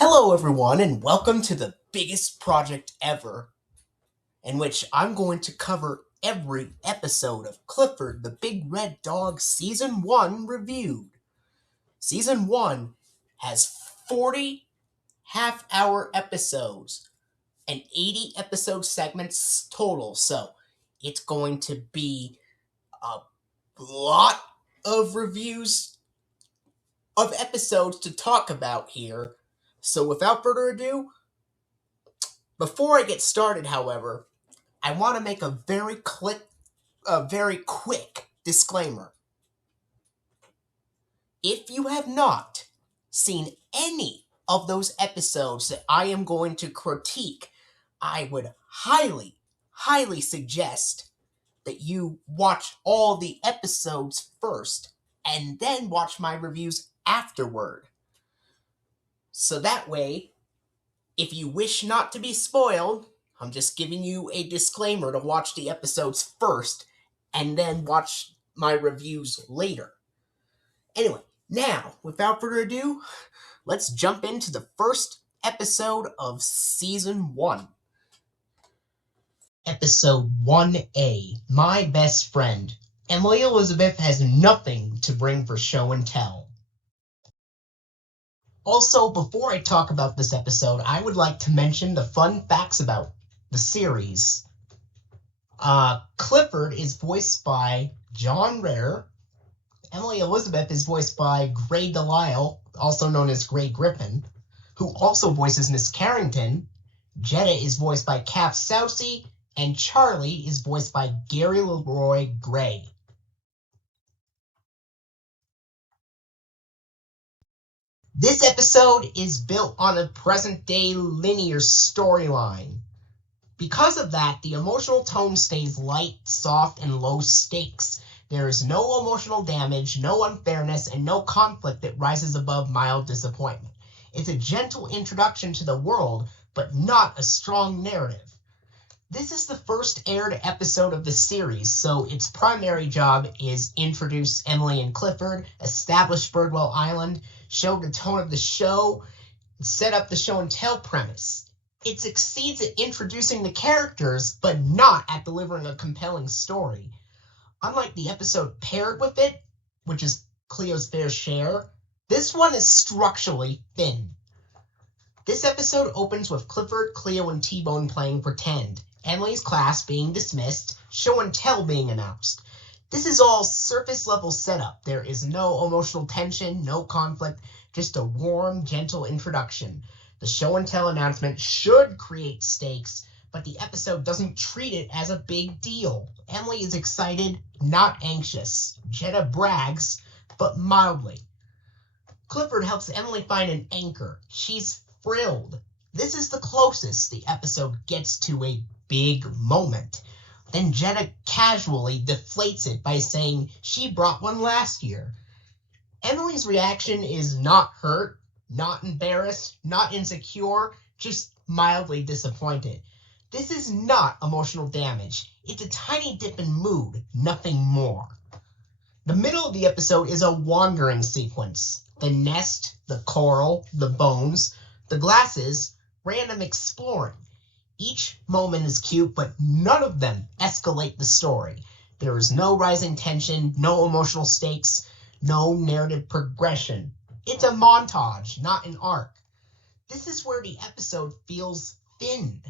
Hello everyone and welcome to the biggest project ever, in which I'm going to cover every episode of Clifford the Big Red Dog Season 1 reviewed. Season 1 has 40 half-hour episodes and 80 episode segments total, so it's going to be a lot of reviews of episodes to talk about here. So without further ado, before I get started, however, I want to make a very quick disclaimer. If you have not seen any of those episodes that I am going to critique, I would highly suggest that you watch all the episodes first and then watch my reviews afterward. So that way, if you wish not to be spoiled, I'm just giving you a disclaimer to watch the episodes first and then watch my reviews later. Anyway, now, without further ado, let's jump into the first episode of Season 1. Episode 1A, My Best Friend. Emily Elizabeth has nothing to bring for show and tell. Also, before I talk about this episode, I would like to mention the fun facts about the series. Clifford is voiced by John Ritter. Emily Elizabeth is voiced by Gray Delisle, also known as Gray Griffin, who also voices Miss Carrington. Jetta is voiced by Kath Soucy, and Charlie is voiced by Gary Leroy Gray. This episode is built on a present-day linear storyline. Because of that, the emotional tone stays light, soft, and low stakes. There is no emotional damage, no unfairness, and no conflict that rises above mild disappointment. It's a gentle introduction to the world, but not a strong narrative. This is the first aired episode of the series, so its primary job is introduce Emily and Clifford, establish Birdwell Island, show the tone of the show, set up the show and tell premise. It succeeds at introducing the characters, but not at delivering a compelling story. Unlike the episode paired with it, which is Cleo's Fair Share, this one is structurally thin. This episode opens with Clifford, Cleo, and T-Bone playing pretend, Emily's class being dismissed, show and tell being announced. This is all surface-level setup. There is no emotional tension, no conflict, just a warm, gentle introduction. The show and tell announcement should create stakes, but the episode doesn't treat it as a big deal. Emily is excited, not anxious. Jetta brags, but mildly. Clifford helps Emily find an anchor. She's thrilled. This is the closest the episode gets to a big moment. Then Jetta casually deflates it by saying she brought one last year. Emily's reaction is not hurt, not embarrassed, not insecure, just mildly disappointed. This is not emotional damage. It's a tiny dip in mood, nothing more. The middle of the episode is a wandering sequence. The nest, the coral, the bones, the glasses, random exploring. Each moment is cute, but none of them escalate the story. There is no rising tension, no emotional stakes, no narrative progression. It's a montage, not an arc. This is where the episode feels thin.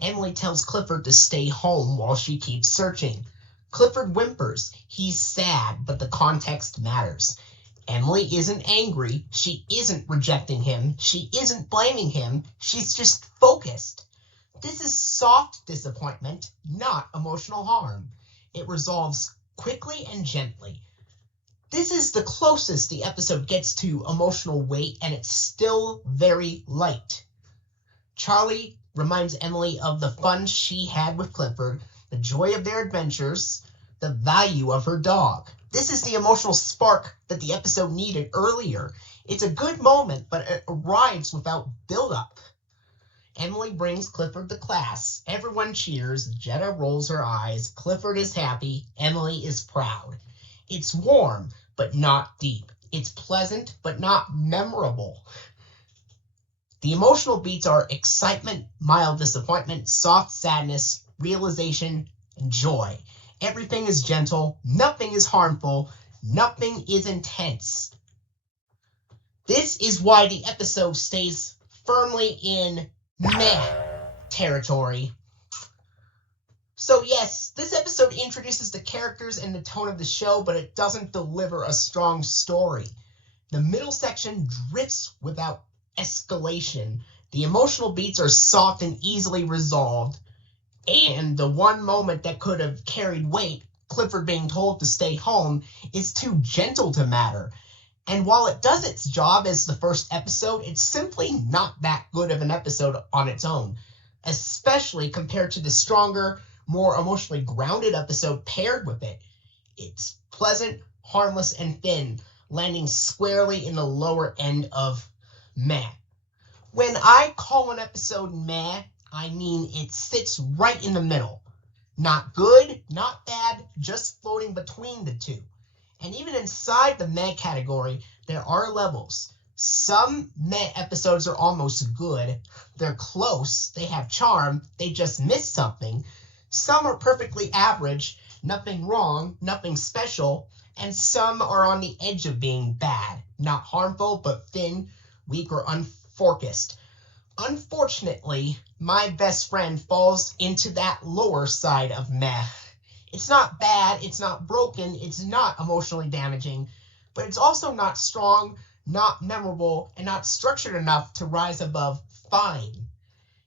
Emily tells Clifford to stay home while she keeps searching. Clifford whimpers. He's sad, but the context matters. Emily isn't angry. She isn't rejecting him. She isn't blaming him. She's just focused. This is soft disappointment, not emotional harm. It resolves quickly and gently. This is the closest the episode gets to emotional weight, and it's still very light. Charlie reminds Emily of the fun she had with Clifford, the joy of their adventures, the value of her dog. This is the emotional spark that the episode needed earlier. It's a good moment, but it arrives without build-up. Emily brings Clifford to class. Everyone cheers. Jetta rolls her eyes. Clifford is happy. Emily is proud. It's warm, but not deep. It's pleasant, but not memorable. The emotional beats are excitement, mild disappointment, soft sadness, realization, and joy. Everything is gentle, nothing is harmful, nothing is intense. This is why the episode stays firmly in meh territory. So yes, this episode introduces the characters and the tone of the show, but it doesn't deliver a strong story. The middle section drifts without escalation. The emotional beats are soft and easily resolved. And the one moment that could have carried weight, Clifford being told to stay home, is too gentle to matter. And while it does its job as the first episode, it's simply not that good of an episode on its own, especially compared to the stronger, more emotionally grounded episode paired with it. It's pleasant, harmless, and thin, landing squarely in the lower end of meh. When I call an episode meh, I mean it sits right in the middle. Not good, not bad, just floating between the two. And even inside the meh category, there are levels. Some meh episodes are almost good. They're close, they have charm, they just miss something. Some are perfectly average, nothing wrong, nothing special, and some are on the edge of being bad, not harmful, but thin, weak, or unfocused. Unfortunately, My Best Friend falls into that lower side of meh. It's not bad, it's not broken, it's not emotionally damaging, but it's also not strong, not memorable, and not structured enough to rise above fine.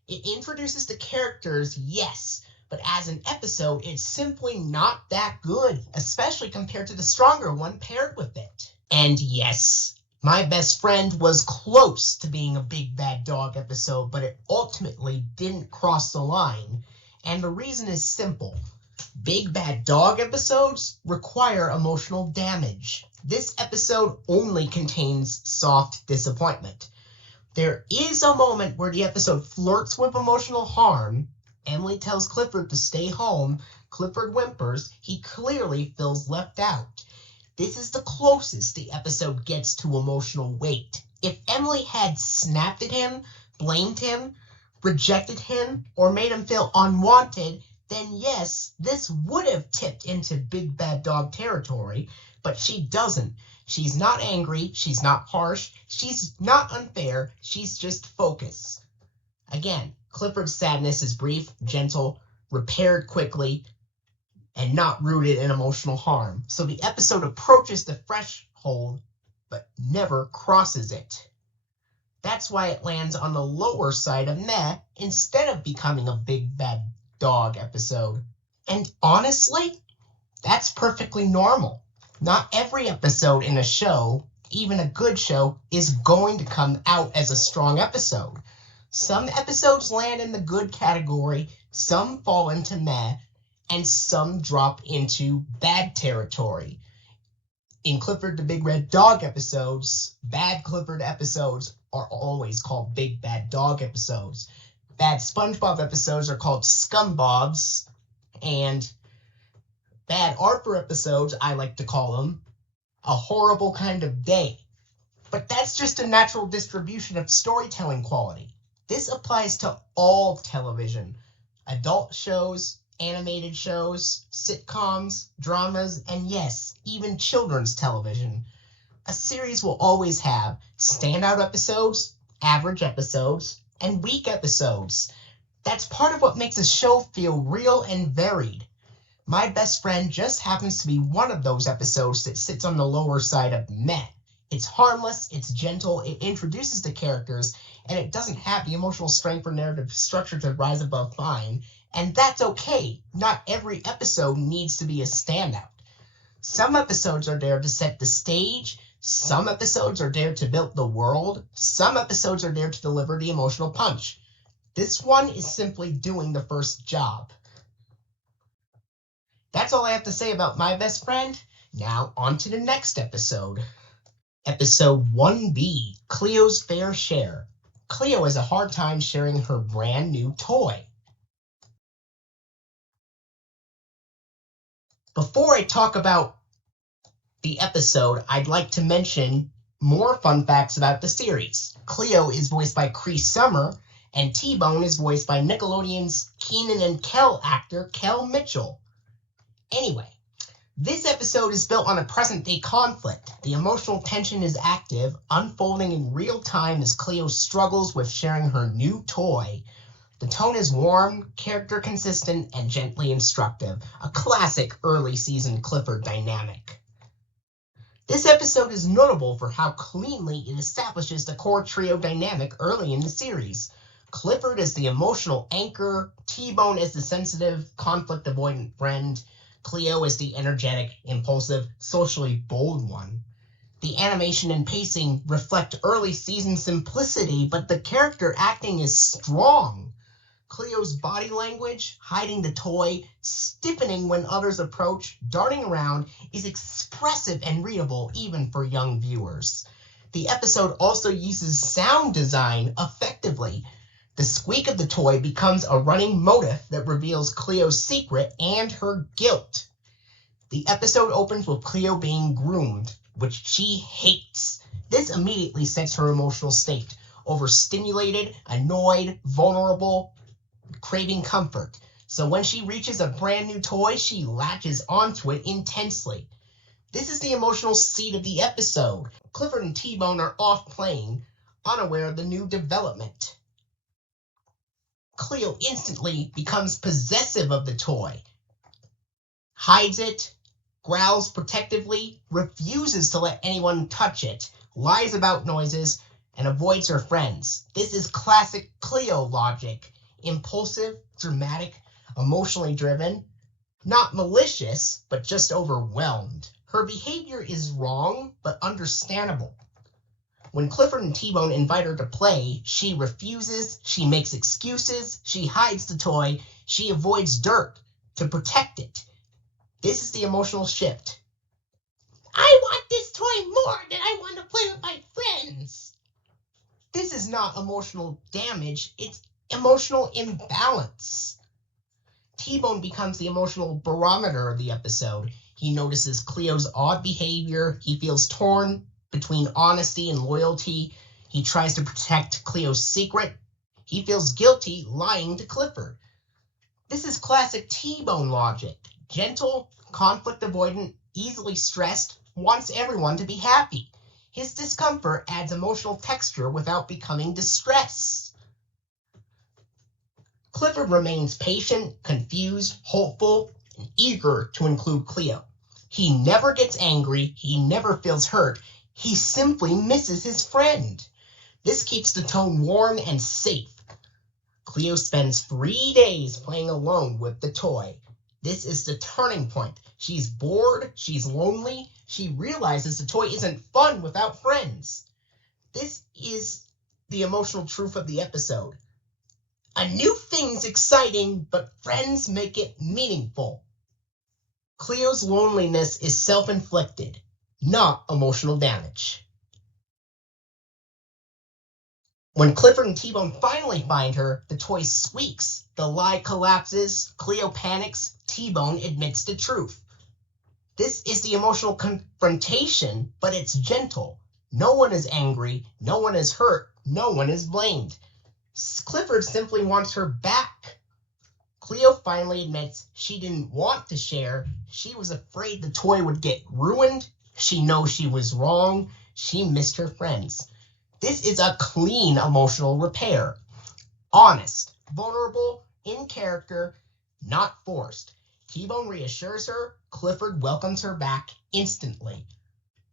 It introduces the characters, yes, but as an episode, it's simply not that good, especially compared to the stronger one paired with it. And yes, My Best Friend was close to being a Big Bad Dog episode, but it ultimately didn't cross the line. And the reason is simple. Big Bad Dog episodes require emotional damage. This episode only contains soft disappointment. There is a moment where the episode flirts with emotional harm. Emily tells Clifford to stay home. Clifford whimpers. He clearly feels left out. This is the closest the episode gets to emotional weight. If Emily had snapped at him, blamed him, rejected him, or made him feel unwanted, then yes, this would have tipped into Big Bad Dog territory, but she doesn't. She's not angry, she's not harsh, she's not unfair, she's just focused. Again, Clifford's sadness is brief, gentle, repaired quickly, and not rooted in emotional harm. So the episode approaches the threshold, but never crosses it. That's why it lands on the lower side of meh instead of becoming a Big Bad Dog episode. And honestly, that's perfectly normal. Not every episode in a show, even a good show, is going to come out as a strong episode. Some episodes land in the good category, some fall into meh, and some drop into bad territory. In Clifford the Big Red Dog episodes, bad Clifford episodes are always called Big Bad Dog episodes. Bad SpongeBob episodes are called Scumbobs, and bad Arthur episodes, I like to call them, a horrible kind of day. But that's just a natural distribution of storytelling quality. This applies to all television, adult shows, animated shows, sitcoms, dramas, and yes, even children's television. A series will always have standout episodes, average episodes, and weak episodes. That's part of what makes a show feel real and varied. My Best Friend just happens to be one of those episodes that sits on the lower side of meh. It's harmless, it's gentle, it introduces the characters, and it doesn't have the emotional strength or narrative structure to rise above fine. And that's okay. Not every episode needs to be a standout. Some episodes are there to set the stage. Some episodes are there to build the world. Some episodes are there to deliver the emotional punch. This one is simply doing the first job. That's all I have to say about My Best Friend. Now, on to the next episode. Episode 1B, Cleo's Fair Share. Cleo has a hard time sharing her brand new toy. Before I talk about the episode, I'd like to mention More fun facts about the series. Cleo is voiced by Cree Summer, and T-Bone is voiced by Nickelodeon's Kenan and Kel actor Kel Mitchell. Anyway, this episode is built on a present-day conflict. The emotional tension is active, unfolding in real time as Cleo struggles with sharing her new toy. The tone is warm, character consistent, and gently instructive, a classic early season Clifford dynamic. This episode is notable for how cleanly it establishes the core trio dynamic early in the series. Clifford is the emotional anchor, T-Bone is the sensitive, conflict-avoidant friend, Cleo is the energetic, impulsive, socially bold one. The animation and pacing reflect early season simplicity, but the character acting is strong. Cleo's body language, hiding the toy, stiffening when others approach, darting around, is expressive and readable even for young viewers. The episode also uses sound design effectively. The squeak of the toy becomes a running motif that reveals Cleo's secret and her guilt. The episode opens with Cleo being groomed, which she hates. This immediately sets her emotional state: overstimulated, annoyed, vulnerable, craving comfort. So when she reaches a brand new toy, she latches onto it intensely. This is the emotional seed of the episode. Clifford and T-Bone are off playing, unaware of the new development. Cleo instantly becomes possessive of the toy, hides it, growls protectively, refuses to let anyone touch it, lies about noises, and avoids her friends. This is classic Cleo logic. Impulsive, dramatic, emotionally driven, not malicious, but just overwhelmed. Her behavior is wrong, but understandable. When Clifford and T-Bone invite her to play, she refuses, she makes excuses, she hides the toy, she avoids dirt to protect it. This is the emotional shift. I want this toy more than I want to play with my friends. This is not emotional damage, it's emotional imbalance. T-Bone becomes the emotional barometer of the episode. He notices Cleo's odd behavior. He feels torn between honesty and loyalty. He tries to protect Cleo's secret. He feels guilty lying to Clifford. This is classic T-Bone logic. Gentle, conflict avoidant, easily stressed, wants everyone to be happy. His discomfort adds emotional texture without becoming distress. Clifford remains patient, confused, hopeful, and eager to include Cleo. He never gets angry, he never feels hurt, he simply misses his friend. This keeps the tone warm and safe. Cleo spends 3 days playing alone with the toy. This is the turning point. She's bored, she's lonely, she realizes the toy isn't fun without friends. This is the emotional truth of the episode. A new thing's exciting, but friends make it meaningful. Cleo's loneliness is self-inflicted, not emotional damage. When Clifford and T-Bone finally find her, the toy squeaks, the lie collapses, Cleo panics, T-Bone admits the truth. This is the emotional confrontation, but it's gentle. No one is angry, no one is hurt, no one is blamed. Clifford simply wants her back. Cleo finally admits she didn't want to share. She was afraid the toy would get ruined. She knows she was wrong. She missed her friends. This is a clean emotional repair. Honest, vulnerable, in character, not forced. T-Bone reassures her. Clifford welcomes her back instantly.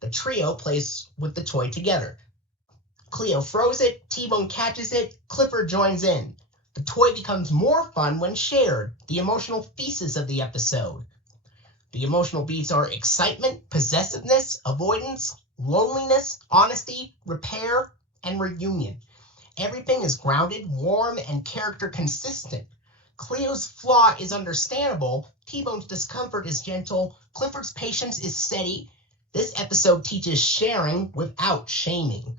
The trio plays with the toy together. Cleo throws it, T-Bone catches it, Clifford joins in. The toy becomes more fun when shared, the emotional thesis of the episode. The emotional beats are excitement, possessiveness, avoidance, loneliness, honesty, repair, and reunion. Everything is grounded, warm, and character consistent. Cleo's flaw is understandable, T-Bone's discomfort is gentle, Clifford's patience is steady. This episode teaches sharing without shaming.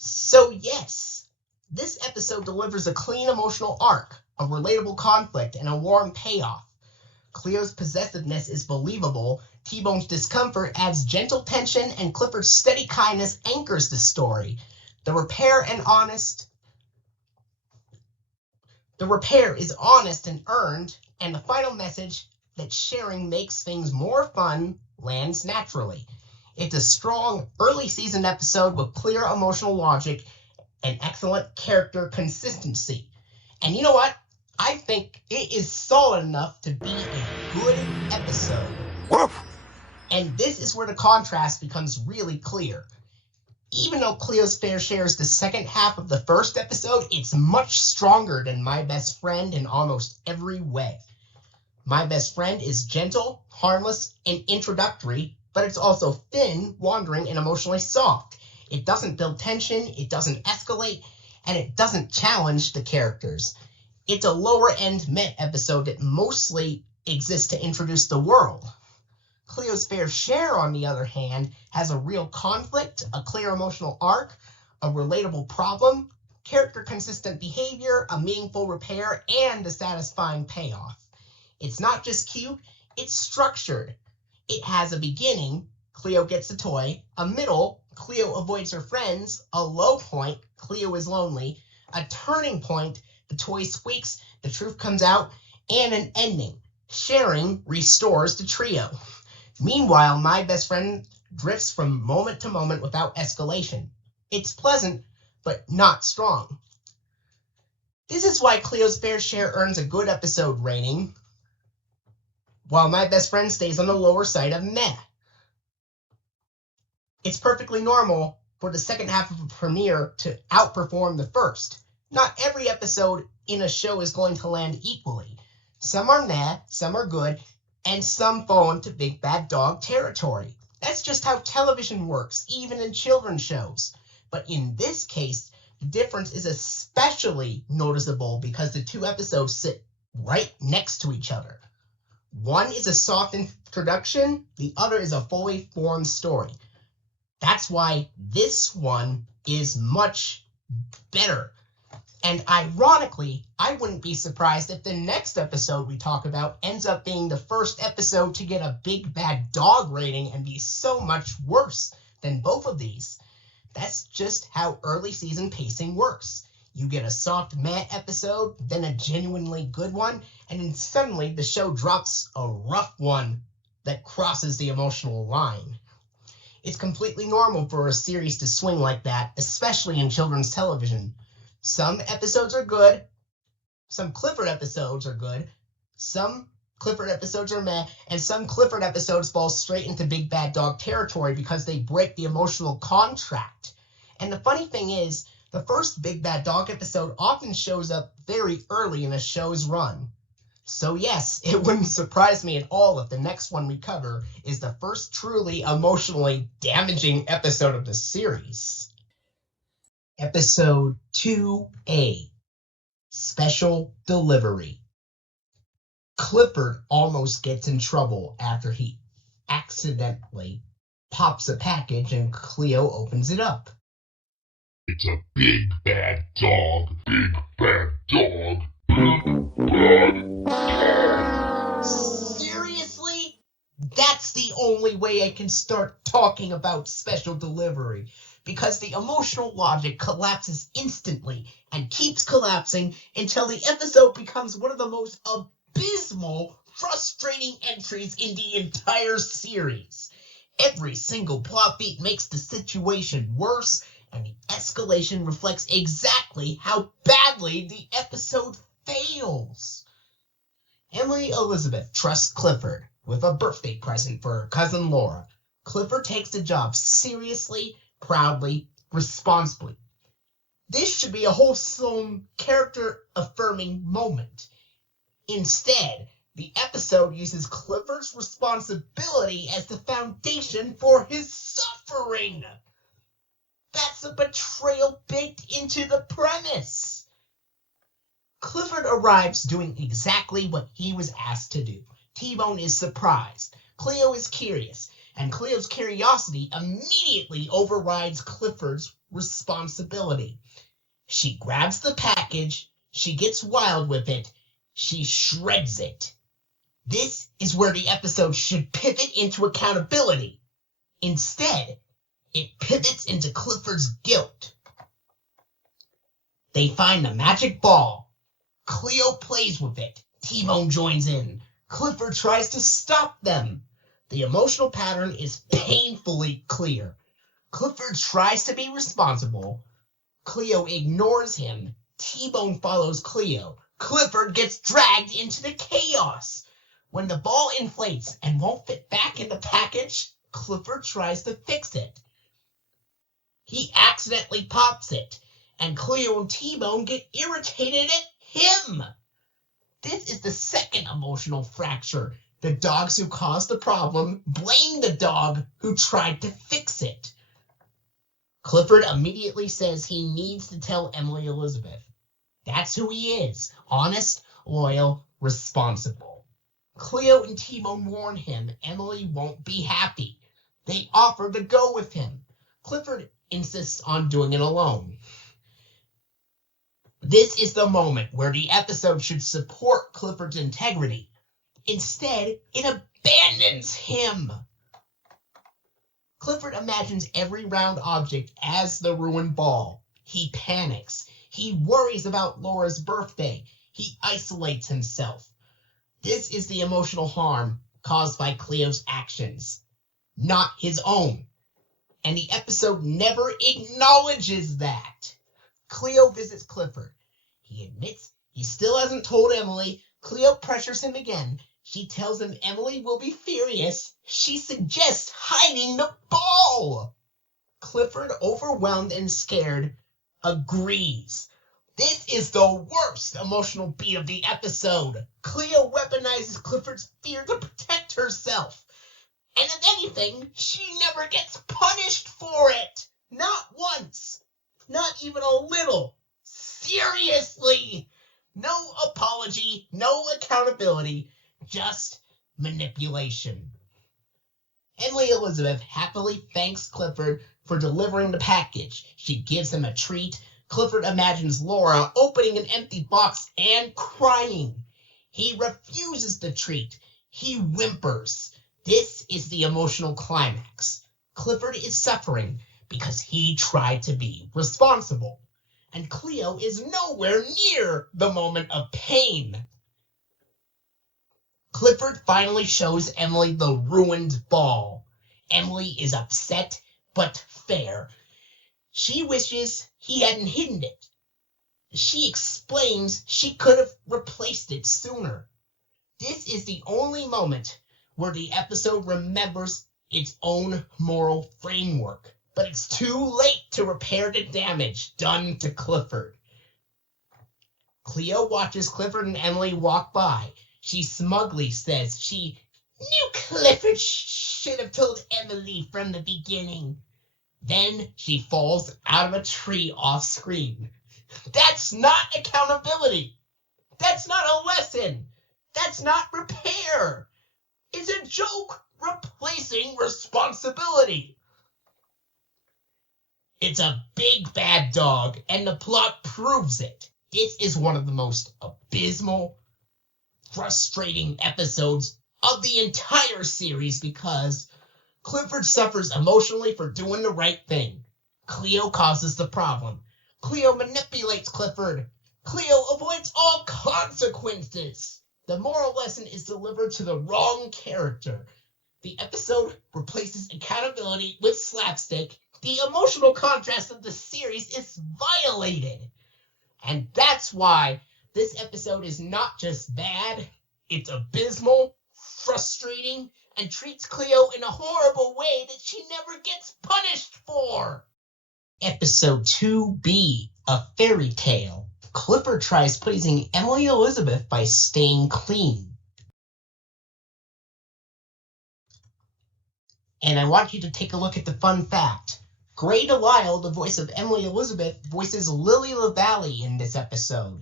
So yes, this episode delivers a clean emotional arc, a relatable conflict, and a warm payoff. Cleo's possessiveness is believable, T-Bone's discomfort adds gentle tension, and Clifford's steady kindness anchors the story. The repair is honest and earned, and the final message that sharing makes things more fun lands naturally. It's a strong early season episode with clear emotional logic and excellent character consistency. And you know what? I think it is solid enough to be a good episode. Woof! And this is where the contrast becomes really clear. Even though Cleo's Fair Share is the second half of the first episode, it's much stronger than My Best Friend in almost every way. My Best Friend is gentle, harmless, and introductory, but it's also thin, wandering, and emotionally soft. It doesn't build tension, it doesn't escalate, and it doesn't challenge the characters. It's a lower-end meh episode that mostly exists to introduce the world. Cleo's Fair Share, on the other hand, has a real conflict, a clear emotional arc, a relatable problem, character-consistent behavior, a meaningful repair, and a satisfying payoff. It's not just cute, it's structured. It has a beginning, Cleo gets a toy, a middle, Cleo avoids her friends, a low point, Cleo is lonely, a turning point, the toy squeaks, the truth comes out, and an ending. Sharing restores the trio. Meanwhile, My Best Friend drifts from moment to moment without escalation. It's pleasant, but not strong. This is why Cleo's Fair Share earns a good episode rating, while My Best Friend stays on the lower side of meh. It's perfectly normal for the second half of a premiere to outperform the first. Not every episode in a show is going to land equally. Some are meh, some are good, and some fall into big bad dog territory. That's just how television works, even in children's shows. But in this case, the difference is especially noticeable because the two episodes sit right next to each other. One is a soft introduction, the other is a fully formed story. That's why this one is much better. And ironically, I wouldn't be surprised if the next episode we talk about ends up being the first episode to get a big bad dog rating and be so much worse than both of these. That's just how early season pacing works. You get a soft meh episode, then a genuinely good one, and then suddenly the show drops a rough one that crosses the emotional line. It's completely normal for a series to swing like that, especially in children's television. Some episodes are good, some Clifford episodes are good, some Clifford episodes are meh, and some Clifford episodes fall straight into big bad dog territory because they break the emotional contract. And the funny thing is, the first big bad dog episode often shows up very early in a show's run. So yes, it wouldn't surprise me at all if the next one we cover is the first truly emotionally damaging episode of the series. Episode 2A, Special Delivery. Clifford almost gets in trouble after he accidentally pops a package and Cleo opens it up. It's a big bad dog, big bad dog, big bad dog. Seriously? That's the only way I can start talking about special delivery, because the emotional logic collapses instantly and keeps collapsing until the episode becomes one of the most abysmal, frustrating entries in the entire series. Every single plot beat makes the situation worse, and the escalation reflects exactly how badly the episode fails. Emily Elizabeth trusts Clifford with a birthday present for her cousin Laura. Clifford takes the job seriously, proudly, responsibly. This should be a wholesome, character-affirming moment. Instead, the episode uses Clifford's responsibility as the foundation for his suffering. That's a betrayal baked into the premise. Clifford arrives doing exactly what he was asked to do. T-Bone is surprised. Cleo is curious. And Cleo's curiosity immediately overrides Clifford's responsibility. She grabs the package. She gets wild with it. She shreds it. This is where the episode should pivot into accountability. Instead, it pivots into Clifford's guilt. They find the magic ball. Cleo plays with it. T-Bone joins in. Clifford tries to stop them. The emotional pattern is painfully clear. Clifford tries to be responsible. Cleo ignores him. T-Bone follows Cleo. Clifford gets dragged into the chaos. When the ball inflates and won't fit back in the package, Clifford tries to fix it. He accidentally pops it, and Cleo and T-Bone get irritated at him. This is the second emotional fracture. The dogs who caused the problem blame the dog who tried to fix it. Clifford immediately says he needs to tell Emily Elizabeth. That's who he is. Honest, loyal, responsible. Cleo and T-Bone warn him Emily won't be happy. They offer to go with him. Clifford insists on doing it alone. This is the moment where the episode should support Clifford's integrity. Instead, it abandons him. Clifford imagines every round object as the ruined ball. He panics. He worries about Laura's birthday. He isolates himself. This is the emotional harm caused by Cleo's actions, not his own. And the episode never acknowledges that. Cleo visits Clifford. He admits he still hasn't told Emily. Cleo pressures him again. She tells him Emily will be furious. She suggests hiding the ball. Clifford, overwhelmed and scared, agrees. This is the worst emotional beat of the episode. Cleo weaponizes Clifford's fear to protect herself. And if anything, she never gets punished for it. Not once. Not even a little. Seriously. No apology, no accountability, just manipulation. Emily Elizabeth happily thanks Clifford for delivering the package. She gives him a treat. Clifford imagines Laura opening an empty box and crying. He refuses the treat. He whimpers. This is the emotional climax. Clifford is suffering because he tried to be responsible. And Cleo is nowhere near the moment of pain. Clifford finally shows Emily the ruined ball. Emily is upset, but fair. She wishes he hadn't hidden it. She explains she could have replaced it sooner. This is the only moment where the episode remembers its own moral framework. But it's too late to repair the damage done to Clifford. Cleo watches Clifford and Emily walk by. She smugly says she knew Clifford should have told Emily from the beginning. Then she falls out of a tree off screen. That's not accountability. That's not a lesson. That's not repair. It's a joke replacing responsibility. It's a big bad dog, and the plot proves it. This is one of the most abysmal, frustrating episodes of the entire series because Clifford suffers emotionally for doing the right thing. Cleo causes the problem. Cleo manipulates Clifford. Cleo avoids all consequences. The moral lesson is delivered to the wrong character. The episode replaces accountability with slapstick. The emotional contrast of the series is violated. And that's why this episode is not just bad, it's abysmal, frustrating, and treats Cleo in a horrible way that she never gets punished for. Episode 2B, A Fairy Tale. Clifford tries pleasing Emily Elizabeth by staying clean. And I want you to take a look at the fun fact. Gray DeLisle, the voice of Emily Elizabeth, voices Lily LaValle in this episode.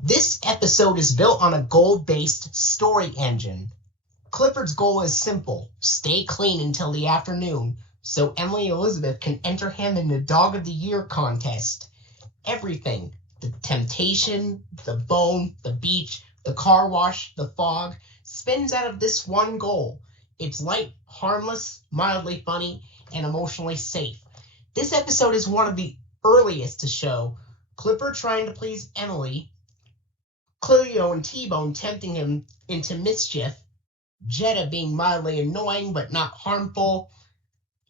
This episode is built on a goal-based story engine. Clifford's goal is simple: stay clean until the afternoon, so Emily Elizabeth can enter him in the Dog of the Year contest. Everything, the temptation, the bone, the beach, The car wash, the fog, spins out of this one goal. It's light, harmless, mildly funny, and emotionally safe. This episode is one of the earliest to show Clifford trying to please Emily, Cleo and T-Bone tempting him into mischief, Jetta being mildly annoying but not harmful,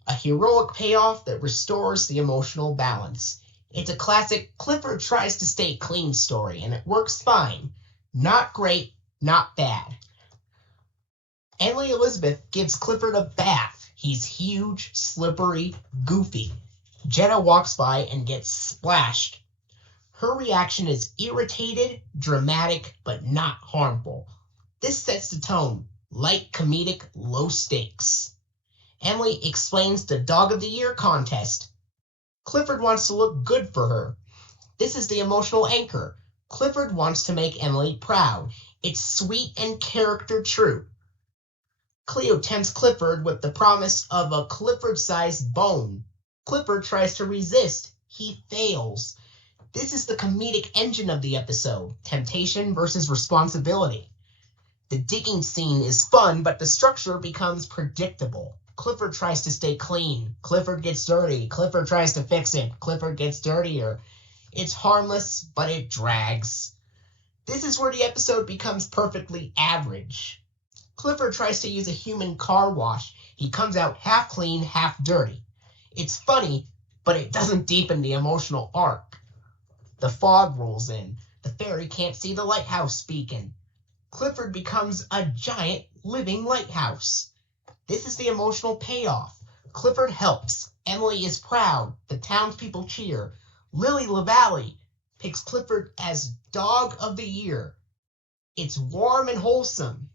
a heroic payoff that restores the emotional balance. It's a classic Clifford tries to stay clean story, and it works fine. Not great, not bad. Emily Elizabeth gives Clifford a bath. He's huge, slippery, goofy. Jetta walks by and gets splashed. Her reaction is irritated, dramatic, but not harmful. This sets the tone. Light, comedic, low stakes. Emily explains the Dog of the Year contest. Clifford wants to look good for her. This is the emotional anchor. Clifford wants to make Emily proud. It's sweet and character true. Cleo tempts Clifford with the promise of a Clifford-sized bone. Clifford tries to resist. He fails. This is the comedic engine of the episode. Temptation versus responsibility. The digging scene is fun, but the structure becomes predictable. Clifford tries to stay clean. Clifford gets dirty. Clifford tries to fix it. Clifford gets dirtier. It's harmless, but it drags. This is where the episode becomes perfectly average. Clifford tries to use a human car wash. He comes out half clean, half dirty. It's funny, but it doesn't deepen the emotional arc. The fog rolls in. The ferry can't see the lighthouse beacon. Clifford becomes a giant living lighthouse. This is the emotional payoff. Clifford helps. Emily is proud. The townspeople cheer. Lily LaValle picks Clifford as Dog of the Year. It's warm and wholesome.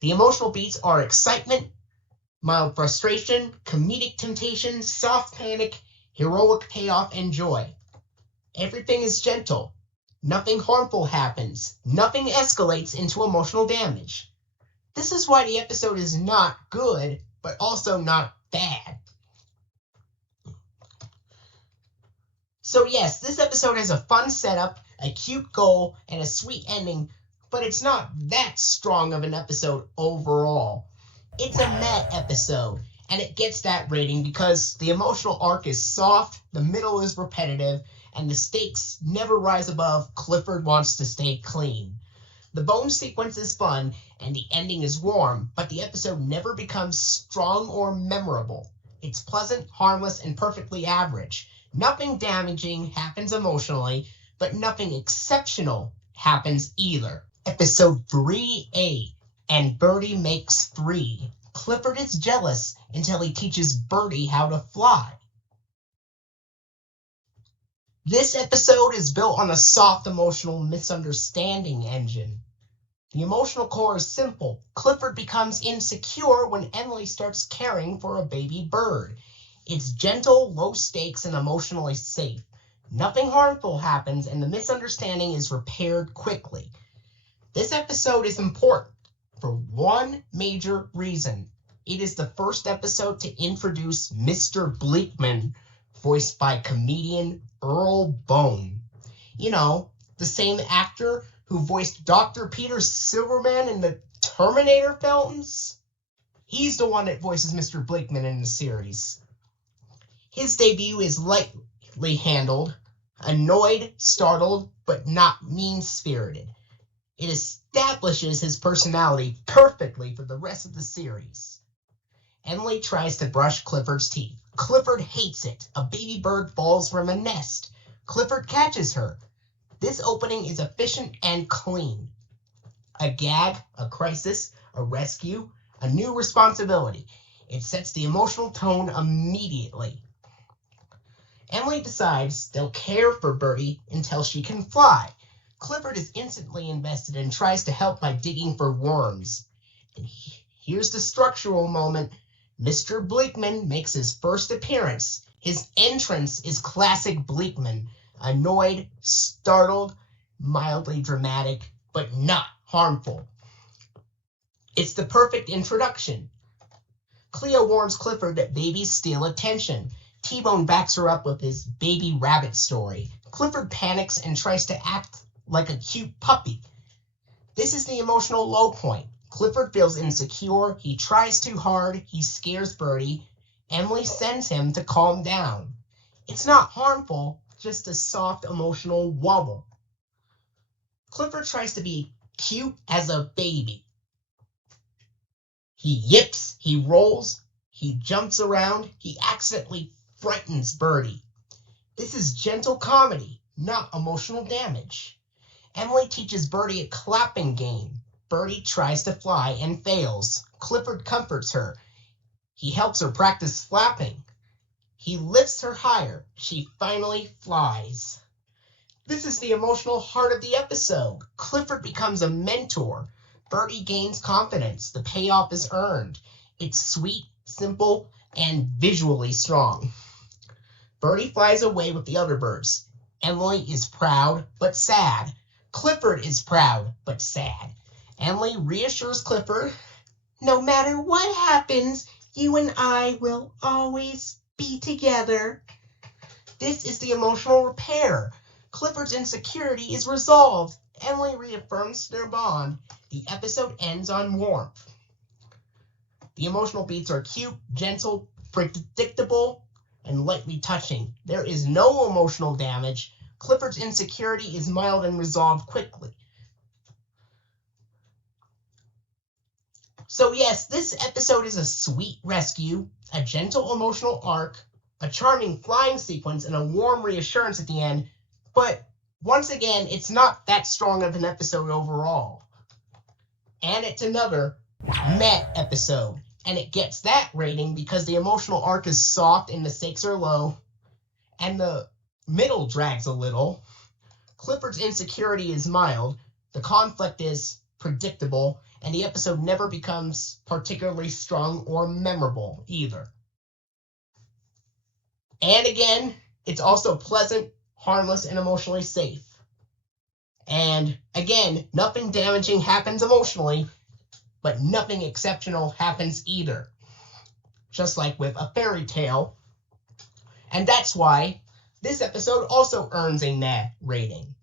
The emotional beats are excitement, mild frustration, comedic temptation, soft panic, heroic payoff, and joy. Everything is gentle. Nothing harmful happens. Nothing escalates into emotional damage. This is why the episode is not good, but also not bad. So yes, this episode has a fun setup, a cute goal, and a sweet ending, but it's not that strong of an episode overall. It's a meh episode, and it gets that rating because the emotional arc is soft, the middle is repetitive, and the stakes never rise above Clifford wants to stay clean. The bone sequence is fun, and the ending is warm, but the episode never becomes strong or memorable. It's pleasant, harmless, and perfectly average. Nothing damaging happens emotionally, but nothing exceptional happens either. Episode 3A, and Birdy makes 3. Clifford is jealous until he teaches Birdy how to fly. This episode is built on a soft emotional misunderstanding engine. The emotional core is simple. Clifford becomes insecure when Emily starts caring for a baby bird. It's gentle, low stakes, and emotionally safe. Nothing harmful happens, and the misunderstanding is repaired quickly. This episode is important for one major reason. It is the first episode to introduce Mr. Bleakman, voiced by comedian Earl Bone. You know, the same actor who voiced Dr. Peter Silverman in the Terminator films. He's the one that voices Mr. Bleakman in the series. His debut is lightly handled, annoyed, startled, but not mean-spirited. It establishes his personality perfectly for the rest of the series. Emily tries to brush Clifford's teeth. Clifford hates it. A baby bird falls from a nest. Clifford catches her. This opening is efficient and clean. A gag, a crisis, a rescue, a new responsibility. It sets the emotional tone immediately. Emily decides they'll care for Birdy until she can fly. Clifford is instantly invested and tries to help by digging for worms. And here's the structural moment. Mr. Bleakman makes his first appearance. His entrance is classic Bleakman. Annoyed, startled, mildly dramatic, but not harmful. It's the perfect introduction. Cleo warns Clifford that babies steal attention. T-Bone backs her up with his baby rabbit story. Clifford panics and tries to act like a cute puppy. This is the emotional low point. Clifford feels insecure, he tries too hard, he scares Birdy. Emily sends him to calm down. It's not harmful, just a soft emotional wobble. Clifford tries to be cute as a baby. He yips, he rolls, he jumps around, he accidentally frightens Birdy. This is gentle comedy, not emotional damage. Emily teaches Birdy a clapping game. Birdy tries to fly and fails. Clifford comforts her. He helps her practice flapping. He lifts her higher. She finally flies. This is the emotional heart of the episode. Clifford becomes a mentor. Birdy gains confidence. The payoff is earned. It's sweet, simple, and visually strong. Birdy flies away with the other birds. Emily is proud but sad. Clifford is proud but sad. Emily reassures Clifford, "No matter what happens, you and I will always be together." This is the emotional repair. Clifford's insecurity is resolved. Emily reaffirms their bond. The episode ends on warmth. The emotional beats are cute, gentle, predictable, and lightly touching. There is no emotional damage. Clifford's insecurity is mild and resolved quickly. So yes, this episode is a sweet rescue, a gentle emotional arc, a charming flying sequence, and a warm reassurance at the end, but once again, it's not that strong of an episode overall. And it's another meh episode, and it gets that rating because the emotional arc is soft and the stakes are low, and the middle drags a little. Clifford's insecurity is mild, the conflict is predictable, and the episode never becomes particularly strong or memorable either. And again, it's also pleasant, harmless, and emotionally safe. And again, nothing damaging happens emotionally, but nothing exceptional happens either. Just like with a fairy tale. And that's why this episode also earns a meh rating.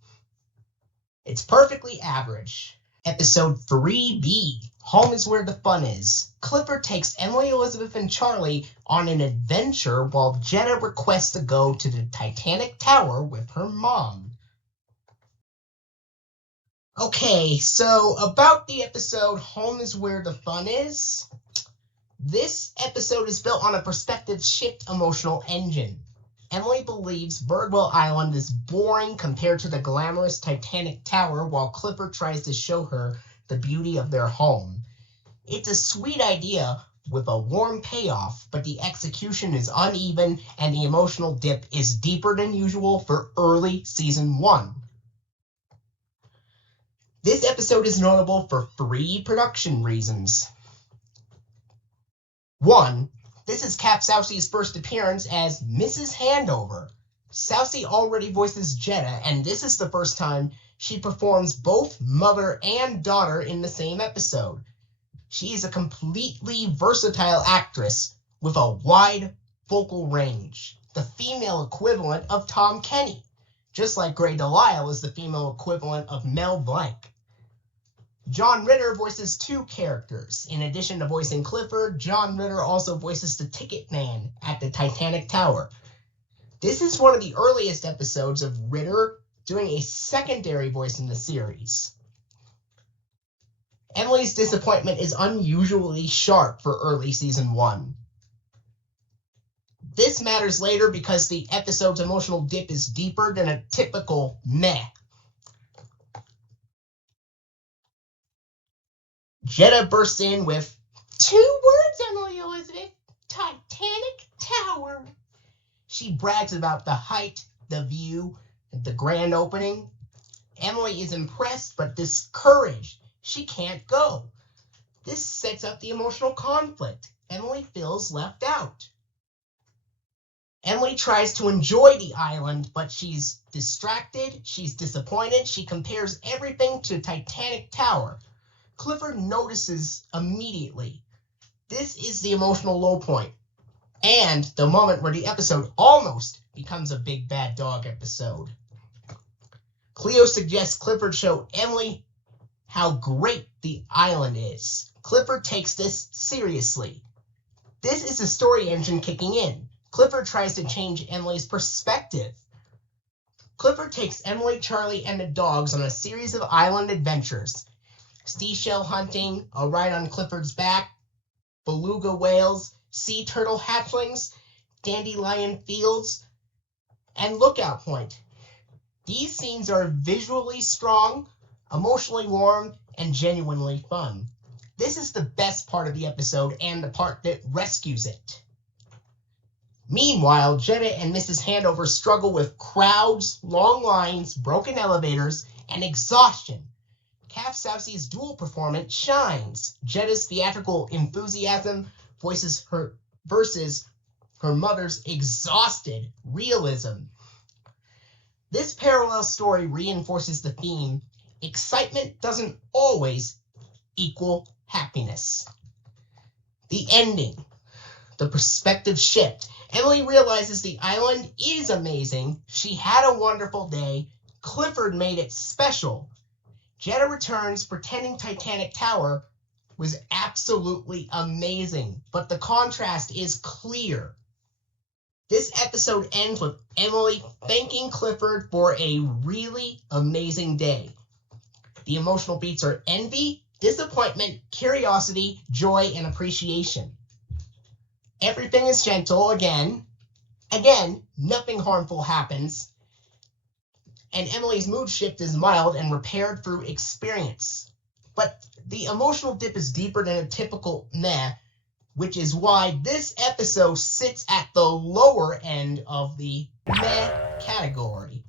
It's perfectly average. Episode 3B, Home is Where the Fun Is. Clifford takes Emily, Elizabeth, and Charlie on an adventure while Jetta requests to go to the Titanic Tower with her mom. Okay, so about the episode Home is Where the Fun Is. This episode is built on a perspective shift emotional engine. Emily believes Birdwell Island is boring compared to the glamorous Titanic Tower, while Clifford tries to show her the beauty of their home. It's a sweet idea with a warm payoff, but the execution is uneven and the emotional dip is deeper than usual for early season 1. This episode is notable for 3 production reasons. 1. This is Cap Sousey's first appearance as Mrs. Handover. Sousey already voices Jetta, and this is the first time she performs both mother and daughter in the same episode. She is a completely versatile actress with a wide vocal range, the female equivalent of Tom Kenny, just like Grey Delisle is the female equivalent of Mel Blanc. John Ritter voices 2 characters. In addition to voicing Clifford, John Ritter also voices the Ticket Man at the Titanic Tower. This is one of the earliest episodes of Ritter doing a secondary voice in the series. Emily's disappointment is unusually sharp for early season 1. This matters later because the episode's emotional dip is deeper than a typical meh. Jetta bursts in with 2 words, Emily Elizabeth, Titanic Tower. She brags about the height, the view, the grand opening. Emily is impressed but discouraged. She can't go. This sets up the emotional conflict. Emily feels left out. Emily tries to enjoy the island, but she's distracted, she's disappointed, she compares everything to Titanic Tower. Clifford notices immediately. This is the emotional low point, and the moment where the episode almost becomes a big bad dog episode. Cleo suggests Clifford show Emily how great the island is. Clifford takes this seriously. This is the story engine kicking in. Clifford tries to change Emily's perspective. Clifford takes Emily, Charlie, and the dogs on a series of island adventures. Seashell hunting, a ride on Clifford's back, beluga whales, sea turtle hatchlings, dandelion fields, and Lookout Point. These scenes are visually strong, emotionally warm, and genuinely fun. This is the best part of the episode and the part that rescues it. Meanwhile, Jetta and Mrs. Handover struggle with crowds, long lines, broken elevators, and exhaustion. Calf Sousey's dual performance shines. Jetta's theatrical enthusiasm versus her mother's exhausted realism. This parallel story reinforces the theme: excitement doesn't always equal happiness. The ending, the perspective shift. Emily realizes the island is amazing. She had a wonderful day. Clifford made it special. Jetta returns pretending Titanic Tower was absolutely amazing, but the contrast is clear. This episode ends with Emily thanking Clifford for a really amazing day. The emotional beats are envy, disappointment, curiosity, joy, and appreciation. Everything is gentle again. Again, nothing harmful happens. And Emily's mood shift is mild and repaired through experience. But the emotional dip is deeper than a typical meh, which is why this episode sits at the lower end of the meh category.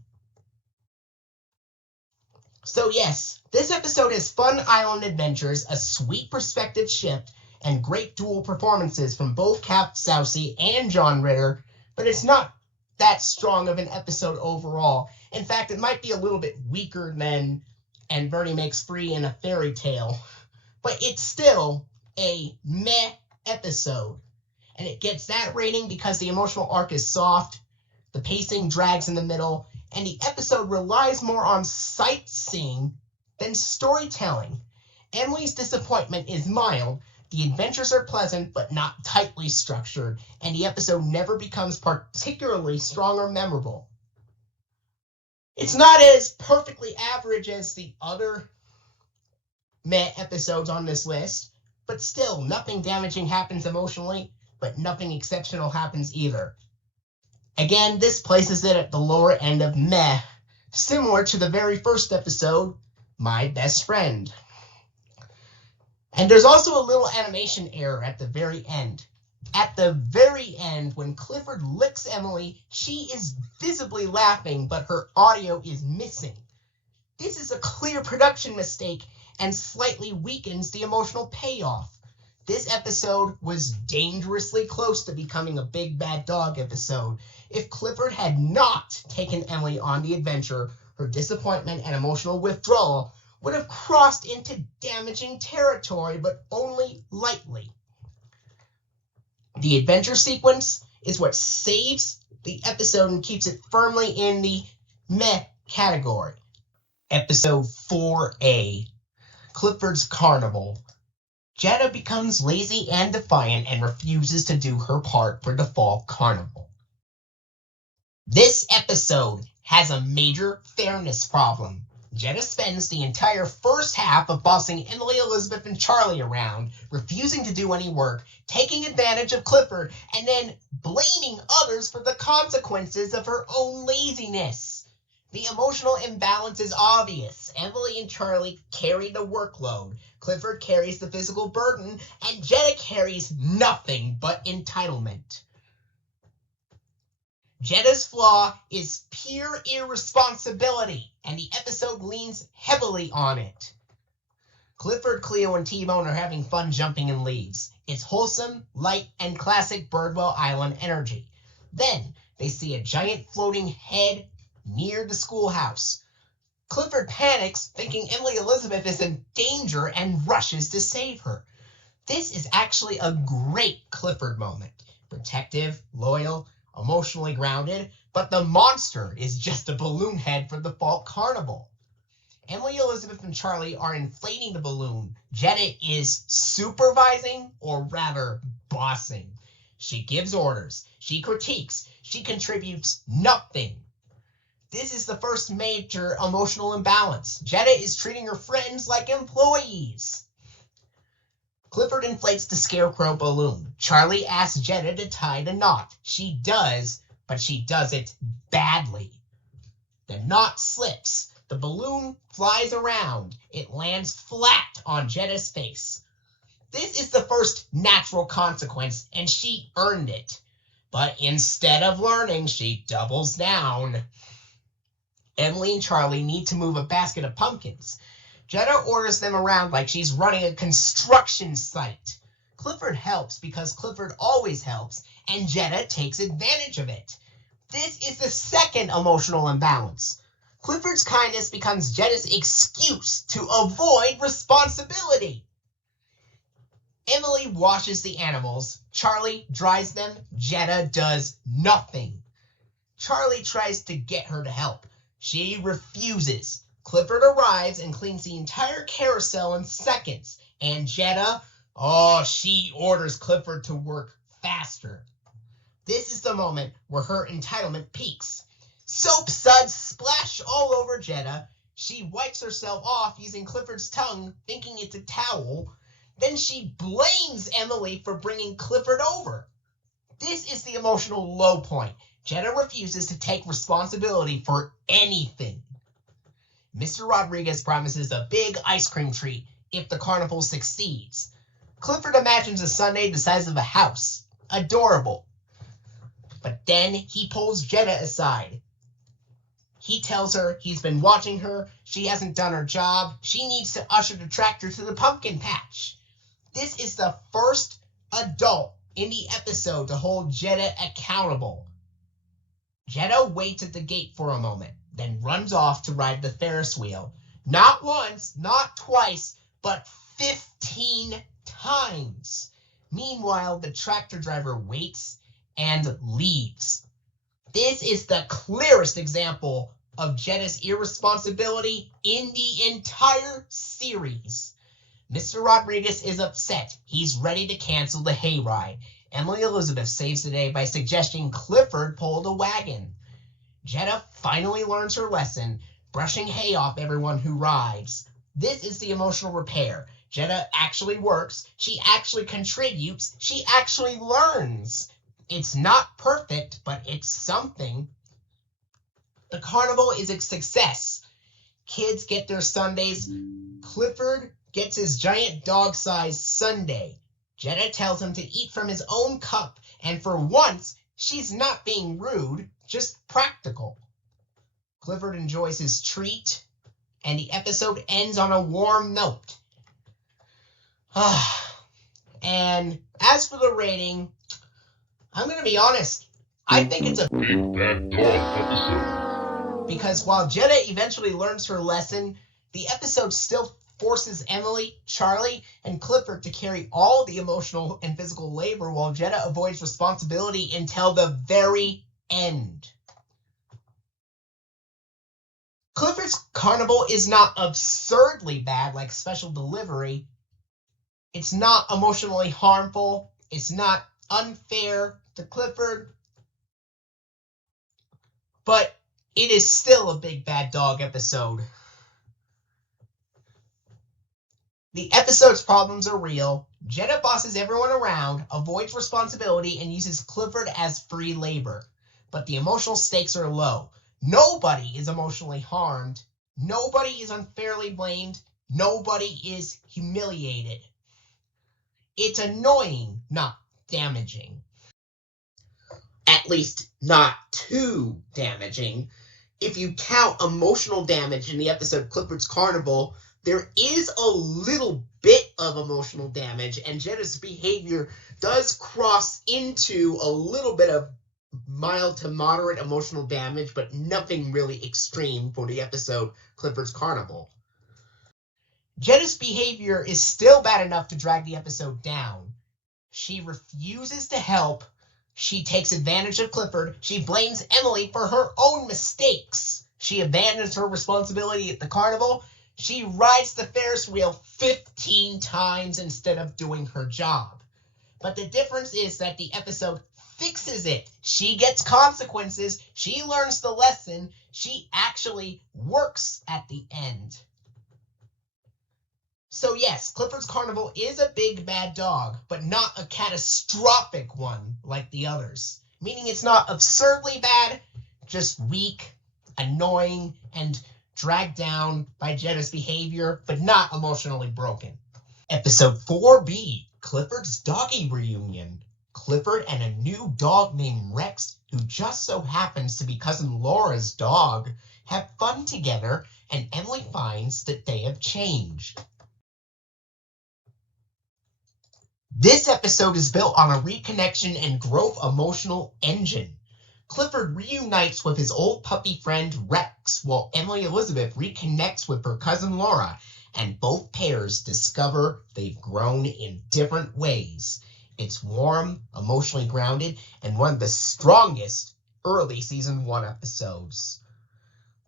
So yes, this episode has fun island adventures, a sweet perspective shift, and great dual performances from both Calf Sousey and John Ritter, but it's not that strong of an episode overall. In fact, it might be a little bit weaker than And Birdy Makes Free and A Fairy Tale, but it's still a meh episode. And it gets that rating because the emotional arc is soft, the pacing drags in the middle, and the episode relies more on sightseeing than storytelling. Emily's disappointment is mild, the adventures are pleasant but not tightly structured, and the episode never becomes particularly strong or memorable. It's not as perfectly average as the other meh episodes on this list, but still, nothing damaging happens emotionally, but nothing exceptional happens either. Again, this places it at the lower end of meh, similar to the very first episode, My Best Friend. And there's also a little animation error at the very end. At the very end, when Clifford licks Emily, she is visibly laughing, but her audio is missing. This is a clear production mistake and slightly weakens the emotional payoff. This episode was dangerously close to becoming a Big Bad Dog episode. If Clifford had not taken Emily on the adventure, her disappointment and emotional withdrawal would have crossed into damaging territory, but only lightly. The adventure sequence is what saves the episode and keeps it firmly in the meh category. Episode 4A, Clifford's Carnival. Jetta becomes lazy and defiant and refuses to do her part for the fall carnival. This episode has a major fairness problem. Jetta spends the entire first half of bossing Emily, Elizabeth, and Charlie around, refusing to do any work, taking advantage of Clifford, and then blaming others for the consequences of her own laziness. The emotional imbalance is obvious. Emily and Charlie carry the workload, Clifford carries the physical burden, and Jetta carries nothing but entitlement. Jetta's flaw is pure irresponsibility, and the episode leans heavily on it. Clifford, Cleo, and T-Bone are having fun jumping in leads. It's wholesome, light, and classic Birdwell Island energy. Then, they see a giant floating head near the schoolhouse. Clifford panics, thinking Emily Elizabeth is in danger, and rushes to save her. This is actually a great Clifford moment. Protective, loyal, emotionally grounded, But the monster is just a balloon head for the fall carnival. Emily, Elizabeth, and Charlie are inflating the balloon. Jetta is supervising, or rather, bossing. She gives orders. She critiques. She contributes nothing. This is the first major emotional imbalance. Jetta is treating her friends like employees. Clifford inflates the scarecrow balloon. Charlie asks Jetta to tie the knot. She does, but she does it badly. The knot slips. The balloon flies around. It lands flat on Jetta's face. This is the first natural consequence, and she earned it. But instead of learning, she doubles down. Emily and Charlie need to move a basket of pumpkins. Jetta orders them around like she's running a construction site. Clifford helps because Clifford always helps, and Jetta takes advantage of it. This is the second emotional imbalance. Clifford's kindness becomes Jetta's excuse to avoid responsibility. Emily washes the animals. Charlie dries them. Jetta does nothing. Charlie tries to get her to help. She refuses. Clifford arrives and cleans the entire carousel in seconds. And Jetta, she orders Clifford to work faster. This is the moment where her entitlement peaks. Soap suds splash all over Jetta. She wipes herself off using Clifford's tongue, thinking it's a towel. Then she blames Emily for bringing Clifford over. This is the emotional low point. Jetta refuses to take responsibility for anything. Mr. Rodriguez promises a big ice cream treat if the carnival succeeds. Clifford imagines a sundae the size of a house. Adorable. But then he pulls Jetta aside. He tells her he's been watching her, she hasn't done her job, she needs to usher the tractor to the pumpkin patch. This is the first adult in the episode to hold Jetta accountable. Jetta waits at the gate for a moment, then runs off to ride the Ferris wheel. Not once, not twice, but 15 times. Meanwhile, the tractor driver waits and leaves. This is the clearest example of Jetta's irresponsibility in the entire series. Mr. Rodriguez is upset. He's ready to cancel the hayride. Emily Elizabeth saves the day by suggesting Clifford pull the wagon. Jetta finally learns her lesson, brushing hay off everyone who rides. This is the emotional repair. Jetta actually works. She actually contributes. She actually learns. It's not perfect, but it's something. The carnival is a success. Kids get their sundaes. Clifford gets his giant dog-sized sundae. Jetta tells him to eat from his own cup, and for once, she's not being rude, just practical. Clifford enjoys his treat, and the episode ends on a warm note. And as for the rating, I'm going to be honest. I think it's a Big Bad Dog episode. Because while Jetta eventually learns her lesson, the episode still forces Emily, Charlie, and Clifford to carry all the emotional and physical labor while Jetta avoids responsibility until the very end. Clifford's Carnival is not absurdly bad like Special Delivery. It's not emotionally harmful. It's not unfair to Clifford. But it is still a Big Bad Dog episode. The episode's problems are real. Jetta bosses everyone around, avoids responsibility, and uses Clifford as free labor. But the emotional stakes are low. Nobody is emotionally harmed. Nobody is unfairly blamed. Nobody is humiliated. It's annoying, not damaging. At least not too damaging. If you count emotional damage in the episode Clifford's Carnival, there is a little bit of emotional damage, and Jetta's behavior does cross into a little bit of mild to moderate emotional damage, but nothing really extreme for the episode Clifford's Carnival. Jetta's behavior is still bad enough to drag the episode down. She refuses to help, She takes advantage of Clifford. She blames Emily for her own mistakes. She abandons her responsibility at the carnival. She rides the Ferris wheel 15 times instead of doing her job. But the difference is that the episode fixes it. She gets consequences. She learns the lesson. She actually works at the end. So yes, Clifford's Carnival is a big bad dog, but not a catastrophic one like the others. Meaning it's not absurdly bad, just weak, annoying, and dragged down by Jetta's behavior, but not emotionally broken. Episode 4B, Clifford's Doggy Reunion. Clifford and a new dog named Rex, who just so happens to be Cousin Laura's dog, have fun together, and Emily finds that they have changed. This episode is built on a reconnection and growth emotional engine. Clifford reunites with his old puppy friend Rex, while Emily Elizabeth reconnects with her cousin Laura, and both pairs discover they've grown in different ways. It's warm, emotionally grounded, and one of the strongest early Season 1 episodes.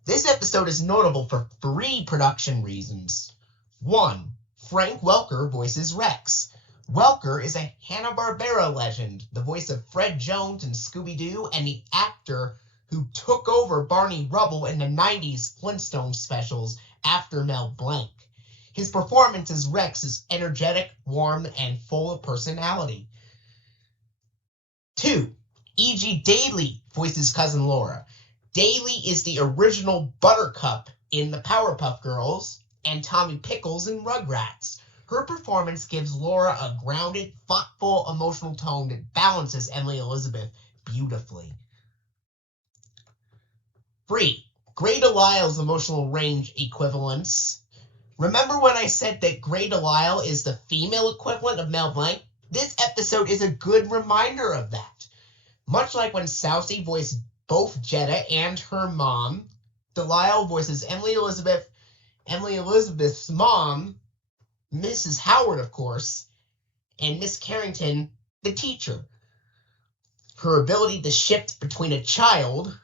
This episode is notable for 3 production reasons. 1. Frank Welker voices Rex. Welker is a Hanna-Barbera legend, the voice of Fred Jones and Scooby-Doo, and the actor who took over Barney Rubble in the 90s Flintstone specials after Mel Blanc. His performance as Rex is energetic, warm, and full of personality. 2. E.G. Daily voices Cousin Laura. Daily is the original Buttercup in the Powerpuff Girls and Tommy Pickles in Rugrats. Her performance gives Laura a grounded, thoughtful, emotional tone that balances Emily Elizabeth beautifully. 3. Grey DeLisle's emotional range equivalence. Remember when I said that Grey DeLisle is the female equivalent of Mel Blanc? This episode is a good reminder of that. Much like when Sousie voiced both Jetta and her mom, DeLisle voices Emily Elizabeth, Emily Elizabeth's mom, Mrs. Howard, of course, and Miss Carrington, the teacher. Her ability to shift between a child,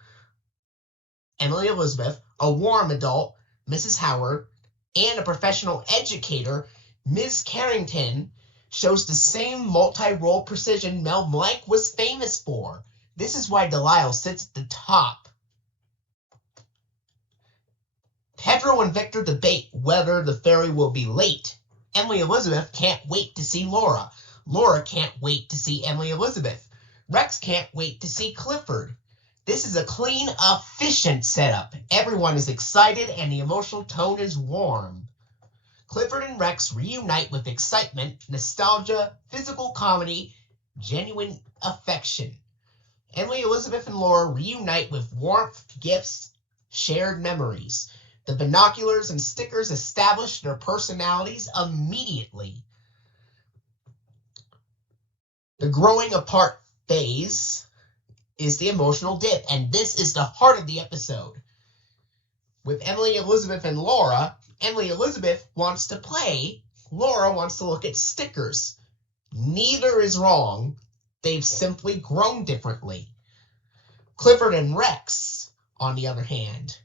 Emily Elizabeth, a warm adult, Mrs. Howard, and a professional educator, Ms. Carrington, shows the same multi-role precision Mel Blanc was famous for. This is why DeLisle sits at the top. Pedro and Victor debate whether the ferry will be late. Emily Elizabeth can't wait to see Laura. Laura can't wait to see Emily Elizabeth. Rex can't wait to see Clifford. This is a clean, efficient setup. Everyone is excited and the emotional tone is warm. Clifford and Rex reunite with excitement, nostalgia, physical comedy, genuine affection. Emily Elizabeth and Laura reunite with warmth, gifts, shared memories. The binoculars and stickers establish their personalities immediately. The growing apart phase is the emotional dip, and this is the heart of the episode. With Emily Elizabeth and Laura, Emily Elizabeth wants to play, Laura wants to look at stickers. Neither is wrong, they've simply grown differently. Clifford and Rex, on the other hand,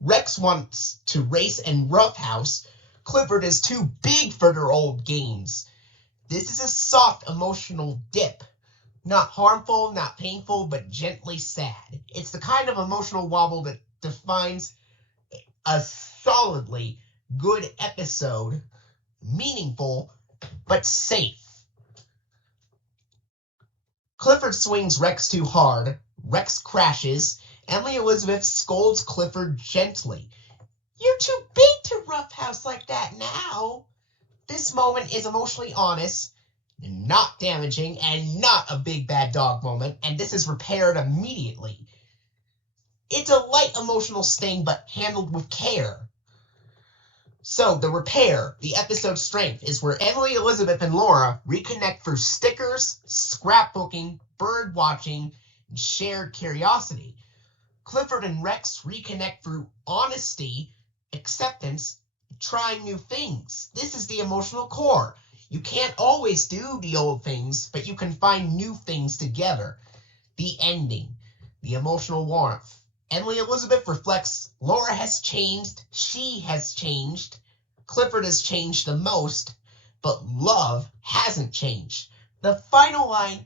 Rex wants to race and roughhouse. Clifford is too big for their old games. This is a soft emotional dip. Not harmful, not painful, but gently sad. It's the kind of emotional wobble that defines a solidly good episode. Meaningful, but safe. Clifford swings Rex too hard. Rex crashes. Emily Elizabeth scolds Clifford gently. You're too big to roughhouse like that now. This moment is emotionally honest, not damaging, and not a big bad dog moment, and this is repaired immediately. It's a light emotional sting, but handled with care. So, the repair, the episode's strength, is where Emily Elizabeth and Laura reconnect through stickers, scrapbooking, bird watching, and shared curiosity. Clifford and Rex reconnect through honesty, acceptance, and trying new things. This is the emotional core. You can't always do the old things, but you can find new things together. The ending. The emotional warmth. Emily Elizabeth reflects Laura has changed, she has changed, Clifford has changed the most, but love hasn't changed. The final line,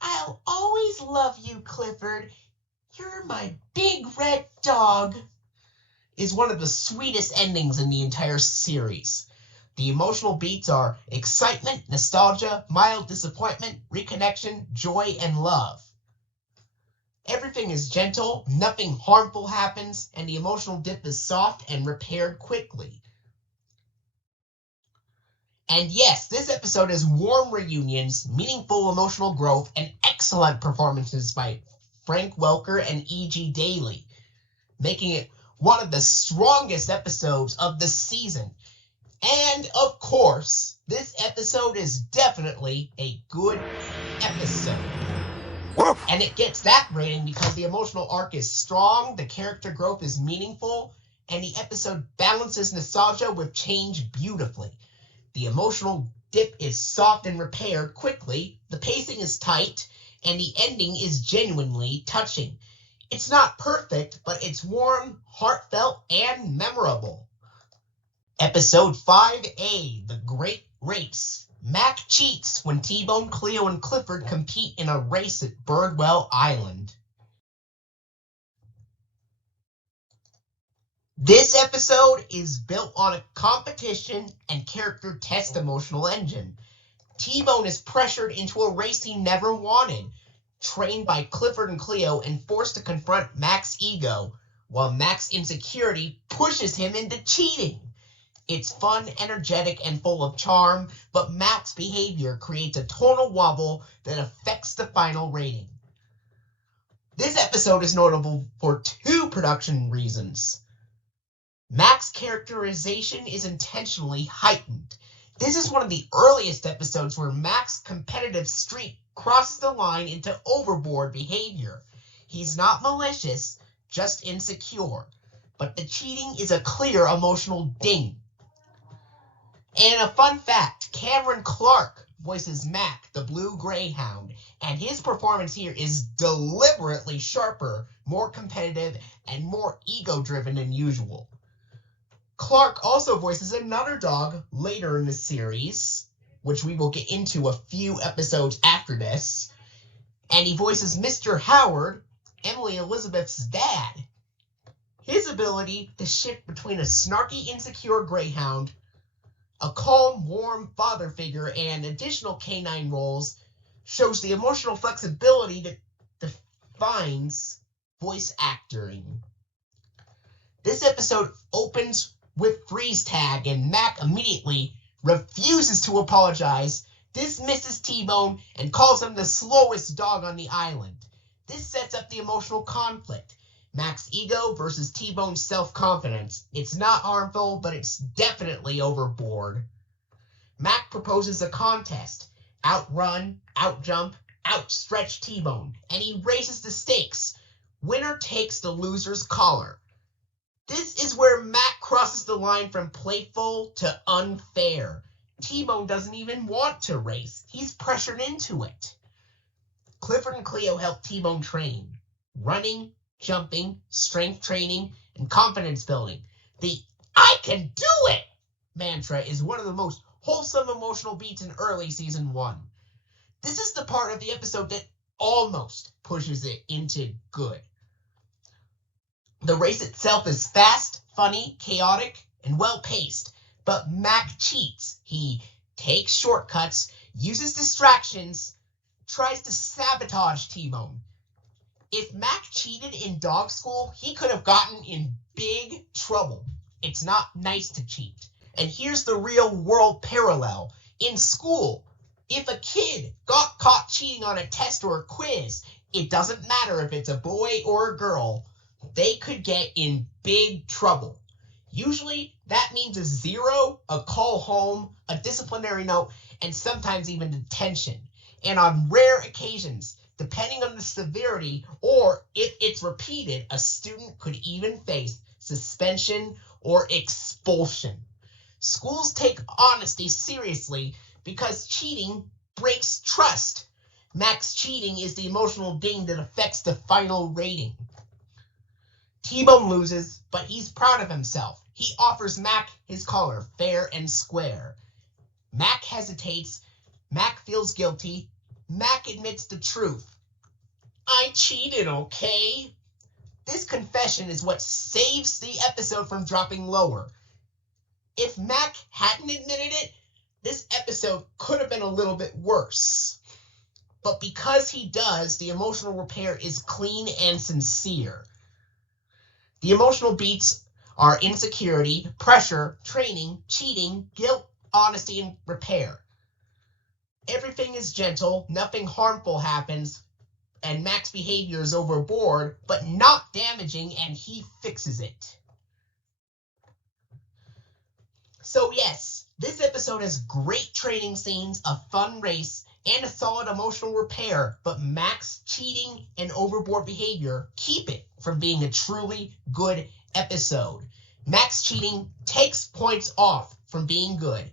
I'll always love you, Clifford. You're my big red dog, is one of the sweetest endings in the entire series. The emotional beats are excitement, nostalgia, mild disappointment, reconnection, joy, and love. Everything is gentle, nothing harmful happens, and the emotional dip is soft and repaired quickly. And yes, this episode has warm reunions, meaningful emotional growth, and excellent performances by Frank Welker and E.G. Daly, making it one of the strongest episodes of the season. And, of course, this episode is definitely a good episode. And it gets that rating because the emotional arc is strong, the character growth is meaningful, and the episode balances nostalgia with change beautifully. The emotional dip is soft and repaired quickly, the pacing is tight, and the ending is genuinely touching. It's not perfect, but it's warm, heartfelt, and memorable. Episode 5A, The Great Race. Mac cheats when T-Bone, Cleo, and Clifford compete in a race at Birdwell Island. This episode is built on a competition and character test emotional engine. T-Bone is pressured into a race he never wanted, trained by Clifford and Cleo and forced to confront Mac's ego, while Mac's insecurity pushes him into cheating. It's fun, energetic, and full of charm, but Mac's behavior creates a tonal wobble that affects the final rating. This episode is notable for two production reasons. Mac's characterization is intentionally heightened. This is one of the earliest episodes where Mac's competitive streak crosses the line into overboard behavior. He's not malicious, just insecure, but the cheating is a clear emotional ding. And a fun fact, Cameron Clark voices Mac, the Blue Greyhound, and his performance here is deliberately sharper, more competitive, and more ego-driven than usual. Clark also voices another dog later in the series, which we will get into a few episodes after this, and he voices Mr. Howard, Emily Elizabeth's dad. His ability to shift between a snarky, insecure greyhound, a calm, warm father figure, and additional canine roles shows the emotional flexibility that defines voice acting. This episode opens with freeze tag, and Mac immediately refuses to apologize, dismisses T-Bone, and calls him the slowest dog on the island. This sets up the emotional conflict. Mac's ego versus T-Bone's self-confidence. It's not harmful, but it's definitely overboard. Mac proposes a contest. Outrun, outjump, outstretch T-Bone, and he raises the stakes. Winner takes the loser's collar. This is where Mac crosses the line from playful to unfair. T-Bone doesn't even want to race. He's pressured into it. Clifford and Cleo help T-Bone train. Running, jumping, strength training, and confidence building. The "I can do it" mantra is one of the most wholesome emotional beats in early season 1. This is the part of the episode that almost pushes it into good. The race itself is fast, funny, chaotic, and well-paced, but Mac cheats. He takes shortcuts, uses distractions, tries to sabotage T-Bone. If Mac cheated in dog school, he could have gotten in big trouble. It's not nice to cheat. And here's the real-world parallel. In school, if a kid got caught cheating on a test or a quiz, it doesn't matter if it's a boy or a girl, they could get in big trouble. Usually, that means a 0, a call home, a disciplinary note, and sometimes even detention. And on rare occasions, depending on the severity or if it's repeated, a student could even face suspension or expulsion. Schools take honesty seriously because cheating breaks trust. Mac's cheating is the emotional ding that affects the final rating. T-Bone loses, but he's proud of himself. He offers Mac his collar, fair and square. Mac hesitates. Mac feels guilty. Mac admits the truth. I cheated, okay? This confession is what saves the episode from dropping lower. If Mac hadn't admitted it, this episode could have been a little bit worse. But because he does, the emotional repair is clean and sincere. The emotional beats are insecurity, pressure, training, cheating, guilt, honesty, and repair. Everything is gentle, nothing harmful happens, and Mac's behavior is overboard, but not damaging, and he fixes it. So yes, this episode has great training scenes, a fun race, and a solid emotional repair, but Mac's cheating and overboard behavior keep it from being a truly good episode. Mac's cheating takes points off from being good,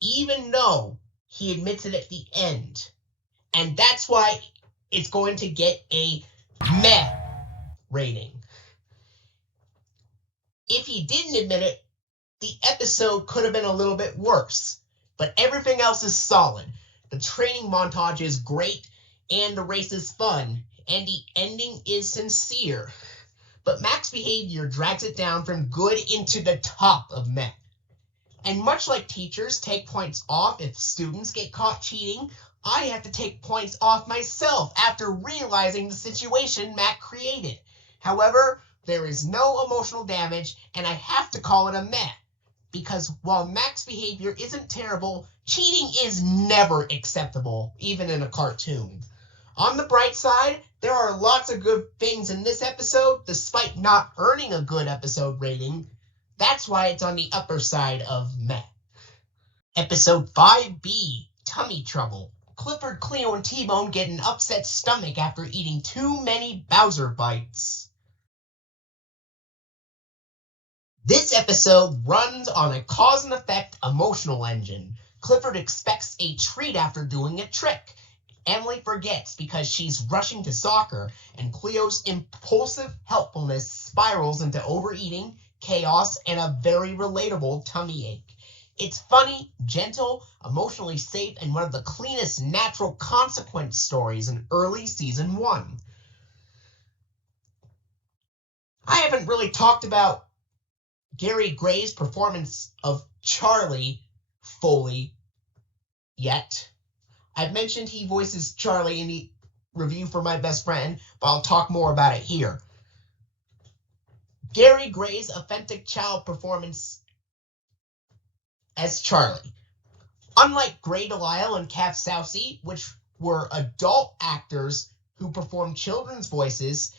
even though he admits it at the end. And that's why it's going to get a meh rating. If he didn't admit it, the episode could have been a little bit worse, but everything else is solid. The training montage is great, and the race is fun, and the ending is sincere. But Mac's behavior drags it down from good into the top of meh. And much like teachers take points off if students get caught cheating, I have to take points off myself after realizing the situation Mac created. However, there is no emotional damage, and I have to call it a meh. Because while Mac's behavior isn't terrible, cheating is never acceptable, even in a cartoon. On the bright side, there are lots of good things in this episode, despite not earning a good episode rating. That's why it's on the upper side of meh. Episode 5B, Tummy Trouble. Clifford, Cleo, and T-Bone get an upset stomach after eating too many Bowser bites. This episode runs on a cause and effect emotional engine. Clifford expects a treat after doing a trick. Emily forgets because she's rushing to soccer, and Cleo's impulsive helpfulness spirals into overeating, chaos, and a very relatable tummy ache. It's funny, gentle, emotionally safe, and one of the cleanest natural consequence stories in early season 1. I haven't really talked about Gary Gray's performance of Charlie fully yet. I've mentioned he voices Charlie in the review for My Best Friend, but I'll talk more about it here. Gary Gray's authentic child performance as Charlie. Unlike Gray Delisle and Kath Soucie, which were adult actors who performed children's voices,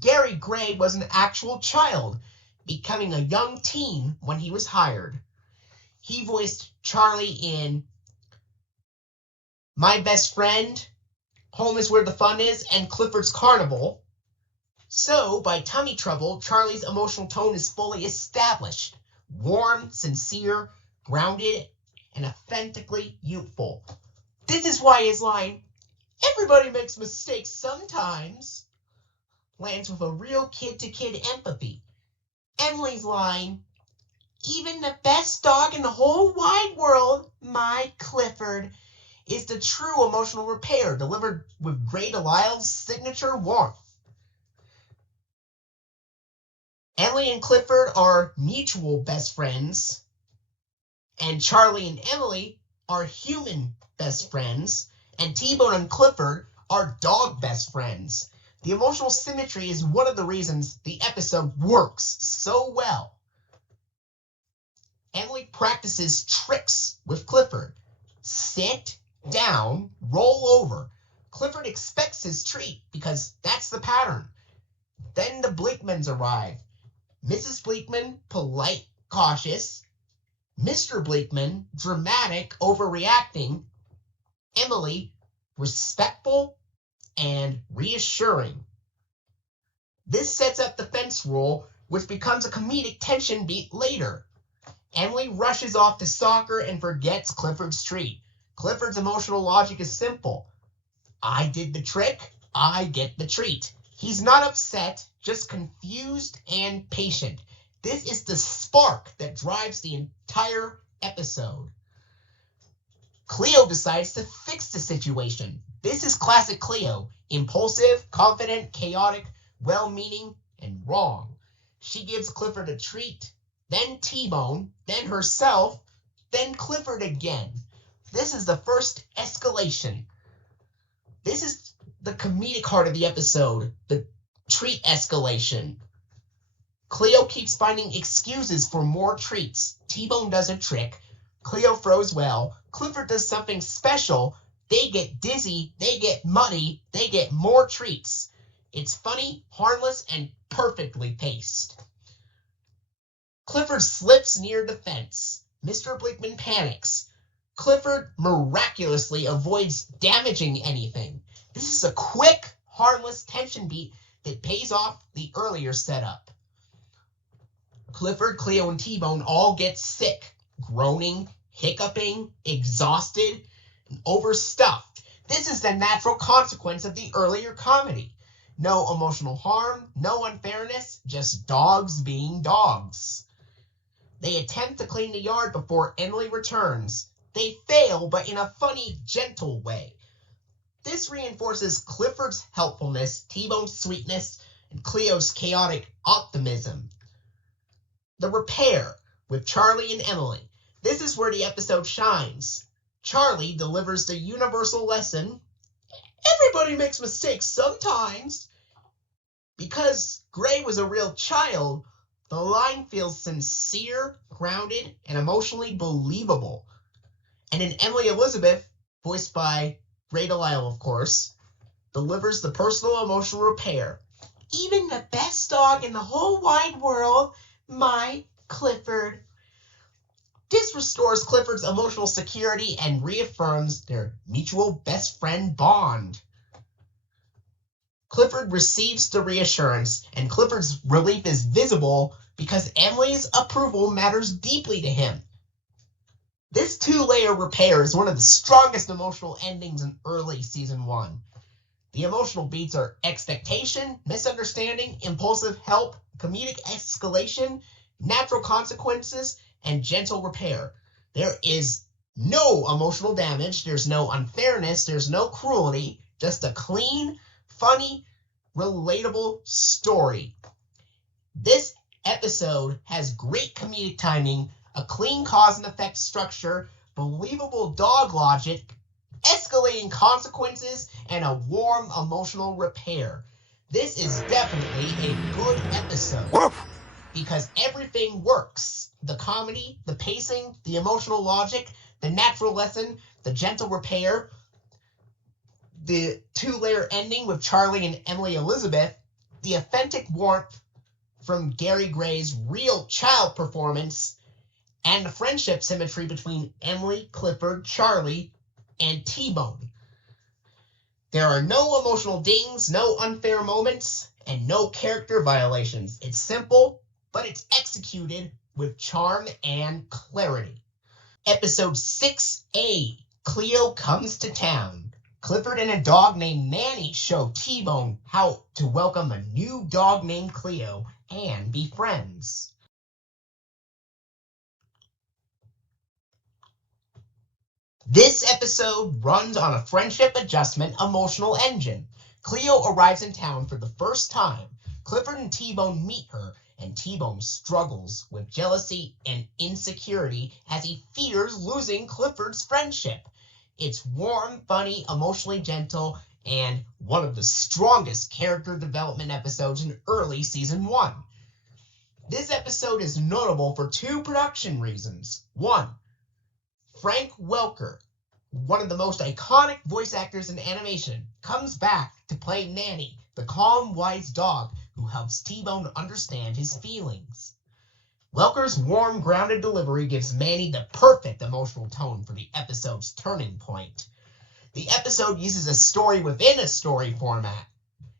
Gary Gray was an actual child, becoming a young teen when he was hired. He voiced Charlie in My Best Friend, Home is Where the Fun Is, and Clifford's Carnival. So, by Tummy Trouble, Charlie's emotional tone is fully established. Warm, sincere, grounded, and authentically youthful. This is why his line, "Everybody makes mistakes sometimes," lands with a real kid-to-kid empathy. Emily's line, "Even the best dog in the whole wide world, my Clifford," is the true emotional repair delivered with Gray Delisle's signature warmth. Emily and Clifford are mutual best friends, and Charlie and Emily are human best friends, and T-Bone and Clifford are dog best friends. The emotional symmetry is one of the reasons the episode works so well. Emily practices tricks with Clifford. Sit down, roll over. Clifford expects his treat because that's the pattern. Then the Bleakmans arrive. Mrs. Bleakman, polite, cautious. Mr. Bleakman, dramatic, overreacting. Emily, respectful and reassuring. This sets up the fence rule, which becomes a comedic tension beat later. Emily rushes off to soccer and forgets Clifford's treat. Clifford's emotional logic is simple. I did the trick, I get the treat. He's not upset, just confused and patient. This is the spark that drives the entire episode. Cleo decides to fix the situation. This is classic Cleo. Impulsive, confident, chaotic, well-meaning, and wrong. She gives Clifford a treat, then T-Bone, then herself, then Clifford again. This is the first escalation. This is the comedic heart of the episode, the treat escalation. Cleo keeps finding excuses for more treats. T-Bone does a trick. Cleo throws well. Clifford does something special. They get dizzy, they get muddy, they get more treats. It's funny, harmless, and perfectly paced. Clifford slips near the fence. Mr. Bleakman panics. Clifford miraculously avoids damaging anything. This is a quick, harmless tension beat that pays off the earlier setup. Clifford, Cleo, and T-Bone all get sick, groaning, hiccuping, exhausted, and overstuffed. This is the natural consequence of the earlier comedy. No emotional harm, no unfairness, just dogs being dogs. They attempt to clean the yard before Emily returns. They fail, but in a funny, gentle way. This reinforces Clifford's helpfulness, T-Bone's sweetness, and Cleo's chaotic optimism. The repair with Charlie and Emily. This is where the episode shines. Charlie delivers the universal lesson. Everybody makes mistakes sometimes. Because Gray was a real child, the line feels sincere, grounded, and emotionally believable. And in Emily Elizabeth, voiced by Ray Delisle, of course, delivers the personal emotional repair. Even the best dog in the whole wide world, my Clifford. This restores Clifford's emotional security and reaffirms their mutual best friend bond. Clifford receives the reassurance, and Clifford's relief is visible because Emily's approval matters deeply to him. This two-layer repair is one of the strongest emotional endings in early season 1. The emotional beats are expectation, misunderstanding, impulsive help, comedic escalation, natural consequences, and gentle repair. There is no emotional damage, there's no unfairness, there's no cruelty, just a clean, funny, relatable story. This episode has great comedic timing, a clean cause and effect structure, believable dog logic, escalating consequences, and a warm emotional repair. This is definitely a good episode because everything works. The comedy, the pacing, the emotional logic, the natural lesson, the gentle repair, the two-layer ending with Charlie and Emily Elizabeth, the authentic warmth from Gary Gray's real child performance, and the friendship symmetry between Emily, Clifford, Charlie, and T-Bone. There are no emotional dings, no unfair moments, and no character violations. It's simple, but it's executed with charm and clarity. Episode 6A, Cleo Comes to Town. Clifford and a dog named Manny show T-Bone how to welcome a new dog named Cleo and be friends. This episode runs on a friendship adjustment emotional engine. Cleo arrives in town for the first time. Clifford and T-Bone meet her, and T-Bone struggles with jealousy and insecurity as he fears losing Clifford's friendship. It's warm, funny, emotionally gentle, and one of the strongest character development episodes in early season 1. This episode is notable for 2 production reasons. 1, Frank Welker, one of the most iconic voice actors in animation, comes back to play Manny, the calm, wise dog who helps T-Bone understand his feelings. Welker's warm, grounded delivery gives Manny the perfect emotional tone for the episode's turning point. The episode uses a story within a story format.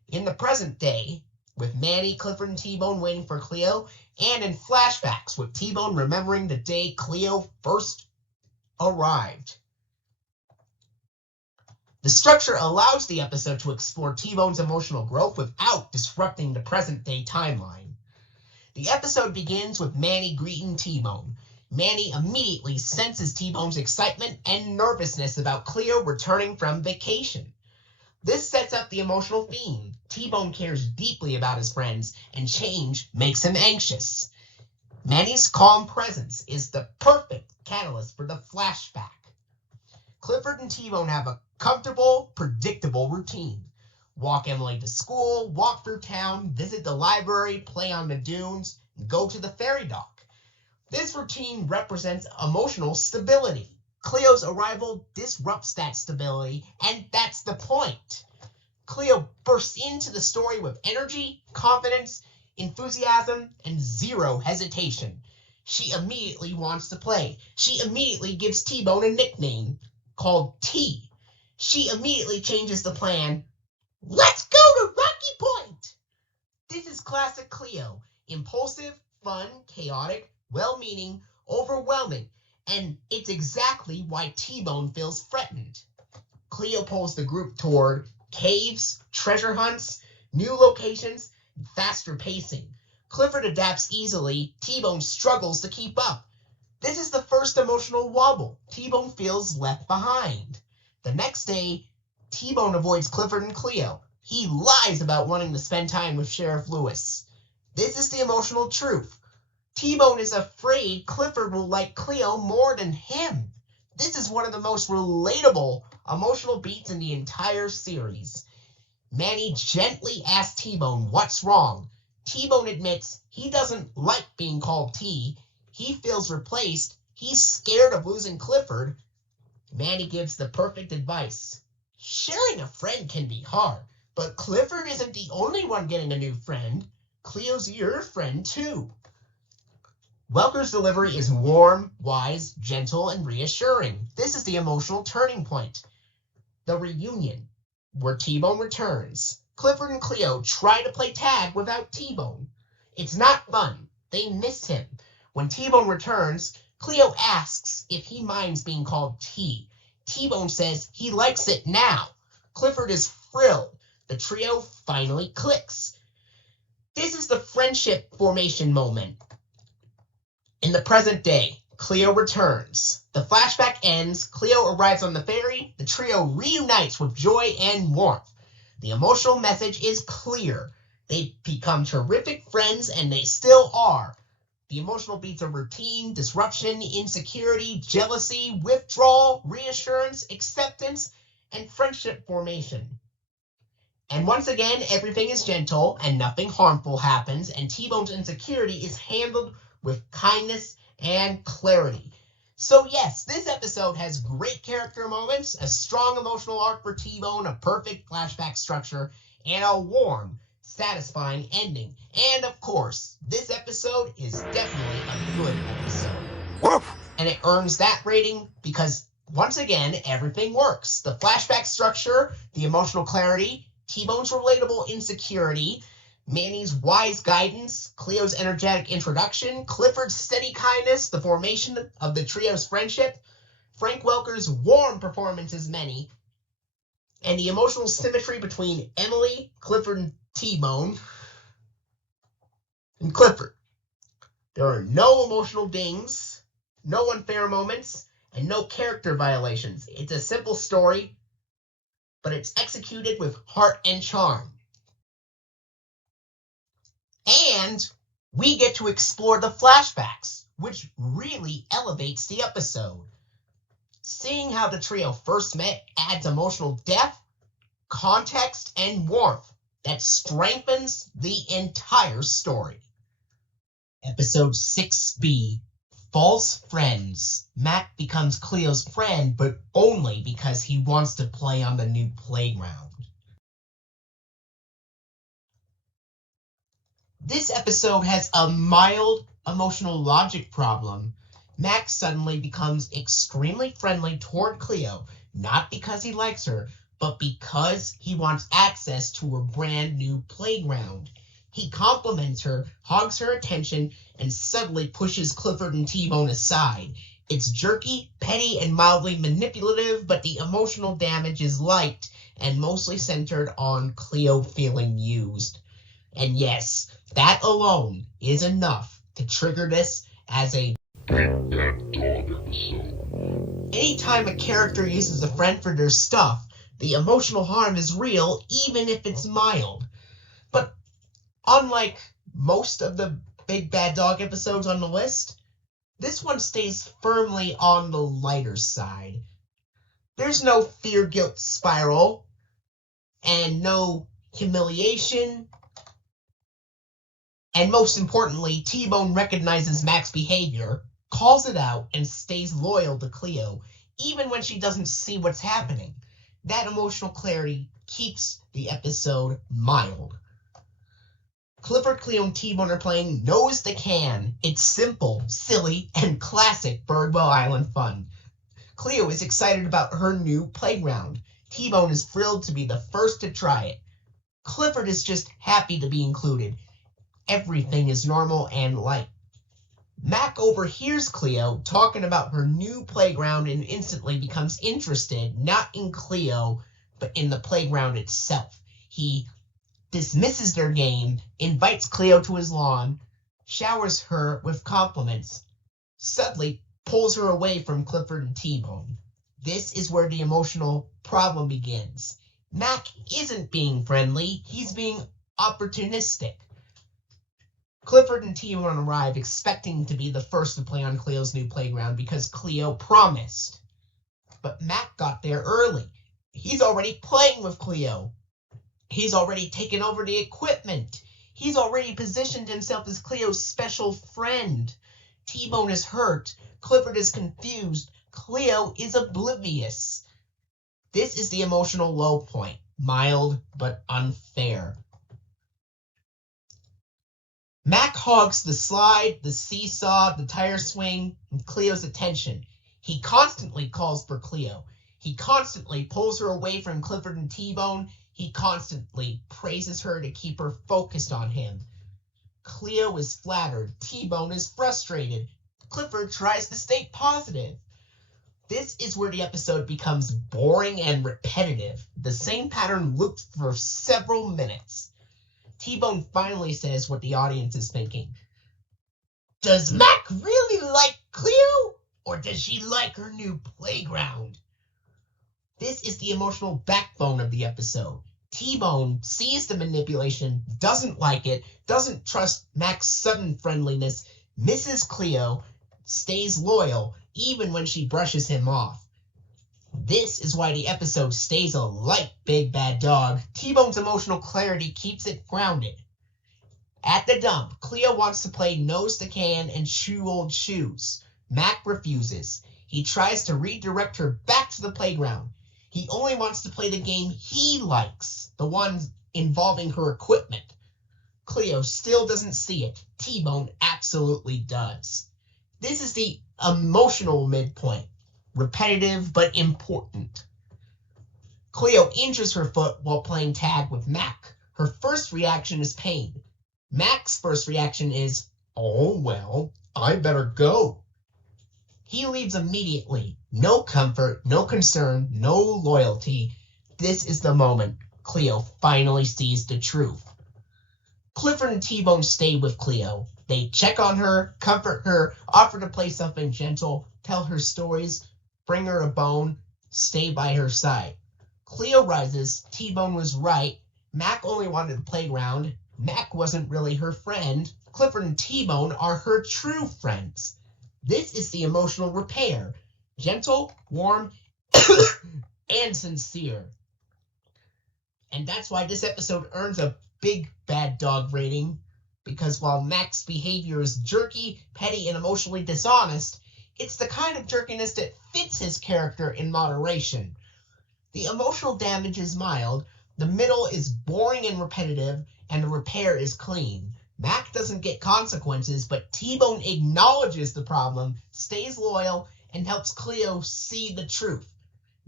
In the present day, with Manny, Clifford, and T-Bone waiting for Cleo, and in flashbacks with T-Bone remembering the day Cleo first arrived. The structure allows the episode to explore T-Bone's emotional growth without disrupting the present-day timeline. The episode begins with Manny greeting T-Bone. Manny immediately senses T-Bone's excitement and nervousness about Cleo returning from vacation. This sets up the emotional theme. T-Bone cares deeply about his friends, and change makes him anxious. Manny's calm presence is the perfect catalyst for the flashback. Clifford and T-Bone have a comfortable, predictable routine. Walk Emily to school, walk through town, visit the library, play on the dunes, and go to the ferry dock. This routine represents emotional stability. Cleo's arrival disrupts that stability, and that's the point. Cleo bursts into the story with energy, confidence, enthusiasm, and zero hesitation. She immediately wants to play. She immediately gives T-Bone a nickname called T. She immediately changes the plan. Let's go to Rocky Point! This is classic Cleo. Impulsive, fun, chaotic, well-meaning, overwhelming, and it's exactly why T-Bone feels threatened. Cleo pulls the group toward caves, treasure hunts, new locations, and faster pacing. Clifford adapts easily. T-Bone struggles to keep up. This is the first emotional wobble. T-Bone feels left behind. The next day, T-Bone avoids Clifford and Cleo. He lies about wanting to spend time with Sheriff Lewis. This is the emotional truth. T-Bone is afraid Clifford will like Cleo more than him. This is one of the most relatable emotional beats in the entire series. Manny gently asks T-Bone what's wrong. T-Bone admits he doesn't like being called T. He feels replaced. He's scared of losing Clifford. Manny gives the perfect advice. Sharing a friend can be hard, but Clifford isn't the only one getting a new friend. Cleo's your friend too. Welker's delivery is warm, wise, gentle, and reassuring. This is the emotional turning point. The reunion, where T-Bone returns. Clifford and Cleo try to play tag without T-Bone. It's not fun. They miss him. When T-Bone returns, Cleo asks if he minds being called T. T-Bone says he likes it now. Clifford is thrilled. The trio finally clicks. This is the friendship formation moment. In the present day, Cleo returns. The flashback ends. Cleo arrives on the ferry. The trio reunites with joy and warmth. The emotional message is clear. They become terrific friends, and they still are. The emotional beats are routine, disruption, insecurity, jealousy, withdrawal, reassurance, acceptance, and friendship formation. And once again, everything is gentle and nothing harmful happens, and T-Bone's insecurity is handled with kindness and clarity. So yes, this episode has great character moments, a strong emotional arc for T-Bone, a perfect flashback structure, and a warm, satisfying ending. And of course, this episode is definitely a good episode. Woof! And it earns that rating because, once again, everything works. The flashback structure, the emotional clarity, T-Bone's relatable insecurity, Manny's wise guidance, Cleo's energetic introduction, Clifford's steady kindness, the formation of the trio's friendship, Frank Welker's warm performance as Manny, and the emotional symmetry between Emily, Clifford, and T-Bone, and Clifford. There are no emotional dings, no unfair moments, and no character violations. It's a simple story, but it's executed with heart and charm. And we get to explore the flashbacks, which really elevates the episode. Seeing how the trio first met adds emotional depth, context, and warmth that strengthens the entire story. Episode 6B, False Friends. Mac becomes Cleo's friend, but only because he wants to play on the new playground. This episode has a mild emotional logic problem. Max suddenly becomes extremely friendly toward Cleo, not because he likes her, but because he wants access to her brand new playground. He compliments her, hogs her attention, and suddenly pushes Clifford and T-Bone aside. It's jerky, petty, and mildly manipulative, but the emotional damage is light and mostly centered on Cleo feeling used. And yes, that alone is enough to trigger this as a Big Bad Dog episode. anytime a character uses a friend for their stuff, the emotional harm is real, even if it's mild. But unlike most of the Big Bad Dog episodes on the list, this one stays firmly on the lighter side. There's no fear-guilt spiral, and no humiliation. And most importantly, T-Bone recognizes Mac's behavior, calls it out, and stays loyal to Cleo, even when she doesn't see what's happening. That emotional clarity keeps the episode mild. Clifford, Cleo, and T-Bone are playing Nose to Can. It's simple, silly, and classic Birdwell Island fun. Cleo is excited about her new playground. T-Bone is thrilled to be the first to try it. Clifford is just happy to be included. Everything is normal and light. Mac overhears Cleo talking about her new playground and instantly becomes interested, not in Cleo, but in the playground itself. He dismisses their game, invites Cleo to his lawn, showers her with compliments, suddenly pulls her away from Clifford and T-Bone. This is where the emotional problem begins. Mac isn't being friendly, he's being opportunistic. Clifford and T-Bone arrive expecting to be the first to play on Cleo's new playground because Cleo promised. But Mac got there early. He's already playing with Cleo. He's already taken over the equipment. He's already positioned himself as Cleo's special friend. T-Bone is hurt. Clifford is confused. Cleo is oblivious. This is the emotional low point. Mild but unfair. Mac hogs the slide, the seesaw, the tire swing, and Cleo's attention. He constantly calls for Cleo. He constantly pulls her away from Clifford and T-Bone. He constantly praises her to keep her focused on him. Cleo is flattered. T-Bone is frustrated. Clifford tries to stay positive. This is where the episode becomes boring and repetitive. The same pattern loops for several minutes. T-Bone finally says what the audience is thinking. Does Mac really like Cleo? Or does she like her new playground? This is the emotional backbone of the episode. T-Bone sees the manipulation, doesn't like it, doesn't trust Mac's sudden friendliness, misses Cleo, stays loyal, even when she brushes him off. This is why the episode stays a light Big Bad Dog. T-Bone's emotional clarity keeps it grounded. At the dump, Cleo wants to play Nose to Can and Shoe Old Shoes. Mac refuses. He tries to redirect her back to the playground. He only wants to play the game he likes, the one involving her equipment. Cleo still doesn't see it. T-Bone absolutely does. This is the emotional midpoint. Repetitive but important. Cleo injures her foot while playing tag with Mac. Her first reaction is pain. Mac's first reaction is, oh well, I better go. He leaves immediately. No comfort, no concern, no loyalty. This is the moment Cleo finally sees the truth. Clifford and T-Bone stay with Cleo. They check on her, comfort her, offer to play something gentle, tell her stories, bring her a bone, stay by her side. Cleo rises. T-Bone was right. Mac only wanted a playground. Mac wasn't really her friend. Clifford and T-Bone are her true friends. This is the emotional repair. Gentle, warm, and sincere. And that's why this episode earns a Big Bad Dog rating, because while Mac's behavior is jerky, petty, and emotionally dishonest, it's the kind of jerkiness that fits his character in moderation. The emotional damage is mild, the middle is boring and repetitive, and the repair is clean. Mac doesn't get consequences, but T-Bone acknowledges the problem, stays loyal, and helps Cleo see the truth.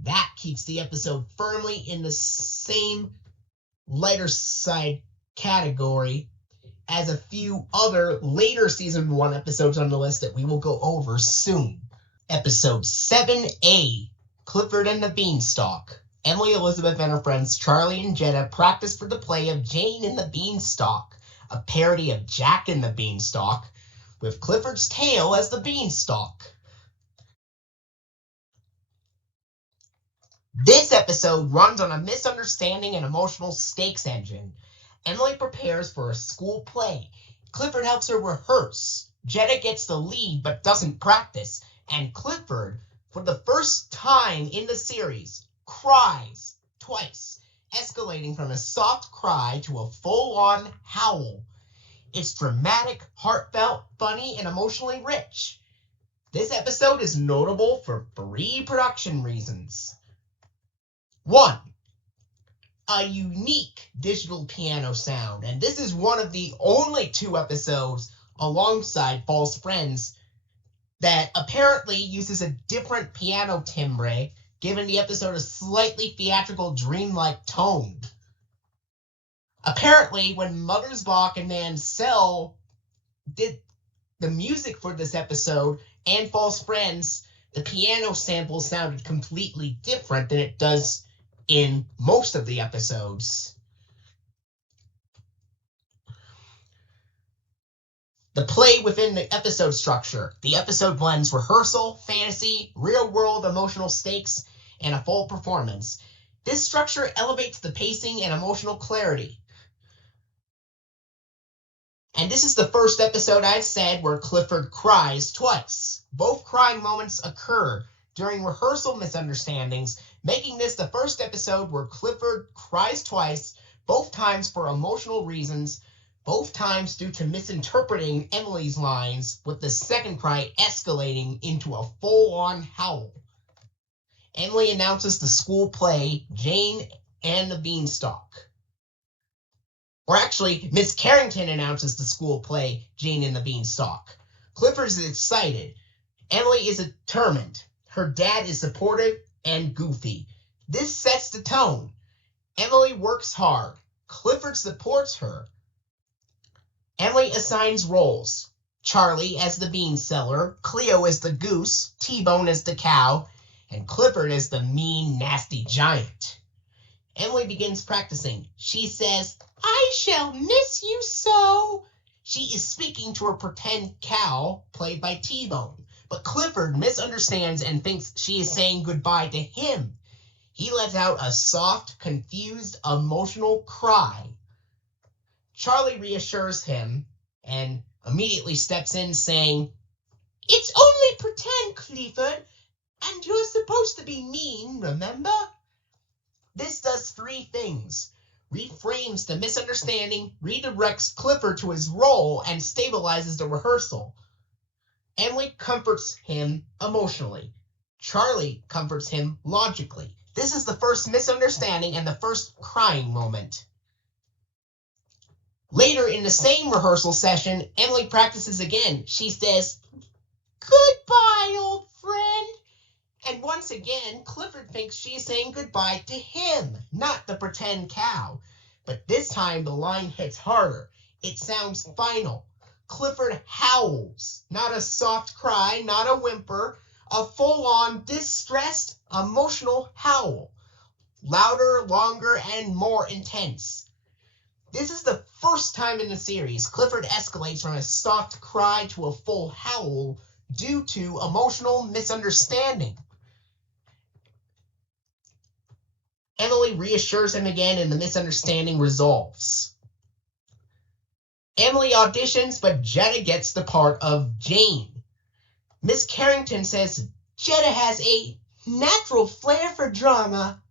That keeps the episode firmly in the same lighter side category as a few other later season 1 episodes on the list that we will go over soon. Episode 7A, Clifford and the Beanstalk. Emily, Elizabeth, and her friends Charlie and Jetta practice for the play of Jane and the Beanstalk, a parody of Jack and the Beanstalk, with Clifford's tail as the beanstalk. This episode runs on a misunderstanding and emotional stakes engine. Emily prepares for a school play. Clifford helps her rehearse. Jetta gets the lead but doesn't practice. And Clifford, for the first time in the series, cries twice, escalating from a soft cry to a full-on howl. It's dramatic, heartfelt, funny, and emotionally rich. This episode is notable for 3 production reasons. 1. A unique digital piano sound, and this is one of the only 2 episodes alongside False Friends that apparently uses a different piano timbre, giving the episode a slightly theatrical, dreamlike tone. Apparently, when Mothersbaugh and Mansell did the music for this episode and False Friends, the piano sample sounded completely different than it does in most of the episodes. The play within the episode structure. The episode blends rehearsal, fantasy, real-world emotional stakes, and a full performance. This structure elevates the pacing and emotional clarity. And this is the first episode I've said where Clifford cries twice. Both crying moments occur during rehearsal misunderstandings, making this the first episode where Clifford cries twice, both times for emotional reasons, both times due to misinterpreting Emily's lines, with the second cry escalating into a full-on howl. Emily announces the school play, Jane and the Beanstalk. Or actually, Miss Carrington announces the school play, Jane and the Beanstalk. Clifford is excited. Emily is determined. Her dad is supportive and goofy. This sets the tone. Emily works hard. Clifford supports her. Emily assigns roles. Charlie as the bean seller, Cleo as the goose, T-Bone as the cow, and Clifford as the mean, nasty giant. Emily begins practicing. She says, "I shall miss you so." She is speaking to her pretend cow, played by T-Bone, but Clifford misunderstands and thinks she is saying goodbye to him. He lets out a soft, confused, emotional cry. Charlie reassures him and immediately steps in saying, "It's only pretend, Clifford, and you're supposed to be mean, remember?" This does 3 things. Reframes the misunderstanding, redirects Clifford to his role, and stabilizes the rehearsal. Emily comforts him emotionally. Charlie comforts him logically. This is the first misunderstanding and the first crying moment. Later in the same rehearsal session, Emily practices again. She says, "Goodbye, old friend." And once again, Clifford thinks she's saying goodbye to him, not the pretend cow. But this time, the line hits harder. It sounds final. Clifford howls. Not a soft cry, not a whimper. A full-on, distressed, emotional howl. Louder, longer, and more intense. This is the first time in the series Clifford escalates from a soft cry to a full howl due to emotional misunderstanding. Emily reassures him again and the misunderstanding resolves. Emily auditions, but Jetta gets the part of Jane. Miss Carrington says Jetta has a natural flair for drama.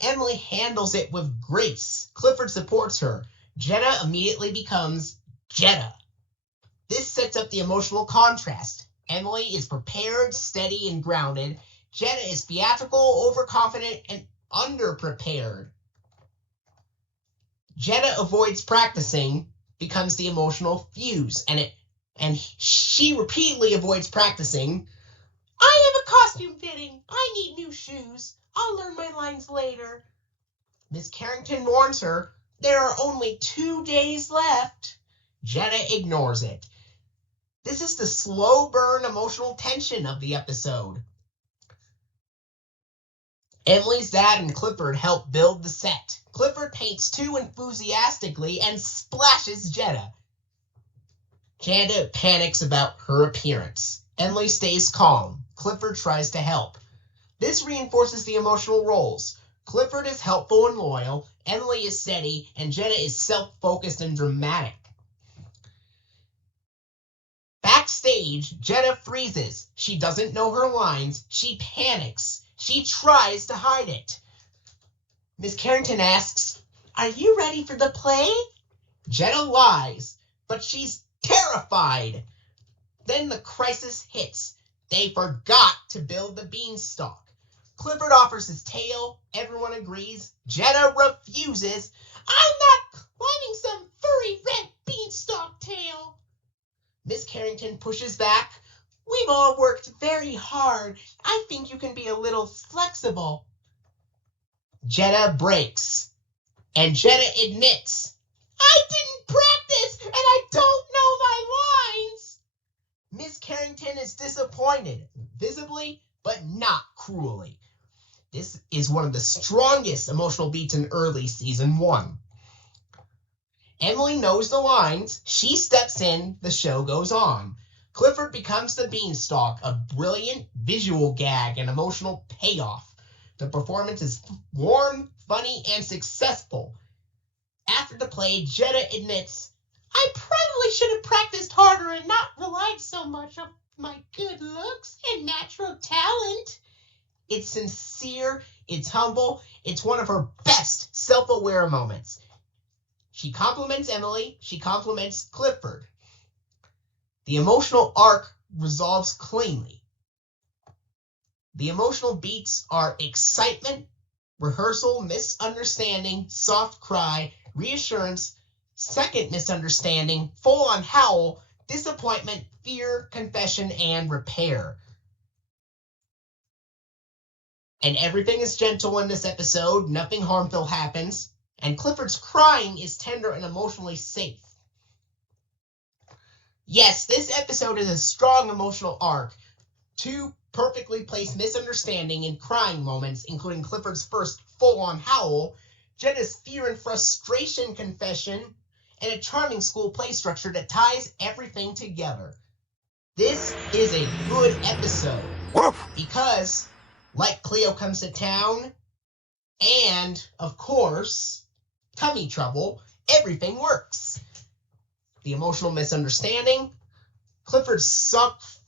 Emily handles it with grace. Clifford supports her. Jetta immediately becomes Jetta. This sets up the emotional contrast. Emily is prepared, steady, and grounded. Jetta is theatrical, overconfident, and underprepared. Jetta avoids practicing, becomes the emotional fuse, and she repeatedly avoids practicing. "I have a costume fitting. I need new shoes. I'll learn my lines later." Miss Carrington warns her, "There are only 2 days left." Jetta ignores it. This is the slow burn emotional tension of the episode. Emily's dad and Clifford help build the set. Clifford paints too enthusiastically and splashes Jetta. Jetta panics about her appearance. Emily stays calm. Clifford tries to help. This reinforces the emotional roles. Clifford is helpful and loyal, Emily is steady, and Jetta is self-focused and dramatic. Backstage, Jetta freezes. She doesn't know her lines. She panics. She tries to hide it. Miss Carrington asks, "Are you ready for the play?" Jetta lies, but she's terrified. Then the crisis hits. They forgot to build the beanstalk. Clifford offers his tail. Everyone agrees. Jetta refuses. "I'm not climbing some furry red beanstalk tail." Miss Carrington pushes back. "We've all worked very hard. I think you can be a little flexible." Jetta breaks. And Jetta admits, "I didn't practice and I don't know my lines." Miss Carrington is disappointed, visibly, but not cruelly. This is one of the strongest emotional beats in early season 1. Emily knows the lines. She steps in. The show goes on. Clifford becomes the beanstalk, a brilliant visual gag and emotional payoff. The performance is warm, funny, and successful. After the play, Jetta admits, "I probably should have practiced harder and not relied so much on my good looks and natural talent." It's sincere, it's humble, it's one of her best self-aware moments. She compliments Emily, she compliments Clifford. The emotional arc resolves cleanly. The emotional beats are excitement, rehearsal, misunderstanding, soft cry, reassurance, second misunderstanding, full-on howl, disappointment, fear, confession, and repair. And everything is gentle in this episode, nothing harmful happens, and Clifford's crying is tender and emotionally safe. Yes, this episode is a strong emotional arc. 2 perfectly placed misunderstanding and crying moments, including Clifford's first full-on howl, Jetta's fear and frustration confession, and a charming school play structure that ties everything together. This is a good episode because, like Cleo Comes to Town, and, of course, Tummy Trouble, everything works. The emotional misunderstanding, Clifford's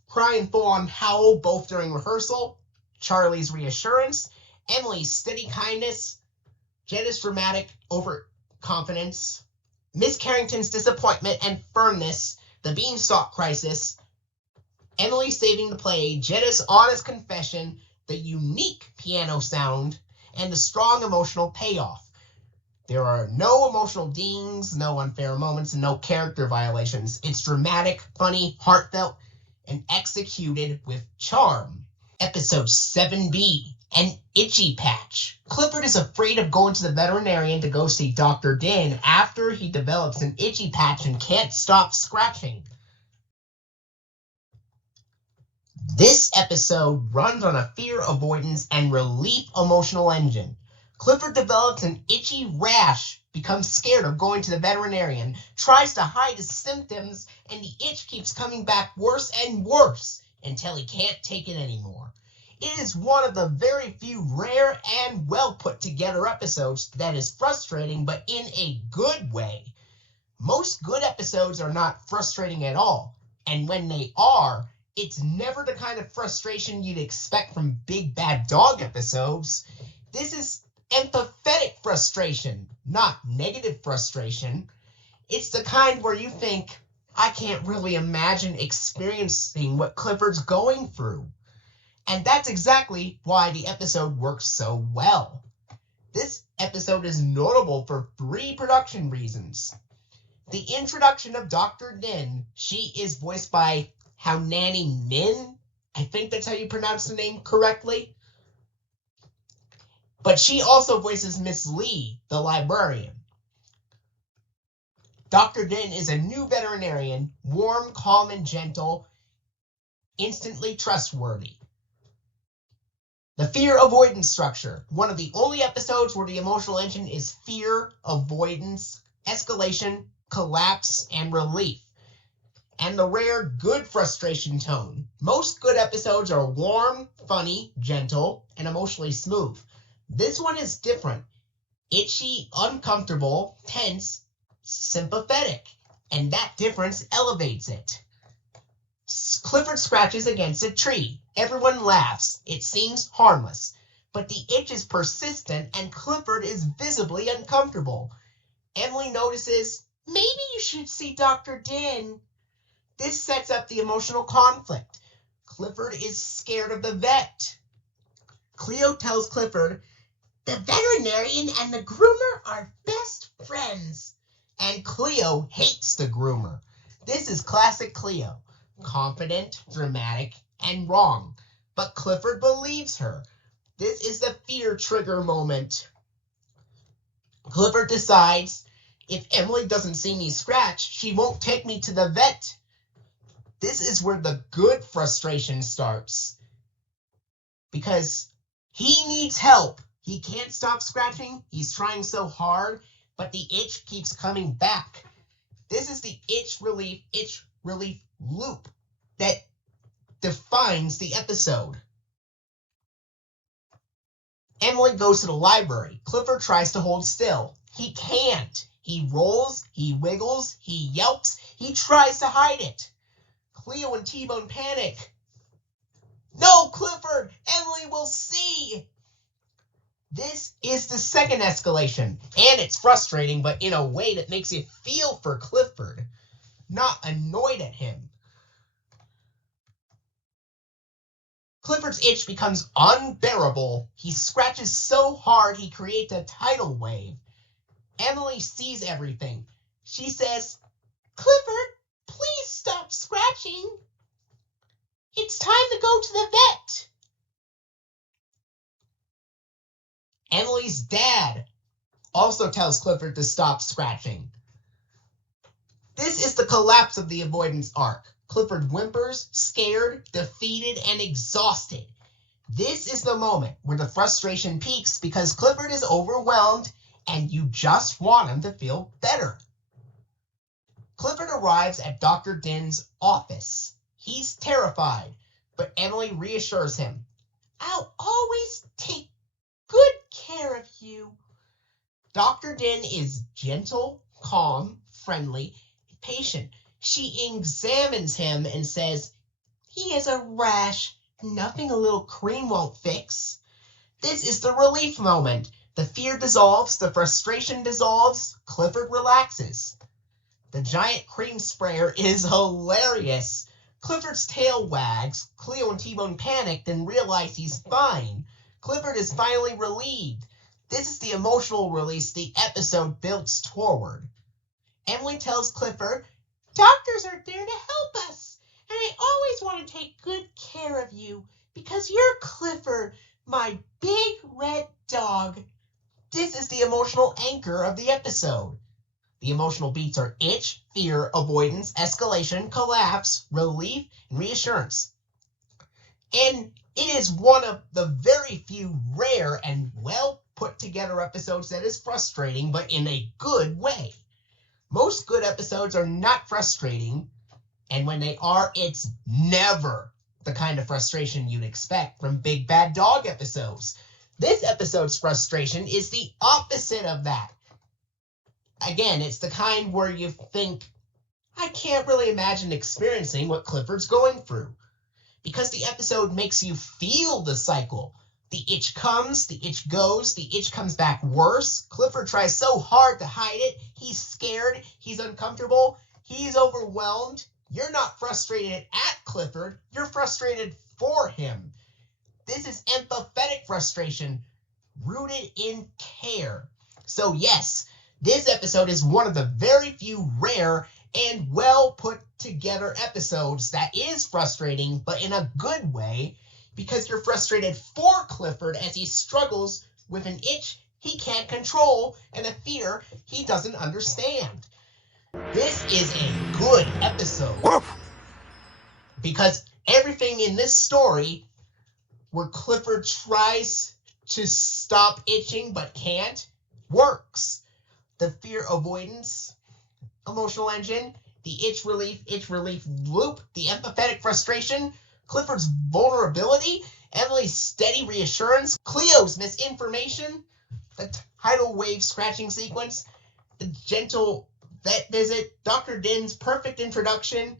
crying full-on howl both during rehearsal, Charlie's reassurance, Emily's steady kindness, Jetta's dramatic overconfidence, Miss Carrington's disappointment and firmness, the beanstalk crisis, Emily saving the play, Jetta's honest confession, the unique piano sound, and the strong emotional payoff. There are no emotional dings, no unfair moments, and no character violations. It's dramatic, funny, heartfelt, and executed with charm. Episode 7B, An Itchy Patch. Clifford is afraid of going to the veterinarian to go see Dr. Din after he develops an itchy patch and can't stop scratching. This episode runs on a fear avoidance and relief emotional engine. Clifford develops an itchy rash, becomes scared of going to the veterinarian, tries to hide his symptoms, and the itch keeps coming back worse and worse until he can't take it anymore. It is one of the very few rare and well put together episodes that is frustrating, but in a good way. Most good episodes are not frustrating at all, and when they are, it's never the kind of frustration you'd expect from Big Bad Dog episodes. This is empathetic frustration, not negative frustration. It's the kind where you think, I can't really imagine experiencing what Clifford's going through. And that's exactly why the episode works so well. This episode is notable for 3 production reasons. The introduction of Dr. Din, she is voiced by Nanny Min. I think that's how you pronounce the name correctly. But she also voices Miss Lee, the librarian. Dr. Din is a new veterinarian, warm, calm, and gentle, instantly trustworthy. The fear avoidance structure. One of the only episodes where the emotional engine is fear, avoidance, escalation, collapse, and relief. And the rare good frustration tone. Most good episodes are warm, funny, gentle, and emotionally smooth. This one is different. Itchy, uncomfortable, tense, sympathetic. And that difference elevates it. Clifford scratches against a tree. Everyone laughs. It seems harmless. But the itch is persistent and Clifford is visibly uncomfortable. Emily notices, maybe you should see Dr. Din. This sets up the emotional conflict. Clifford is scared of the vet. Cleo tells Clifford, the veterinarian and the groomer are best friends. And Cleo hates the groomer. This is classic Cleo. Confident, dramatic, and wrong. But Clifford believes her. This is the fear trigger moment. Clifford decides, if Emily doesn't see me scratch, she won't take me to the vet. This is where the good frustration starts. Because he needs help. He can't stop scratching. He's trying so hard, but the itch keeps coming back. This is the itch relief loop that defines the episode. Emily goes to the library. Clifford tries to hold still. He can't. He rolls, he wiggles, he yelps, he tries to hide it. Cleo and T-Bone panic. No, Clifford! Emily will see! This is the second escalation, and it's frustrating, but in a way that makes you feel for Clifford, not annoyed at him. Clifford's itch becomes unbearable. He scratches so hard he creates a tidal wave. Emily sees everything. She says, Clifford, please stop scratching. It's time to go to the vet. Emily's dad also tells Clifford to stop scratching. This is the collapse of the avoidance arc. Clifford whimpers, scared, defeated, and exhausted. This is the moment where the frustration peaks because Clifford is overwhelmed and you just want him to feel better. Clifford arrives at Dr. Din's office. He's terrified, but Emily reassures him. I'll always take good care of you. Dr. Din is gentle, calm, friendly, patient. She examines him and says, he has a rash, nothing a little cream won't fix. This is the relief moment. The fear dissolves, the frustration dissolves, Clifford relaxes. The giant cream sprayer is hilarious. Clifford's tail wags. Cleo and T-Bone panicked and realize he's fine. Clifford is finally relieved. This is the emotional release the episode builds toward. Emily tells Clifford, doctors are there to help us, and I always want to take good care of you because you're Clifford, my big red dog. This is the emotional anchor of the episode. The emotional beats are itch, fear, avoidance, escalation, collapse, relief, and reassurance. And it is one of the very few rare and well put together episodes that is frustrating, but in a good way. Most good episodes are not frustrating, and when they are, it's never the kind of frustration you'd expect from Big Bad Dog episodes. This episode's frustration is the opposite of that. Again, it's the kind where you think, I can't really imagine experiencing what Clifford's going through. Because the episode makes you feel the cycle. The itch comes, the itch goes, the itch comes back worse. Clifford tries so hard to hide it. He's scared, he's uncomfortable, he's overwhelmed. You're not frustrated at Clifford, you're frustrated for him. This is empathetic frustration, rooted in care. So yes, this episode is one of the very few rare and well put together episodes that is frustrating, but in a good way, because you're frustrated for Clifford as he struggles with an itch he can't control and a fear he doesn't understand. This is a good episode. Woof! Because everything in this story, where Clifford tries to stop itching but can't, works. The fear avoidance emotional engine, the itch relief loop, the empathetic frustration, Clifford's vulnerability, Emily's steady reassurance, Cleo's misinformation, the tidal wave scratching sequence, the gentle vet visit, Dr. Din's perfect introduction,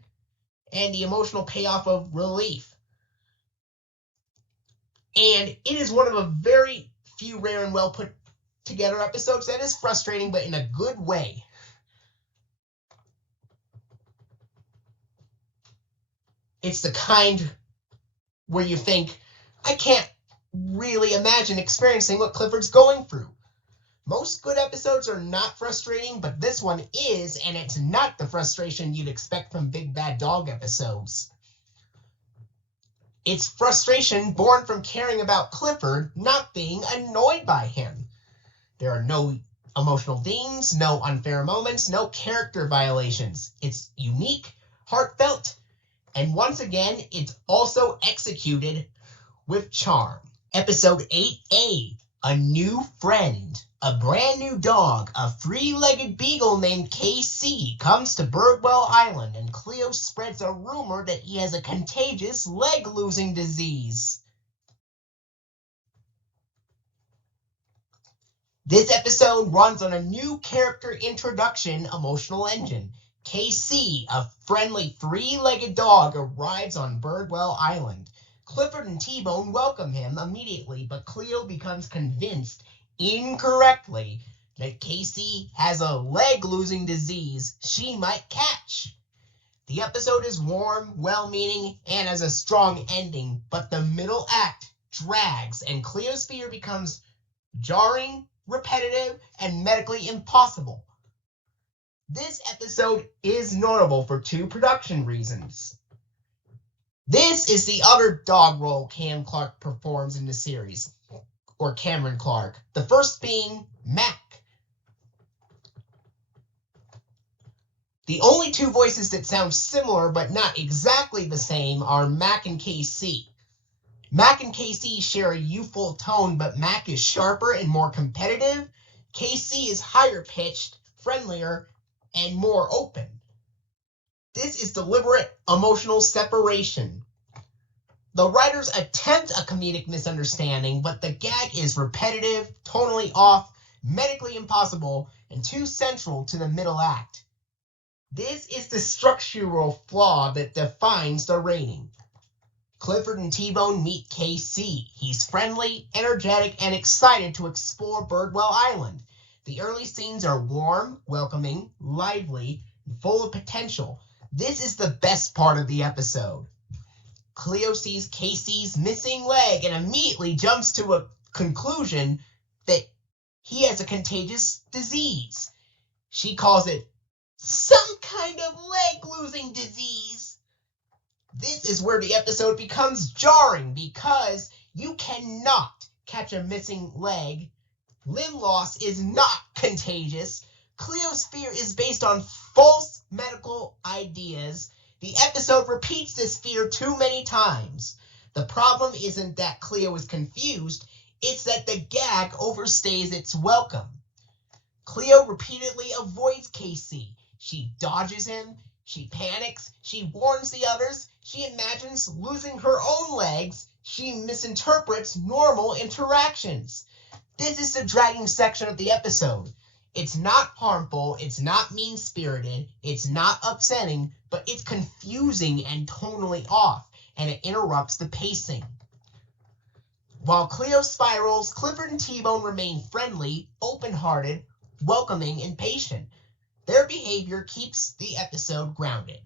and the emotional payoff of relief. And it is one of a very few rare and well put together episodes that is frustrating, but in a good way. It's the kind where you think, I can't really imagine experiencing what Clifford's going through. Most good episodes are not frustrating, but this one is, and it's not the frustration you'd expect from Big Bad Dog episodes. It's frustration born from caring about Clifford, not being annoyed by him. There are no emotional themes, no unfair moments, no character violations. It's unique, heartfelt, and once again, it's also executed with charm. Episode 8A, A New Friend. A brand new dog, a three-legged beagle named KC, comes to Birdwell Island, and Cleo spreads a rumor that he has a contagious leg-losing disease. This episode runs on a new character introduction emotional engine. KC, a friendly three-legged dog, arrives on Birdwell Island. Clifford and T-Bone welcome him immediately, but Cleo becomes convinced incorrectly that Casey has a leg-losing disease she might catch. The episode is warm, well-meaning, and has a strong ending, but the middle act drags, and Cleo's fear becomes jarring, repetitive, and medically impossible. This episode is notable for two production reasons. This is the other dog role Cam Clark performs in the series, or Cameron Clark, the first being Mac. The only two voices that sound similar but not exactly the same are Mac and KC. Mac and KC share a youthful tone, but Mac is sharper and more competitive. KC is higher pitched, friendlier, and more open. This is deliberate emotional separation. The writers attempt a comedic misunderstanding, but the gag is repetitive, tonally off, medically impossible, and too central to the middle act. This is the structural flaw that defines the rating. Clifford and T-Bone meet KC. He's friendly, energetic, and excited to explore Birdwell Island. The early scenes are warm, welcoming, lively, and full of potential. This is the best part of the episode. Cleo sees Casey's missing leg and immediately jumps to a conclusion that he has a contagious disease. She calls it some kind of leg-losing disease. This is where the episode becomes jarring because you cannot catch a missing leg. Limb loss is not contagious. Cleo's fear is based on false medical ideas. The episode repeats this fear too many times. The problem isn't that Cleo is confused, it's that the gag overstays its welcome. Cleo repeatedly avoids Casey. She dodges him, she panics, she warns the others, she imagines losing her own legs, she misinterprets normal interactions. This is the dragging section of the episode. It's not harmful, it's not mean-spirited, it's not upsetting, but it's confusing and tonally off, and it interrupts the pacing. While Cleo spirals, Clifford and T-Bone remain friendly, open-hearted, welcoming, and patient. Their behavior keeps the episode grounded.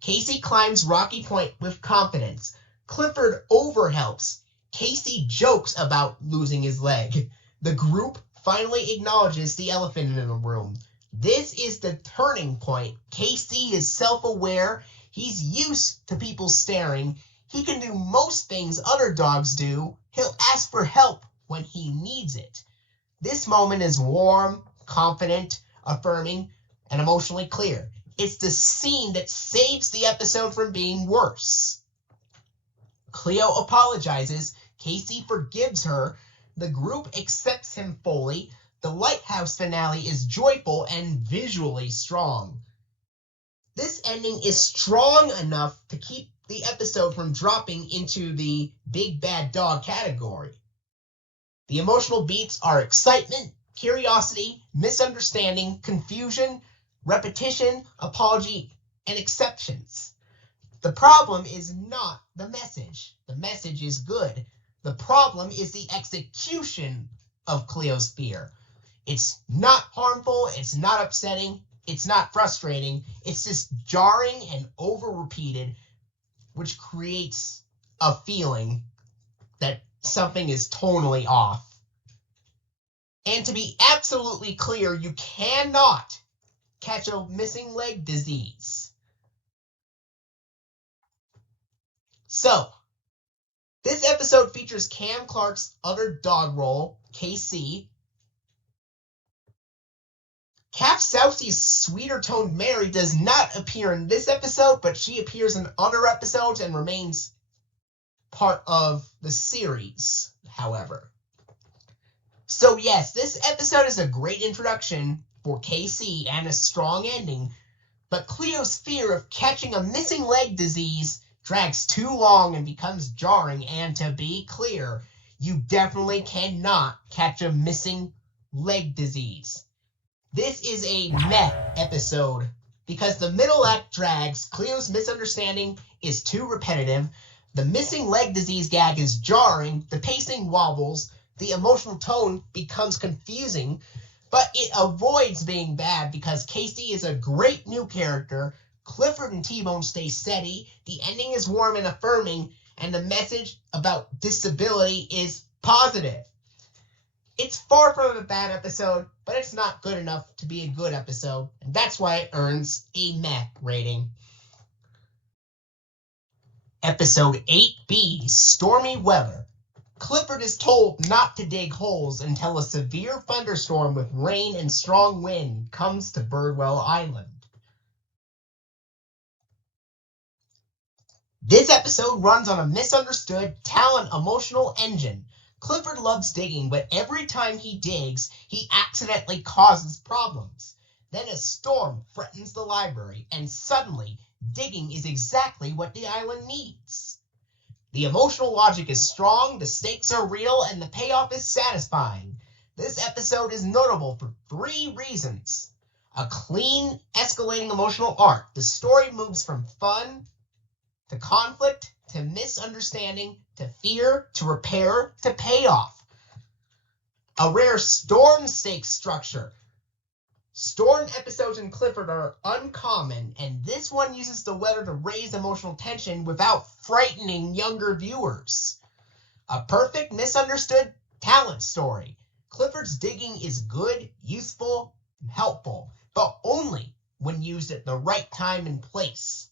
Casey climbs Rocky Point with confidence. Clifford overhelps. Casey jokes about losing his leg. The group finally acknowledges the elephant in the room. This is the turning point. KC is self-aware. He's used to people staring. He can do most things other dogs do. He'll ask for help when he needs it. This moment is warm, confident, affirming, and emotionally clear. It's the scene that saves the episode from being worse. Cleo apologizes, Casey forgives her, the group accepts him fully, the Lighthouse finale is joyful and visually strong. This ending is strong enough to keep the episode from dropping into the big bad dog category. The emotional beats are excitement, curiosity, misunderstanding, confusion, repetition, apology, and exceptions. The problem is not the message. The message is good. The problem is the execution of Cleo's fear. It's not harmful, it's not upsetting, it's not frustrating, it's just jarring and over-repeated, which creates a feeling that something is tonally off. And to be absolutely clear, you cannot catch a missing leg disease. So, this episode features Cam Clark's other dog role, KC. Cap Sousey's sweeter-toned Mary does not appear in this episode, but she appears in other episodes and remains part of the series, however. So yes, this episode is a great introduction for KC and a strong ending, but Cleo's fear of catching a missing leg disease drags too long and becomes jarring, and to be clear, you definitely cannot catch a missing leg disease. This is a meh episode because the middle act drags, Cleo's misunderstanding is too repetitive, the missing leg disease gag is jarring, the pacing wobbles, the emotional tone becomes confusing, but it avoids being bad because Casey is a great new character, Clifford and T-Bone stay steady, the ending is warm and affirming, and the message about disability is positive. It's far from a bad episode, but it's not good enough to be a good episode, and that's why it earns a meh rating. Episode 8B, Stormy Weather. Clifford is told not to dig holes until a severe thunderstorm with rain and strong wind comes to Birdwell Island. This episode runs on a misunderstood, talent emotional engine. Clifford loves digging, but every time he digs, he accidentally causes problems. Then a storm threatens the library, and suddenly, digging is exactly what the island needs. The emotional logic is strong, the stakes are real, and the payoff is satisfying. This episode is notable for 3 reasons. A clean, escalating emotional arc. The story moves from fun to conflict to misunderstanding to fear to repair to payoff. A rare storm stakes structure. Storm episodes in Clifford are uncommon, and this one uses the weather to raise emotional tension without frightening younger viewers. A perfect misunderstood talent story. Clifford's digging is good, useful, and helpful, but only when used at the right time and place.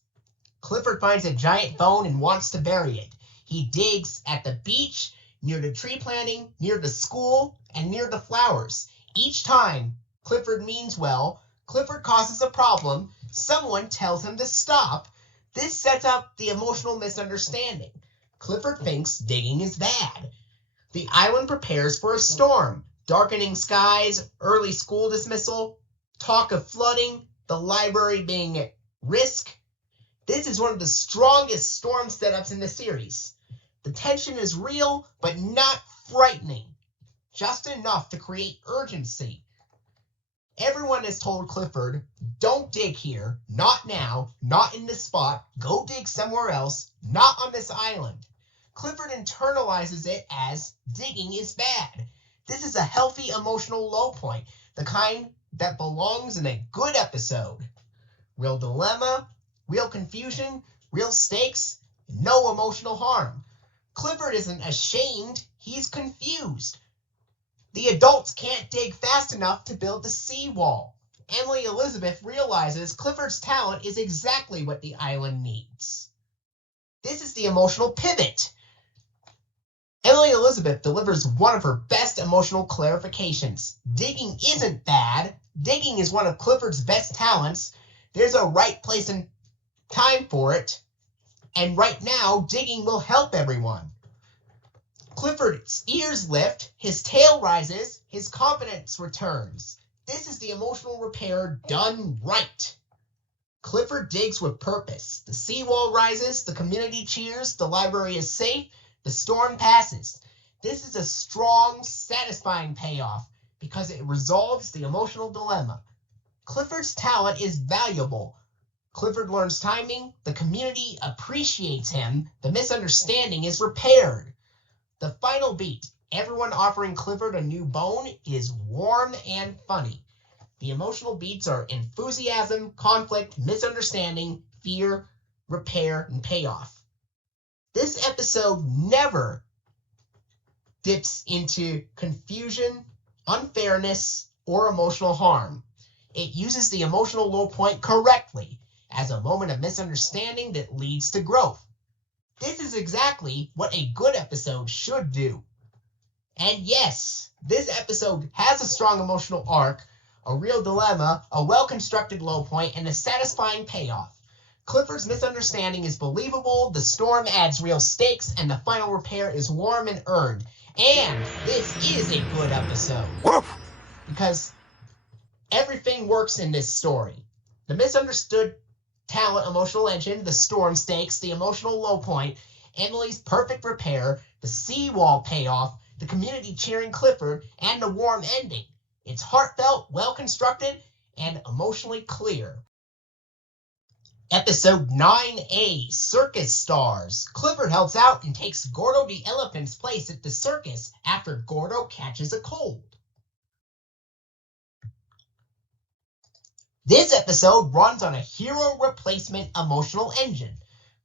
Clifford finds a giant bone and wants to bury it. He digs at the beach, near the tree planting, near the school, and near the flowers. Each time, Clifford means well, Clifford causes a problem, someone tells him to stop. This sets up the emotional misunderstanding. Clifford thinks digging is bad. The island prepares for a storm. Darkening skies, early school dismissal, talk of flooding, the library being at risk. This is one of the strongest storm setups in the series. The tension is real, but not frightening. Just enough to create urgency. Everyone has told Clifford, don't dig here, not now, not in this spot, go dig somewhere else, not on this island. Clifford internalizes it as digging is bad. This is a healthy emotional low point, the kind that belongs in a good episode. Real dilemma, real confusion, real stakes, no emotional harm. Clifford isn't ashamed, he's confused. The adults can't dig fast enough to build the seawall. Emily Elizabeth realizes Clifford's talent is exactly what the island needs. This is the emotional pivot. Emily Elizabeth delivers one of her best emotional clarifications. Digging isn't bad. Digging is one of Clifford's best talents. There's a right place and time for it, and right now, digging will help everyone. Clifford's ears lift, his tail rises, his confidence returns. This is the emotional repair done right. Clifford digs with purpose. The seawall rises, the community cheers, the library is safe, the storm passes. This is a strong, satisfying payoff because it resolves the emotional dilemma. Clifford's talent is valuable. Clifford learns timing, the community appreciates him, the misunderstanding is repaired. The final beat, everyone offering Clifford a new bone, is warm and funny. The emotional beats are enthusiasm, conflict, misunderstanding, fear, repair, and payoff. This episode never dips into confusion, unfairness, or emotional harm. It uses the emotional low point correctly as a moment of misunderstanding that leads to growth. This is exactly what a good episode should do. And yes, this episode has a strong emotional arc, a real dilemma, a well-constructed low point, and a satisfying payoff. Clifford's misunderstanding is believable, the storm adds real stakes, and the final repair is warm and earned. And this is a good episode. Because everything works in this story. The misunderstood talent, emotional engine, the storm stakes, the emotional low point, Emily's perfect repair, the seawall payoff, the community cheering Clifford, and the warm ending. It's heartfelt, well-constructed, and emotionally clear. Episode 9A, Circus Stars. Clifford helps out and takes Gordo the elephant's place at the circus after Gordo catches a cold. This episode runs on a hero replacement emotional engine.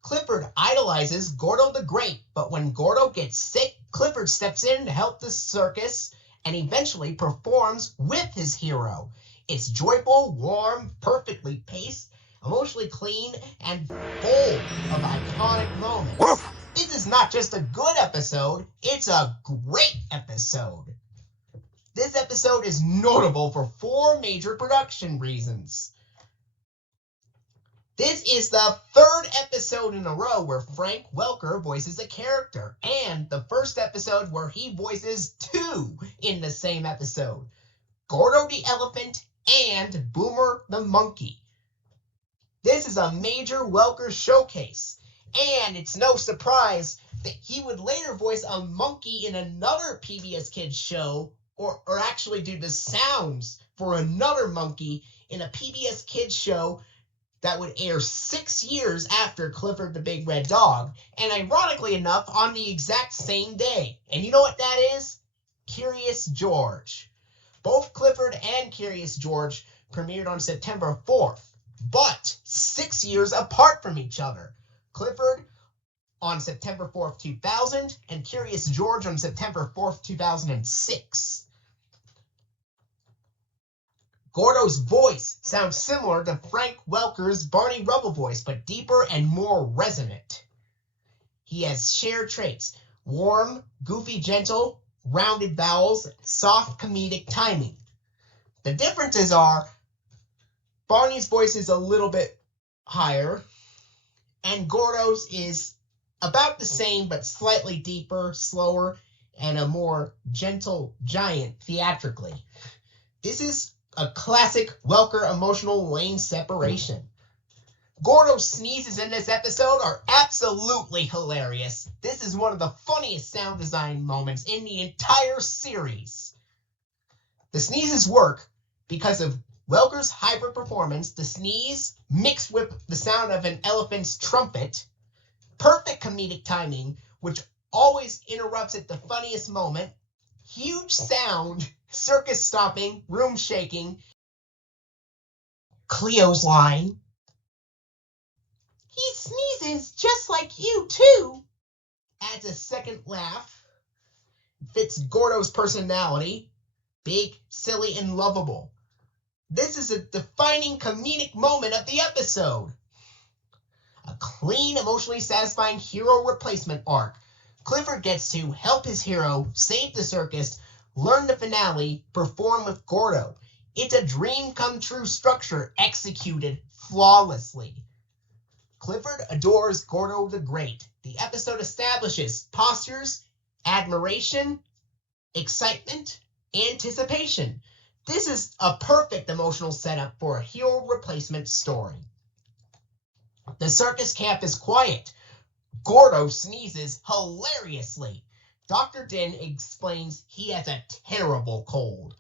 Clifford idolizes Gordo the Great, but when Gordo gets sick, Clifford steps in to help the circus and eventually performs with his hero. It's joyful, warm, perfectly paced, emotionally clean, and full of iconic moments. This is not just a good episode, it's a great episode. This episode is notable for 4 major production reasons. This is the 3rd episode in a row where Frank Welker voices a character, and the 1st episode where he voices 2 in the same episode, Gordo the elephant and Boomer the monkey. This is a major Welker showcase, and it's no surprise that he would later voice a monkey in another PBS Kids show, or actually do the sounds for another monkey in a PBS Kids show that would air 6 years after Clifford the Big Red Dog, and ironically enough, on the exact same day. And you know what that is? Curious George. Both Clifford and Curious George premiered on September 4th, but 6 years apart from each other. Clifford on September 4th, 2000, and Curious George on September 4th, 2006. Gordo's voice sounds similar to Frank Welker's Barney Rubble voice, but deeper and more resonant. He has shared traits: warm, goofy, gentle, rounded vowels, soft comedic timing. The differences are Barney's voice is a little bit higher, and Gordo's is about the same but slightly deeper, slower, and a more gentle giant theatrically. This is a classic Welker emotional lane separation. Gordo's sneezes in this episode are absolutely hilarious. This is one of the funniest sound design moments in the entire series. The sneezes work because of Welker's hyper performance, the sneeze mixed with the sound of an elephant's trumpet, perfect comedic timing, which always interrupts at the funniest moment, huge sound, circus stopping, room shaking, Cleo's line, "He sneezes just like you too," adds a second laugh, fits Gordo's personality, big, silly, and lovable. This is a defining comedic moment of the episode. A clean, emotionally satisfying hero replacement arc. Clifford gets to help his hero save the circus, learn the finale, perform with Gordo. It's a dream come true structure executed flawlessly. Clifford adores Gordo the Great. The episode establishes postures, admiration, excitement, anticipation. This is a perfect emotional setup for a hero replacement story. The circus camp is quiet. Gordo sneezes hilariously. Dr. Din explains he has a terrible cold.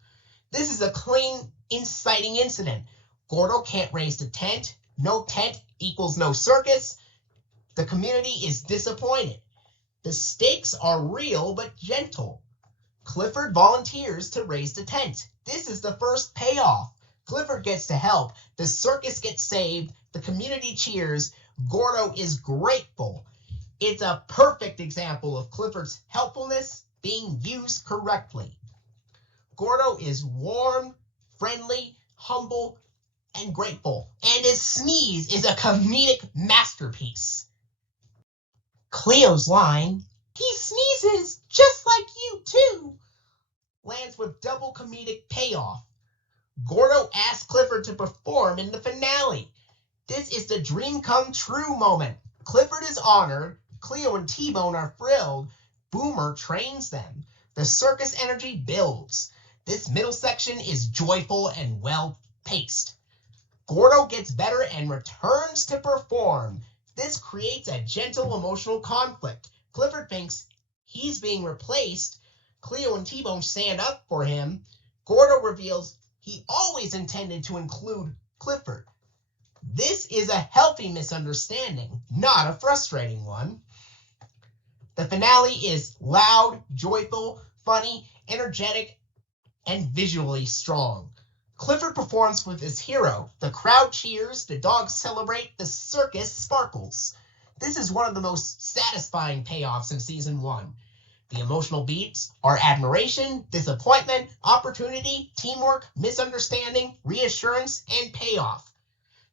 This is a clean, inciting incident. Gordo can't raise the tent. No tent equals no circus. The community is disappointed. The stakes are real but gentle. Clifford volunteers to raise the tent. This is the first payoff. Clifford gets to help. The circus gets saved. The community cheers. Gordo is grateful. It's a perfect example of Clifford's helpfulness being used correctly. Gordo is warm, friendly, humble, and grateful, and his sneeze is a comedic masterpiece. Cleo's line, "He sneezes just like you too," lands with double comedic payoff. Gordo asks Clifford to perform in the finale. This is the dream come true moment. Clifford is honored. Cleo and T-Bone are thrilled. Boomer trains them. The circus energy builds. This middle section is joyful and well-paced. Gordo gets better and returns to perform. This creates a gentle emotional conflict. Clifford thinks he's being replaced. Cleo and T-Bone stand up for him. Gordo reveals he always intended to include Clifford. This is a healthy misunderstanding, not a frustrating one. The finale is loud, joyful, funny, energetic, and visually strong. Clifford performs with his hero. The crowd cheers, the dogs celebrate, the circus sparkles. This is one of the most satisfying payoffs in Season 1. The emotional beats are admiration, disappointment, opportunity, teamwork, misunderstanding, reassurance, and payoff.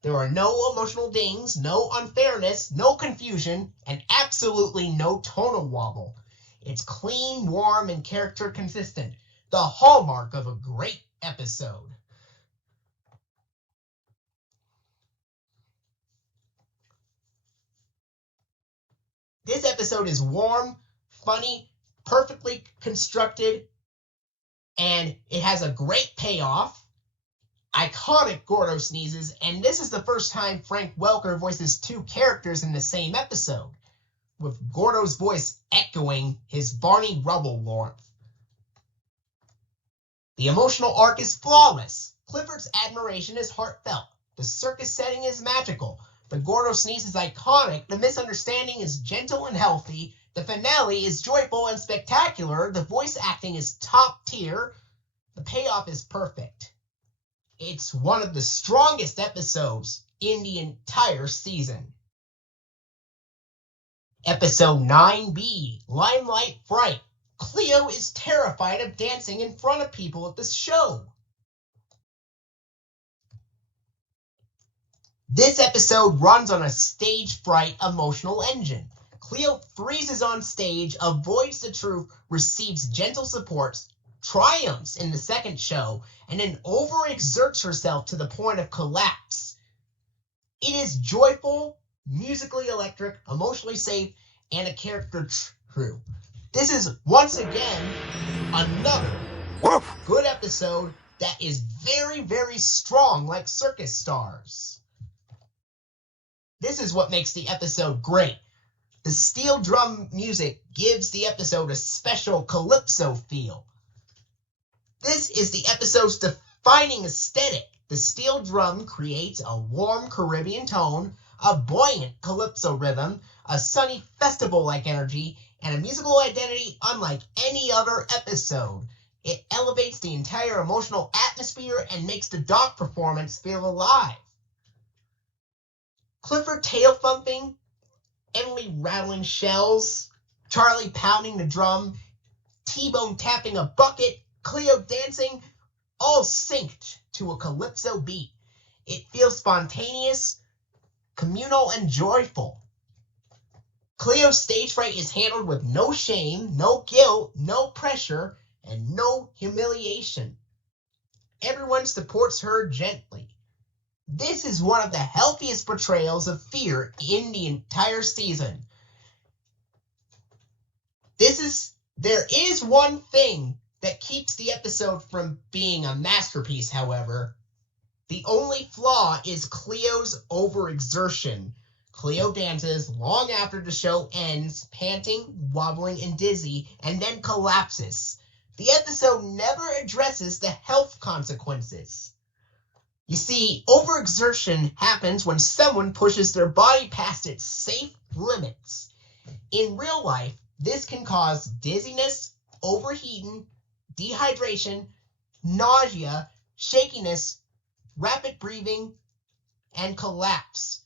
There are no emotional dings, no unfairness, no confusion, and absolutely no tonal wobble. It's clean, warm, and character consistent. The hallmark of a great episode. This episode is warm, funny, perfectly constructed, and it has a great payoff. Iconic Gordo sneezes, and this is the first time Frank Welker voices two characters in the same episode, with Gordo's voice echoing his Barney Rubble warmth. The emotional arc is flawless. Clifford's admiration is heartfelt. The circus setting is magical. The Gordo sneeze is iconic. The misunderstanding is gentle and healthy. The finale is joyful and spectacular. The voice acting is top tier. The payoff is perfect. It's one of the strongest episodes in the entire season. Episode 9B, Limelight Fright. Cleo is terrified of dancing in front of people at the show. This episode runs on a stage fright emotional engine. Cleo freezes on stage, avoids the truth, receives gentle support, triumphs in the second show, and then overexerts herself to the point of collapse. It is joyful, musically electric, emotionally safe, and a character true. This is, once again, another good episode that is very, very strong like Circus Stars. This is what makes the episode great. The steel drum music gives the episode a special calypso feel. This is the episode's defining aesthetic. The steel drum creates a warm Caribbean tone, a buoyant calypso rhythm, a sunny festival-like energy, and a musical identity unlike any other episode. It elevates the entire emotional atmosphere and makes the dog performance feel alive. Clifford tail thumping, Emily rattling shells, Charlie pounding the drum, T-Bone tapping a bucket, Cleo dancing, all synced to a calypso beat. It feels spontaneous, communal, and joyful. Cleo's stage fright is handled with no shame, no guilt, no pressure, and no humiliation. Everyone supports her gently. This is one of the healthiest portrayals of fear in the entire season. There is one thing that keeps the episode from being a masterpiece, however. The only flaw is Cleo's overexertion. Cleo dances long after the show ends, panting, wobbling, and dizzy, and then collapses. The episode never addresses the health consequences. You see, overexertion happens when someone pushes their body past its safe limits. In real life, this can cause dizziness, overheating, dehydration, nausea, shakiness, rapid breathing, and collapse.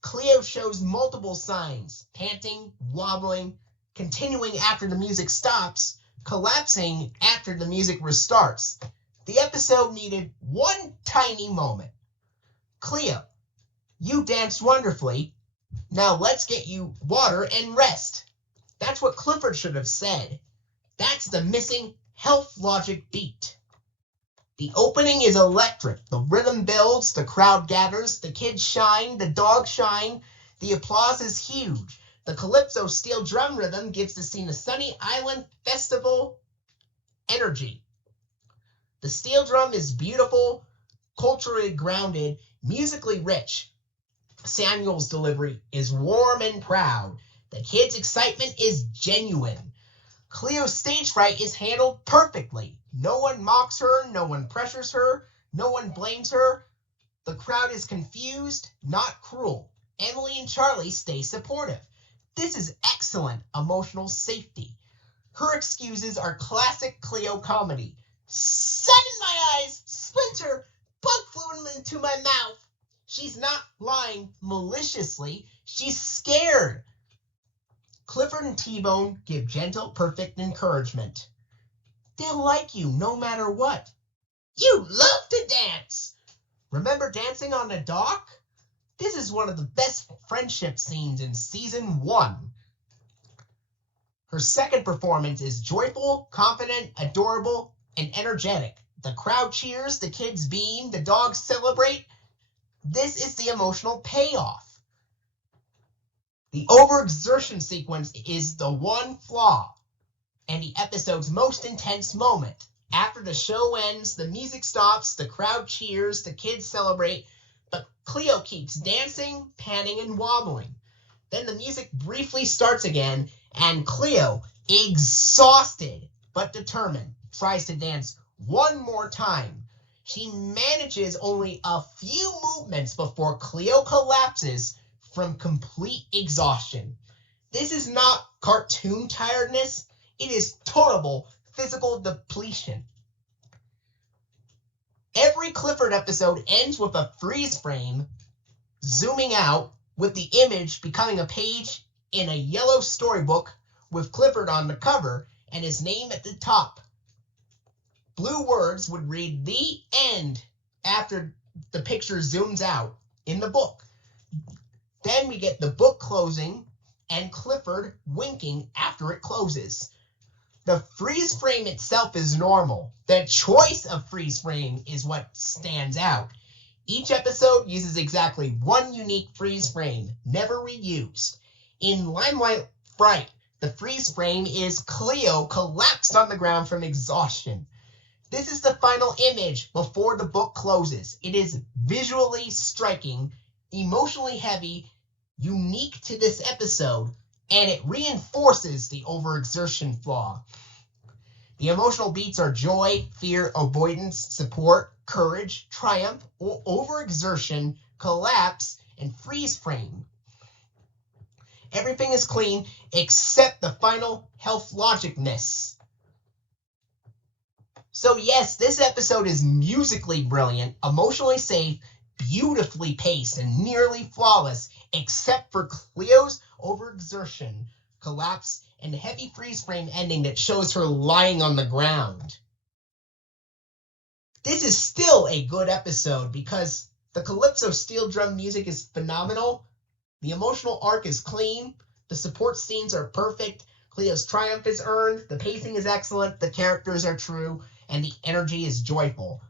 Cleo shows multiple signs: panting, wobbling, continuing after the music stops, collapsing after the music restarts. The episode needed one tiny moment. Cleo, you danced wonderfully. Now let's get you water and rest. That's what Clifford should have said. That's the missing health logic beat. The opening is electric. The rhythm builds, the crowd gathers, the kids shine, the dogs shine. The applause is huge. The Calypso steel drum rhythm gives the scene a Sunny Island festival energy. The steel drum is beautiful, culturally grounded, musically rich. Samuel's delivery is warm and proud. The kids' excitement is genuine. Cleo's stage fright is handled perfectly. No one mocks her, no one pressures her, no one blames her. The crowd is confused, not cruel. Emily and Charlie stay supportive. This is excellent emotional safety. Her excuses are classic Cleo comedy. Sun in my eyes, splinter, bug flew into my mouth. She's not lying maliciously, she's scared. Clifford and T-Bone give gentle, perfect encouragement. They'll like you no matter what. You love to dance. Remember dancing on the dock? This is one of the best friendship scenes in season 1. Her second performance is joyful, confident, adorable, and energetic. The crowd cheers, the kids beam, the dogs celebrate. This is the emotional payoff. The overexertion sequence is the one flaw and the episode's most intense moment. After the show ends, the music stops, the crowd cheers, the kids celebrate, but Cleo keeps dancing, panting, and wobbling. Then the music briefly starts again, and Cleo, exhausted but determined, tries to dance one more time. She manages only a few movements before Cleo collapses from complete exhaustion. This is not cartoon tiredness, it is total physical depletion. Every Clifford episode ends with a freeze frame, zooming out, with the image becoming a page in a yellow storybook with Clifford on the cover and his name at the top. Blue words would read "The End" after the picture zooms out in the book. Then we get the book closing and Clifford winking after it closes. The freeze frame itself is normal. The choice of freeze frame is what stands out. Each episode uses exactly one unique freeze frame, never reused. In Limelight Fright, the freeze frame is Cleo collapsed on the ground from exhaustion. This is the final image before the book closes. It is visually striking, emotionally heavy, unique to this episode, and it reinforces the overexertion flaw. The emotional beats are joy, fear, avoidance, support, courage, triumph, overexertion, collapse, and freeze frame. Everything is clean except the final health logicness. So yes, this episode is musically brilliant, emotionally safe, beautifully paced, and nearly flawless, except for Cleo's overexertion, collapse, and heavy freeze frame ending that shows her lying on the ground. This is still a good episode because the Calypso steel drum music is phenomenal, the emotional arc is clean, the support scenes are perfect, Cleo's triumph is earned, the pacing is excellent, the characters are true, and the energy is joyful.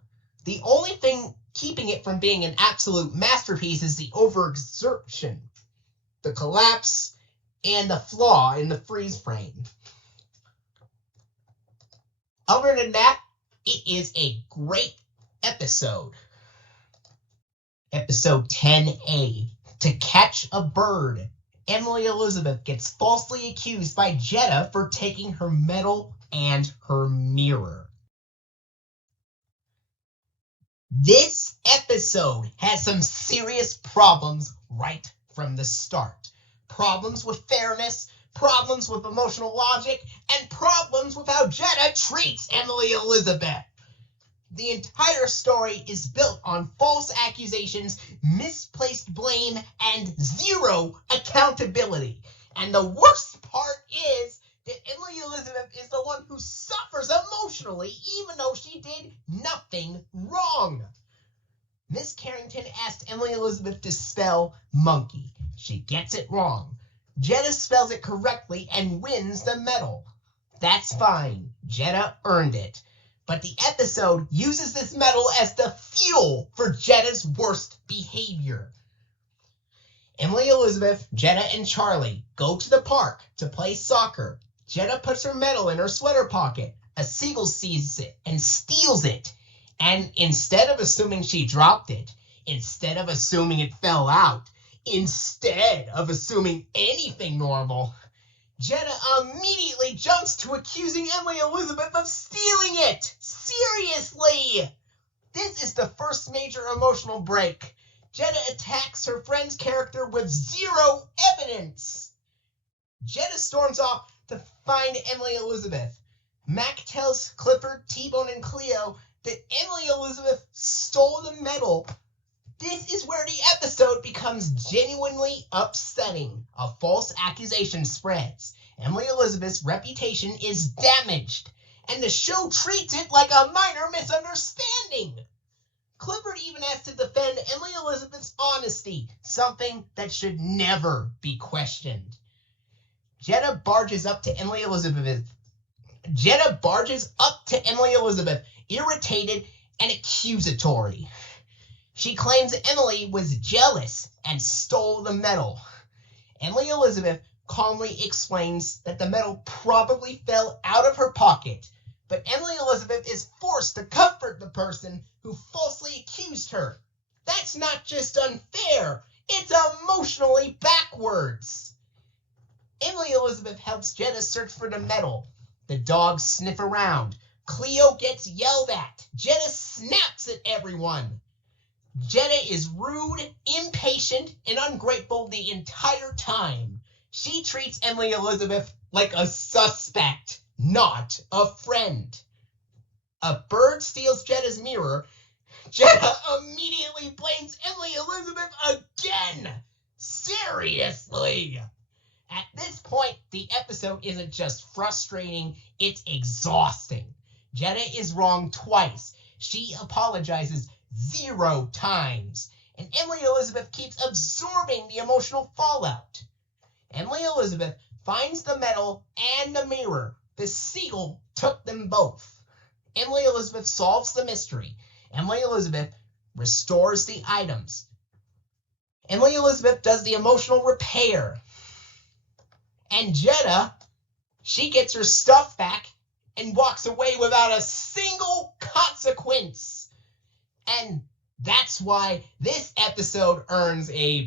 The only thing Keeping it from being an absolute masterpiece is the overexertion, the collapse, and the flaw in the freeze frame. Other than that, it is a great episode. Episode 10A, To Catch a Bird. Emily Elizabeth gets falsely accused by Jetta for taking her medal and her mirror. This episode has some serious problems right from the start. Problems with fairness, problems with emotional logic, and problems with how Jetta treats Emily Elizabeth. The entire story is built on false accusations, misplaced blame, and zero accountability. And the worst part is that Emily Elizabeth is the one who suffers emotionally, even though she did nothing wrong. Miss Carrington asked Emily Elizabeth to spell monkey. She gets it wrong. Jetta spells it correctly and wins the medal. That's fine. Jetta earned it. But the episode uses this medal as the fuel for Jetta's worst behavior. Emily Elizabeth, Jetta, and Charlie go to the park to play soccer. Jetta puts her medal in her sweater pocket. A seagull sees it and steals it. And instead of assuming she dropped it, instead of assuming it fell out, instead of assuming anything normal, Jetta immediately jumps to accusing Emily Elizabeth of stealing it! Seriously! This is the first major emotional break. Jetta attacks her friend's character with zero evidence. Jetta storms off to find Emily Elizabeth. Mac tells Clifford, T-Bone, and Cleo that Emily Elizabeth stole the medal. This is where the episode becomes genuinely upsetting. A false accusation spreads. Emily Elizabeth's reputation is damaged, and the show treats it like a minor misunderstanding. Clifford even has to defend Emily Elizabeth's honesty, something that should never be questioned. Jetta barges up to Emily Elizabeth, irritated and accusatory. She claims Emily was jealous and stole the medal. Emily Elizabeth calmly explains that the medal probably fell out of her pocket, but Emily Elizabeth is forced to comfort the person who falsely accused her. That's not just unfair, it's emotionally backwards. Emily Elizabeth helps Jetta search for the medal. The dogs sniff around. Cleo gets yelled at. Jetta snaps at everyone. Jetta is rude, impatient, and ungrateful the entire time. She treats Emily Elizabeth like a suspect, not a friend. A bird steals Jetta's mirror. Jetta immediately blames Emily Elizabeth again. Seriously. At this point, the episode isn't just frustrating, it's exhausting. Jetta is wrong twice. She apologizes 0 times. And Emily Elizabeth keeps absorbing the emotional fallout. Emily Elizabeth finds the medal and the mirror. The seagull took them both. Emily Elizabeth solves the mystery. Emily Elizabeth restores the items. Emily Elizabeth does the emotional repair. And Jetta, she gets her stuff back and walks away without a single consequence. And that's why this episode earns a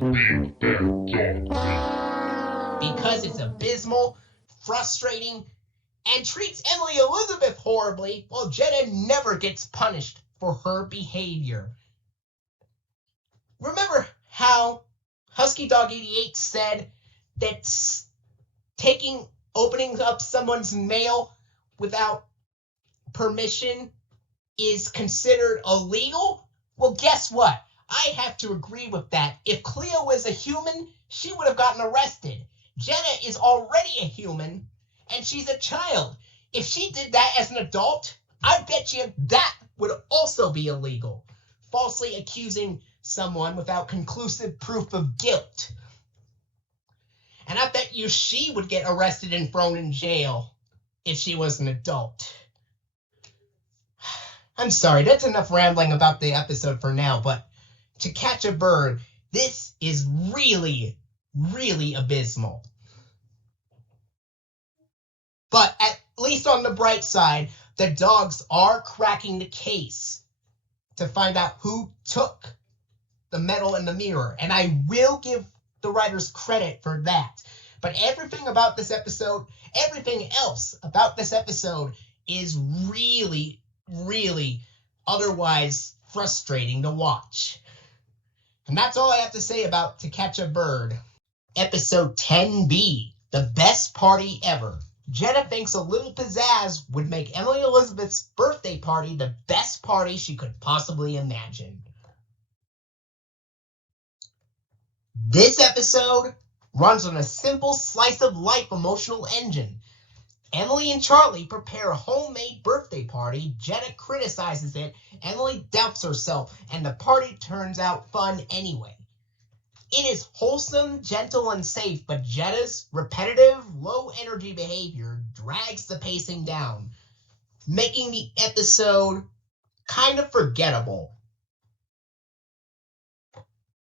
because it's abysmal, frustrating, and treats Emily Elizabeth horribly, while Jetta never gets punished for her behavior. Remember how HuskyDog88 said that opening up someone's mail without permission is considered illegal? Well, guess what? I have to agree with that. If Cleo was a human, she would have gotten arrested. Jetta is already a human, and she's a child. If she did that as an adult, I bet you that would also be illegal. Falsely accusing someone without conclusive proof of guilt. And I bet you she would get arrested and thrown in jail if she was an adult. I'm sorry, that's enough rambling about the episode for now, but To Catch a Bird, this is really, really abysmal. But at least on the bright side, the dogs are cracking the case to find out who took the medal in the mirror, and I will give the writers credit for that. But everything else about this episode is really, really otherwise frustrating to watch. And that's all I have to say about To Catch a Bird. Episode 10B, The Best Party Ever. Jetta thinks a little pizzazz would make Emily Elizabeth's birthday party the best party she could possibly imagine. This episode runs on a simple slice-of-life emotional engine. Emily and Charlie prepare a homemade birthday party. Jetta criticizes it. Emily doubts herself, and the party turns out fun anyway. It is wholesome, gentle, and safe, but Jetta's repetitive, low-energy behavior drags the pacing down, making the episode kind of forgettable.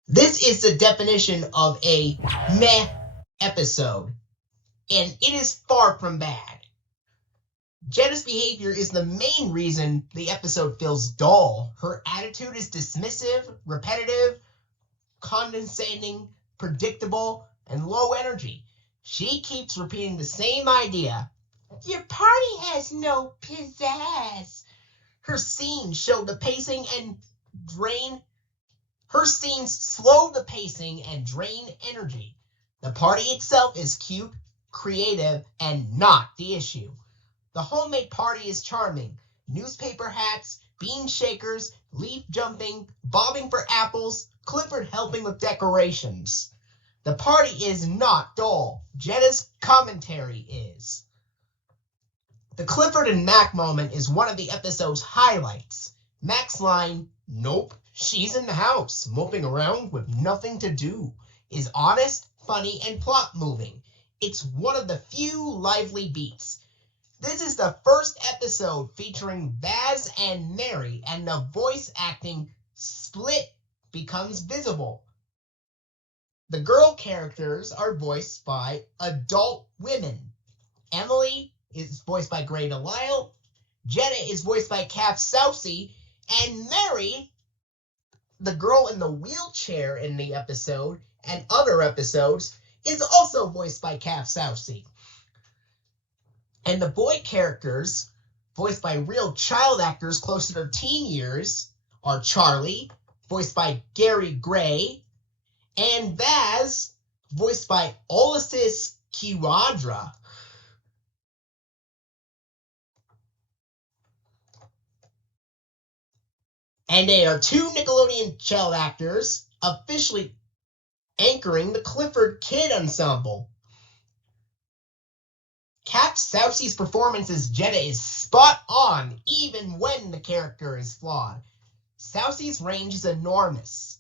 This is the definition of a meh episode, and it is far from bad. Jetta's behavior is the main reason the episode feels dull. Her attitude is dismissive, repetitive, condescending, predictable, and low energy. She keeps repeating the same idea. Your party has no pizzazz. Her scenes slow the pacing and drain energy. The party itself is cute, creative, and not the issue. The homemade party is charming. Newspaper hats, bean shakers, leaf jumping, bobbing for apples, Clifford helping with decorations. The party is not dull. Jetta's commentary is. The Clifford and Mac moment is one of the episode's highlights. Mac's line, "Nope, she's in the house, moping around with nothing to do," is honest, funny, and plot-moving. It's one of the few lively beats. This is the first episode featuring Baz and Mary, and the voice acting split becomes visible. The girl characters are voiced by adult women. Emily is voiced by Grey Delisle, Jetta is voiced by Kath Soucie, and Mary, the girl in the wheelchair in the episode and other episodes, is also voiced by Kath Soucie. And the boy characters, voiced by real child actors close to their teen years, are Charlie, voiced by Gary Gray, and Baz, voiced by Ulysses Kiwadra. And they are two Nickelodeon child actors officially anchoring the Clifford Kid Ensemble. Kath Soucie's performance as Jetta is spot on, even when the character is flawed. Soucie's range is enormous.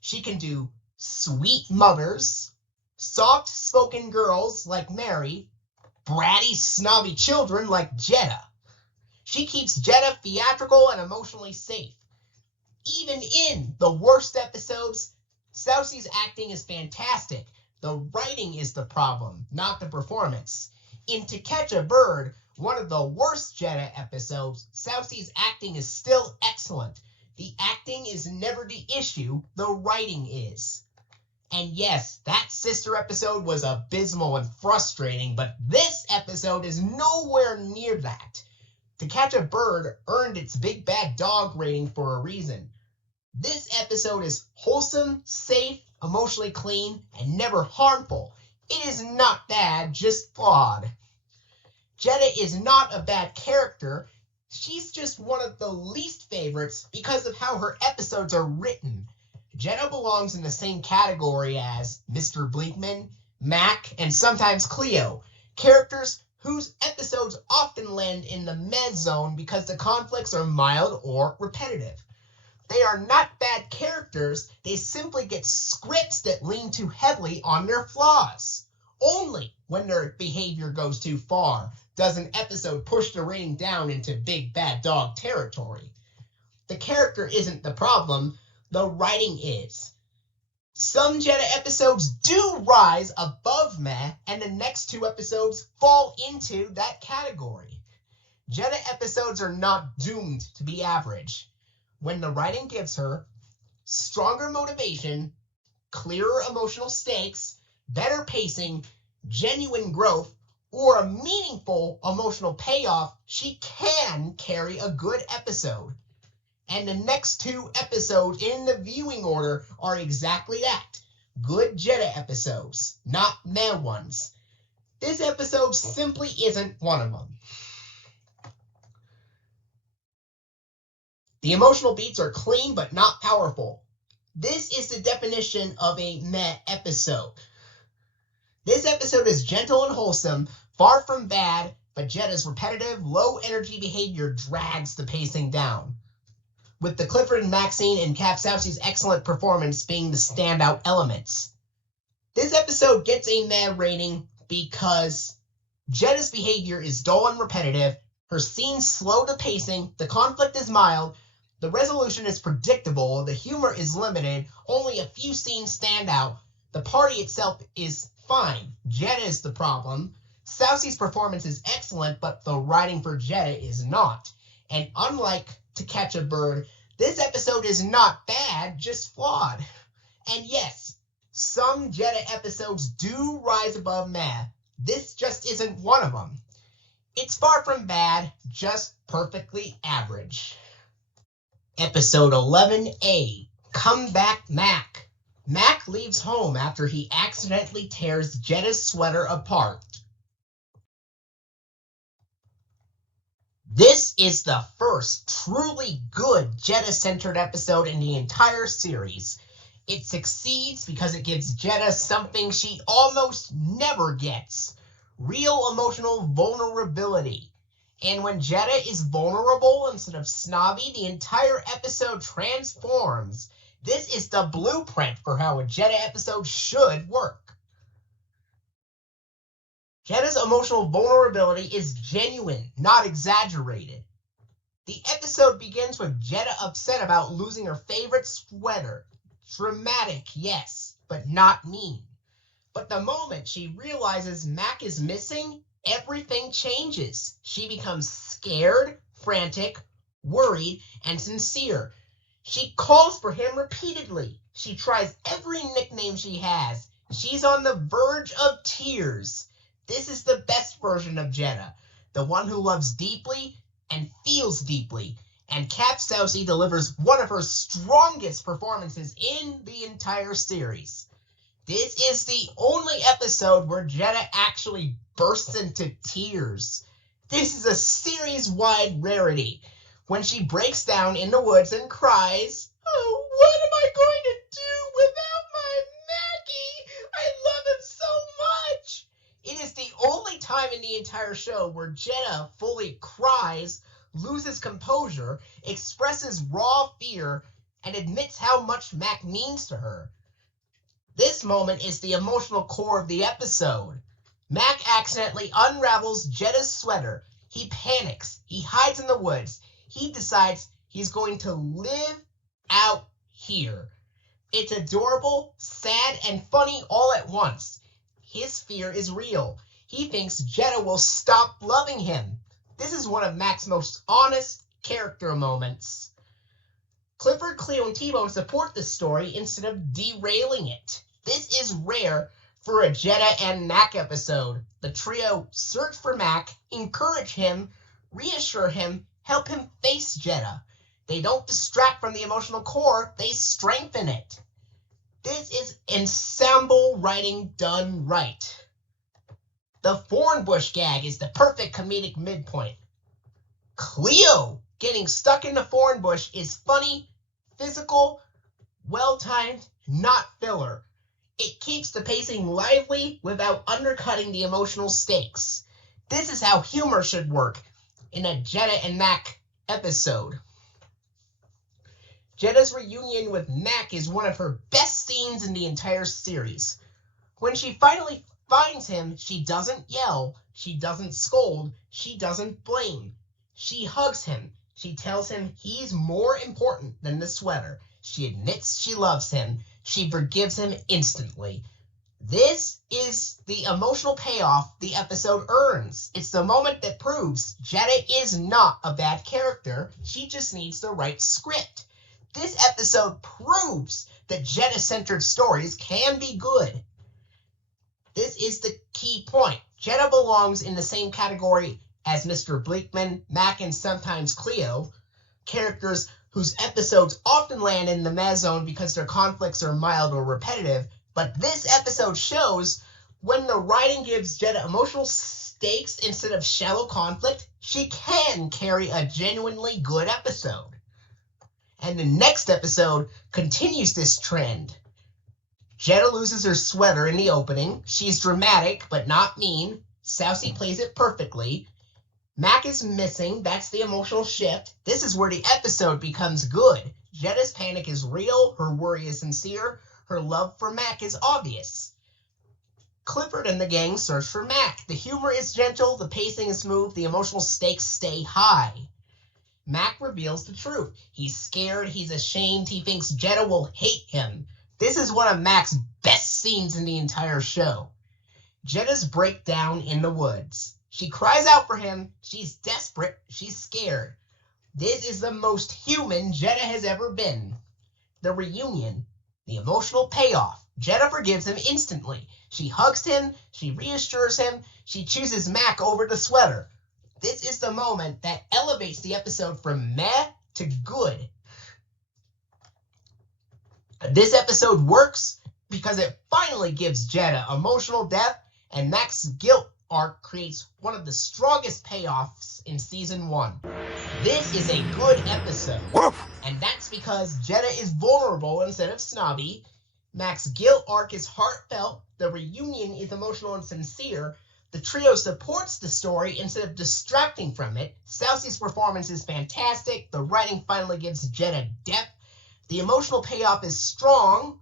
She can do sweet mothers, soft-spoken girls like Mary, bratty, snobby children like Jetta. She keeps Jetta theatrical and emotionally safe. Even in the worst episodes, Soucie's acting is fantastic. The writing is the problem, not the performance. In To Catch a Bird, one of the worst Jetta episodes, Soucie's acting is still excellent. The acting is never the issue, the writing is. And yes, that sister episode was abysmal and frustrating, but this episode is nowhere near that. To Catch a Bird earned its big bad dog rating for a reason. This episode is wholesome, safe, emotionally clean, and never harmful. It is not bad, just flawed. Jetta is not a bad character. She's just one of the least favorites because of how her episodes are written. Jetta belongs in the same category as Mr. Bleakman, Mac, and sometimes Cleo, characters whose episodes often land in the meh zone because the conflicts are mild or repetitive. They are not bad characters, they simply get scripts that lean too heavily on their flaws. Only when their behavior goes too far does an episode push the rating down into big bad dog territory. The character isn't the problem, the writing is. Some Jetta episodes do rise above meh, and the next 2 episodes fall into that category. Jetta episodes are not doomed to be average. When the writing gives her stronger motivation, clearer emotional stakes, better pacing, genuine growth, or a meaningful emotional payoff, she can carry a good episode. And the next 2 episodes in the viewing order are exactly that. Good Jetta episodes, not meh ones. This episode simply isn't one of them. The emotional beats are clean but not powerful. This is the definition of a meh episode. This episode is gentle and wholesome, far from bad, but Jetta's repetitive, low-energy behavior drags the pacing down, with the Clifford and Maxine and Cap Sousey's excellent performance being the standout elements. This episode gets a meh rating because Jetta's behavior is dull and repetitive, her scenes slow the pacing, the conflict is mild, the resolution is predictable, the humor is limited, only a few scenes stand out, the party itself is fine. Jetta is the problem. Sousey's performance is excellent, but the writing for Jetta is not. And unlike To Catch a Bird, this episode is not bad, just flawed. And yes, some Jetta episodes do rise above meh. This just isn't one of them. It's far from bad, just perfectly average. Episode 11A, Come Back Mac. Mac leaves home after he accidentally tears Jetta's sweater apart. This is the first truly good Jetta-centered episode in the entire series. It succeeds because it gives Jetta something she almost never gets: real emotional vulnerability. And when Jetta is vulnerable instead of snobby, the entire episode transforms. This is the blueprint for how a Jetta episode should work. Jetta's emotional vulnerability is genuine, not exaggerated. The episode begins with Jetta upset about losing her favorite sweater. Dramatic, yes, but not mean. But the moment she realizes Mac is missing, everything changes. She becomes scared, frantic, worried, and sincere. She calls for him repeatedly. She tries every nickname she has. She's on the verge of tears. This is the best version of Jetta, the one who loves deeply and feels deeply. And Cap Sousey delivers one of her strongest performances in the entire series. This is the only episode where Jetta actually bursts into tears. This is a series-wide rarity. When she breaks down in the woods and cries, "Oh, what am I going to do without my Mackie? I love him so much." It is the only time in the entire show where Jetta fully cries, loses composure, expresses raw fear, and admits how much Mac means to her. This moment is the emotional core of the episode. Mac accidentally unravels Jetta's sweater. He panics. He hides in the woods. He decides he's going to live out here. It's adorable, sad, and funny all at once. His fear is real. He thinks Jetta will stop loving him. This is one of Mac's most honest character moments. Clifford, Cleo, and T-Bone support this story instead of derailing it. This is rare for a Jetta and Mac episode. The trio search for Mac, encourage him, reassure him, help him face Jetta. They don't distract from the emotional core, they strengthen it. This is ensemble writing done right. The thorn bush gag is the perfect comedic midpoint. Cleo getting stuck in the thorn bush is funny, physical, well-timed, not filler. It keeps the pacing lively without undercutting the emotional stakes. This is how humor should work in a Jetta and Mac episode. Jetta's reunion with Mac is one of her best scenes in the entire series. When she finally finds him, she doesn't yell, she doesn't scold, she doesn't blame. She hugs him. She tells him he's more important than the sweater. She admits she loves him. She forgives him instantly. This is the emotional payoff the episode earns. It's the moment that proves Jetta is not a bad character. She just needs the right script. This episode proves that Jetta-centered stories can be good. This is the key point. Jetta belongs in the same category as Mr. Bleakman, Mac, and sometimes Cleo, characters whose episodes often land in the meh zone because their conflicts are mild or repetitive, but this episode shows when the writing gives Jetta emotional stakes instead of shallow conflict, she can carry a genuinely good episode. And the next episode continues this trend. Jetta loses her sweater in the opening. She's dramatic, but not mean. Sousy plays it perfectly. Mac is missing. That's the emotional shift. This is where the episode becomes good. Jetta's panic is real. Her worry is sincere. Her love for Mac is obvious. Clifford and the gang search for Mac. The humor is gentle. The pacing is smooth. The emotional stakes stay high. Mac reveals the truth. He's scared. He's ashamed. He thinks Jetta will hate him. This is one of Mac's best scenes in the entire show. Jetta's breakdown in the woods. She cries out for him. She's desperate. She's scared. This is the most human Jetta has ever been. The reunion. The emotional payoff. Jetta forgives him instantly. She hugs him. She reassures him. She chooses Mac over the sweater. This is the moment that elevates the episode from meh to good. This episode works because it finally gives Jetta emotional depth, and Mac's guilt arc creates one of the strongest payoffs in season 1. This is a good episode, and that's because Jetta is vulnerable instead of snobby. Mac's guilt arc is heartfelt. The reunion is emotional and sincere. The trio supports the story instead of distracting from it. Sousy's performance is fantastic. The writing finally gives Jetta depth. The emotional payoff is strong.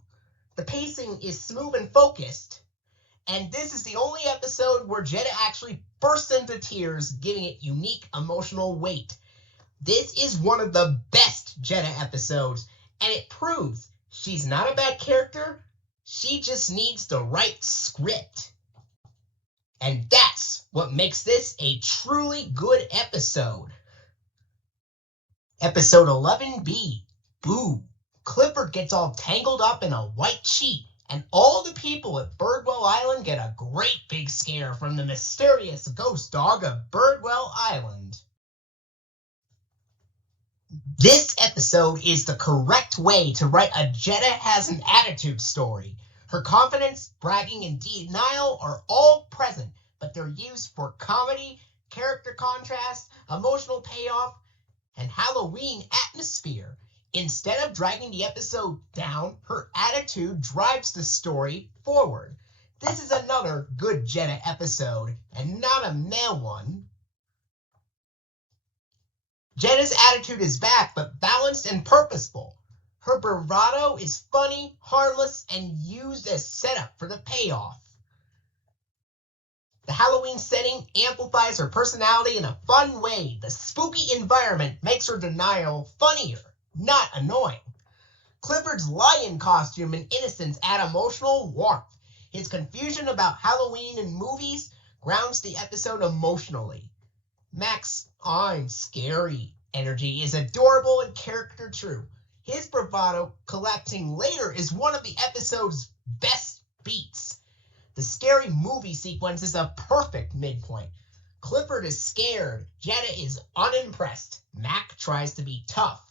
The pacing is smooth and focused. And this is the only episode where Jetta actually bursts into tears, giving it unique emotional weight. This is one of the best Jetta episodes, and it proves she's not a bad character. She just needs the right script. And that's what makes this a truly good episode. Episode 11B, Boo. Clifford gets all tangled up in a white sheet, and all the people at Birdwell Island get a great big scare from the mysterious ghost dog of Birdwell Island. This episode is the correct way to write a Jetta has an attitude story. Her confidence, bragging, and denial are all present, but they're used for comedy, character contrast, emotional payoff, and Halloween atmosphere. Instead of dragging the episode down, her attitude drives the story forward. This is another good Jetta episode, and not a meh one. Jetta's attitude is back, but balanced and purposeful. Her bravado is funny, harmless, and used as setup for the payoff. The Halloween setting amplifies her personality in a fun way. The spooky environment makes her denial funnier, not annoying. Clifford's lion costume and innocence add emotional warmth. His confusion about Halloween and movies grounds the episode emotionally. Mac's "I'm scary" energy is adorable and character true. His bravado collapsing later is one of the episode's best beats. The scary movie sequence is a perfect midpoint. Clifford is scared. Jetta is unimpressed. Mac tries to be tough.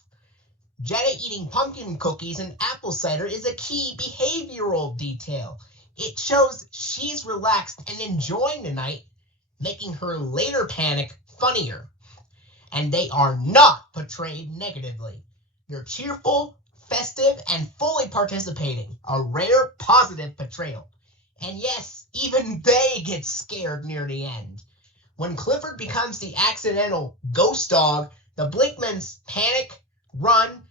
Jetta eating pumpkin cookies and apple cider is a key behavioral detail. It shows she's relaxed and enjoying the night, making her later panic funnier. And they are not portrayed negatively. They're cheerful, festive, and fully participating. A rare positive portrayal. And yes, even they get scared near the end. When Clifford becomes the accidental ghost dog, the Bleakmans panic, run,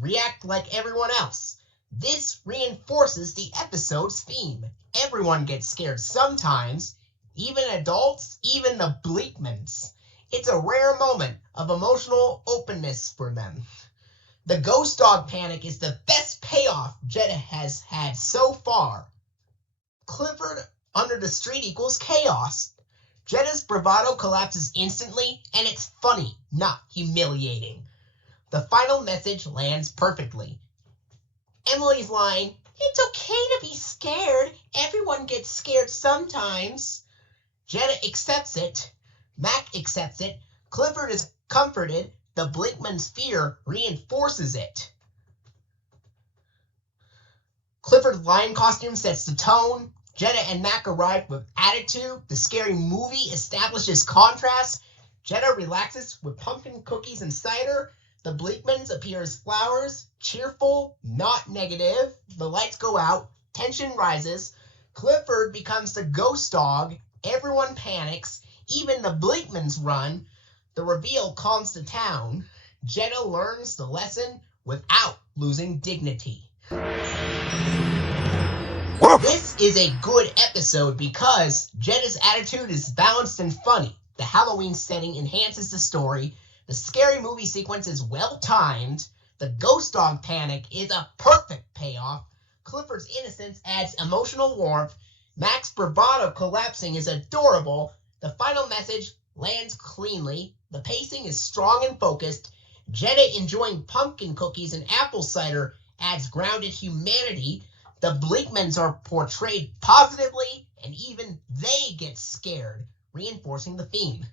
react like everyone else. This reinforces the episode's theme. Everyone gets scared sometimes, even adults, even the Bleakmans. It's a rare moment of emotional openness for them. The ghost dog panic is the best payoff Jetta has had so far. Clifford under the street equals chaos. Jetta's bravado collapses instantly, and it's funny, not humiliating. The final message lands perfectly. Emily's line, "It's okay to be scared. Everyone gets scared sometimes." Jetta accepts it. Mac accepts it. Clifford is comforted. The Bleakman's fear reinforces it. Clifford's lion costume sets the tone. Jetta and Mac arrive with attitude. The scary movie establishes contrast. Jetta relaxes with pumpkin cookies and cider. The Bleakmans appear as flowers, cheerful, not negative. The lights go out. Tension rises. Clifford becomes the ghost dog. Everyone panics. Even the Bleakmans run. The reveal calms the town. Jetta learns the lesson without losing dignity. This is a good episode because Jetta's attitude is balanced and funny. The Halloween setting enhances the story. The scary movie sequence is well timed. The ghost dog panic is a perfect payoff. Clifford's innocence adds emotional warmth. Mac's bravado collapsing is adorable. The final message lands cleanly. The pacing is strong and focused. Jetta enjoying pumpkin cookies and apple cider adds grounded humanity. The Bleakmans are portrayed positively, and even they get scared, reinforcing the theme.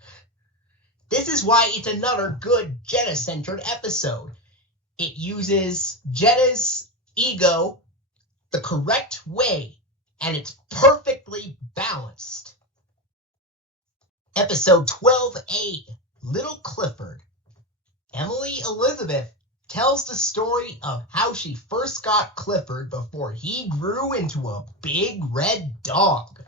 This is why it's another good Jetta-centered episode. It uses Jetta's ego the correct way, and it's perfectly balanced. Episode 12A, Little Clifford. Emily Elizabeth tells the story of how she first got Clifford before he grew into a big red dog.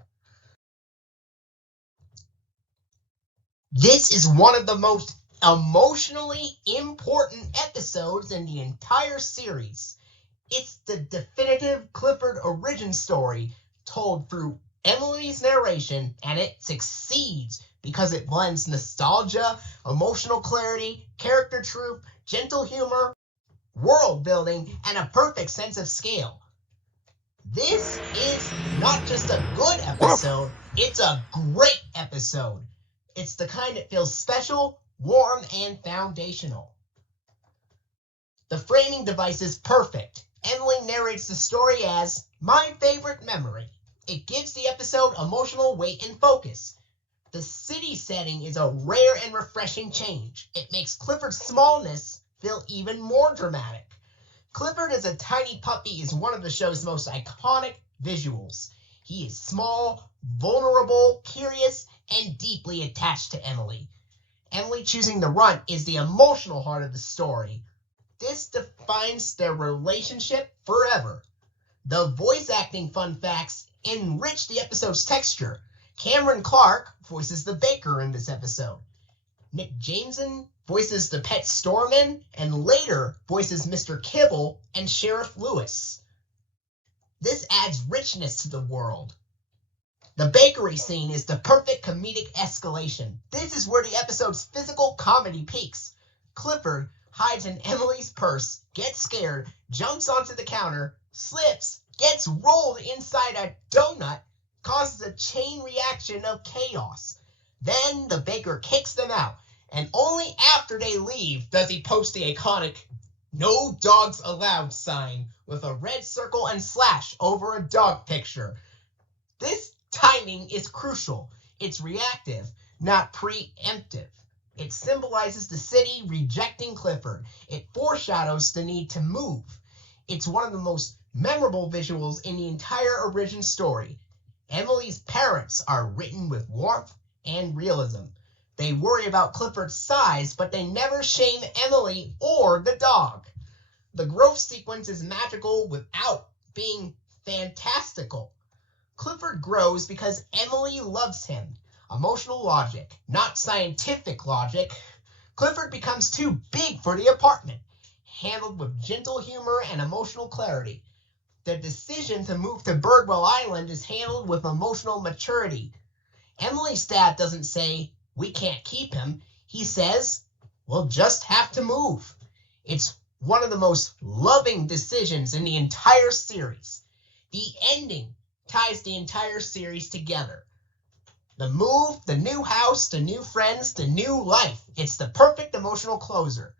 This is one of the most emotionally important episodes in the entire series. It's the definitive Clifford origin story told through Emily's narration, and it succeeds because it blends nostalgia, emotional clarity, character truth, gentle humor, world building, and a perfect sense of scale. This is not just a good episode, it's a great episode. It's the kind that feels special, warm, and foundational. The framing device is perfect. Emily narrates the story as my favorite memory. It gives the episode emotional weight and focus. The city setting is a rare and refreshing change. It makes Clifford's smallness feel even more dramatic. Clifford as a tiny puppy is one of the show's most iconic visuals. He is small, vulnerable, curious, and deeply attached to Emily. Emily choosing the runt is the emotional heart of the story. This defines their relationship forever. The voice acting fun facts enrich the episode's texture. Cameron Clark voices the baker in this episode. Nick Jameson voices the pet Storman, and later voices Mr. Kibble and Sheriff Lewis. This adds richness to the world. The bakery scene is the perfect comedic escalation. This is where the episode's physical comedy peaks. Clifford hides in Emily's purse, gets scared, jumps onto the counter, slips, gets rolled inside a donut, causes a chain reaction of chaos. Then the baker kicks them out, and only after they leave does he post the iconic "No Dogs Allowed" sign with a red circle and slash over a dog picture. This timing is crucial. It's reactive, not preemptive. It symbolizes the city rejecting Clifford. It foreshadows the need to move. It's one of the most memorable visuals in the entire origin story. Emily's parents are written with warmth and realism. They worry about Clifford's size, but they never shame Emily or the dog. The growth sequence is magical without being fantastical. Clifford grows because Emily loves him. Emotional logic, not scientific logic. Clifford becomes too big for the apartment, handled with gentle humor and emotional clarity. the decision to move to Birdwell Island is handled with emotional maturity. Emily's dad doesn't say, "We can't keep him." He says, "We'll just have to move." It's one of the most loving decisions in the entire series. The ending ties the entire series together. The move, the new house, the new friends, the new life. It's the perfect emotional closer.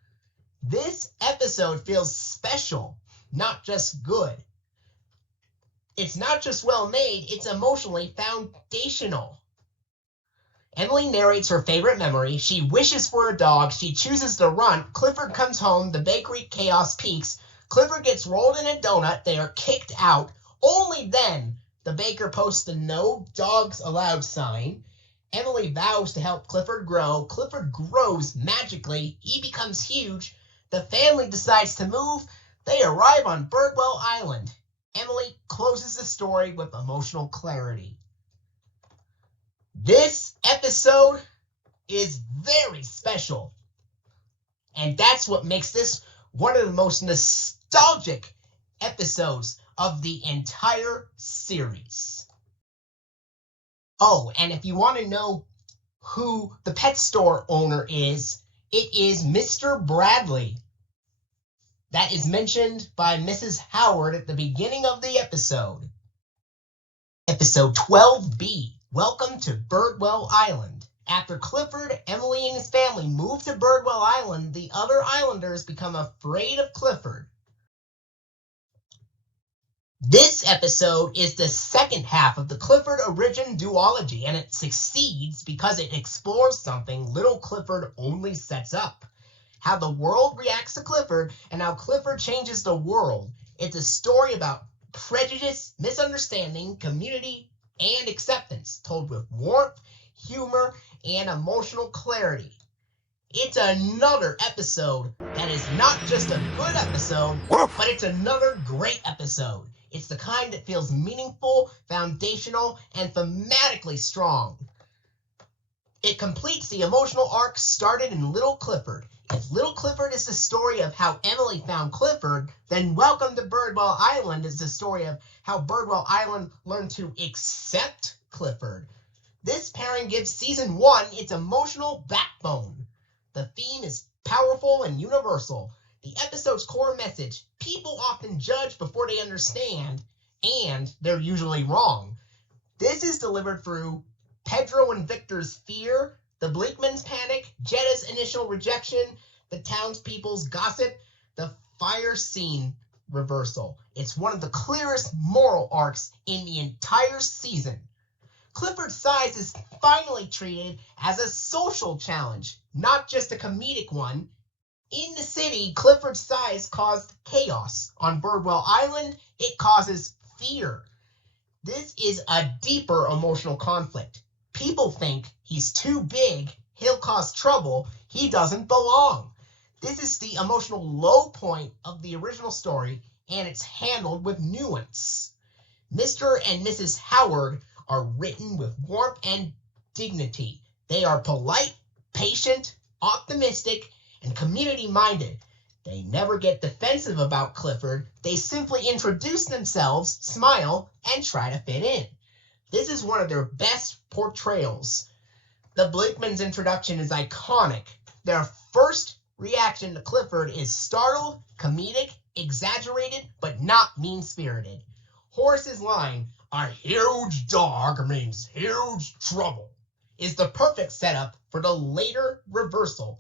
This episode feels special, not just good. It's not just well made, it's emotionally foundational. Emily narrates her favorite memory. She wishes for a dog. She chooses to run. Clifford comes home. The bakery chaos peaks. Clifford gets rolled in a donut. They are kicked out. Only then the baker posts the "No Dogs Allowed" sign. Emily vows to help Clifford grow. Clifford grows magically. He becomes huge. The family decides to move. They arrive on Birdwell Island. Emily closes the story with emotional clarity. This episode is very special. And that's what makes this one of the most nostalgic episodes of the entire series. Oh, and if you want to know who the pet store owner is, it is Mr. Bradley. That is mentioned by Mrs. Howard at the beginning of the episode. Episode 12B, Welcome to Birdwell Island. After Clifford, Emily, and his family move to Birdwell Island, the other islanders become afraid of Clifford. This episode is the second half of the Clifford origin duology, and it succeeds because it explores something little Clifford only sets up. How the world reacts to Clifford, and how Clifford changes the world. It's a story about prejudice, misunderstanding, community, and acceptance, told with warmth, humor, and emotional clarity. It's another episode that is not just a good episode, but it's another great episode. It's the kind that feels meaningful, foundational, and thematically strong. It completes the emotional arc started in Little Clifford. If Little Clifford is the story of how Emily found Clifford, then Welcome to Birdwell Island is the story of how Birdwell Island learned to accept Clifford. This pairing gives season 1 its emotional backbone. The theme is powerful and universal. The episode's core message: people often judge before they understand, and they're usually wrong. This is delivered through Pedro and Victor's fear, the Bleakman's panic, Jetta's initial rejection, the townspeople's gossip, the fire scene reversal. It's one of the clearest moral arcs in the entire season. Clifford's size is finally treated as a social challenge, not just a comedic one. In the city, Clifford's size caused chaos. On Birdwell Island, it causes fear. This is a deeper emotional conflict. People think he's too big, he'll cause trouble, he doesn't belong. This is the emotional low point of the original story, and it's handled with nuance. Mr. and Mrs. Howard are written with warmth and dignity. They are polite, patient, optimistic, and community-minded. They never get defensive about Clifford. They simply introduce themselves, smile, and try to fit in. This is one of their best portrayals. The Bleakman's introduction is iconic. Their first reaction to Clifford is startled, comedic, exaggerated, but not mean-spirited. Horace's line, "A huge dog means huge trouble," is the perfect setup for the later reversal.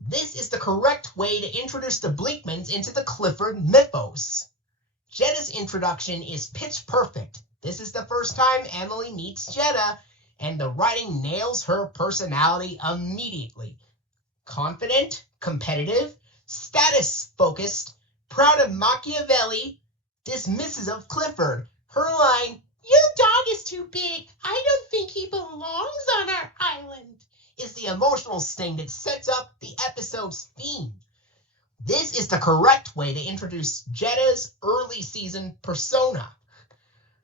This is the correct way to introduce the Bleakmans into the Clifford mythos. Jetta's introduction is pitch perfect. This is the first time Emily meets Jetta, and the writing nails her personality immediately. Confident, competitive, status-focused, proud of Machiavelli, dismissive of Clifford. Her line, "Your dog is too big. I don't think he belongs on our island," is the emotional sting that sets up the episode's theme. This is the correct way to introduce Jetta's early season persona.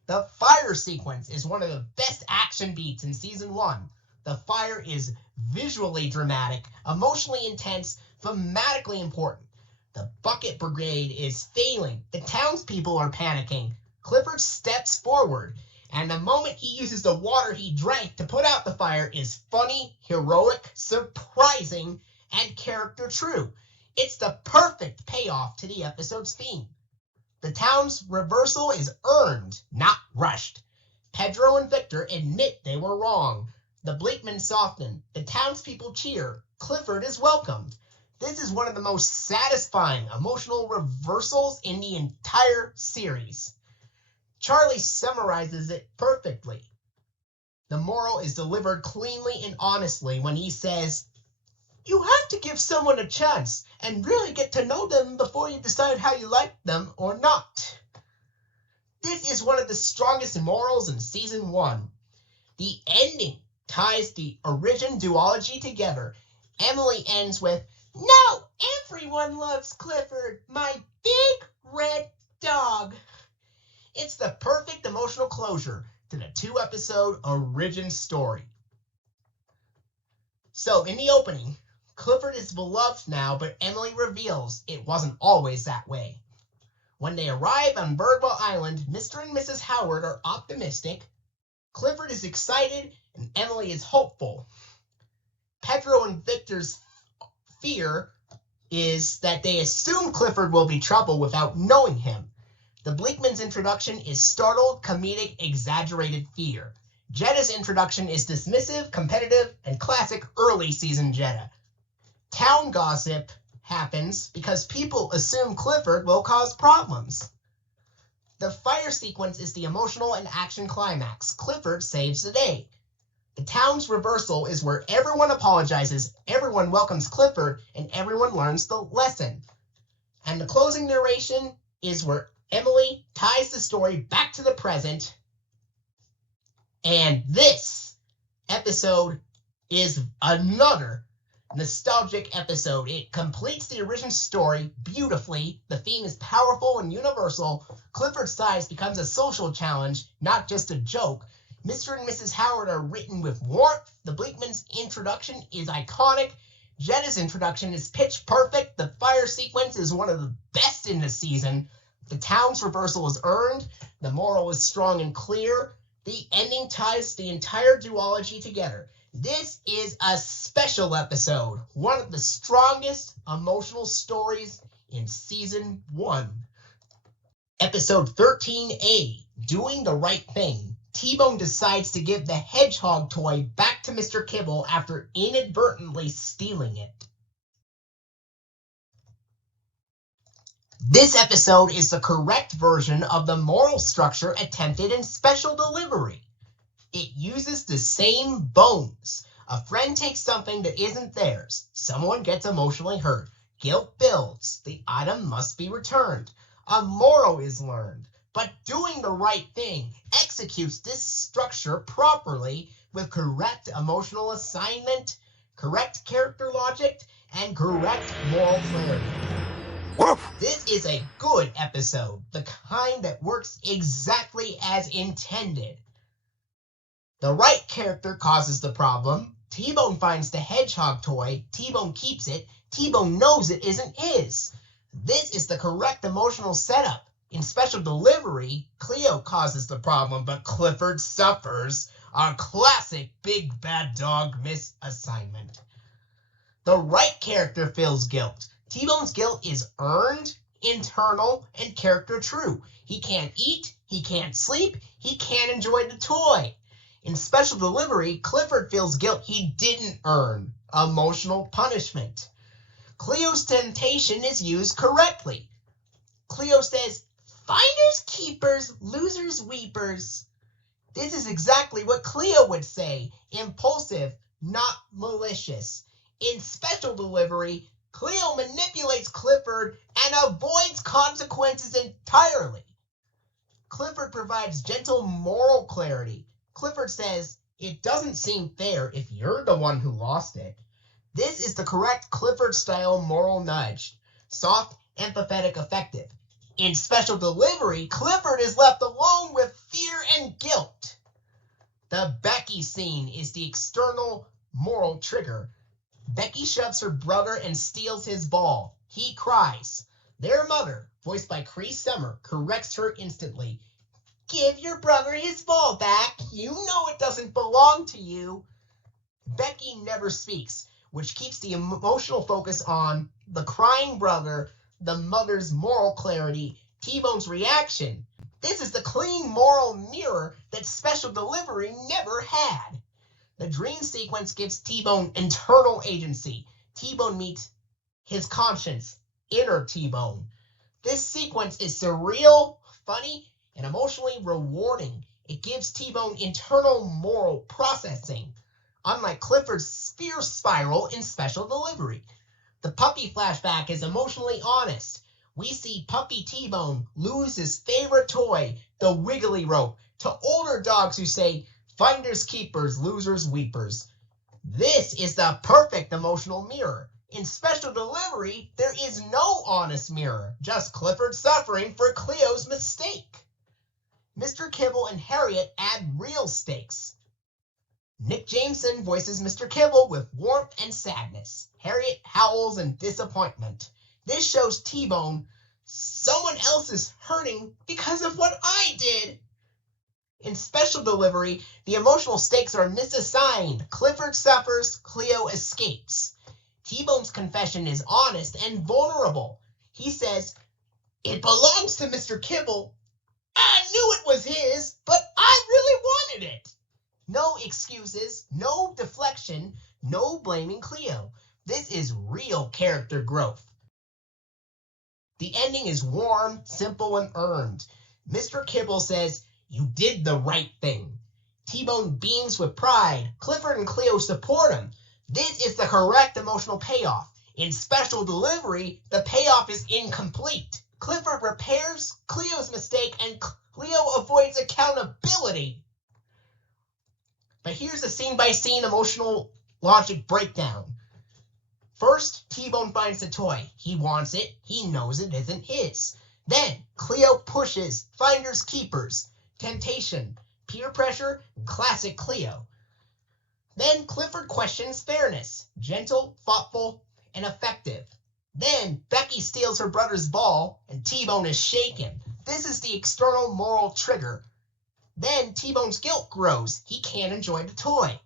The fire sequence is one of the best action beats in season 1. The fire is visually dramatic, emotionally intense, thematically important. The bucket brigade is failing. The townspeople are panicking. Clifford steps forward, and the moment he uses the water he drank to put out the fire is funny, heroic, surprising, and character true. It's the perfect payoff to the episode's theme. The town's reversal is earned, not rushed. Pedro and Victor admit they were wrong. The Bleakman soften. The townspeople cheer. Clifford is welcomed. This is one of the most satisfying emotional reversals in the entire series. Charlie summarizes it perfectly. The moral is delivered cleanly and honestly when he says, "You have to give someone a chance and really get to know them before you decide how you like them or not." This is one of the strongest morals in Season 1. The ending ties the origin duology together. Emily ends with, "Now everyone loves Clifford, my big red dog." It's the perfect emotional closure to the 2-episode origin story. So in the opening, Clifford is beloved now, but Emily reveals it wasn't always that way. When they arrive on Birdwell Island, Mr. and Mrs. Howard are optimistic, Clifford is excited, and Emily is hopeful. Pedro and Victor's fear is that they assume Clifford will be trouble without knowing him. The Bleakman's introduction is startled, comedic, exaggerated fear. Jetta's introduction is dismissive, competitive, and classic early season Jetta. Town gossip happens because people assume Clifford will cause problems. The fire sequence is the emotional and action climax. Clifford saves the day. The town's reversal is where everyone apologizes, everyone welcomes Clifford, and everyone learns the lesson. And the closing narration is where Emily ties the story back to the present. And this episode is another nostalgic episode. It completes the original story beautifully. The theme is powerful and universal. Clifford's size becomes a social challenge, not just a joke. Mr. and Mrs. Howard are written with warmth. The Bleakman's introduction is iconic. Jetta's introduction is pitch perfect. The fire sequence is one of the best in the season. The town's reversal is earned. The moral is strong and clear. The ending ties the entire duology together. This is a special episode, one of the strongest emotional stories in Season 1. Episode 13A, Doing the Right Thing. T-Bone decides to give the hedgehog toy back to Mr. Kibble after inadvertently stealing it. This episode is the correct version of the moral structure attempted in Special Delivery. It uses the same bones. A friend takes something that isn't theirs. Someone gets emotionally hurt. Guilt builds. The item must be returned. A moral is learned. But doing the right thing executes this structure properly with correct emotional assignment, correct character logic, and correct moral clarity. This is a good episode, the kind that works exactly as intended. The right character causes the problem. T-Bone finds the hedgehog toy. T-Bone keeps it. T-Bone knows it isn't his. This is the correct emotional setup. In Special Delivery, Cleo causes the problem, but Clifford suffers. A classic big bad dog misassignment. The right character feels guilt. T-Bone's guilt is earned, internal, and character true. He can't eat, he can't sleep, he can't enjoy the toy. In Special Delivery, Clifford feels guilt he didn't earn, emotional punishment. Cleo's temptation is used correctly. Cleo says, "Finders keepers, losers weepers." This is exactly what Cleo would say, impulsive, not malicious. In Special Delivery, Cleo manipulates Clifford and avoids consequences entirely. Clifford provides gentle moral clarity. Clifford says, "It doesn't seem fair if you're the one who lost it." This is the correct Clifford-style moral nudge. Soft, empathetic, effective. In Special Delivery, Clifford is left alone with fear and guilt. The Becky scene is the external moral trigger. Becky shoves her brother and steals his ball. He cries. Their mother, voiced by Cree Summer, corrects her instantly. Give your brother his ball back. You know it doesn't belong to you. Becky never speaks, which keeps the emotional focus on the crying brother, the mother's moral clarity, T-Bone's reaction. This is the clean moral mirror that Special Delivery never had. The dream sequence gives T-Bone internal agency. T-Bone meets his conscience, inner T-Bone. This sequence is surreal, funny, and emotionally rewarding. It gives T-Bone internal moral processing, unlike Clifford's fear spiral in Special Delivery. The puppy flashback is emotionally honest. We see puppy T-Bone lose his favorite toy, the wiggly rope, to older dogs who say, finders keepers, losers weepers. This is the perfect emotional mirror. In Special Delivery, there is no honest mirror, just Clifford suffering for Cleo's mistake. Mr. Kibble and Harriet add real stakes. Nick Jameson voices Mr. Kibble with warmth and sadness. Harriet howls in disappointment. This shows T-Bone someone else is hurting because of what I did. In Special Delivery, the emotional stakes are misassigned. Clifford suffers, Cleo escapes. T-Bone's confession is honest and vulnerable. He says, it belongs to Mr. Kibble. I knew it was his, but I really wanted it. No excuses, no deflection, no blaming Cleo. This is real character growth. The ending is warm, simple, and earned. Mr. Kibble says, you did the right thing. T-Bone beams with pride. Clifford and Cleo support him. This is the correct emotional payoff. In Special Delivery, the payoff is incomplete. Clifford repairs Cleo's mistake and Cleo avoids accountability. But here's a scene-by-scene emotional logic breakdown. First, T-Bone finds the toy. He wants it. He knows it isn't his. Then, Cleo pushes, finders keepers, temptation, peer pressure, classic Cleo. Then Clifford questions fairness, gentle, thoughtful, and effective. Then Becky steals her brother's ball, and T-Bone is shaken. This is the external moral trigger. Then T-Bone's guilt grows. He can't enjoy the toy.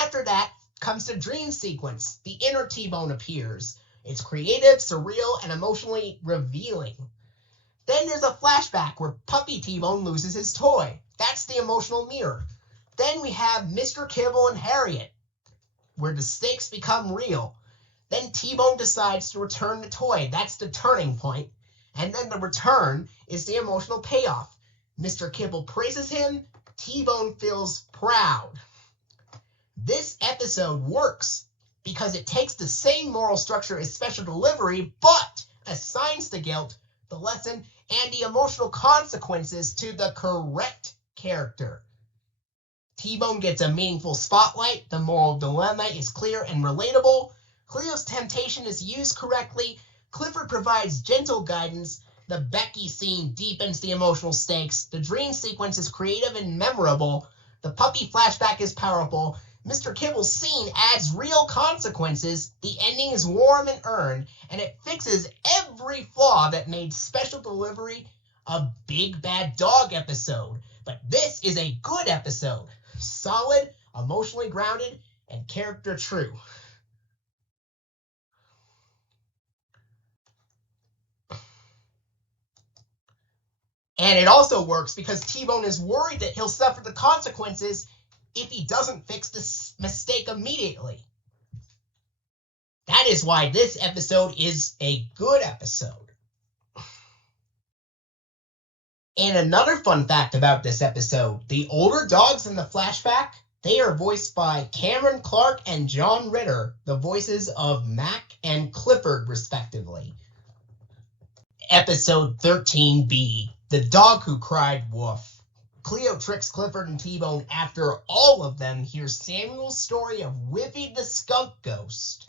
After that comes the dream sequence. The inner T-Bone appears. It's creative, surreal, and emotionally revealing. Then there's a flashback where puppy T-Bone loses his toy. That's the emotional mirror. Then we have Mr. Kibble and Harriet, where the stakes become real. Then T-Bone decides to return the toy. That's the turning point. And then the return is the emotional payoff. Mr. Kibble praises him. T-Bone feels proud. This episode works because it takes the same moral structure as Special Delivery, but assigns the guilt, the lesson, and the emotional consequences to the correct character. T-Bone gets a meaningful spotlight. The moral dilemma is clear and relatable. Cleo's temptation is used correctly. Clifford provides gentle guidance. The Becky scene deepens the emotional stakes. The dream sequence is creative and memorable. The puppy flashback is powerful. Mr. Kibble's scene adds real consequences. The ending is warm and earned, and it fixes every flaw that made Special Delivery a big bad dog episode. But this is a good episode. Solid, emotionally grounded, and character true. And it also works because T-Bone is worried that he'll suffer the consequences if he doesn't fix this mistake immediately. That is why this episode is a good episode. And another fun fact about this episode, the older dogs in the flashback, they are voiced by Cameron Clark and John Ritter, the voices of Mac and Clifford, respectively. Episode 13B, The Dog Who Cried Woof. Cleo tricks Clifford and T-Bone after all of them hear Samuel's story of Whiffy the skunk ghost.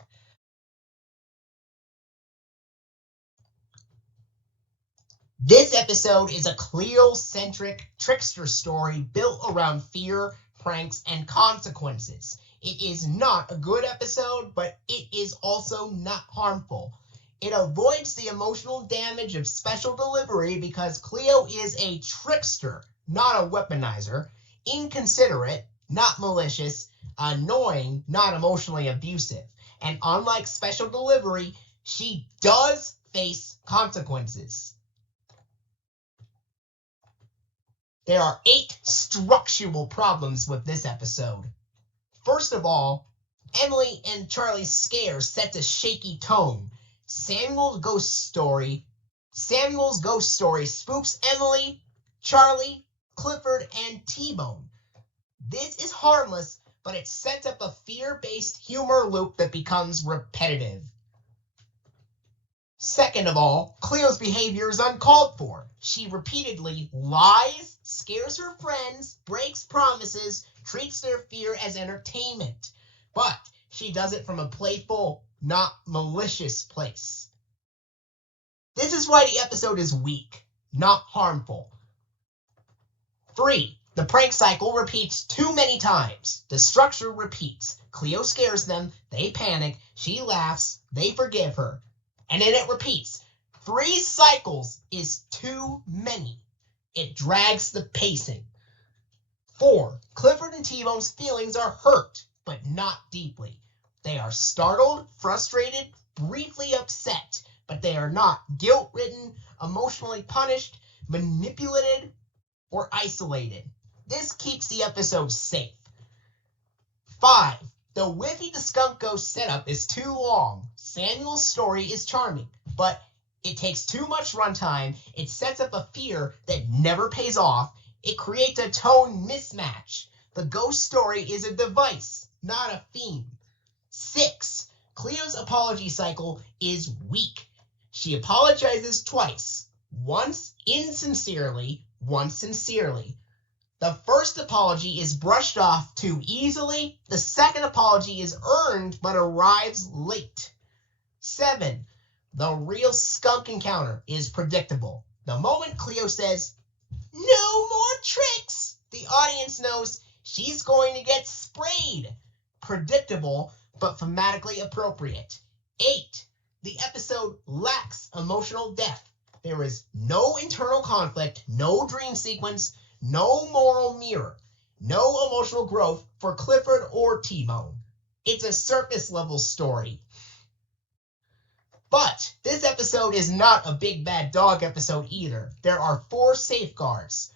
This episode is a Cleo-centric trickster story built around fear, pranks, and consequences. It is not a good episode, but it is also not harmful. It avoids the emotional damage of special delivery because Cleo is a trickster, not a weaponizer, inconsiderate, not malicious, annoying, not emotionally abusive. And unlike special delivery, she does face consequences. There are 8 structural problems with this episode. First of all, Emily and Charlie's scare sets a shaky tone. Samuel's ghost story spooks Emily, Charlie, Clifford, and T-Bone. This is harmless, but it sets up a fear-based humor loop that becomes repetitive. Second of all, Cleo's behavior is uncalled for. She repeatedly lies, scares her friends, breaks promises, treats their fear as entertainment. But she does it from a playful, not malicious place. This is why the episode is weak, not harmful. 3. The prank cycle repeats too many times. The structure repeats. Cleo scares them, they panic, she laughs, they forgive her. And then it repeats. 3 cycles is too many. It drags the pacing. 4. Clifford and T-Bone's feelings are hurt, but not deeply. They are startled, frustrated, briefly upset, but they are not guilt-ridden, emotionally punished, manipulated, or isolated. This keeps the episode safe. 5. The Whiffy the Skunk Ghost setup is too long. Samuel's story is charming, but it takes too much runtime. It sets up a fear that never pays off. It creates a tone mismatch. The ghost story is a device, not a theme. 6. Cleo's apology cycle is weak. She apologizes twice. Once insincerely, once sincerely. The first apology is brushed off too easily. The second apology is earned but arrives late. 7. The real skunk encounter is predictable. The moment Cleo says, "No more tricks," the audience knows she's going to get sprayed. Predictable, but thematically appropriate. 8. The episode lacks emotional depth. There is no internal conflict, no dream sequence, no moral mirror, no emotional growth for Clifford or T-Bone. It's a surface-level story. But this episode is not a big bad dog episode either. There are 4 safeguards.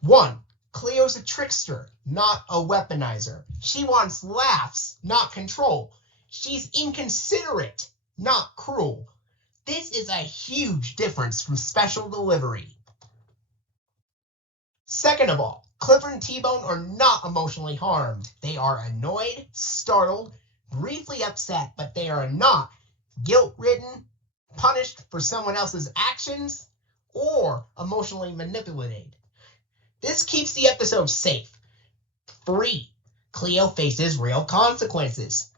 1. Cleo's a trickster, not a weaponizer. She wants laughs, not control. She's inconsiderate, not cruel. This is a huge difference from special delivery. Second of all, Clifford and T-Bone are not emotionally harmed. They are annoyed, startled, briefly upset, but they are not guilt-ridden, punished for someone else's actions, or emotionally manipulated. This keeps the episode safe. 3. Cleo faces real consequences.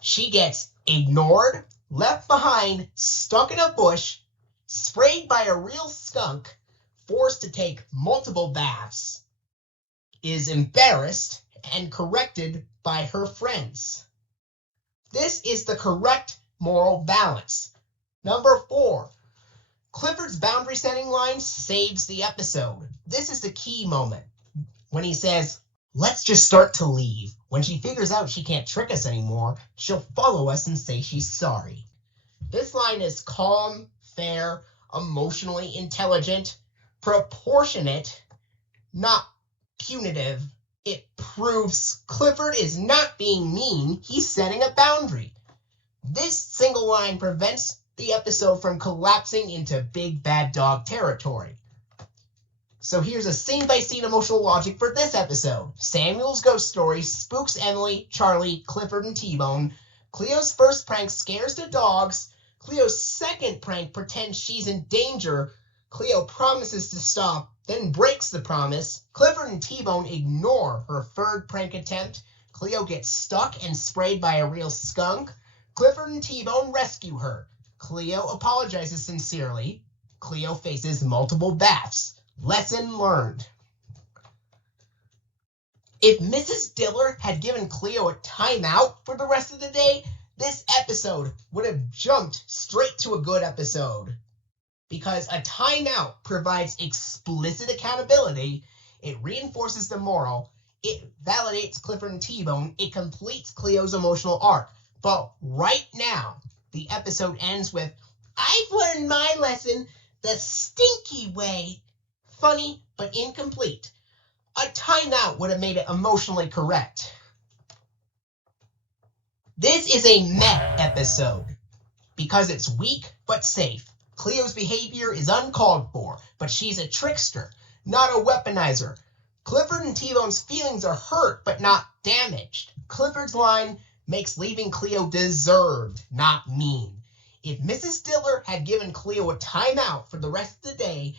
She gets ignored, left behind, stuck in a bush, sprayed by a real skunk, forced to take multiple baths, is embarrassed, and corrected by her friends. This is the correct moral balance. Number 4. Clifford's boundary setting line saves the episode. This is the key moment. When he says, "Let's just start to leave." When she figures out she can't trick us anymore, she'll follow us and say she's sorry. This line is calm, fair, emotionally intelligent, proportionate, not punitive. It proves Clifford is not being mean, he's setting a boundary. This single line prevents the episode from collapsing into big bad dog territory. So here's a scene-by-scene emotional logic for this episode. Samuel's ghost story spooks Emily, Charlie, Clifford, and T-Bone. Cleo's first prank scares the dogs. Cleo's second prank pretends she's in danger. Cleo promises to stop, then breaks the promise. Clifford and T-Bone ignore her third prank attempt. Cleo gets stuck and sprayed by a real skunk. Clifford and T-Bone rescue her. Cleo apologizes sincerely. Cleo faces multiple baths. Lesson learned. If Mrs. Diller had given Cleo a timeout for the rest of the day, this episode would have jumped straight to a good episode. Because a timeout provides explicit accountability, it reinforces the moral, it validates Clifford and T-Bone, it completes Cleo's emotional arc. But right now, the episode ends with, "I've learned my lesson the stinky way." Funny, but incomplete. A timeout would have made it emotionally correct. This is a meh episode, because it's weak but safe. Cleo's behavior is uncalled for, but she's a trickster, not a weaponizer. Clifford and T-Bone's feelings are hurt but not damaged. Clifford's line makes leaving Cleo deserved, not mean. If Mrs. Diller had given Cleo a timeout for the rest of the day,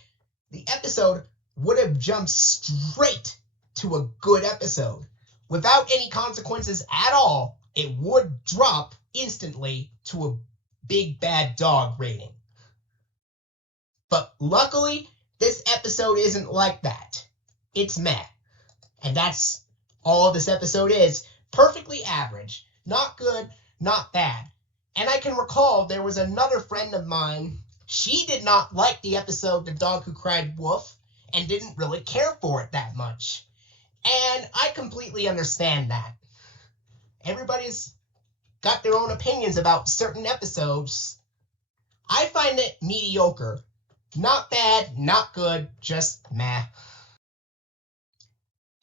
the episode would have jumped straight to a good episode. Without any consequences at all, it would drop instantly to a big bad dog rating. But luckily, this episode isn't like that. It's meh. And that's all this episode is. Perfectly average. Not good, not bad. And I can recall there was another friend of mine. She did not like the episode The Dog Who Cried Woof and didn't really care for it that much. And I completely understand that. Everybody's got their own opinions about certain episodes. I find it mediocre. Not bad, not good, just meh.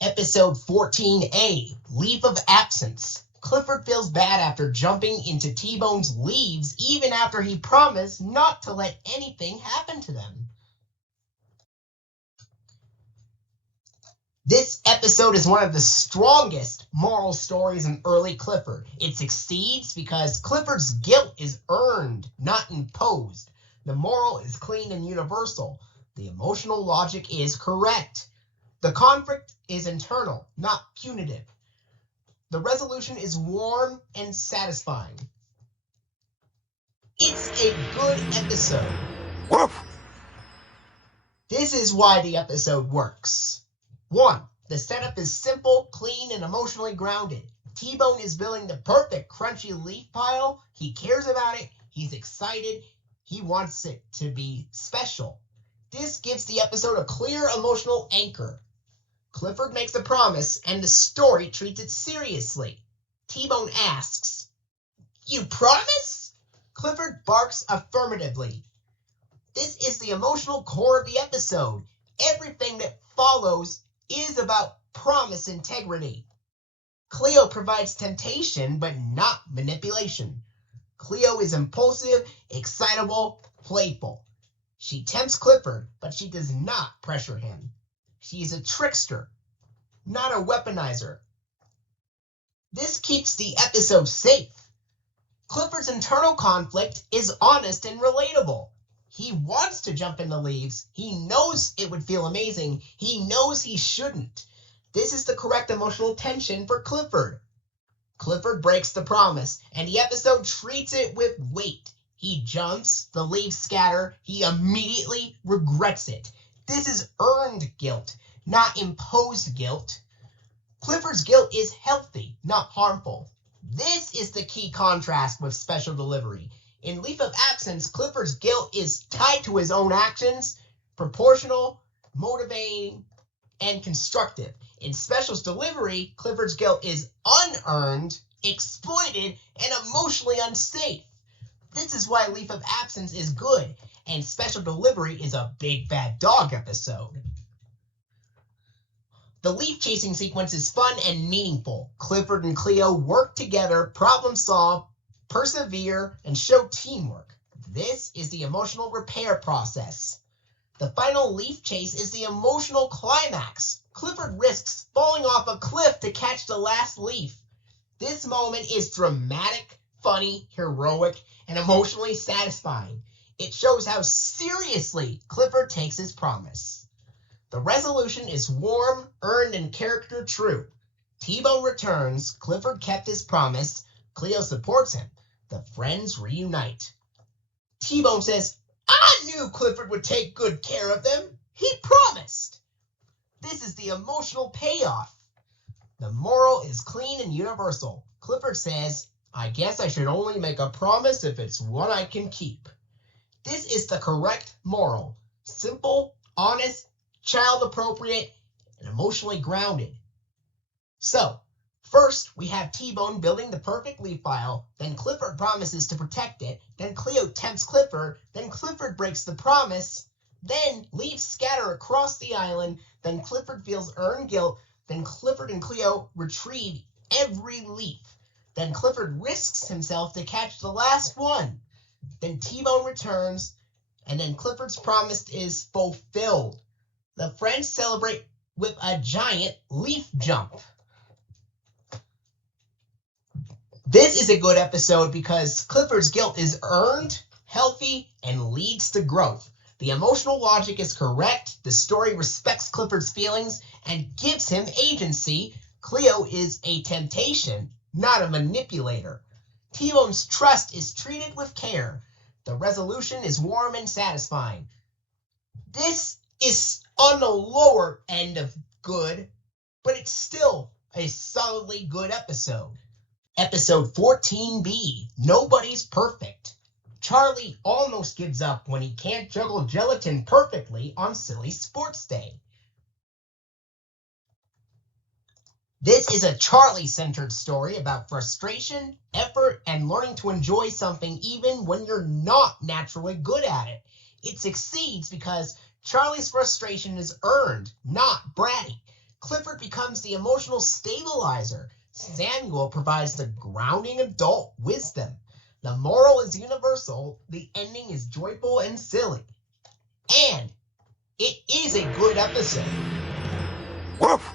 Episode 14A, Leave of Absence. Clifford feels bad after jumping into T-Bone's leaves even after he promised not to let anything happen to them. This episode is one of the strongest moral stories in early Clifford. It succeeds because Clifford's guilt is earned, not imposed. The moral is clean and universal. The emotional logic is correct. The conflict is internal, not punitive. The resolution is warm and satisfying. It's a good episode. Woof! This is why the episode works. 1. The setup is simple, clean, and emotionally grounded. T-Bone is building the perfect crunchy leaf pile. He cares about it. He's excited. He wants it to be special. This gives the episode a clear emotional anchor. Clifford makes a promise, and the story treats it seriously. T-Bone asks, "You promise?" Clifford barks affirmatively. This is the emotional core of the episode. Everything that follows is about promise integrity. Cleo provides temptation, but not manipulation. Cleo is impulsive, excitable, playful. She tempts Clifford, but she does not pressure him. She is a trickster, not a weaponizer. This keeps the episode safe. Clifford's internal conflict is honest and relatable. He wants to jump in the leaves. He knows it would feel amazing. He knows he shouldn't. This is the correct emotional tension for Clifford. Clifford breaks the promise, and the episode treats it with weight. He jumps, the leaves scatter, he immediately regrets it. This is earned guilt, not imposed guilt. Clifford's guilt is healthy, not harmful. This is the key contrast with Special Delivery. In Leave of Absence, Clifford's guilt is tied to his own actions, proportional, motivating, and constructive. In Special's Delivery, Clifford's guilt is unearned, exploited, and emotionally unsafe. This is why Leave of Absence is good, and Special Delivery is a big bad dog episode. The leaf chasing sequence is fun and meaningful. Clifford and Cleo work together, problem solve, persevere, and show teamwork. This is the emotional repair process. The final leaf chase is the emotional climax. Clifford risks falling off a cliff to catch the last leaf. This moment is dramatic, funny, heroic, and emotionally satisfying. It shows how seriously Clifford takes his promise. The resolution is warm, earned, and character true. T-Bone returns, Clifford kept his promise, Cleo supports him. The friends reunite. T-Bone says, "I knew Clifford would take good care of them. He promised." This is the emotional payoff. The moral is clean and universal. Clifford says, I guess I should only make a promise if it's one I can keep. This is the correct moral. Simple, honest, child-appropriate, and emotionally grounded. So, first, we have T-Bone building the perfect leaf file, then Clifford promises to protect it, then Cleo tempts Clifford, then Clifford breaks the promise, then leaves scatter across the island, then Clifford feels earned guilt, then Clifford and Cleo retrieve every leaf, then Clifford risks himself to catch the last one, then T-Bone returns, and then Clifford's promise is fulfilled. The friends celebrate with a giant leaf jump. This is a good episode because Clifford's guilt is earned, healthy, and leads to growth. The emotional logic is correct, the story respects Clifford's feelings, and gives him agency. Cleo is a temptation, not a manipulator. T-Bone's trust is treated with care. The resolution is warm and satisfying. This is on the lower end of good, but it's still a solidly good episode. Episode 14B, Nobody's Perfect. Charlie almost gives up when he can't juggle gelatin perfectly on Silly Sports Day. This is a Charlie-centered story about frustration, effort, and learning to enjoy something even when you're not naturally good at it. It succeeds because Charlie's frustration is earned, not bratty. Clifford becomes the emotional stabilizer. Samuel provides the grounding adult wisdom. The moral is universal. The ending is joyful and silly. And it is a good episode. Woof!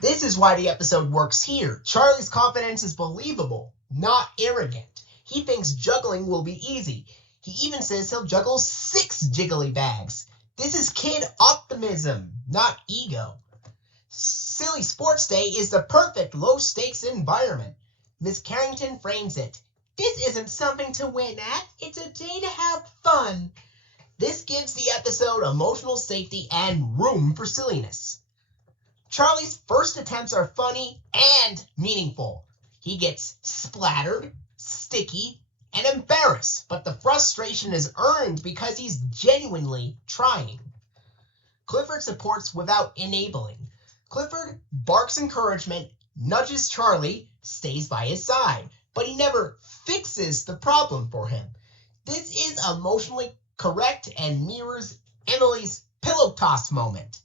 This is why the episode works here. Charlie's confidence is believable, not arrogant. He thinks juggling will be easy. He even says he'll juggle 6 jiggly bags. This is kid optimism, not ego. Silly Sports Day is the perfect low-stakes environment. Miss Carrington frames it. This isn't something to win at. It's a day to have fun. This gives the episode emotional safety and room for silliness. Charlie's first attempts are funny and meaningful. He gets splattered, sticky, and embarrassed, but the frustration is earned because he's genuinely trying. Clifford supports without enabling. Clifford barks encouragement, nudges Charlie, stays by his side, but he never fixes the problem for him. This is emotionally correct and mirrors Emily's pillow toss moment.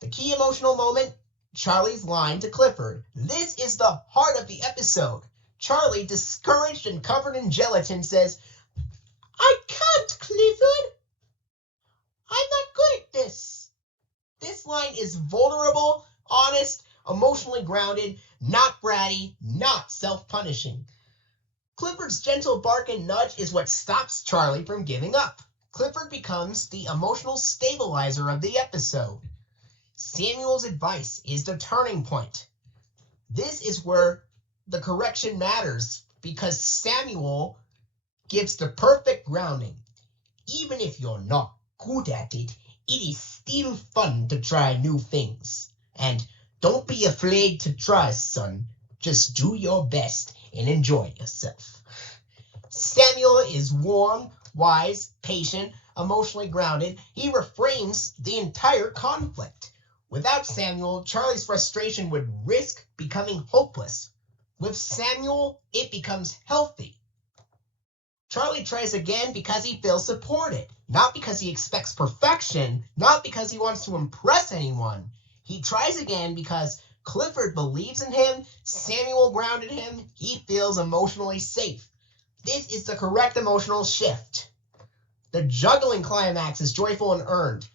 The key emotional moment, Charlie's line to Clifford. This is the heart of the episode. Charlie, discouraged and covered in gelatin, says, I can't, Clifford. I'm not good at this. This line is vulnerable, honest, emotionally grounded, not bratty, not self-punishing. Clifford's gentle bark and nudge is what stops Charlie from giving up. Clifford becomes the emotional stabilizer of the episode. Samuel's advice is the turning point. This is where the correction matters because Samuel gives the perfect grounding. Even if you're not good at it, it is still fun to try new things. And don't be afraid to try, son. Just do your best and enjoy yourself. Samuel is warm, wise, patient, emotionally grounded. He reframes the entire conflict. Without Samuel, Charlie's frustration would risk becoming hopeless. With Samuel, it becomes healthy. Charlie tries again because he feels supported, not because he expects perfection, not because he wants to impress anyone. He tries again because Clifford believes in him, Samuel grounded him, he feels emotionally safe. This is the correct emotional shift. The juggling climax is joyful and earned.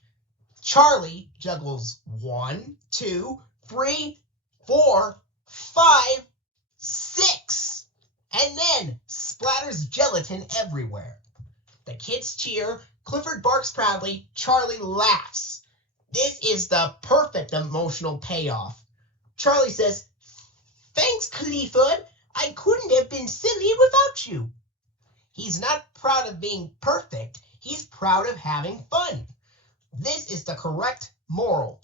Charlie juggles 1, 2, 3, 4, 5, 6, and then splatters gelatin everywhere. The kids cheer, Clifford barks proudly, Charlie laughs. This is the perfect emotional payoff. Charlie says, Thanks, Clifford. I couldn't have been silly without you. He's not proud of being perfect. He's proud of having fun. This is the correct moral.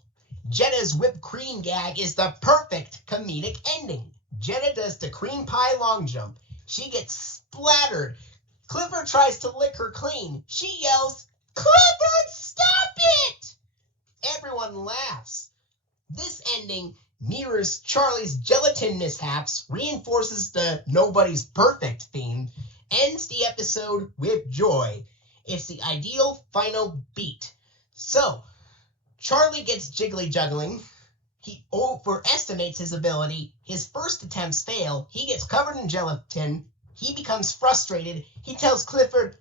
Jetta's whipped cream gag is the perfect comedic ending. Jetta does the cream pie long jump. She gets splattered. Clifford tries to lick her clean. She yells, "Clifford, stop it!" Everyone laughs. This ending mirrors Charlie's gelatin mishaps, reinforces the nobody's perfect theme, ends the episode with joy. It's the ideal final beat. So, Charlie gets jiggly juggling. He overestimates his ability. His first attempts fail. He gets covered in gelatin. He becomes frustrated. He tells Clifford,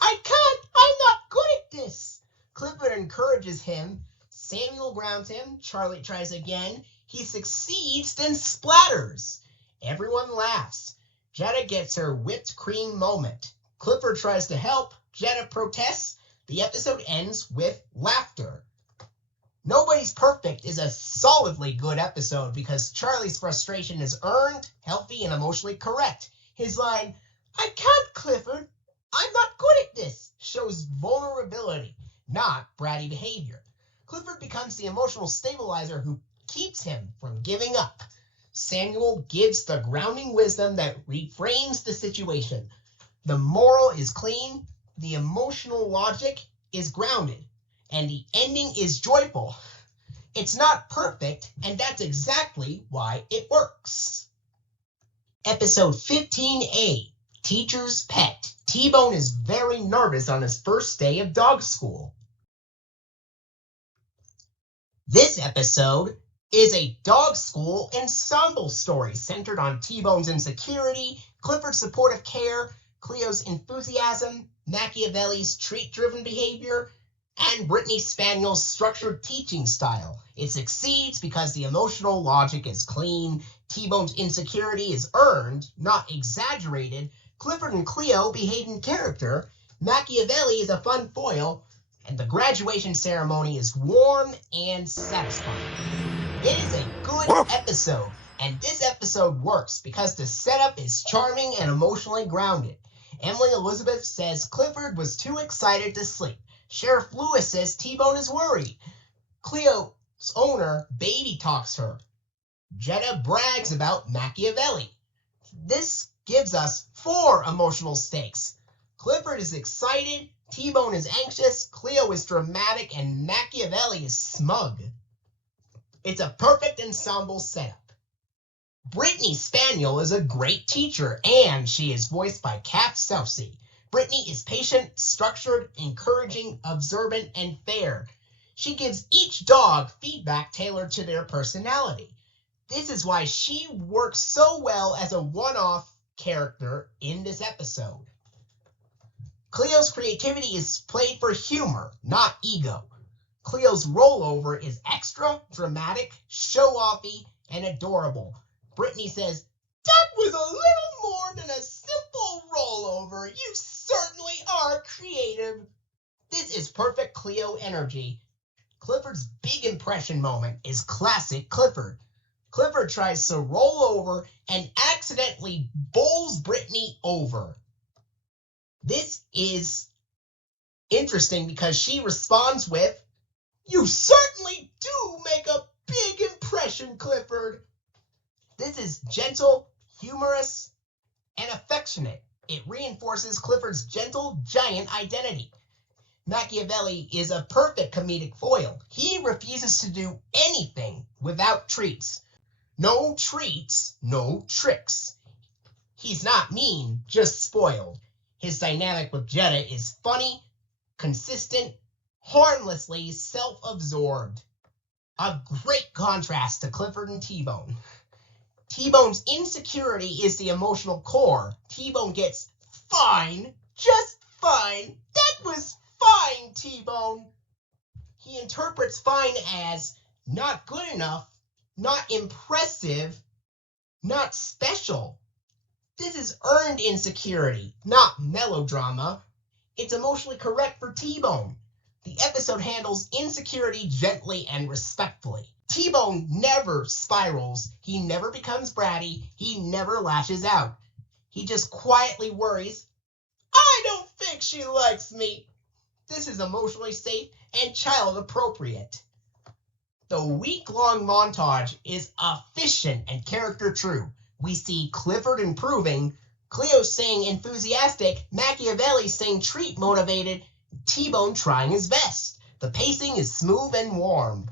"I can't. I'm not good at this." Clifford encourages him. Samuel grounds him. Charlie tries again. He succeeds, then splatters. Everyone laughs. Jetta gets her whipped cream moment. Clifford tries to help. Jetta protests. The episode ends with laughter. Nobody's Perfect is a solidly good episode because Charlie's frustration is earned, healthy, and emotionally correct. His line, "I can't, Clifford. I'm not good at this," shows vulnerability, not bratty behavior. Clifford becomes the emotional stabilizer who keeps him from giving up. Samuel gives the grounding wisdom that reframes the situation. The moral is clean, the emotional logic is grounded, and the ending is joyful. It's not perfect, and that's exactly why it works. Episode 15A, Teacher's Pet. T-Bone is very nervous on his first day of dog school. This episode is a dog school ensemble story centered on T-Bone's insecurity, Clifford's supportive care, Cleo's enthusiasm, Machiavelli's treat-driven behavior, and Brittany Spaniel's structured teaching style. It succeeds because the emotional logic is clean, T-Bone's insecurity is earned, not exaggerated, Clifford and Cleo behave in character, Machiavelli is a fun foil, and the graduation ceremony is warm and satisfying. It is a good episode, and this episode works because the setup is charming and emotionally grounded. Emily Elizabeth says Clifford was too excited to sleep. Sheriff Lewis says T-Bone is worried. Cleo's owner baby talks her. Jetta brags about Machiavelli. This gives us 4 emotional stakes. Clifford is excited, T-Bone is anxious, Cleo is dramatic, and Machiavelli is smug. It's a perfect ensemble setup. Brittany Spaniel is a great teacher, and she is voiced by Kat Soucy. Brittany is patient, structured, encouraging, observant, and fair. She gives each dog feedback tailored to their personality. This is why she works so well as a one-off character in this episode. Cleo's creativity is played for humor, not ego. Cleo's rollover is extra, dramatic, show-offy, and adorable. Brittany says, "That was a little more than a simple rollover. You certainly are creative." This is perfect Cleo energy. Clifford's big impression moment is classic Clifford. Clifford tries to roll over and accidentally bowls Brittany over. This is interesting because she responds with, "You certainly do make a big impression, Clifford." This is gentle, humorous, and affectionate. It reinforces Clifford's gentle giant identity. Machiavelli is a perfect comedic foil. He refuses to do anything without treats. No treats, no tricks. He's not mean, just spoiled. His dynamic with Jetta is funny, consistent, harmlessly self-absorbed. A great contrast to Clifford and T-Bone. T-Bone's insecurity is the emotional core. T-Bone gets fine, just fine. That was fine, T-Bone. He interprets fine as not good enough, not impressive, not special. This is earned insecurity, not melodrama. It's emotionally correct for T-Bone. The episode handles insecurity gently and respectfully. T-Bone never spirals. He never becomes bratty. He never lashes out. He just quietly worries, "I don't think she likes me." This is emotionally safe and child appropriate. The week-long montage is efficient and character true. We see Clifford improving, Cleo staying enthusiastic, Machiavelli staying treat-motivated, T-Bone trying his best. The pacing is smooth and warm.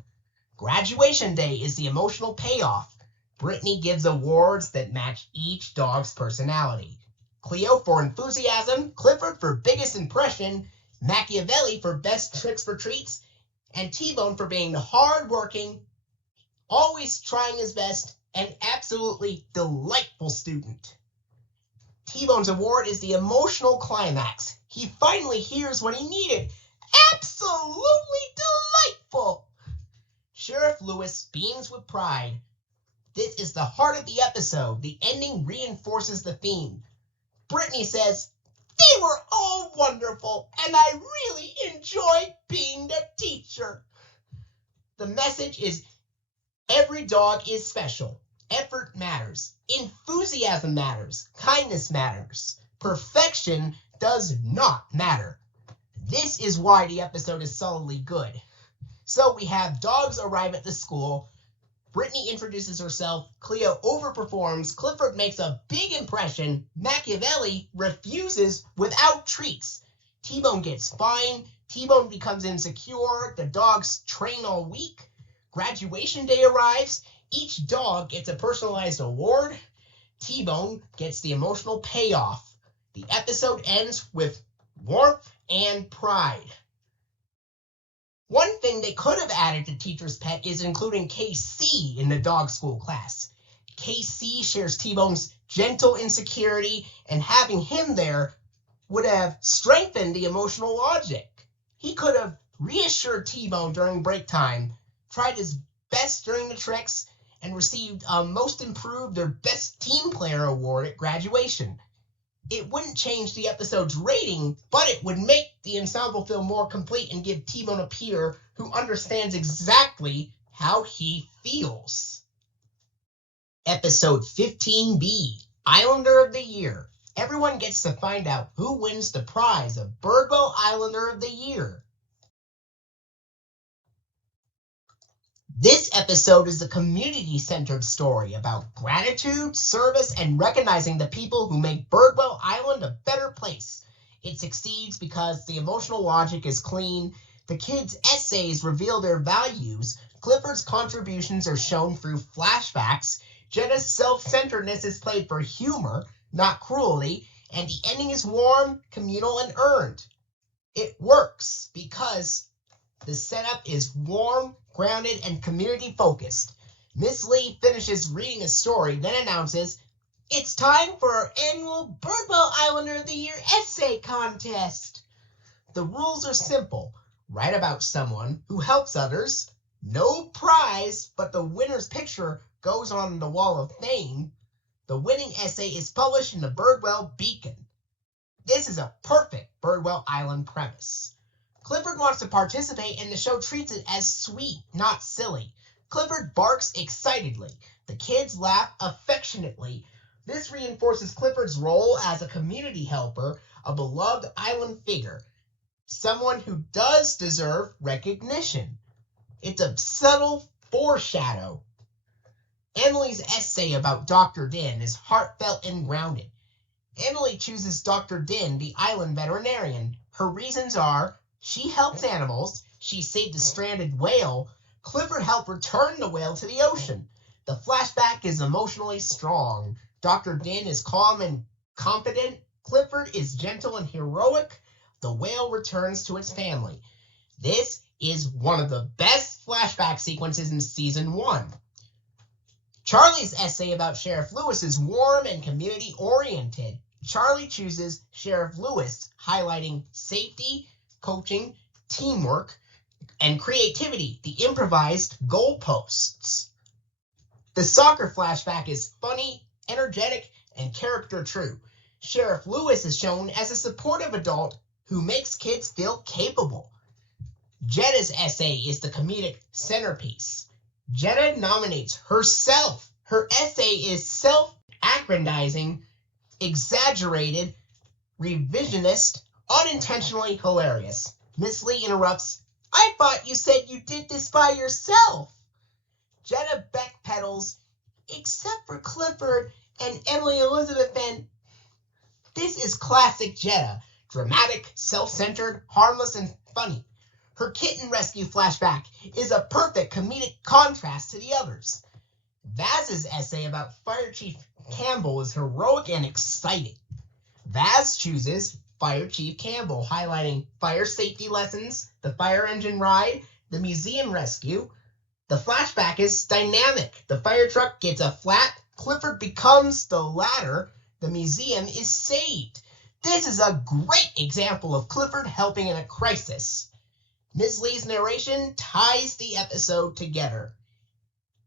Graduation day is the emotional payoff. Brittany gives awards that match each dog's personality. Cleo for enthusiasm, Clifford for biggest impression, Machiavelli for best tricks for treats, and T-Bone for being hard-working, always trying his best, and absolutely delightful student. T-Bone's award is the emotional climax. He finally hears what he needed. Absolutely delightful! Sheriff Lewis beams with pride. This is the heart of the episode. The ending reinforces the theme. Brittany says, "They were all wonderful, and I really enjoyed being the teacher." The message is every dog is special. Effort matters. Enthusiasm matters. Kindness matters. Perfection does not matter. This is why the episode is solidly good. So we have dogs arrive at the school. Brittany introduces herself. Cleo overperforms. Clifford makes a big impression. Machiavelli refuses without treats. T-Bone gets fined. T-Bone becomes insecure. The dogs train all week. Graduation day arrives. Each dog gets a personalized award. T-Bone gets the emotional payoff. The episode ends with warmth and pride. One thing they could have added to Teacher's Pet is including KC in the dog school class. KC shares T-Bone's gentle insecurity, and having him there would have strengthened the emotional logic. He could have reassured T-Bone during break time, tried his best during the tricks, and received a Most Improved or Best Team Player award at graduation. It wouldn't change the episode's rating, but it would make the ensemble feel more complete and give T-Bone a peer who understands exactly how he feels. Episode 15B, Islander of the Year. Everyone gets to find out who wins the prize of Birdwell Islander of the Year. This episode is a community-centered story about gratitude, service, and recognizing the people who make Birdwell Island a better place. It succeeds because the emotional logic is clean, the kids' essays reveal their values, Clifford's contributions are shown through flashbacks, Jetta's self-centeredness is played for humor, not cruelty, and the ending is warm, communal, and earned. It works because the setup is warm, grounded, and community-focused. Miss Lee finishes reading a story, then announces, "It's time for our annual Birdwell Islander of the Year essay contest." The rules are simple. Write about someone who helps others. No prize, but the winner's picture goes on the Wall of Fame. The winning essay is published in the Birdwell Beacon. This is a perfect Birdwell Island premise. Clifford wants to participate, and the show treats it as sweet, not silly. Clifford barks excitedly. The kids laugh affectionately. This reinforces Clifford's role as a community helper, a beloved island figure, someone who does deserve recognition. It's a subtle foreshadow. Emily's essay about Dr. Din is heartfelt and grounded. Emily chooses Dr. Din, the island veterinarian. Her reasons are: she helps animals, she saved a stranded whale, Clifford helped return the whale to the ocean. The flashback is emotionally strong. Dr. Din is calm and confident, Clifford is gentle and heroic, the whale returns to its family. This is one of the best flashback sequences in season 1. Charlie's essay about Sheriff Lewis is warm and community-oriented. Charlie chooses Sheriff Lewis, highlighting safety, coaching, teamwork, and creativity, the improvised goalposts. The soccer flashback is funny, energetic, and character true. Sheriff Lewis is shown as a supportive adult who makes kids feel capable. Jetta's essay is the comedic centerpiece. Jetta nominates herself. Her essay is self-aggrandizing, exaggerated, revisionist, unintentionally hilarious. Miss Lee interrupts, "I thought you said you did this by yourself." Jetta backpedals, except for Clifford and Emily Elizabeth, and this is classic Jetta. Dramatic, self-centered, harmless, and funny. Her kitten rescue flashback is a perfect comedic contrast to the others. Vaz's essay about Fire Chief Campbell is heroic and exciting. Vaz chooses Fire Chief Campbell, highlighting fire safety lessons, the fire engine ride, the museum rescue. The flashback is dynamic. The fire truck gets a flat, Clifford becomes the ladder, the museum is saved. This is a great example of Clifford helping in a crisis. Ms. Lee's narration ties the episode together.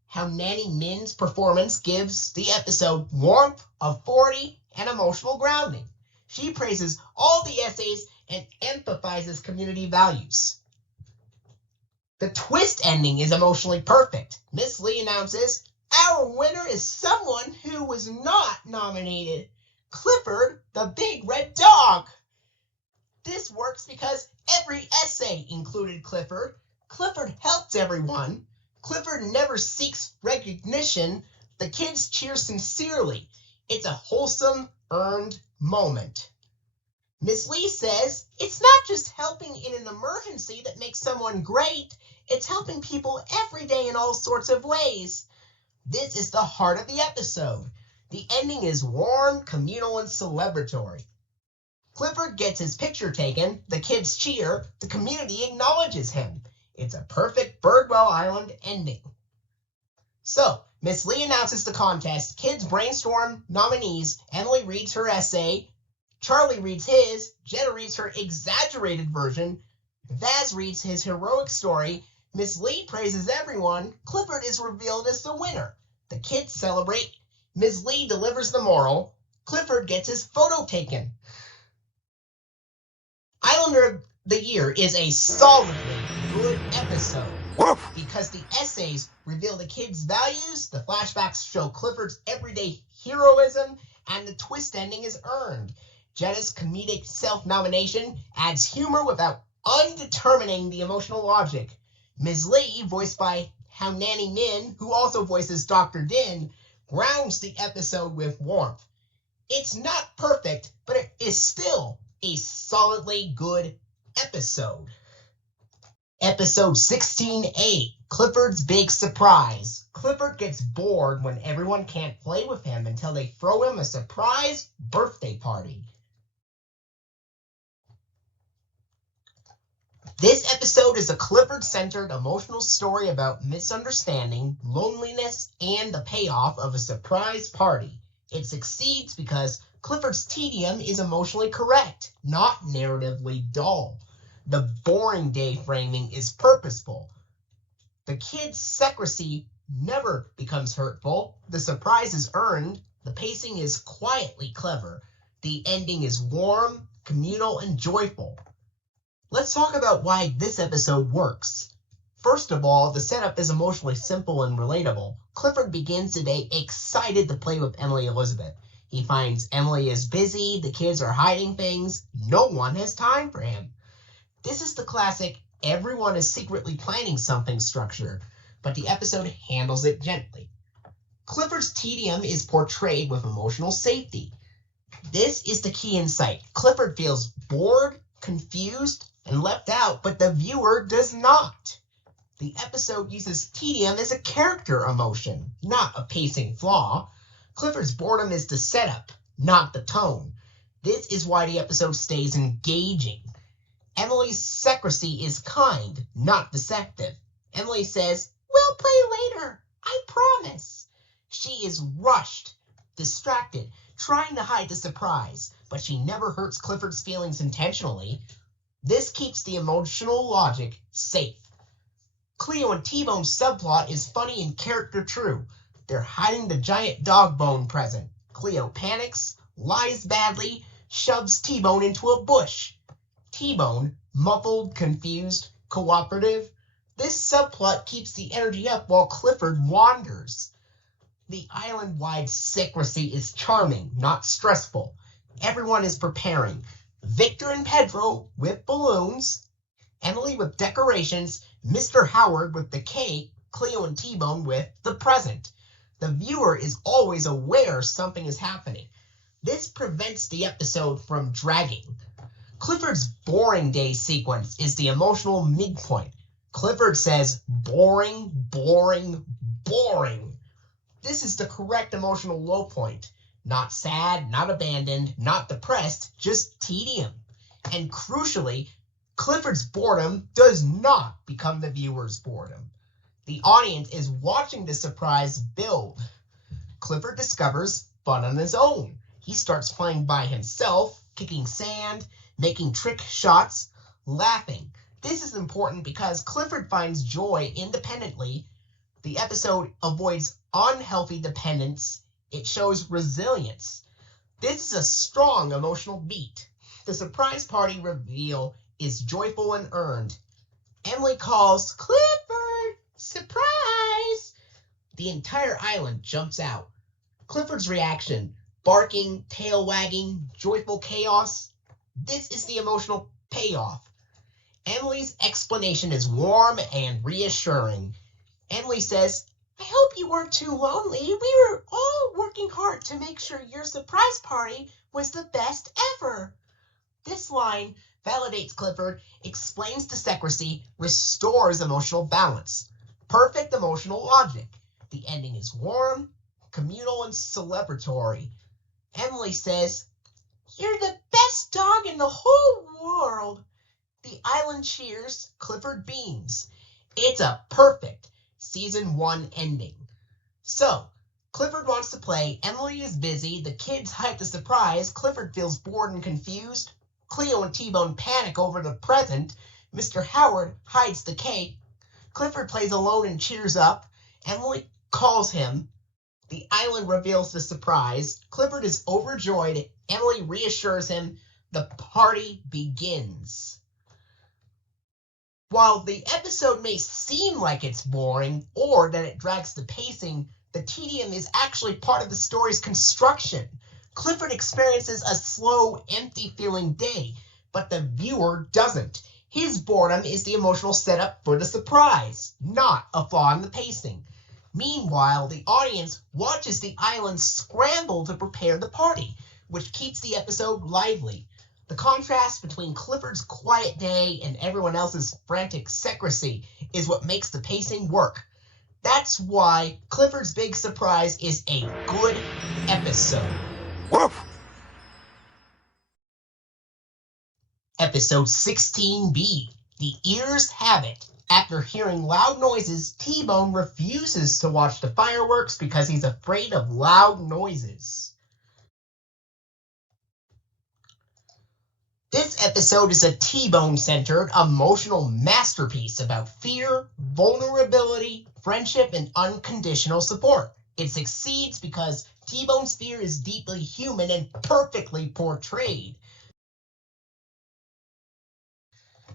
How Nanny Min's performance gives the episode warmth, authority, and emotional grounding. She praises all the essays and emphasizes community values. The twist ending is emotionally perfect. Miss Lee announces, our winner is someone who was not nominated. Clifford, the big red dog. This works because every essay included Clifford. Clifford helps everyone. Clifford never seeks recognition. The kids cheer sincerely. It's a wholesome, earned moment. Miss Lee says, it's not just helping in an emergency that makes someone great. It's helping people every day in all sorts of ways. This is the heart of the episode. The ending is warm, communal, and celebratory. Clifford gets his picture taken, the kids cheer, the community acknowledges him. It's a perfect Birdwell Island ending. So, Miss Lee announces the contest, kids brainstorm nominees, Emily reads her essay, Charlie reads his, Jetta reads her exaggerated version, Vaz reads his heroic story, Miss Lee praises everyone, Clifford is revealed as the winner. The kids celebrate, Ms. Lee delivers the moral, Clifford gets his photo taken. Islander of the Year is a solidly good episode. Woof! Because the essays reveal the kids' values, the flashbacks show Clifford's everyday heroism, and the twist ending is earned. Jetta's comedic self-nomination adds humor without undetermining the emotional logic. Ms. Lee, voiced by How Nanny Min, who also voices Dr. Din, grounds the episode with warmth. It's not perfect, but it is still a solidly good episode. Episode 16-8, Clifford's Big Surprise. Clifford gets bored when everyone can't play with him until they throw him a surprise birthday party. This episode is a Clifford-centered emotional story about misunderstanding, loneliness, and the payoff of a surprise party. It succeeds because Clifford's tedium is emotionally correct, not narratively dull. The boring day framing is purposeful. The kid's secrecy never becomes hurtful. The surprise is earned. The pacing is quietly clever. The ending is warm, communal, and joyful. Let's talk about why this episode works. First of all, the setup is emotionally simple and relatable. Clifford begins the day excited to play with Emily Elizabeth. He finds Emily is busy, the kids are hiding things, no one has time for him. This is the classic, everyone is secretly planning something structure, but the episode handles it gently. Clifford's tedium is portrayed with emotional safety. This is the key insight. Clifford feels bored, confused, and left out, but the viewer does not. The episode uses tedium as a character emotion, not a pacing flaw. Clifford's boredom is the setup, not the tone. This is why the episode stays engaging. Emily's secrecy is kind, not deceptive. Emily says, "We'll play later, I promise." She is rushed, distracted, trying to hide the surprise, but she never hurts Clifford's feelings intentionally. This keeps the emotional logic safe. Cleo and T-Bone's subplot is funny and character true. They're hiding the giant dog bone present. Cleo panics, lies badly, shoves T-Bone into a bush. T-Bone, muffled, confused, cooperative. This subplot keeps the energy up while Clifford wanders. The island-wide secrecy is charming, not stressful. Everyone is preparing. Victor and Pedro with balloons, Emily with decorations, Mr. Howard with the cake, Cleo and T-Bone with the present. The viewer is always aware something is happening. This prevents the episode from dragging. Clifford's boring day sequence is the emotional midpoint. Clifford says, boring, boring, boring. This is the correct emotional low point. Not sad, not abandoned, not depressed, just tedium. And crucially, Clifford's boredom does not become the viewer's boredom. The audience is watching the surprise build. Clifford discovers fun on his own. He starts playing by himself, kicking sand, making trick shots, laughing. This is important because Clifford finds joy independently. The episode avoids unhealthy dependence. It shows resilience. This is a strong emotional beat. The surprise party reveal is joyful and earned. Emily calls, "Clifford! Surprise!" The entire island jumps out. Clifford's reaction, barking, tail wagging, joyful chaos. This is the emotional payoff. Emily's explanation is warm and reassuring. Emily says, "I hope you weren't too lonely. We were all working hard to make sure your surprise party was the best ever." This line validates Clifford, explains the secrecy, restores emotional balance. Perfect emotional logic. The ending is warm, communal, and celebratory. Emily says, "You're the best dog in the whole world." The island cheers, Clifford beams. It's a perfect season 1 ending. So, Clifford wants to play, Emily is busy, the kids hide the surprise, Clifford feels bored and confused, Cleo and T-Bone panic over the present, Mr. Howard hides the cake, Clifford plays alone and cheers up, Emily calls him, the island reveals the surprise, Clifford is overjoyed, Emily reassures him, the party begins. While the episode may seem like it's boring or that it drags the pacing, the tedium is actually part of the story's construction. Clifford experiences a slow, empty-feeling day, but the viewer doesn't. His boredom is the emotional setup for the surprise, not a flaw in the pacing. Meanwhile, the audience watches the island scramble to prepare the party, which keeps the episode lively. The contrast between Clifford's quiet day and everyone else's frantic secrecy is what makes the pacing work. That's why Clifford's Big Surprise is a good episode. Woof! Episode 16B, The Ears Have It. After hearing loud noises, T-Bone refuses to watch the fireworks because he's afraid of loud noises. This episode is a T-Bone-centered, emotional masterpiece about fear, vulnerability, friendship, and unconditional support. It succeeds because T-Bone's fear is deeply human and perfectly portrayed.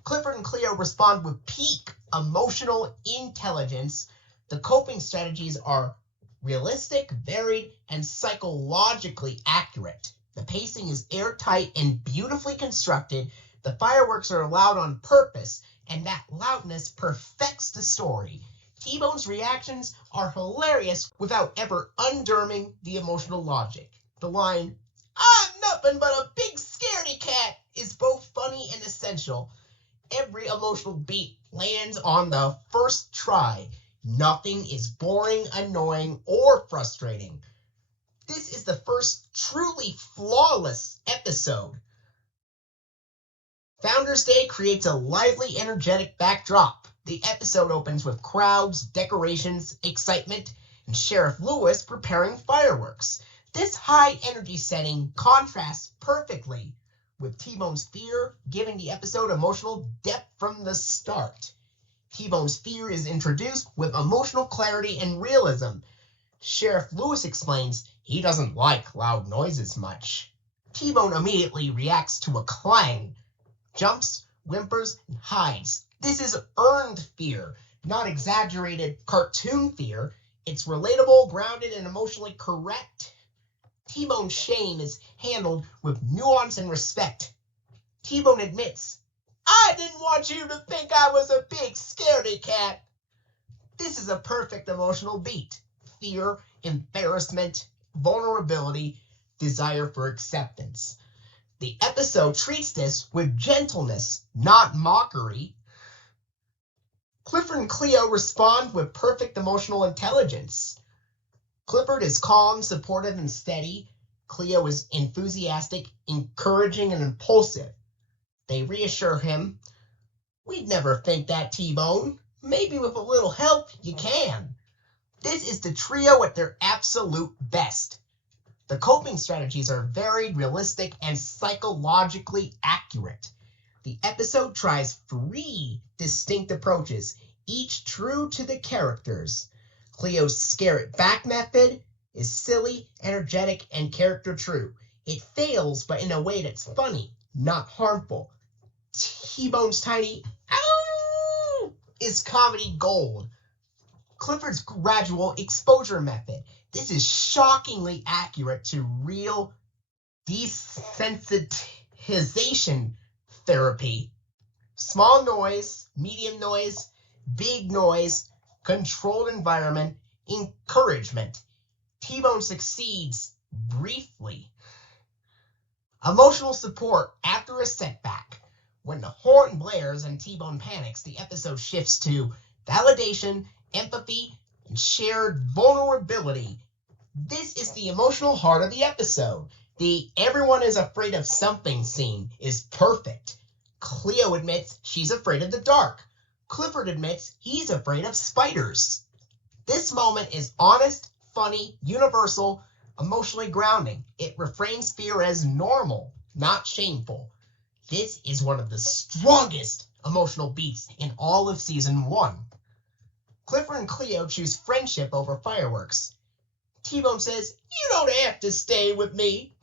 Clifford and Cleo respond with peak emotional intelligence. The coping strategies are realistic, varied, and psychologically accurate. The pacing is airtight and beautifully constructed. The fireworks are loud on purpose, and that loudness perfects the story. T-Bone's reactions are hilarious without ever undermining the emotional logic. The line, "I'm nothing but a big scaredy cat," is both funny and essential. Every emotional beat lands on the first try. Nothing is boring, annoying, or frustrating. This is the first truly flawless episode. Founders Day creates a lively, energetic backdrop. The episode opens with crowds, decorations, excitement, and Sheriff Lewis preparing fireworks. This high-energy setting contrasts perfectly with T-Bone's fear, giving the episode emotional depth from the start. T-Bone's fear is introduced with emotional clarity and realism. Sheriff Lewis explains he doesn't like loud noises much. T-Bone immediately reacts to a clang, jumps, whimpers, and hides. This is earned fear, not exaggerated cartoon fear. It's relatable, grounded, and emotionally correct. T-Bone's shame is handled with nuance and respect. T-Bone admits, "I didn't want you to think I was a big scaredy cat." This is a perfect emotional beat. Fear, embarrassment, vulnerability, desire for acceptance. The episode treats this with gentleness, not mockery. Clifford and Cleo respond with perfect emotional intelligence. Clifford is calm, supportive, and steady. Cleo is enthusiastic, encouraging, and impulsive. They reassure him, "We'd never think that, T-Bone. Maybe with a little help, you can." This is the trio at their absolute best. The coping strategies are varied, realistic, and psychologically accurate. The episode tries 3 distinct approaches, each true to the characters. Cleo's scare it back method is silly, energetic, and character true. It fails, but in a way that's funny, not harmful. T-Bone's tiny "ow" is comedy gold. Clifford's gradual exposure method. This is shockingly accurate to real desensitization therapy. Small noise, medium noise, big noise, controlled environment, encouragement. T-Bone succeeds briefly. Emotional support after a setback. When the horn blares and T-Bone panics, the episode shifts to validation, empathy, and shared vulnerability. This is the emotional heart of the episode. The everyone is afraid of something scene is perfect. Cleo admits she's afraid of the dark. Clifford admits he's afraid of spiders. This moment is honest, funny, universal, emotionally grounding. It reframes fear as normal, not shameful. This is one of the strongest emotional beats in all of season 1. Clifford and Cleo choose friendship over fireworks. T-Bone says, "You don't have to stay with me."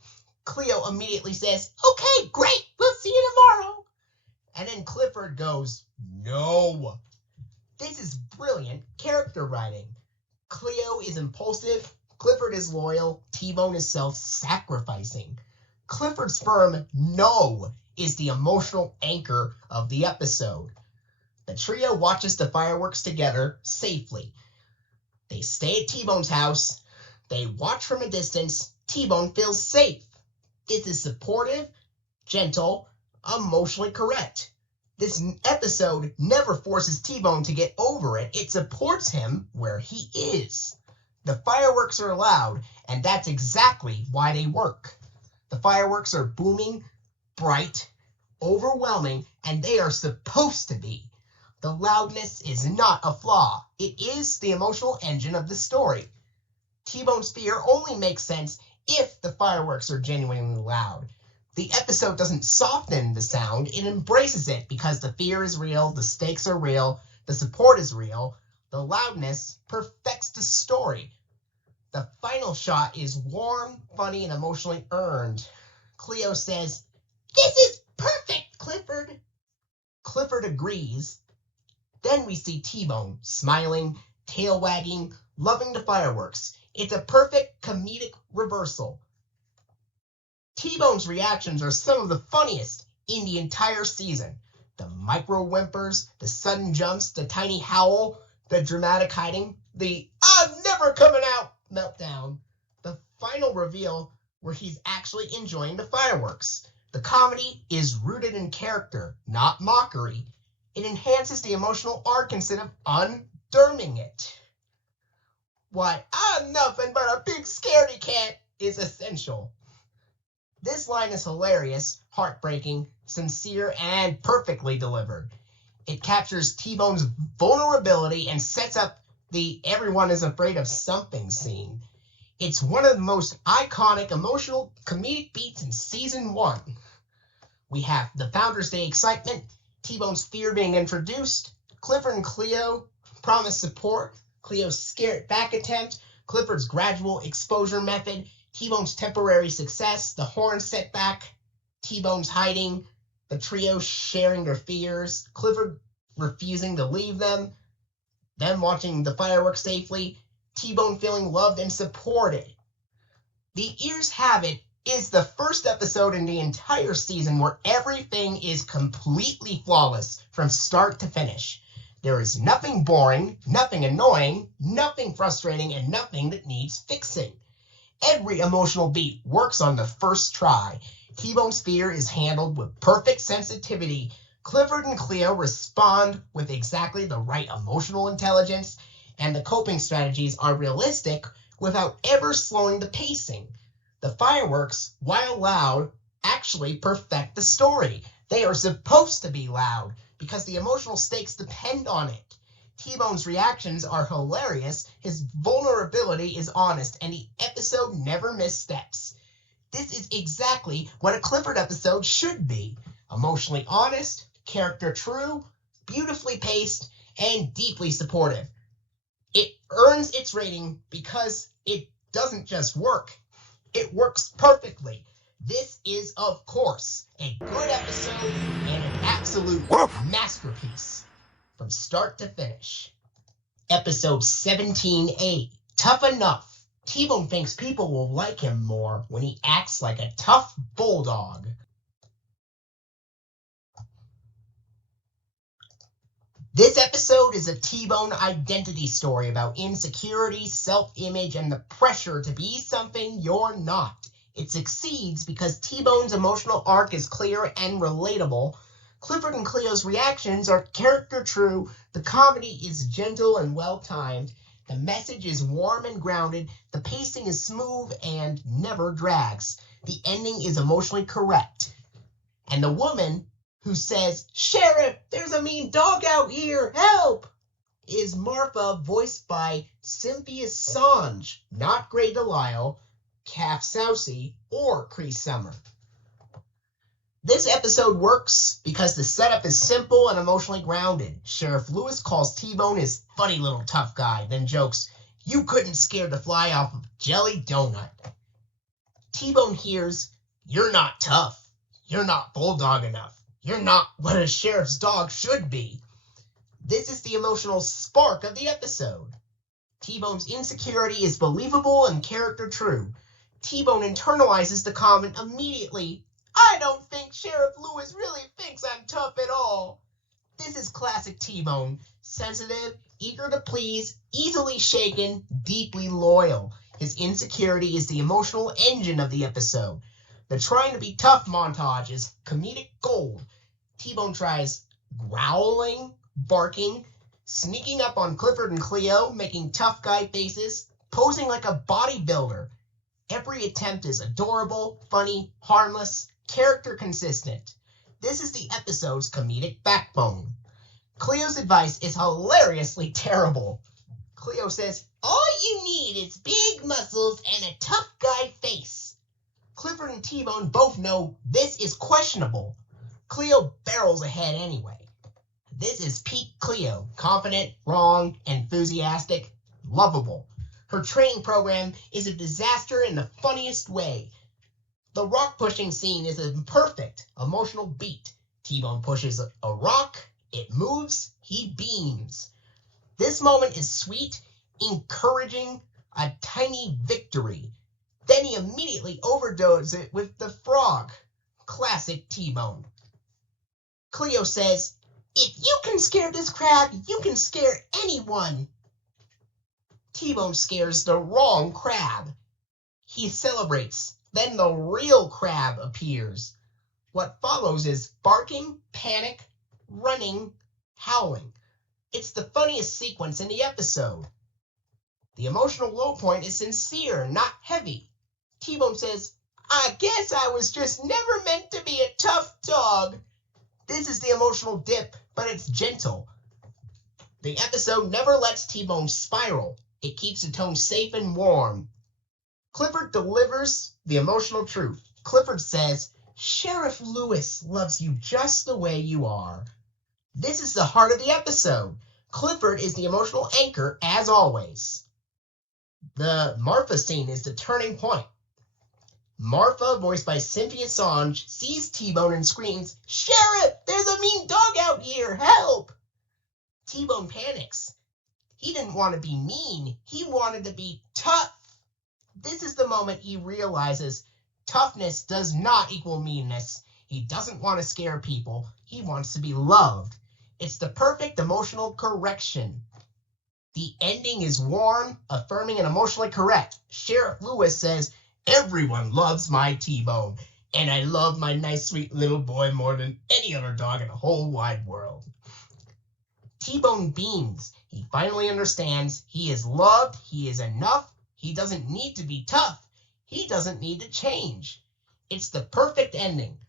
Cleo immediately says, "Okay, great, we'll see you tomorrow." And then Clifford goes, "No." This is brilliant character writing. Cleo is impulsive, Clifford is loyal, T-Bone is self-sacrificing. Clifford's firm no is the emotional anchor of the episode. The trio watches the fireworks together safely. They stay at T-Bone's house. They watch from a distance. T-Bone feels safe. This is supportive, gentle, emotionally correct. This episode never forces T-Bone to get over it. It supports him where he is. The fireworks are loud, and that's exactly why they work. The fireworks are booming, bright, overwhelming, and they are supposed to be. The loudness is not a flaw. It is the emotional engine of the story. T-Bone's fear only makes sense if the fireworks are genuinely loud. The episode doesn't soften the sound, it embraces it because the fear is real, the stakes are real, the support is real, the loudness perfects the story. The final shot is warm, funny, and emotionally earned. Cleo says, "This is perfect, Clifford." Clifford agrees. Then we see T-Bone smiling, tail wagging, loving the fireworks. It's a perfect comedic reversal. T-Bone's reactions are some of the funniest in the entire season. The micro whimpers, the sudden jumps, the tiny howl, the dramatic hiding, the "I'm never coming out" meltdown, the final reveal where he's actually enjoying the fireworks. The comedy is rooted in character, not mockery. It enhances the emotional arc instead of underming it. "Why, I'm nothing but a big scaredy cat" is essential. This line is hilarious, heartbreaking, sincere, and perfectly delivered. It captures T-Bone's vulnerability and sets up the everyone is afraid of something scene. It's one of the most iconic emotional comedic beats in season 1. We have the Founders Day excitement, T-Bone's fear being introduced, Clifford and Cleo promise support, Cleo's scare it back attempt, Clifford's gradual exposure method, T-Bone's temporary success, the horn setback, T-Bone's hiding, the trio sharing their fears, Clifford refusing to leave them watching the fireworks safely, T-Bone feeling loved and supported. The Ears Have It is the first episode in the entire season where everything is completely flawless from start to finish. There is nothing boring, nothing annoying, nothing frustrating, and nothing that needs fixing. Every emotional beat works on the first try. T-Bone's fear is handled with perfect sensitivity. Clifford and Cleo respond with exactly the right emotional intelligence, and the coping strategies are realistic without ever slowing the pacing. The fireworks, while loud, actually perfect the story. They are supposed to be loud because the emotional stakes depend on it. T-Bone's reactions are hilarious, his vulnerability is honest, and the episode never missteps. This is exactly what a Clifford episode should be. Emotionally honest, character true, beautifully paced, and deeply supportive. It earns its rating because it doesn't just work. It works perfectly. This is, of course, a good episode and an absolute masterpiece from start to finish. Episode 17A, Tough Enough. T-Bone thinks people will like him more when he acts like a tough bulldog. This episode is a T-Bone identity story about insecurity, self-image, and the pressure to be something you're not. It succeeds because T-Bone's emotional arc is clear and relatable. Clifford and Cleo's reactions are character true. The comedy is gentle and well-timed. The message is warm and grounded. The pacing is smooth and never drags. The ending is emotionally correct. And the woman who says, "Sheriff, there's a mean dog out here, help!" is Martha, voiced by Cynthia Songe, not Grey Delisle, Calf Sousey, or Cree Summer. This episode works because the setup is simple and emotionally grounded. Sheriff Lewis calls T-Bone his funny little tough guy, then jokes, "You couldn't scare the fly off of jelly donut." T-Bone hears, "You're not tough. You're not bulldog enough. You're not what a sheriff's dog should be." This is the emotional spark of the episode. T-Bone's insecurity is believable and character true. T-Bone internalizes the comment immediately. "I don't think Sheriff Lewis really thinks I'm tough at all." This is classic T-Bone. Sensitive, eager to please, easily shaken, deeply loyal. His insecurity is the emotional engine of the episode. The trying to be tough montage is comedic gold. T-Bone tries growling, barking, sneaking up on Clifford and Cleo, making tough guy faces, posing like a bodybuilder. Every attempt is adorable, funny, harmless, character consistent. This is the episode's comedic backbone. Cleo's advice is hilariously terrible. Cleo says, "All you need is big muscles and a tough guy face." Clifford and T-Bone both know this is questionable. Cleo barrels ahead anyway. This is peak Cleo, confident, wrong, enthusiastic, lovable. Her training program is a disaster in the funniest way. The rock pushing scene is a perfect emotional beat. T-Bone pushes a rock, it moves, he beams. This moment is sweet, encouraging, a tiny victory. Then he immediately overdoses it with the frog. Classic T-Bone. Cleo says, "If you can scare this crab, you can scare anyone." T-Bone scares the wrong crab. He celebrates. Then the real crab appears. What follows is barking, panic, running, howling. It's the funniest sequence in the episode. The emotional low point is sincere, not heavy. T-Bone says, "I guess I was just never meant to be a tough dog." This is the emotional dip, but it's gentle. The episode never lets T-Bone spiral. It keeps the tone safe and warm. Clifford delivers the emotional truth. Clifford says, "Sheriff Lewis loves you just the way you are." This is the heart of the episode. Clifford is the emotional anchor, as always. The Martha scene is the turning point. Martha, voiced by Cynthia Songe, sees T-Bone and screams, "Sheriff, there's a mean dog out here, help!" T-Bone panics. He didn't want to be mean. He wanted to be tough. This is the moment he realizes toughness does not equal meanness. He doesn't want to scare people. He wants to be loved. It's the perfect emotional correction. The ending is warm, affirming, and emotionally correct. Sheriff Lewis says, "Everyone loves my T-Bone, and I love my nice, sweet little boy more than any other dog in the whole wide world." T-Bone beams. He finally understands he is loved, he is enough, he doesn't need to be tough, he doesn't need to change. It's the perfect ending.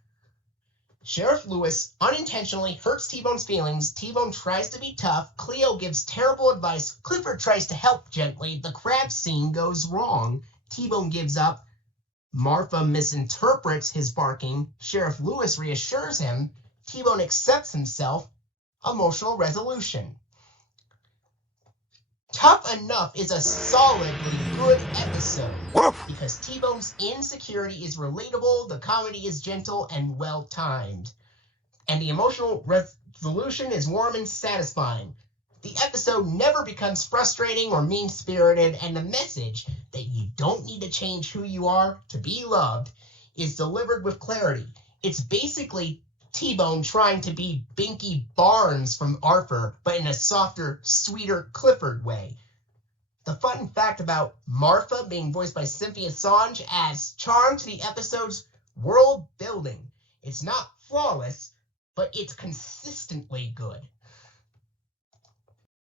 Sheriff Lewis unintentionally hurts T-Bone's feelings. T-Bone tries to be tough. Cleo gives terrible advice. Clifford tries to help gently. The crab scene goes wrong. T-Bone gives up. Martha misinterprets his barking. Sheriff Lewis reassures him. T-Bone accepts himself. Emotional resolution. Tough Enough is a solidly good episode because T-Bone's insecurity is relatable, the comedy is gentle and well-timed, and the emotional resolution is warm and satisfying. The episode never becomes frustrating or mean-spirited, and the message that you don't need to change who you are to be loved is delivered with clarity. It's basically T-Bone trying to be Binky Barnes from Arthur, but in a softer, sweeter Clifford way. The fun fact about Martha being voiced by Cynthia Songe adds charm to the episode's world building. It's not flawless, but it's consistently good.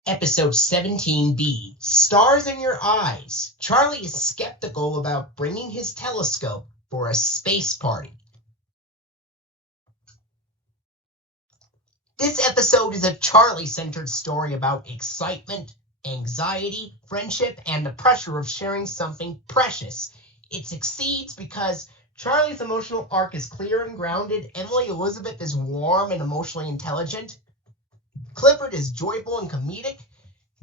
Episode 17B, Stars in Your Eyes. Charlie is skeptical about bringing his telescope for a space party. This episode is a Charlie-centered story about excitement, anxiety, friendship, and the pressure of sharing something precious. It succeeds because Charlie's emotional arc is clear and grounded. Emily Elizabeth is warm and emotionally intelligent. Clifford is joyful and comedic.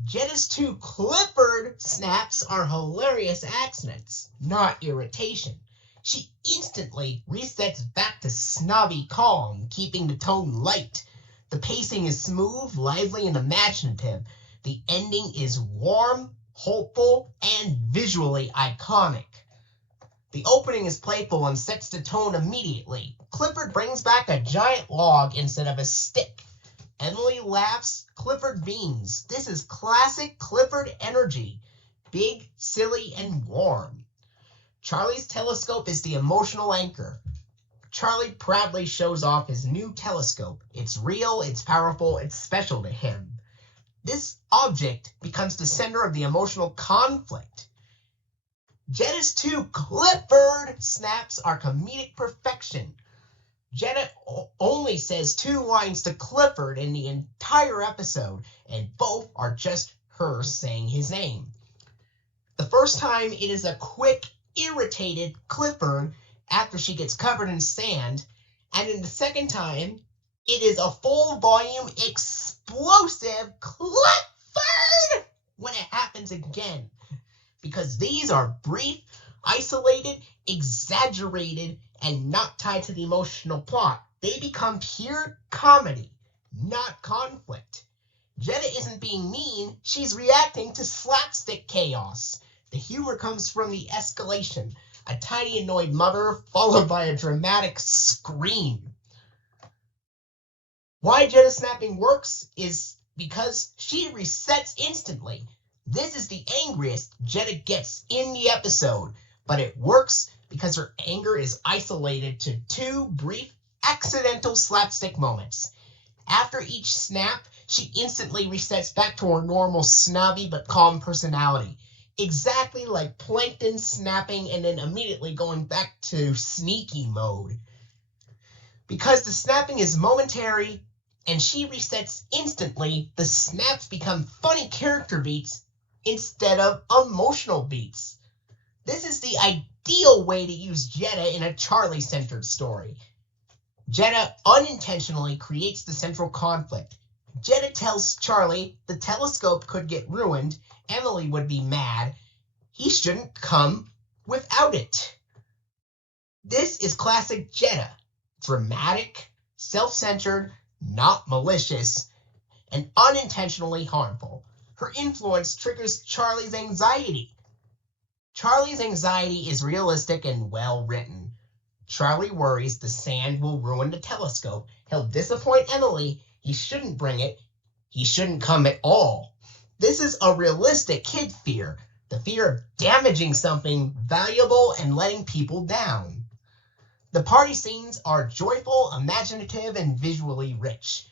Jetta's two Clifford snaps are hilarious accidents, not irritation. She instantly resets back to snobby calm, keeping the tone light. The pacing is smooth, lively, and imaginative. The ending is warm, hopeful, and visually iconic. The opening is playful and sets the tone immediately. Clifford brings back a giant log instead of a stick. Emily laughs, Clifford beams. This is classic Clifford energy. Big, silly, and warm. Charlie's telescope is the emotional anchor. Charlie proudly shows off his new telescope. It's real, it's powerful, it's special to him. This object becomes the center of the emotional conflict. Jetta's two Clifford snaps are comedic perfection. Jetta only says 2 lines to Clifford in the entire episode, and both are just her saying his name. The first time it is a quick, irritated Clifford after she gets covered in sand, and in the second time, it is a full-volume, explosive Clifford when it happens again. Because these are brief, isolated, exaggerated, and not tied to the emotional plot. They become pure comedy, not conflict. Jetta isn't being mean, she's reacting to slapstick chaos. The humor comes from the escalation. A tiny annoyed mother, followed by a dramatic scream. Why Jetta snapping works is because she resets instantly. This is the angriest Jetta gets in the episode, but it works because her anger is isolated to 2 brief, accidental slapstick moments. After each snap, she instantly resets back to her normal snobby but calm personality. Exactly like Plankton snapping and then immediately going back to sneaky mode. Because the snapping is momentary and she resets instantly, the snaps become funny character beats instead of emotional beats. This is the ideal way to use Jetta in a Charlie-centered story. Jetta unintentionally creates the central conflict. Jetta tells Charlie the telescope could get ruined, Emily would be mad, he shouldn't come without it. This is classic Jetta. Dramatic, self-centered, not malicious, and unintentionally harmful. Her influence triggers Charlie's anxiety. Charlie's anxiety is realistic and well written. Charlie worries the sand will ruin the telescope. He'll disappoint Emily, He shouldn't bring it. He shouldn't come at all. This is a realistic kid fear, the fear of damaging something valuable and letting people down. The party scenes are joyful, imaginative, and visually rich.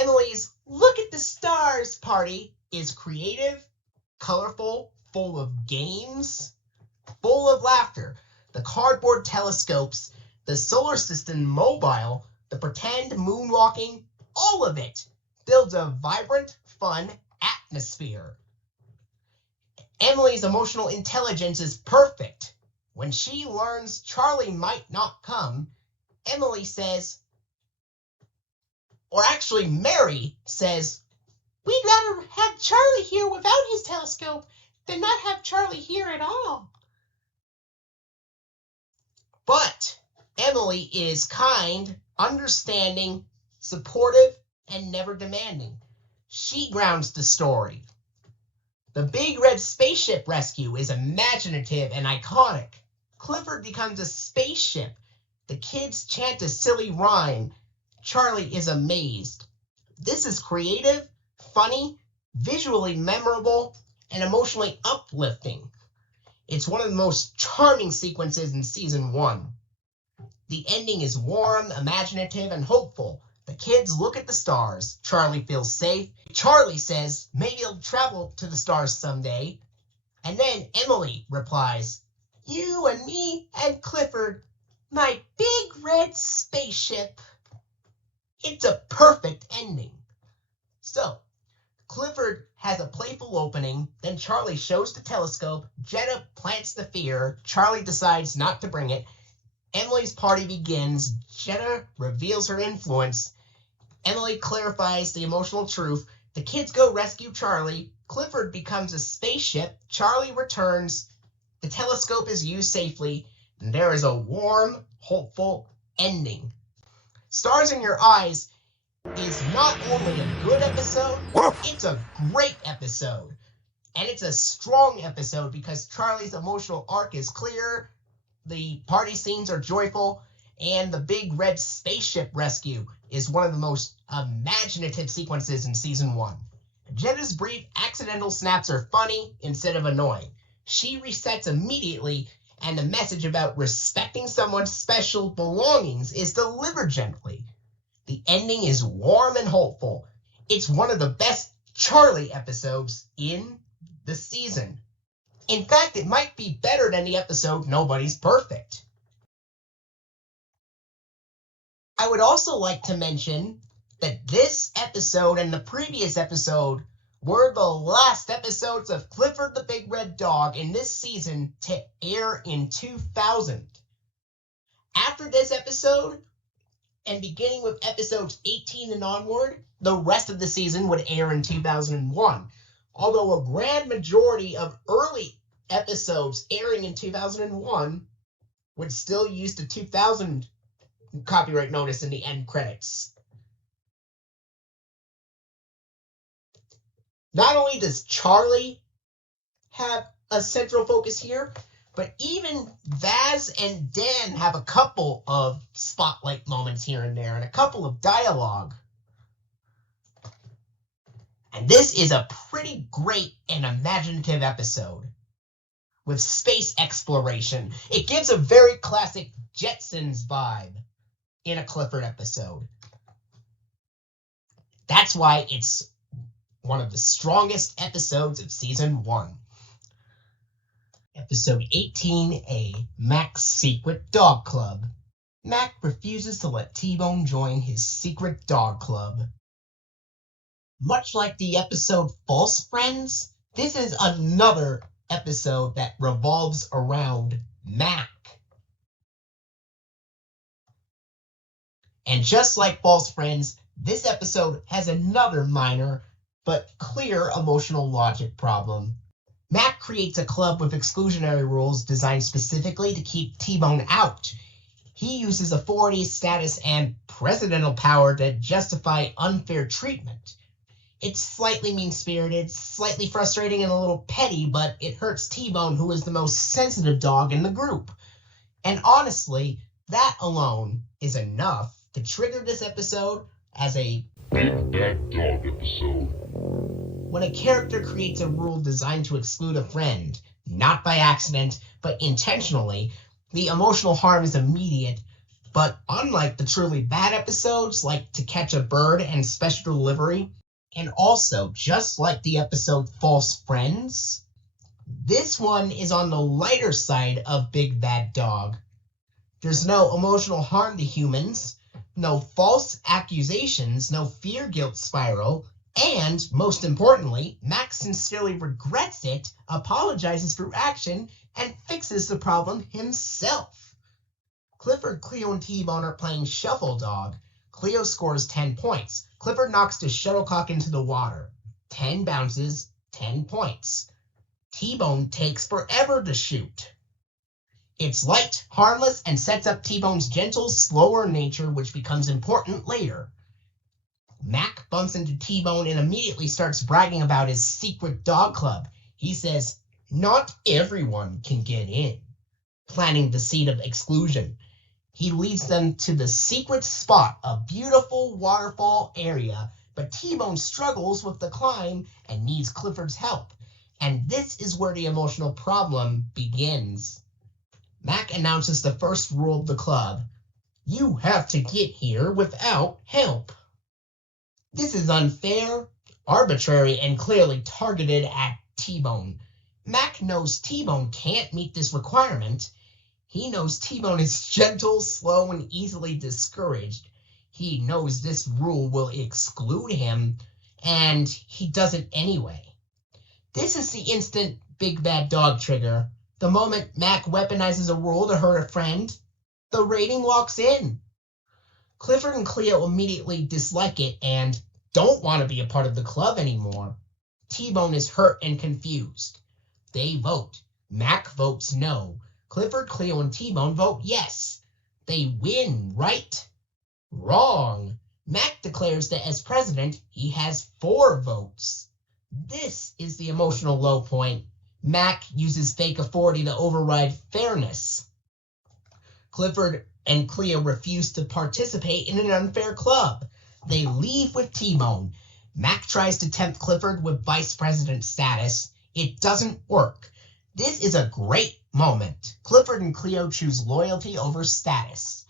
Emily's "Look at the Stars" party is creative, colorful, full of games, full of laughter. The cardboard telescopes, the solar system mobile, the pretend moonwalking, all of it builds a vibrant, fun atmosphere. Emily's emotional intelligence is perfect. When she learns Charlie might not come, Emily says, or actually Mary says, "We'd rather have Charlie here without his telescope than not have Charlie here at all." But Emily is kind, understanding, supportive, and never demanding. She grounds the story. The Big Red Spaceship Rescue is imaginative and iconic. Clifford becomes a spaceship. The kids chant a silly rhyme. Charlie is amazed. This is creative, funny, visually memorable, and emotionally uplifting. It's one of the most charming sequences in season 1. The ending is warm, imaginative, and hopeful. The kids look at the stars. Charlie feels safe. Charlie says maybe he'll travel to the stars someday. And then Emily replies, "You and me and Clifford, my big red spaceship." It's a perfect ending. So, Clifford has a playful opening, then Charlie shows the telescope, Jetta plants the fear, Charlie decides not to bring it, Emily's party begins, Jetta reveals her influence, Emily clarifies the emotional truth, the kids go rescue Charlie, Clifford becomes a spaceship, Charlie returns, the telescope is used safely, and there is a warm, hopeful ending. Stars in Your Eyes is not only a good episode, it's a great episode. And it's a strong episode because Charlie's emotional arc is clear, the party scenes are joyful, and the Big Red Spaceship Rescue is one of the most imaginative sequences in season 1. Jetta's brief accidental snaps are funny instead of annoying. She resets immediately, and the message about respecting someone's special belongings is delivered gently. The ending is warm and hopeful. It's one of the best Charlie episodes in the season. In fact, it might be better than the episode Nobody's Perfect. I would also like to mention that this episode and the previous episode were the last episodes of Clifford the Big Red Dog in this season to air in 2000. After this episode, and beginning with episodes 18 and onward, the rest of the season would air in 2001. Although a grand majority of early episodes airing in 2001 would still use the 2000 copyright notice in the end credits. Not only does Charlie have a central focus here, but even Vaz and Dan have a couple of spotlight moments here and there, and a couple of dialogue. And this is a pretty great and imaginative episode. With space exploration, it gives a very classic Jetsons vibe in a Clifford episode. That's why it's one of the strongest episodes of season 1. Episode 18A, Mac's Secret Dog Club. Mac refuses to let T-Bone join his secret dog club. Much like the episode False Friends, this is another episode that revolves around Mac. And just like False Friends, this episode has another minor but clear emotional logic problem. Mac creates a club with exclusionary rules designed specifically to keep T-Bone out. He uses authority, status, and presidential power to justify unfair treatment. It's slightly mean-spirited, slightly frustrating, and a little petty, but it hurts T-Bone, who is the most sensitive dog in the group. And honestly, that alone is enough to trigger this episode as a Big Bad Dog episode. when a character creates a rule designed to exclude a friend, not by accident, but intentionally, the emotional harm is immediate. But unlike the truly bad episodes, like To Catch a Bird and Special Delivery, and also just like the episode False Friends, this one is on the lighter side of Big Bad Dog. There's no emotional harm to humans, no false accusations, no fear-guilt spiral, and, most importantly, Max sincerely regrets it, apologizes through action, and fixes the problem himself. Clifford, Cleo, and T-Bone are playing Shuffle Dog. Cleo scores 10 points. Clifford knocks the shuttlecock into the water. 10 bounces, 10 points. T-Bone takes forever to shoot. It's light, harmless, and sets up T-Bone's gentle, slower nature, which becomes important later. Mac bumps into T-Bone and immediately starts bragging about his secret dog club. He says, "Not everyone can get in," planting the seed of exclusion. He leads them to the secret spot, a beautiful waterfall area, but T-Bone struggles with the climb and needs Clifford's help. And this is where the emotional problem begins. Mac announces the first rule of the club. You have to get here without help. This is unfair, arbitrary, and clearly targeted at T-Bone. Mac knows T-Bone can't meet this requirement. He knows T-Bone is gentle, slow, and easily discouraged. He knows this rule will exclude him, and he does it anyway. This is the instant Big Bad Dog trigger. The moment Mac weaponizes a rule to hurt a friend, the rating locks in. Clifford and Cleo immediately dislike it and don't want to be a part of the club anymore. T-Bone is hurt and confused. They vote. Mac votes no. Clifford, Cleo, and T-Bone vote yes. They win, right? Wrong. Mac declares that as president, he has 4 votes. This is the emotional low point. Mac uses fake authority to override fairness. Clifford and Cleo refuse to participate in an unfair club. They leave with T-Bone. Mac tries to tempt Clifford with vice president status. It doesn't work. This is a great moment. Clifford and Cleo choose loyalty over status.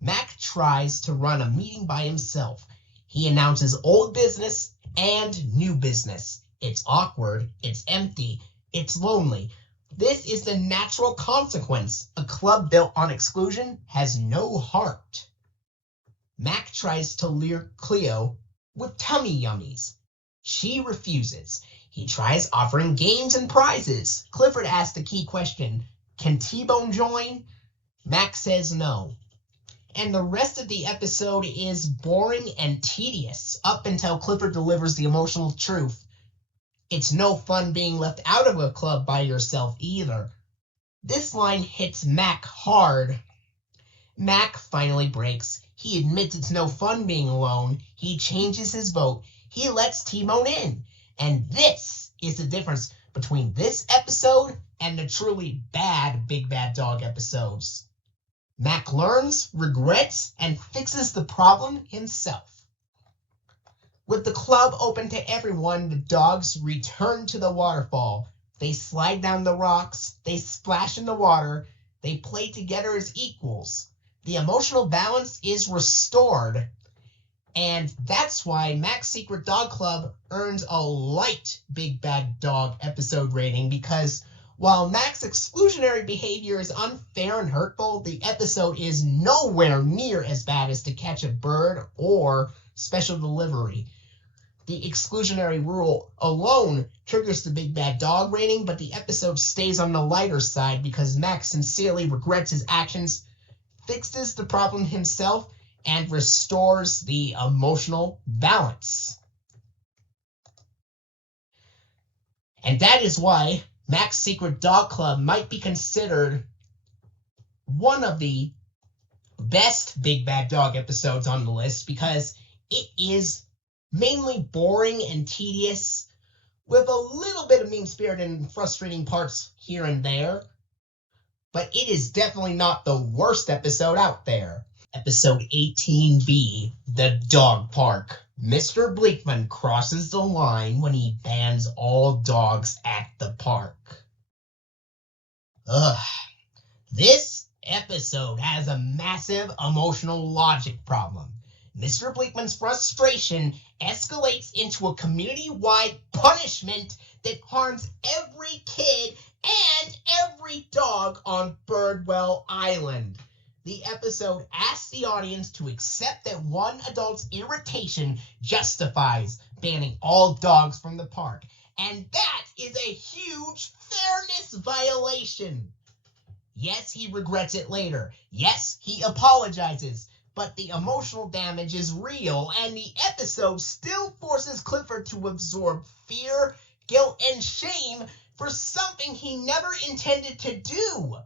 Mac tries to run a meeting by himself. He announces old business and new business. It's awkward, it's empty, it's lonely. This is the natural consequence. A club built on exclusion has no heart. Mac tries to lure Cleo with tummy yummies. She refuses. He tries offering games and prizes. Clifford asks the key question, can T-Bone join? Mac says no. And the rest of the episode is boring and tedious, up until Clifford delivers the emotional truth. It's no fun being left out of a club by yourself either. This line hits Mac hard. Mac finally breaks. He admits it's no fun being alone. He changes his vote. He lets T-Bone in. And this is the difference between this episode and the truly bad Big Bad Dog episodes. Mac learns, regrets, and fixes the problem himself. With the club open to everyone, the dogs return to the waterfall. They slide down the rocks, they splash in the water, they play together as equals. The emotional balance is restored. And that's why Mac's Secret Dog Club earns a light Big Bad Dog episode rating, because while Mac's exclusionary behavior is unfair and hurtful, the episode is nowhere near as bad as To Catch a Bird or Special Delivery. The exclusionary rule alone triggers the Big Bad Dog rating, but the episode stays on the lighter side because Mac sincerely regrets his actions, fixes the problem himself, and restores the emotional balance. And that is why Mac's Secret Dog Club might be considered one of the best Big Bad Dog episodes on the list, because it is mainly boring and tedious, with a little bit of mean-spirited and frustrating parts here and there. But it is definitely not the worst episode out there. Episode 18B, The Dog Park. Mr. Bleakman crosses the line when he bans all dogs at the park. This episode has a massive emotional logic problem. Mr. Bleakman's frustration escalates into a community-wide punishment that harms every kid and every dog on Birdwell Island. The episode asks the audience to accept that one adult's irritation justifies banning all dogs from the park, and that is a huge fairness violation. Yes, he regrets it later. Yes, he apologizes. But the emotional damage is real, and the episode still forces Clifford to absorb fear, guilt, and shame for something he never intended to do.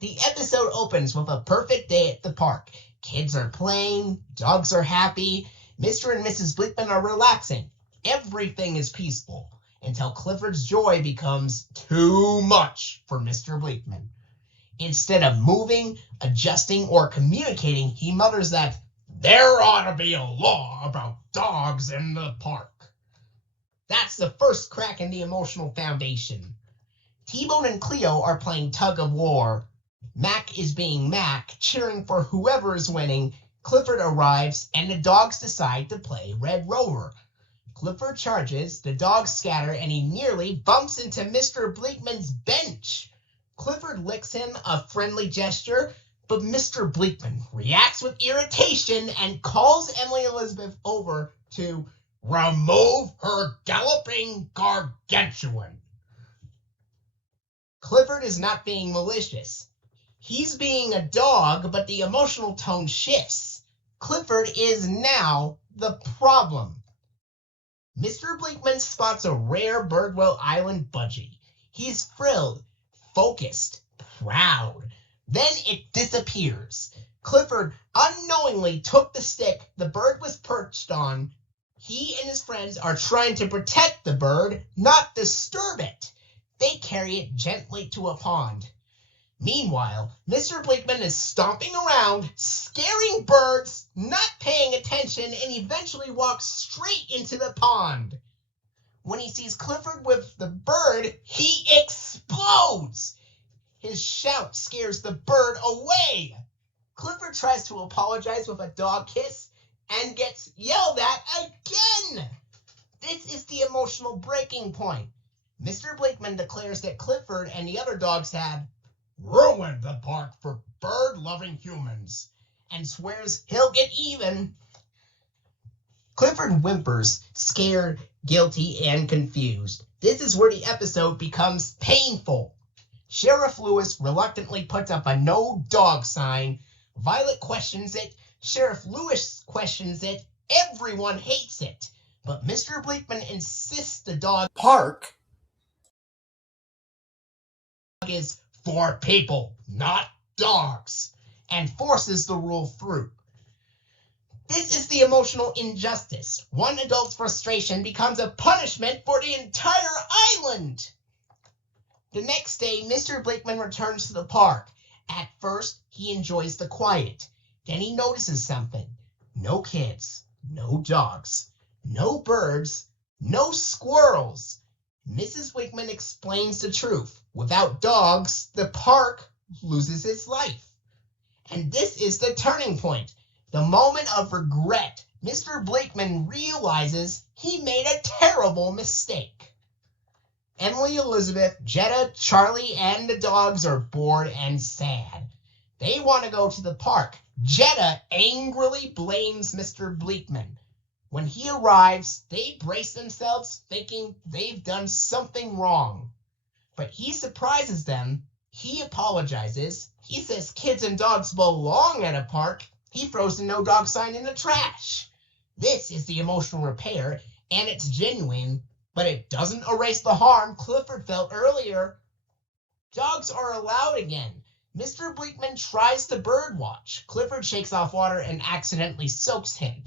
The episode opens with a perfect day at the park. Kids are playing, dogs are happy, Mr. and Mrs. Bleakman are relaxing. Everything is peaceful, until Clifford's joy becomes too much for Mr. Bleakman. Instead of moving, adjusting, or communicating, he mutters that there ought to be a law about dogs in the park. That's the first crack in the emotional foundation. T-Bone and Cleo are playing tug of war. Mac is being Mac, cheering for whoever is winning. Clifford arrives, and the dogs decide to play Red Rover. Clifford charges, the dogs scatter, and he nearly bumps into Mr. Bleakman's bench. Clifford licks him, a friendly gesture, but Mr. Bleakman reacts with irritation and calls Emily Elizabeth over to remove her galloping gargantuan. Clifford is not being malicious. He's being a dog, but the emotional tone shifts. Clifford is now the problem. Mr. Bleakman spots a rare Birdwell Island budgie. He's thrilled, focused, proud. Then it disappears. Clifford unknowingly took the stick the bird was perched on. He and his friends are trying to protect the bird, not disturb it. They carry it gently to a pond. Meanwhile, Mr. Bleakman is stomping around, scaring birds, not paying attention, and eventually walks straight into the pond. When he sees Clifford with the bird, he explodes. His shout scares the bird away. Clifford tries to apologize with a dog kiss and gets yelled at again. This is the emotional breaking point. Mr. Bleakman declares that Clifford and the other dogs had ruined the park for bird-loving humans and swears he'll get even. Clifford whimpers, scared, guilty, and confused. This is where the episode becomes painful. Sheriff Lewis reluctantly puts up a no dog sign. Violet questions it. Sheriff Lewis questions it. Everyone hates it. But Mr. Bleakman insists the dog park is for people, not dogs, and forces the rule through. This is the emotional injustice. One adult's frustration becomes a punishment for the entire island. The next day, Mr. Bleakman returns to the park. At first, he enjoys the quiet. Then he notices something. No kids, no dogs, no birds, no squirrels. Mrs. Bleakman explains the truth. Without dogs, the park loses its life. And this is the turning point. The moment of regret. Mr. Bleakman realizes he made a terrible mistake. Emily Elizabeth, Jetta, Charlie, and the dogs are bored and sad. They want to go to the park. Jetta angrily blames Mr. Bleakman. When he arrives, they brace themselves, thinking they've done something wrong. But he surprises them. He apologizes. He says kids and dogs belong at a park. He throws the no dog sign in the trash. This is the emotional repair, and it's genuine, but it doesn't erase the harm Clifford felt earlier. Dogs are allowed again. Mr. Bleakman tries to birdwatch. Clifford shakes off water and accidentally soaks him.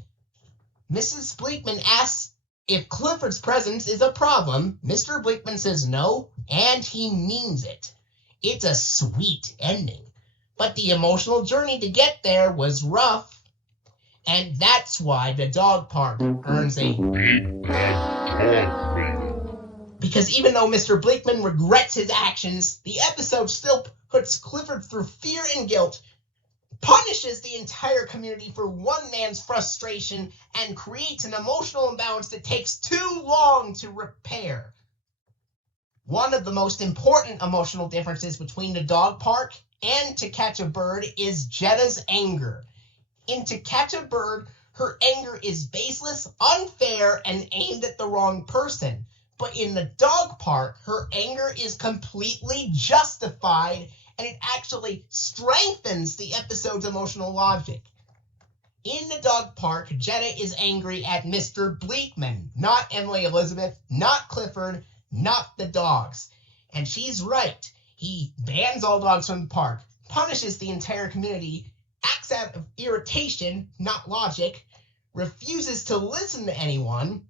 Mrs. Bleakman asks if Clifford's presence is a problem. Mr. Bleakman says no, and he means it. It's a sweet ending. But the emotional journey to get there was rough. And that's why the dog park earns a Big Bad Dog Rating. Because even though Mr. Bleakman regrets his actions, the episode still puts Clifford through fear and guilt, punishes the entire community for one man's frustration, and creates an emotional imbalance that takes too long to repair. One of the most important emotional differences between the dog park and To Catch a Bird is Jetta's anger. In To Catch a Bird, her anger is baseless, unfair, and aimed at the wrong person. But in the dog park, her anger is completely justified, and it actually strengthens the episode's emotional logic. In the dog park, Jetta is angry at Mr. Bleakman, not Emily Elizabeth, not Clifford, not the dogs. And she's right. He bans all dogs from the park, punishes the entire community, acts out of irritation, not logic, refuses to listen to anyone.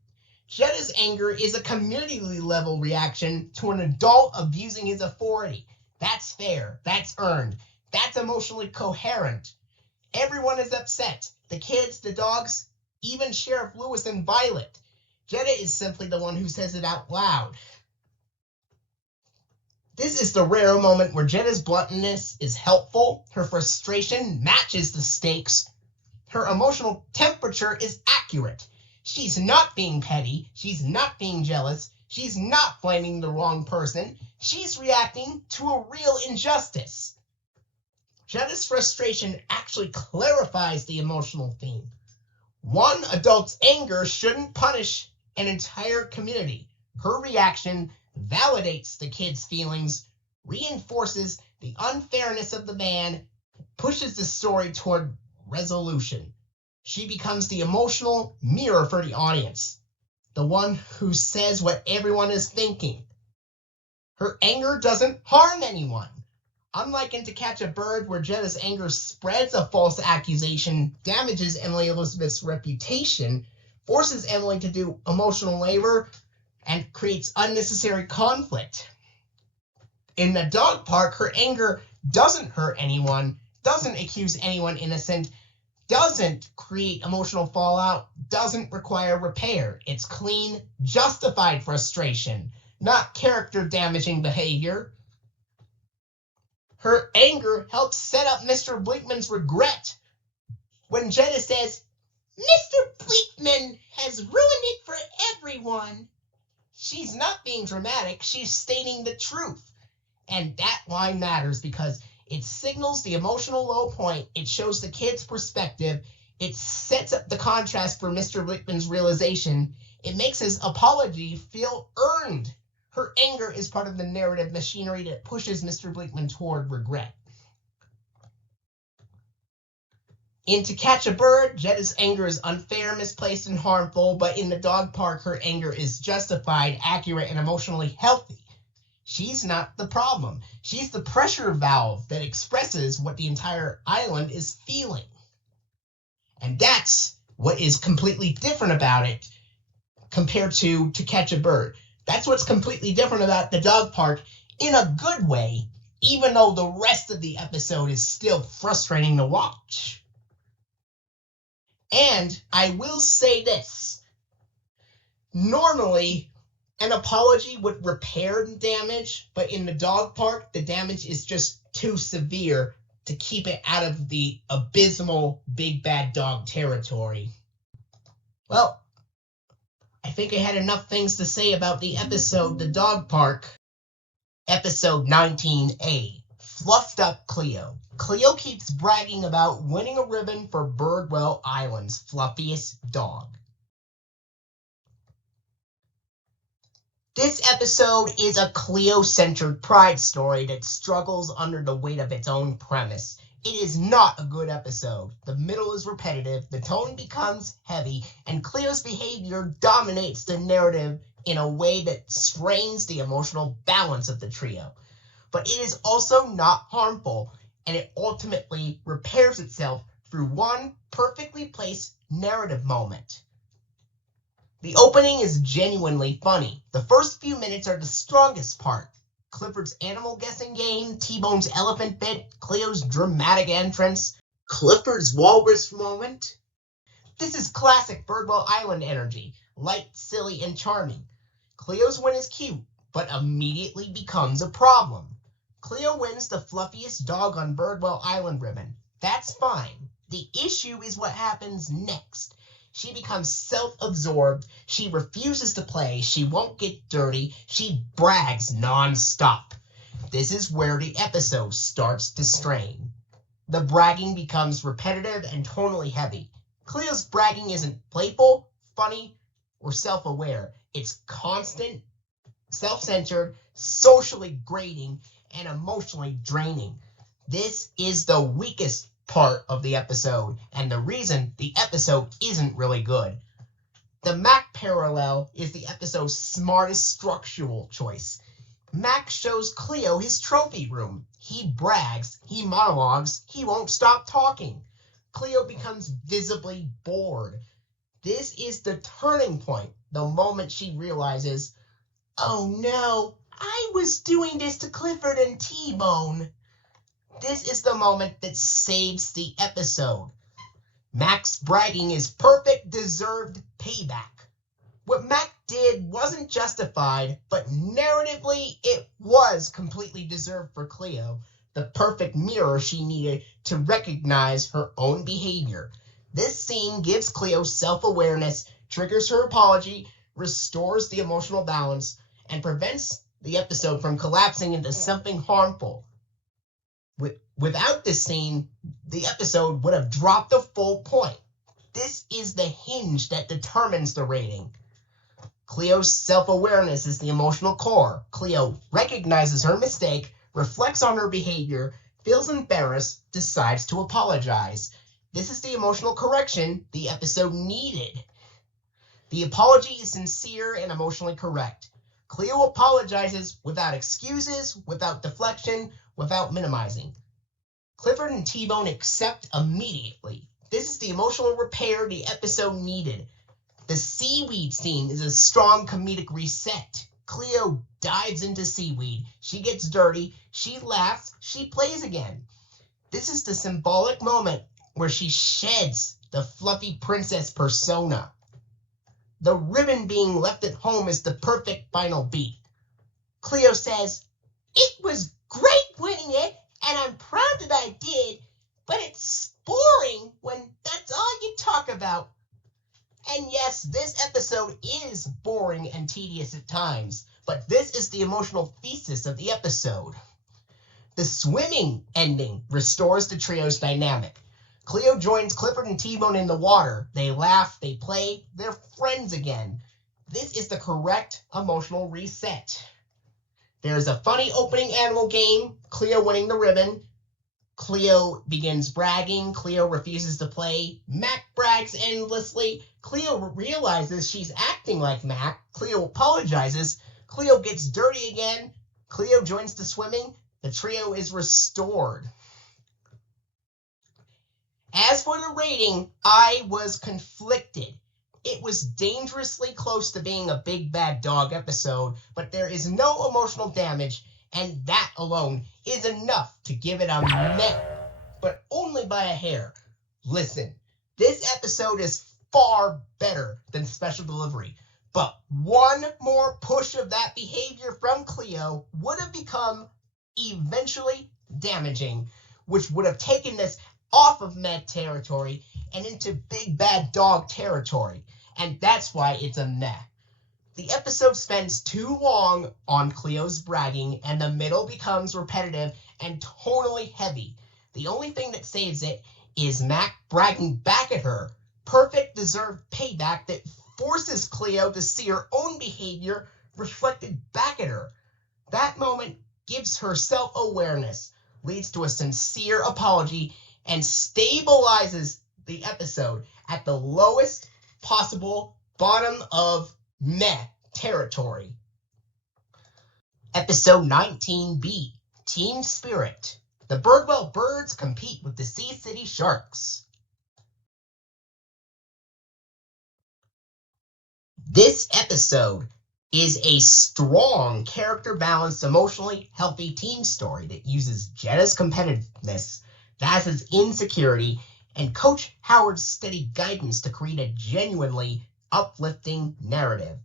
Jetta's anger is a community-level reaction to an adult abusing his authority. That's fair. That's earned. That's emotionally coherent. Everyone is upset. The kids, the dogs, even Sheriff Lewis and Violet. Jetta is simply the one who says it out loud. This is the rare moment where Jetta's bluntness is helpful, her frustration matches the stakes, her emotional temperature is accurate. She's not being petty, she's not being jealous, she's not blaming the wrong person, she's reacting to a real injustice. Jetta's frustration actually clarifies the emotional theme. One adult's anger shouldn't punish an entire community. Her reaction validates the kid's feelings, reinforces the unfairness of the man, pushes the story toward resolution. She becomes the emotional mirror for the audience, the one who says what everyone is thinking. Her anger doesn't harm anyone. Unlike in To Catch a Bird, where Jetta's anger spreads a false accusation, damages Emily Elizabeth's reputation, forces Emily to do emotional labor, and creates unnecessary conflict. In the dog park, her anger doesn't hurt anyone, doesn't accuse anyone innocent, doesn't create emotional fallout, doesn't require repair. It's clean, justified frustration, not character-damaging behavior. Her anger helps set up Mr. Bleakman's regret. When Jetta says, "Mr. Bleakman has ruined it for everyone," she's not being dramatic, she's stating the truth. And that line matters because it signals the emotional low point, it shows the kid's perspective, it sets up the contrast for Mr. Bleakman's realization, it makes his apology feel earned. Her anger is part of the narrative machinery that pushes Mr. Bleakman toward regret. In To Catch a Bird, Jetta's anger is unfair, misplaced, and harmful, but in the dog park, her anger is justified, accurate, and emotionally healthy. She's not the problem. She's the pressure valve that expresses what the entire island is feeling. And that's what is completely different about it compared to Catch a Bird. That's what's completely different about the dog park in a good way, even though the rest of the episode is still frustrating to watch. And I will say this. Normally, an apology would repair the damage, but in the dog park, the damage is just too severe to keep it out of the abysmal big bad dog territory. Well, I think I had enough things to say about the episode The Dog Park. Episode 19A, Fluffed Up Cleo. Cleo keeps bragging about winning a ribbon for Birdwell Island's fluffiest dog. This episode is a Cleo-centered pride story that struggles under the weight of its own premise. It is not a good episode. The middle is repetitive, the tone becomes heavy, and Cleo's behavior dominates the narrative in a way that strains the emotional balance of the trio. But it is also not harmful, and it ultimately repairs itself through one perfectly placed narrative moment. The opening is genuinely funny. The first few minutes are the strongest part. Clifford's animal guessing game, T-Bone's elephant bit, Cleo's dramatic entrance, Clifford's walrus moment. This is classic Birdwell Island energy, light, silly, and charming. Cleo's win is cute, but immediately becomes a problem. Cleo wins the fluffiest dog on Birdwell Island ribbon. That's fine. The issue is what happens next. She becomes self-absorbed. She refuses to play. She won't get dirty. She brags non-stop. This is where the episode starts to strain. The bragging becomes repetitive and tonally heavy. Cleo's bragging isn't playful, funny, or self-aware. It's constant, self-centered, socially grating, and emotionally draining. This is the weakest part of the episode, and the reason the episode isn't really good. The Mac parallel is the episode's smartest structural choice. Mac shows Cleo his trophy room. He brags, he monologues, he won't stop talking. Cleo becomes visibly bored. This is the turning point, the moment she realizes, oh no, I was doing this to Clifford and T-Bone. This is the moment that saves the episode. Mac's bragging is perfect, deserved payback. What Mac did wasn't justified, but narratively it was completely deserved for Cleo, the perfect mirror she needed to recognize her own behavior. This scene gives Cleo self-awareness, triggers her apology, restores the emotional balance, and prevents the episode from collapsing into something harmful. Without this scene, the episode would have dropped the full point. This is the hinge that determines the rating. Cleo's self-awareness is the emotional core. Cleo recognizes her mistake, reflects on her behavior, feels embarrassed, decides to apologize. This is the emotional correction the episode needed. The apology is sincere and emotionally correct. Cleo apologizes without excuses, without deflection, without minimizing. Clifford and T-Bone accept immediately. This is the emotional repair the episode needed. The seaweed scene is a strong comedic reset. Cleo dives into seaweed. She gets dirty. She laughs. She plays again. This is the symbolic moment where she sheds the fluffy princess persona. The ribbon being left at home is the perfect final beat. Cleo says, "It was great winning it, and I'm proud that I did, but it's boring when that's all you talk about." And yes, this episode is boring and tedious at times, but this is the emotional thesis of the episode. The swimming ending restores the trio's dynamic. Cleo joins Clifford and T-Bone in the water. They laugh, they play, they're friends again. This is the correct emotional reset. There's a funny opening animal game, Cleo winning the ribbon. Cleo begins bragging. Cleo refuses to play. Mac brags endlessly. Cleo realizes she's acting like Mac. Cleo apologizes. Cleo gets dirty again. Cleo joins the swimming. The trio is restored. As for the rating, I was conflicted. It was dangerously close to being a big bad dog episode, but there is no emotional damage, and that alone is enough to give it a meh, but only by a hair. Listen, this episode is far better than Special Delivery, but one more push of that behavior from Cleo would have become eventually damaging, which would have taken this off of meh territory and into big bad dog territory, and that's why it's a meh. The episode spends too long on Cleo's bragging, and the middle becomes repetitive and tonally heavy. The only thing that saves it is Mac bragging back at her. Perfect deserved payback that forces Cleo to see her own behavior reflected back at her. That moment gives her self-awareness, leads to a sincere apology, and stabilizes the episode at the lowest possible bottom of meh territory. Episode 19B, Team Spirit. The Birdwell Birds compete with the Sea City Sharks. This episode is a strong, character-balanced, emotionally healthy team story that uses Jetta's competitiveness, Vaz's insecurity, and Coach Howard's steady guidance to create a genuinely uplifting narrative.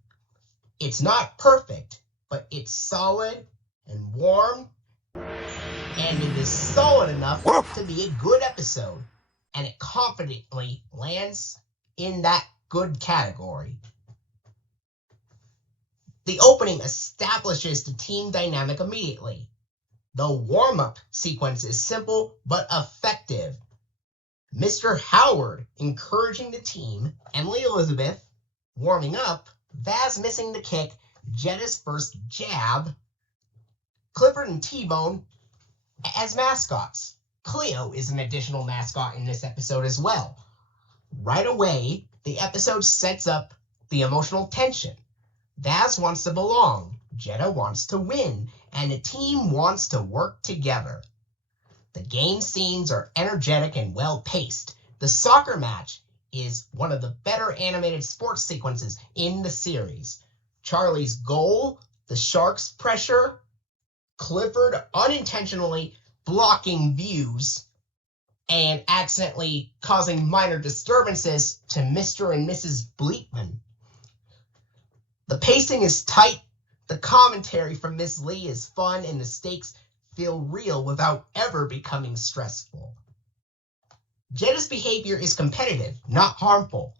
It's not perfect, but it's solid and warm, and it is solid enough to be a good episode, and it confidently lands in that good category. The opening establishes the team dynamic immediately. The warm-up sequence is simple but effective. Mr. Howard encouraging the team, Emily Elizabeth warming up, Vaz missing the kick, Jetta's first jab, Clifford and T-Bone as mascots. Cleo is an additional mascot in this episode as well. Right away, the episode sets up the emotional tension. Vaz wants to belong, Jetta wants to win, and the team wants to work together. The game scenes are energetic and well-paced. The soccer match is one of the better animated sports sequences in the series. Charlie's goal, the Sharks' pressure, Clifford unintentionally blocking views and accidentally causing minor disturbances to Mr. and Mrs. Bleakman. The pacing is tight, the commentary from Miss Lee is fun, and the stakes feel real without ever becoming stressful. Jetta's behavior is competitive, not harmful.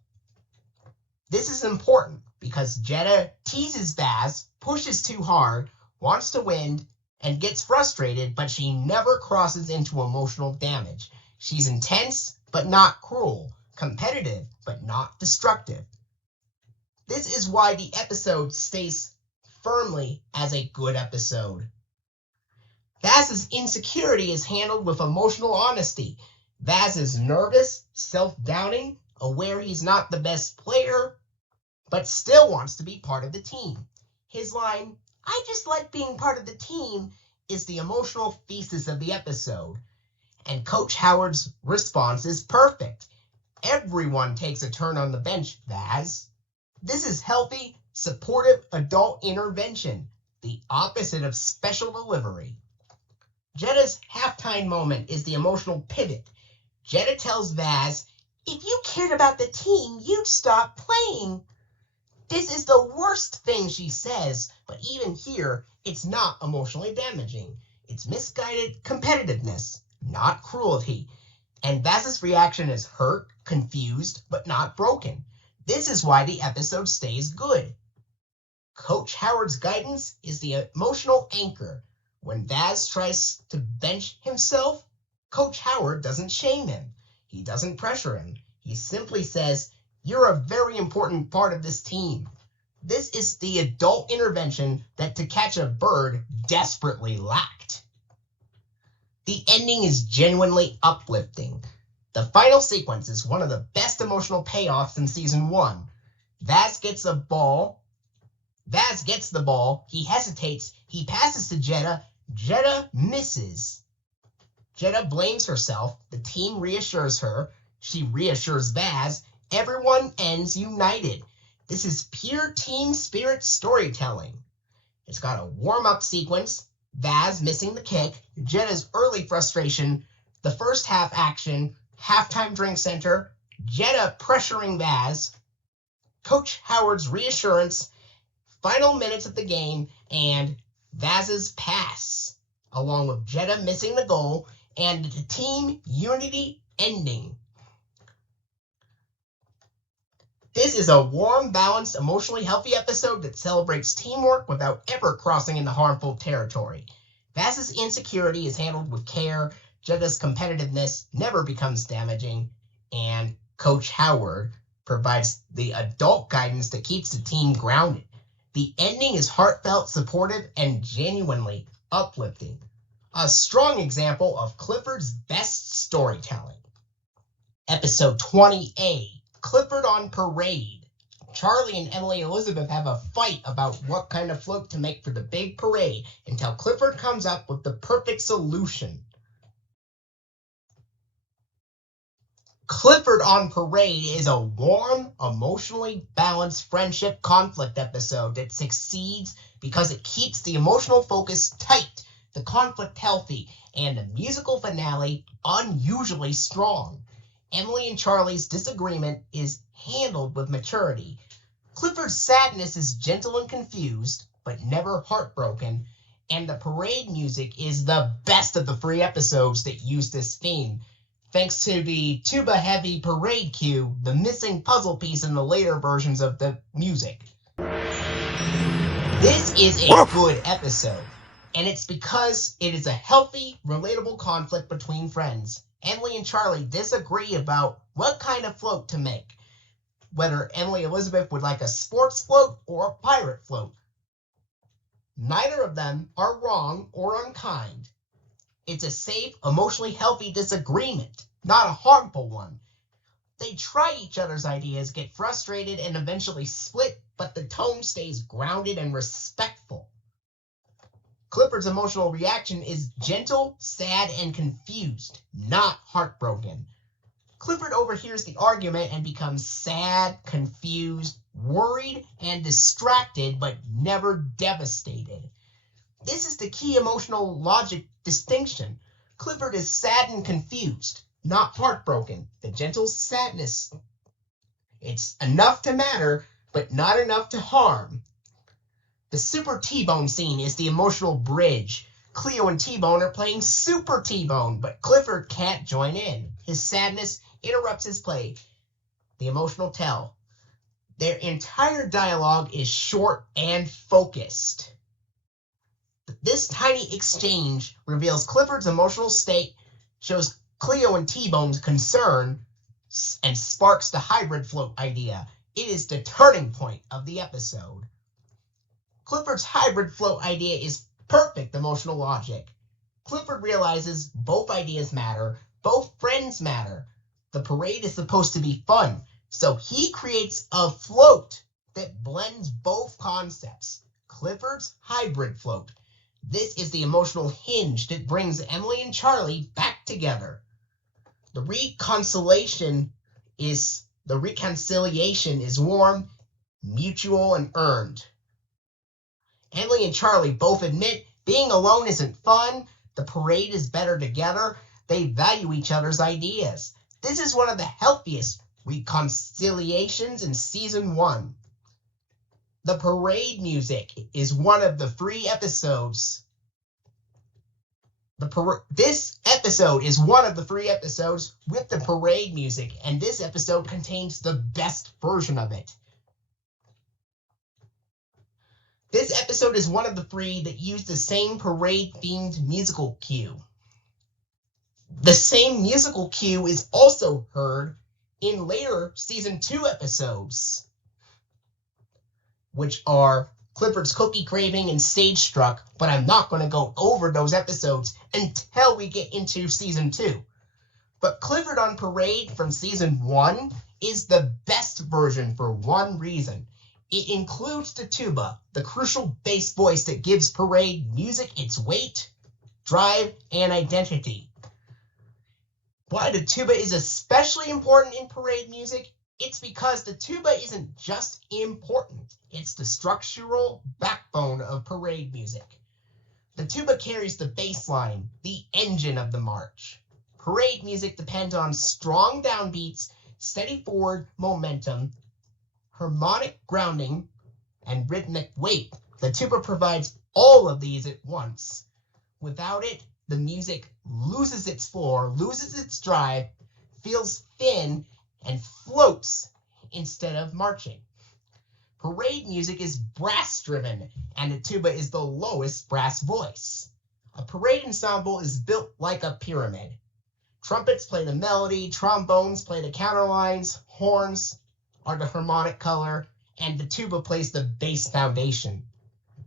This is important because Jetta teases Vaz, pushes too hard, wants to win, and gets frustrated, but she never crosses into emotional damage. She's intense, but not cruel, competitive, but not destructive. This is why the episode stays firmly as a good episode. Vaz's insecurity is handled with emotional honesty. Vaz is nervous, self-doubting, aware he's not the best player, but still wants to be part of the team. His line, "I just like being part of the team," is the emotional thesis of the episode. And Coach Howard's response is perfect. Everyone takes a turn on the bench, Vaz. This is healthy, supportive adult intervention, the opposite of special delivery. Jetta's halftime moment is the emotional pivot. Jetta tells Vaz, "If you cared about the team, you'd stop playing." This is the worst thing she says, but even here, it's not emotionally damaging. It's misguided competitiveness, not cruelty. And Vaz's reaction is hurt, confused, but not broken. This is why the episode stays good. Coach Howard's guidance is the emotional anchor. When Vaz tries to bench himself, Coach Howard doesn't shame him. He doesn't pressure him. He simply says, "You're a very important part of this team." This is the adult intervention that To Catch a Bird desperately lacked. The ending is genuinely uplifting. The final sequence is one of the best emotional payoffs in season 1. Vaz gets the ball, he hesitates, he passes to Jetta, Jetta misses. Jetta blames herself, the team reassures her, she reassures Vaz, everyone ends united. This is pure team spirit storytelling. It's got a warm-up sequence, Vaz missing the kick, Jetta's early frustration, the first half action, halftime drink center, Jetta pressuring Vaz, Coach Howard's reassurance, final minutes of the game, and Vaz's pass, along with Jetta missing the goal, and the team unity ending. This is a warm, balanced, emotionally healthy episode that celebrates teamwork without ever crossing into harmful territory. Vaz's insecurity is handled with care, Jetta's competitiveness never becomes damaging, and Coach Howard provides the adult guidance that keeps the team grounded. The ending is heartfelt, supportive, and genuinely uplifting. A strong example of Clifford's best storytelling. Episode 20A, Clifford on Parade. Charlie and Emily Elizabeth have a fight about what kind of float to make for the big parade until Clifford comes up with the perfect solution. Clifford on Parade is a warm, emotionally balanced friendship conflict episode that succeeds because it keeps the emotional focus tight, the conflict healthy, and the musical finale unusually strong. Emily and Charlie's disagreement is handled with maturity. Clifford's sadness is gentle and confused, but never heartbroken, and the parade music is the best of the 3 episodes that use this theme. Thanks to the tuba-heavy parade cue, the missing puzzle piece in the later versions of the music. This is a good episode, and it's because it is a healthy, relatable conflict between friends. Emily and Charlie disagree about what kind of float to make, whether Emily Elizabeth would like a sports float or a pirate float. Neither of them are wrong or unkind. It's a safe, emotionally healthy disagreement, not a harmful one. They try each other's ideas, get frustrated, and eventually split, but the tone stays grounded and respectful. Clifford's emotional reaction is gentle, sad, and confused, not heartbroken. Clifford overhears the argument and becomes sad, confused, worried, and distracted, but never devastated. This is the key emotional logic distinction. Clifford is sad and confused, not heartbroken. The gentle sadness. It's enough to matter, but not enough to harm. The Super T-Bone scene is the emotional bridge. Cleo and T-Bone are playing Super T-Bone, but Clifford can't join in. His sadness interrupts his play. The emotional tell. Their entire dialogue is short and focused. This tiny exchange reveals Clifford's emotional state, shows Cleo and T-Bone's concern, and sparks the hybrid float idea. It is the turning point of the episode. Clifford's hybrid float idea is perfect emotional logic. Clifford realizes both ideas matter, both friends matter. The parade is supposed to be fun, so he creates a float that blends both concepts. Clifford's hybrid float. This is the emotional hinge that brings Emily and Charlie back together. The reconciliation is warm, mutual, and earned. Emily and Charlie both admit being alone isn't fun. The parade is better together. They value each other's ideas. This is one of the healthiest reconciliations in season 1. The parade music is one of the 3 episodes. This episode is one of the 3 episodes with the parade music, and this episode contains the best version of it. This episode is one of the 3 that use the same parade-themed musical cue. The same musical cue is also heard in later season 2 episodes, which are Clifford's Cookie Craving and Stage Struck, but I'm not going to go over those episodes until we get into season 2. But Clifford on Parade from season 1 is the best version for one reason. It includes the tuba, the crucial bass voice that gives parade music its weight, drive, and identity. Why the tuba is especially important in parade music? It's because the tuba isn't just important, it's the structural backbone of parade music. The tuba carries the bass line, the engine of the march. Parade music depends on strong downbeats, steady forward momentum, harmonic grounding, and rhythmic weight. The tuba provides all of these at once. Without it, the music loses its floor, loses its drive, feels thin, and floats instead of marching. Parade music is brass-driven, and the tuba is the lowest brass voice. A parade ensemble is built like a pyramid. Trumpets play the melody, trombones play the counterlines, horns are the harmonic color, and the tuba plays the bass foundation.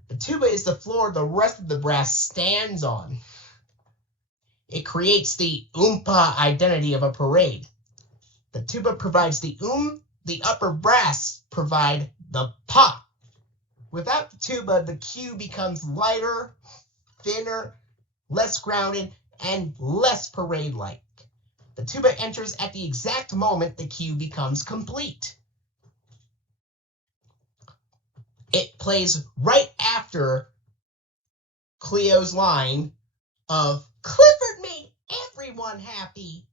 The tuba is the floor the rest of the brass stands on. It creates the oompa identity of a parade. The tuba provides the the upper brass provide the pa. Without the tuba, the cue becomes lighter, thinner, less grounded, and less parade-like. The tuba enters at the exact moment the cue becomes complete. It plays right after Cleo's line of "Clifford made everyone happy."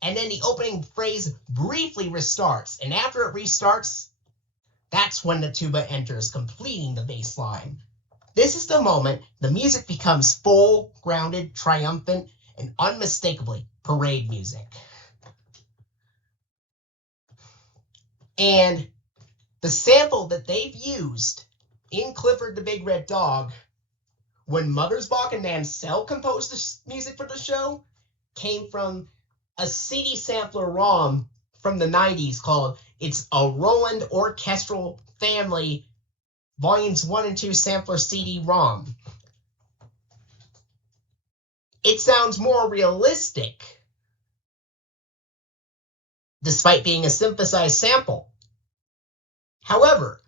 And then the opening phrase briefly restarts, and after it restarts, that's when the tuba enters, completing the bass line. This is the moment the music becomes full, grounded, triumphant, and unmistakably parade music. And the sample that they've used in Clifford the Big Red Dog, when Mothersbaugh and Mansell composed the music for the show, came from a CD sampler ROM from the 90s called It's a Roland Orchestral Family Volumes 1 and 2 Sampler CD-ROM. It sounds more realistic, despite being a synthesized sample. However,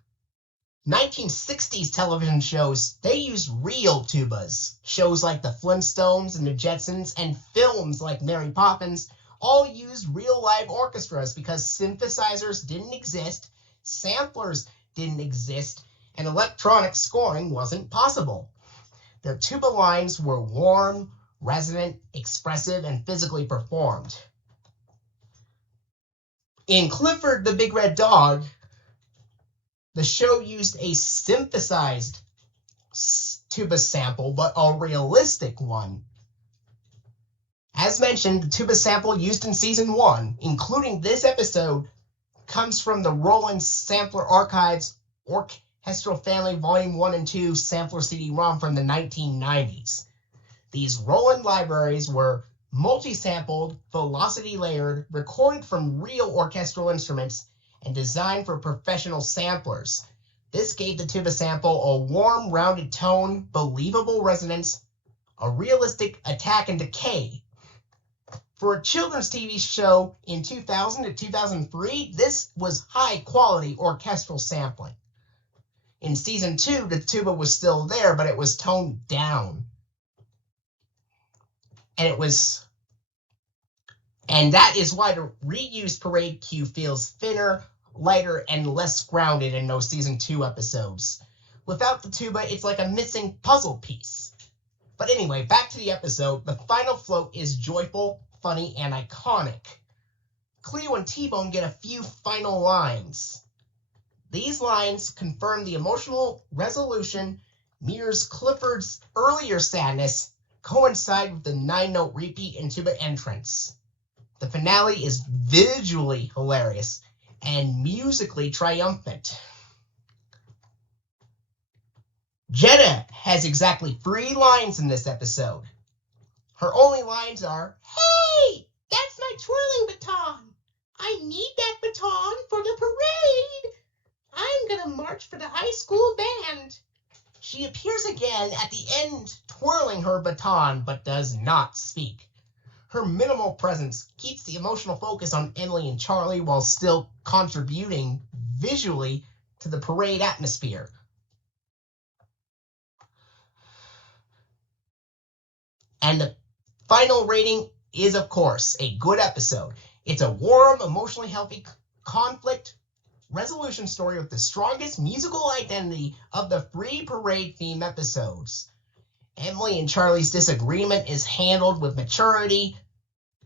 1960s television shows, they used real tubas. Shows like The Flintstones and The Jetsons and films like Mary Poppins all used real live orchestras because synthesizers didn't exist, samplers didn't exist, and electronic scoring wasn't possible. Their tuba lines were warm, resonant, expressive, and physically performed. In Clifford the Big Red Dog, the show used a synthesized tuba sample, but a realistic one. As mentioned, the tuba sample used in Season 1, including this episode, comes from the Roland Sampler Archives Orchestral Family Volume 1 and 2 Sampler CD-ROM from the 1990s. These Roland libraries were multi-sampled, velocity-layered, recorded from real orchestral instruments, and designed for professional samplers. This gave the tuba sample a warm, rounded tone, believable resonance, a realistic attack and decay. For a children's TV show in 2000 to 2003, this was high-quality orchestral sampling. In Season 2, the tuba was still there, but it was toned down. And that is why the reused parade cue feels thinner, lighter, and less grounded in those Season 2 episodes. Without the tuba, it's like a missing puzzle piece. But anyway, back to the episode. The final float is joyful, funny, and iconic. Cleo and T-Bone get a few final lines. These lines confirm the emotional resolution, mirrors Clifford's earlier sadness, coincide with the 9-note repeat and tuba entrance. The finale is visually hilarious and musically triumphant. Jetta has exactly 3 lines in this episode. Her only lines are, "Hey, that's my twirling baton. I need that baton for the parade. I'm gonna march for the high school band." She appears again at the end, twirling her baton, but does not speak. Her minimal presence keeps the emotional focus on Emily and Charlie while still contributing visually to the parade atmosphere. And the final rating is, of course, a good episode. It's a warm, emotionally healthy conflict resolution story with the strongest musical identity of the 3 parade theme episodes. Emily and Charlie's disagreement is handled with maturity,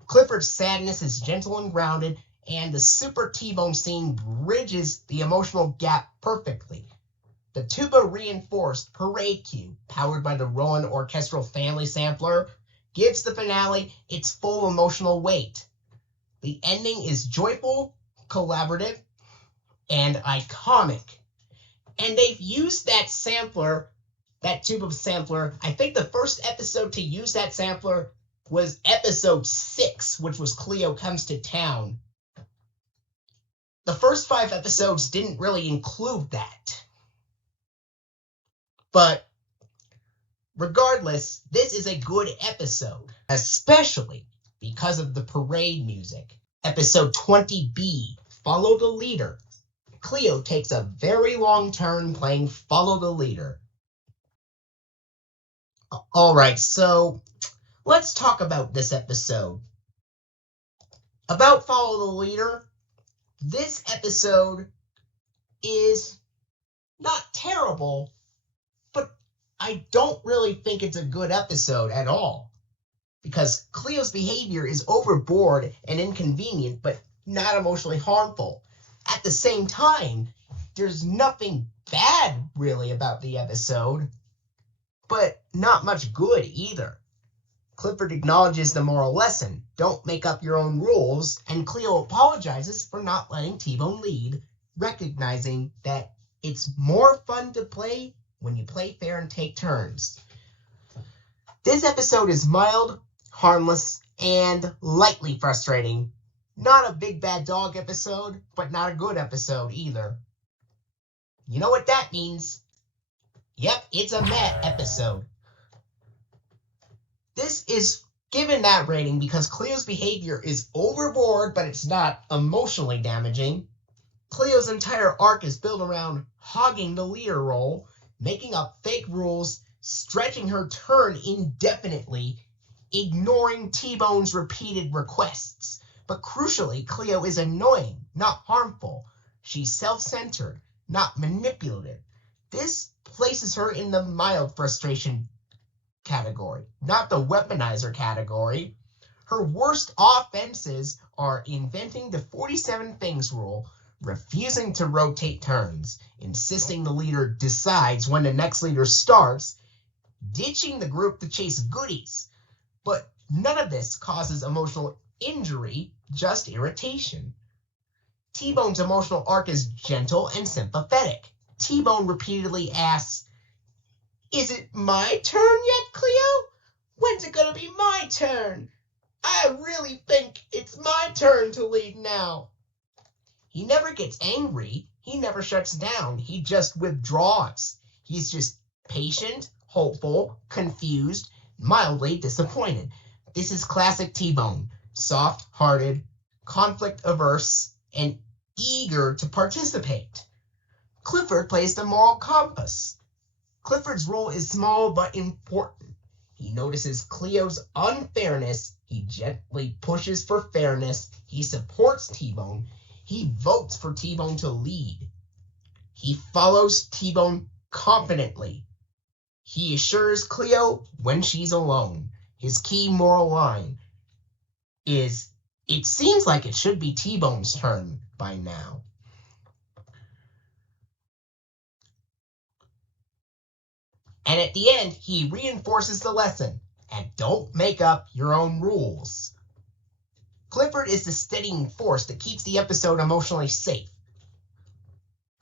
Clifford's sadness is gentle and grounded, and the Super T-Bone scene bridges the emotional gap perfectly. The tuba-reinforced parade cue, powered by the Roland Orchestral Family Sampler, gives the finale its full emotional weight. The ending is joyful, collaborative, and iconic. And they've used that sampler, that tuba sampler. I think the first episode to use that sampler was episode 6, which was Cleo Comes to Town. The first 5 episodes didn't really include that. But regardless, this is a good episode, especially because of the parade music. Episode 20B, Follow the Leader. Cleo takes a very long turn playing Follow the Leader. Alright, so let's talk about this episode. About Follow the Leader, this episode is not terrible, but I don't really think it's a good episode at all. Because Cleo's behavior is overboard and inconvenient, but not emotionally harmful. At the same time, there's nothing bad really about the episode, but not much good either. Clifford acknowledges the moral lesson, don't make up your own rules, and Cleo apologizes for not letting T-Bone lead, recognizing that it's more fun to play when you play fair and take turns. This episode is mild, harmless, and lightly frustrating. Not a big bad dog episode, but not a good episode either. You know what that means? Yep, it's a meh episode. This is given that rating because Cleo's behavior is overboard, but it's not emotionally damaging. Cleo's entire arc is built around hogging the leader role, making up fake rules, stretching her turn indefinitely, ignoring T-Bone's repeated requests. But crucially, Cleo is annoying, not harmful. She's self-centered, not manipulative. This places her in the mild frustration category, not the weaponizer category. Her worst offenses are inventing the 47 things rule, refusing to rotate turns, insisting the leader decides when the next leader starts, ditching the group to chase goodies. But none of this causes emotional injury, just irritation. T-Bone's emotional arc is gentle and sympathetic. T-Bone repeatedly asks, "Is it my turn yet, Cleo? When's it gonna be my turn? I really think it's my turn to lead now." He never gets angry. He never shuts down. He just withdraws. He's just patient, hopeful, confused, mildly disappointed. This is classic T-Bone. Soft-hearted, conflict-averse, and eager to participate. Clifford plays the moral compass. Clifford's role is small but important. He notices Cleo's unfairness. He gently pushes for fairness. He supports T-Bone. He votes for T-Bone to lead. He follows T-Bone confidently. He assures Cleo when she's alone. His key moral line is, "It seems like it should be T-Bone's turn by now." And at the end, he reinforces the lesson, and don't make up your own rules. Clifford is the steadying force that keeps the episode emotionally safe.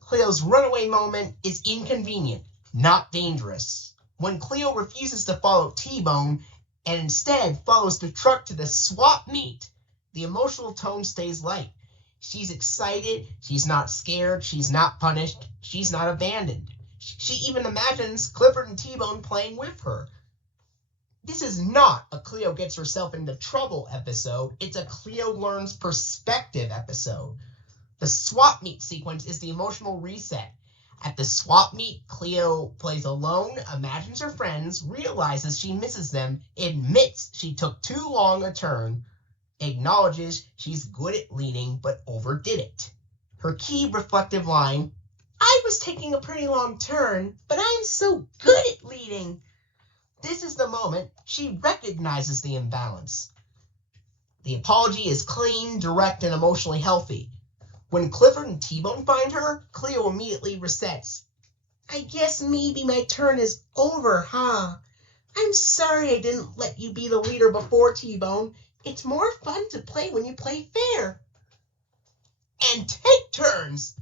Cleo's runaway moment is inconvenient, not dangerous. When Cleo refuses to follow T-Bone and instead follows the truck to the swap meet, the emotional tone stays light. She's excited, she's not scared, she's not punished, she's not abandoned. She even imagines Clifford and T-Bone playing with her. This is not a Cleo gets herself into trouble episode, it's a Cleo learns perspective episode. The swap meet sequence is the emotional reset. At the swap meet, Cleo plays alone, imagines her friends, realizes she misses them, admits she took too long a turn, acknowledges she's good at leading but overdid it. Her key reflective line, "I was taking a pretty long turn, but I'm so good at leading." This is the moment she recognizes the imbalance. The apology is clean, direct, and emotionally healthy. When Clifford and T-Bone find her, Cleo immediately resets. "I guess maybe my turn is over, huh? I'm sorry I didn't let you be the leader before, T-Bone. It's more fun to play when you play fair. And take turns.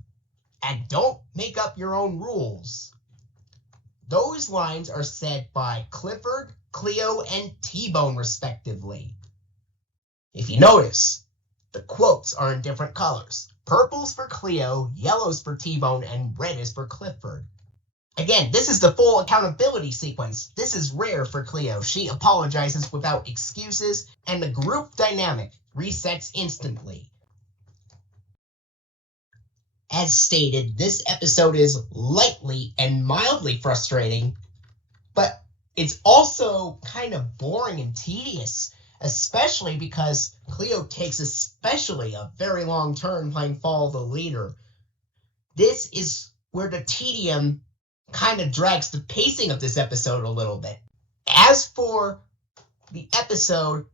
And don't make up your own rules." Those lines are said by Clifford, Cleo, and T-Bone respectively. If you notice, the quotes are in different colors. Purple's for Cleo, yellow's for T-Bone, and red is for Clifford. Again, this is the full accountability sequence. This is rare for Cleo. She apologizes without excuses, and the group dynamic resets instantly. As stated, this episode is lightly and mildly frustrating, but it's also kind of boring and tedious, especially because Cleo takes especially a very long turn playing Follow the Leader. This is where the tedium kind of drags the pacing of this episode a little bit. As for the episode,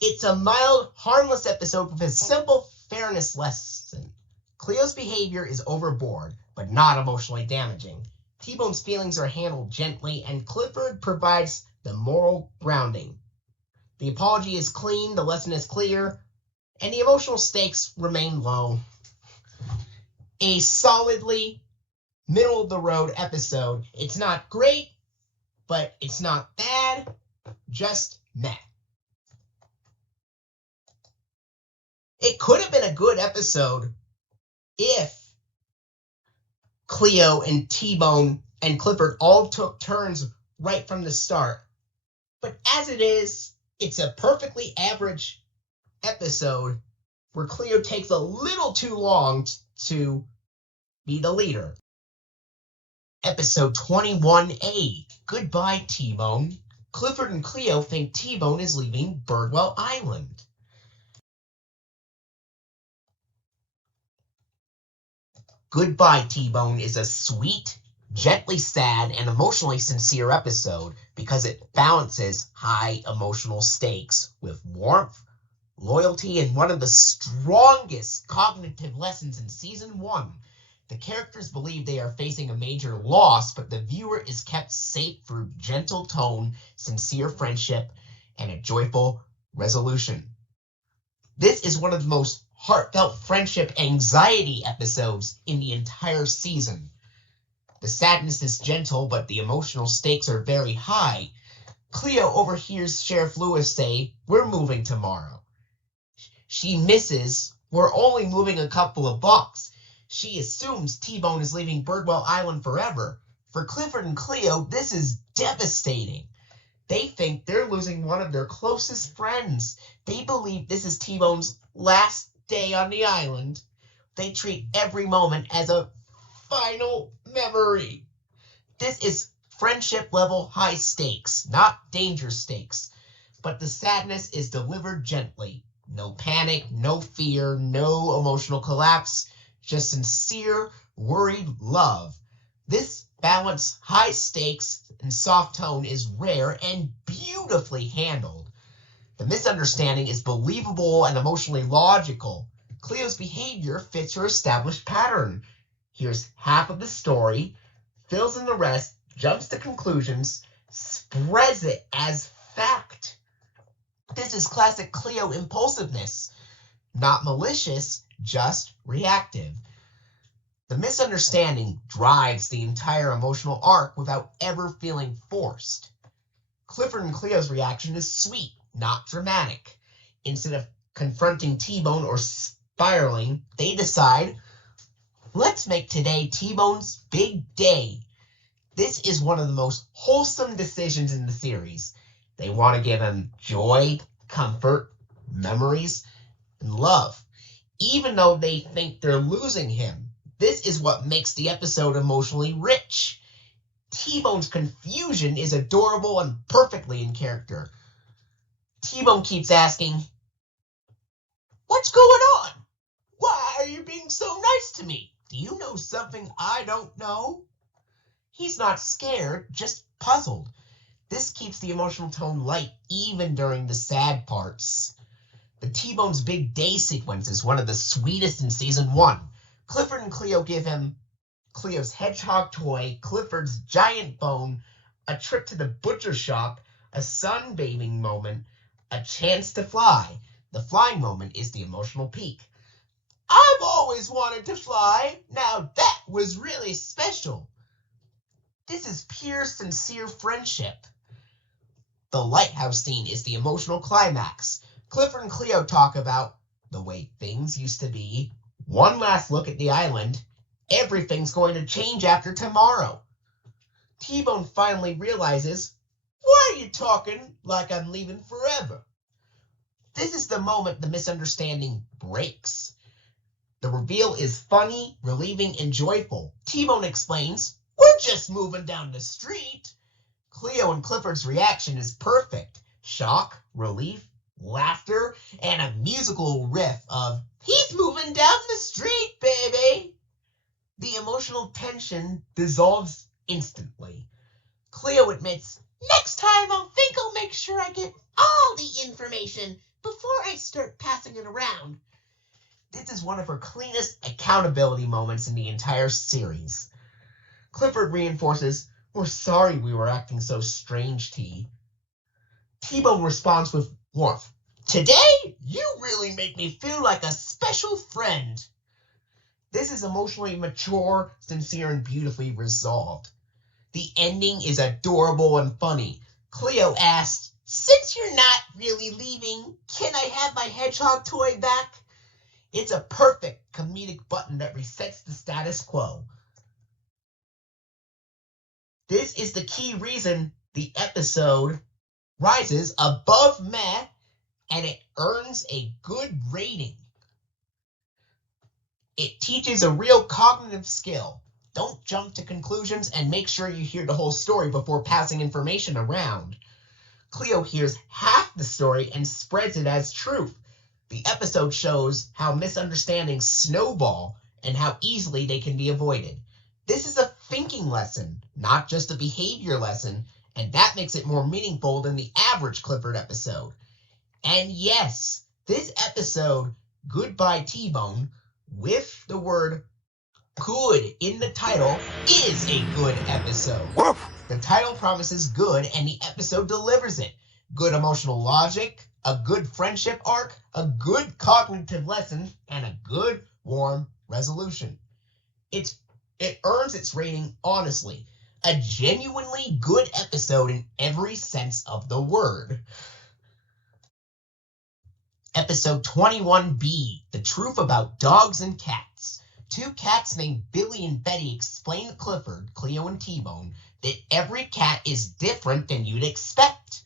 it's a mild, harmless episode with a simple fairness lesson. Cleo's behavior is overboard, but not emotionally damaging. T-Bone's feelings are handled gently, and Clifford provides the moral grounding. The apology is clean, the lesson is clear, and the emotional stakes remain low. A solidly middle-of-the-road episode. It's not great, but it's not bad, just meh. It could have been a good episode if Cleo and T-Bone and Clifford all took turns right from the start. But as it is, it's a perfectly average episode where Cleo takes a little too long to be the leader. Episode 21A, Goodbye, T-Bone. Clifford and Cleo think T-Bone is leaving Birdwell Island. Goodbye, T-Bone is a sweet, gently sad, and emotionally sincere episode because it balances high emotional stakes with warmth, loyalty, and one of the strongest cognitive lessons in Season 1. The characters believe they are facing a major loss, but the viewer is kept safe through gentle tone, sincere friendship, and a joyful resolution. This is one of the most heartfelt friendship anxiety episodes in the entire season. The sadness is gentle, but the emotional stakes are very high. Cleo overhears Sheriff Lewis say, "We're moving tomorrow." She misses, "We're only moving a couple of blocks." She assumes T-Bone is leaving Birdwell Island forever. For Clifford and Cleo, this is devastating. They think they're losing one of their closest friends. They believe this is T-Bone's last day on the island. They treat every moment as a final memory. This is friendship level high stakes, not danger stakes. But the sadness is delivered gently. No panic, no fear, no emotional collapse, just sincere, worried love. This balanced high stakes and soft tone is rare and beautifully handled. The misunderstanding is believable and emotionally logical. Cleo's behavior fits her established pattern. Hears half of the story, fills in the rest, jumps to conclusions, spreads it as fact. This is classic Cleo impulsiveness. Not malicious, just reactive. The misunderstanding drives the entire emotional arc without ever feeling forced. Clifford and Cleo's reaction is sweet, not dramatic. Instead of confronting T-Bone or spiraling, they decide, let's make today T-Bone's big day. This is one of the most wholesome decisions in the series. They want to give him joy, comfort, memories, and love. Even though they think they're losing him, this is what makes the episode emotionally rich. T-Bone's confusion is adorable and perfectly in character. T-Bone keeps asking, "What's going on? Why are you being so nice to me? Do you know something I don't know?" He's not scared, just puzzled. This keeps the emotional tone light even during the sad parts. The T-Bone's big day sequence is one of the sweetest in Season 1. Clifford and Cleo give him Cleo's hedgehog toy, Clifford's giant bone, a trip to the butcher shop, a sunbathing moment, a chance to fly. The flying moment is the emotional peak. "I've always wanted to fly. Now that was really special." This is pure, sincere friendship. The lighthouse scene is the emotional climax. Clifford and Cleo talk about the way things used to be, one last look at the island, everything's going to change after tomorrow. T-Bone finally realizes, "Why are you talking like I'm leaving forever?" This is the moment the misunderstanding breaks. The reveal is funny, relieving, and joyful. T-Bone explains, "We're just moving down the street." Cleo and Clifford's reaction is perfect. Shock, relief, laughter, and a musical riff of, "He's moving down the street, baby!" The emotional tension dissolves instantly. Cleo admits, "Next time I'll make sure I get all the information before I start passing it around." This is one of her cleanest accountability moments in the entire series. Clifford reinforces, "We're sorry we were acting so strange, T." T-Bone responds with warmth, "Today, you really make me feel like a special friend." This is emotionally mature, sincere, and beautifully resolved. The ending is adorable and funny. Cleo asks, "Since you're not really leaving, can I have my hedgehog toy back?" It's a perfect comedic button that resets the status quo. This is the key reason the episode rises above meh, and it earns a good rating. It teaches a real cognitive skill. Don't jump to conclusions and make sure you hear the whole story before passing information around. Cleo hears half the story and spreads it as truth. The episode shows how misunderstandings snowball and how easily they can be avoided. This is a thinking lesson, not just a behavior lesson, and that makes it more meaningful than the average Clifford episode. And yes, this episode, Goodbye T-Bone, with the word good in the title, is a good episode. Woof! The title promises good, and the episode delivers it. Good emotional logic, a good friendship arc, a good cognitive lesson, and a good, warm resolution. It earns its rating honestly. A genuinely good episode in every sense of the word. Episode 21B, The Truth About Dogs and Cats. Two cats named Billy and Betty explain to Clifford, Cleo, and T-Bone that every cat is different than you'd expect.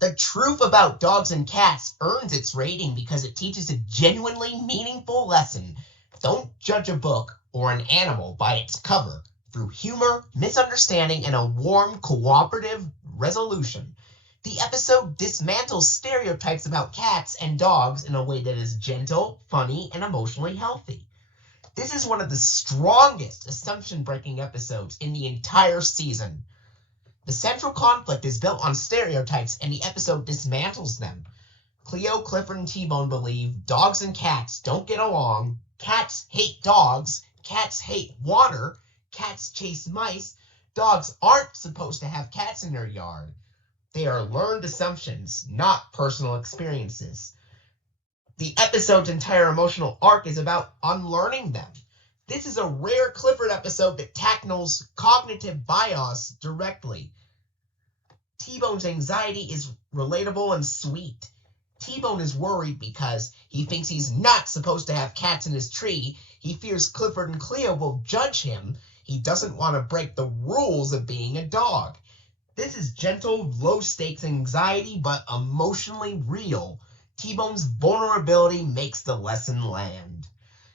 The Truth About Dogs and Cats earns its rating because it teaches a genuinely meaningful lesson. Don't judge a book or an animal by its cover. Through humor, misunderstanding, and a warm, cooperative resolution, the episode dismantles stereotypes about cats and dogs in a way that is gentle, funny, and emotionally healthy. This is one of the strongest assumption-breaking episodes in the entire season. The central conflict is built on stereotypes, and the episode dismantles them. Cleo, Clifford, and T-Bone believe dogs and cats don't get along, cats hate dogs, cats hate water, cats chase mice, dogs aren't supposed to have cats in their yard. They are learned assumptions, not personal experiences. The episode's entire emotional arc is about unlearning them. This is a rare Clifford episode that tackles cognitive bias directly. T-Bone's anxiety is relatable and sweet. T-Bone is worried because he thinks he's not supposed to have cats in his tree. He fears Clifford and Cleo will judge him. He doesn't want to break the rules of being a dog. This is gentle, low-stakes anxiety, but emotionally real. T-Bone's vulnerability makes the lesson land.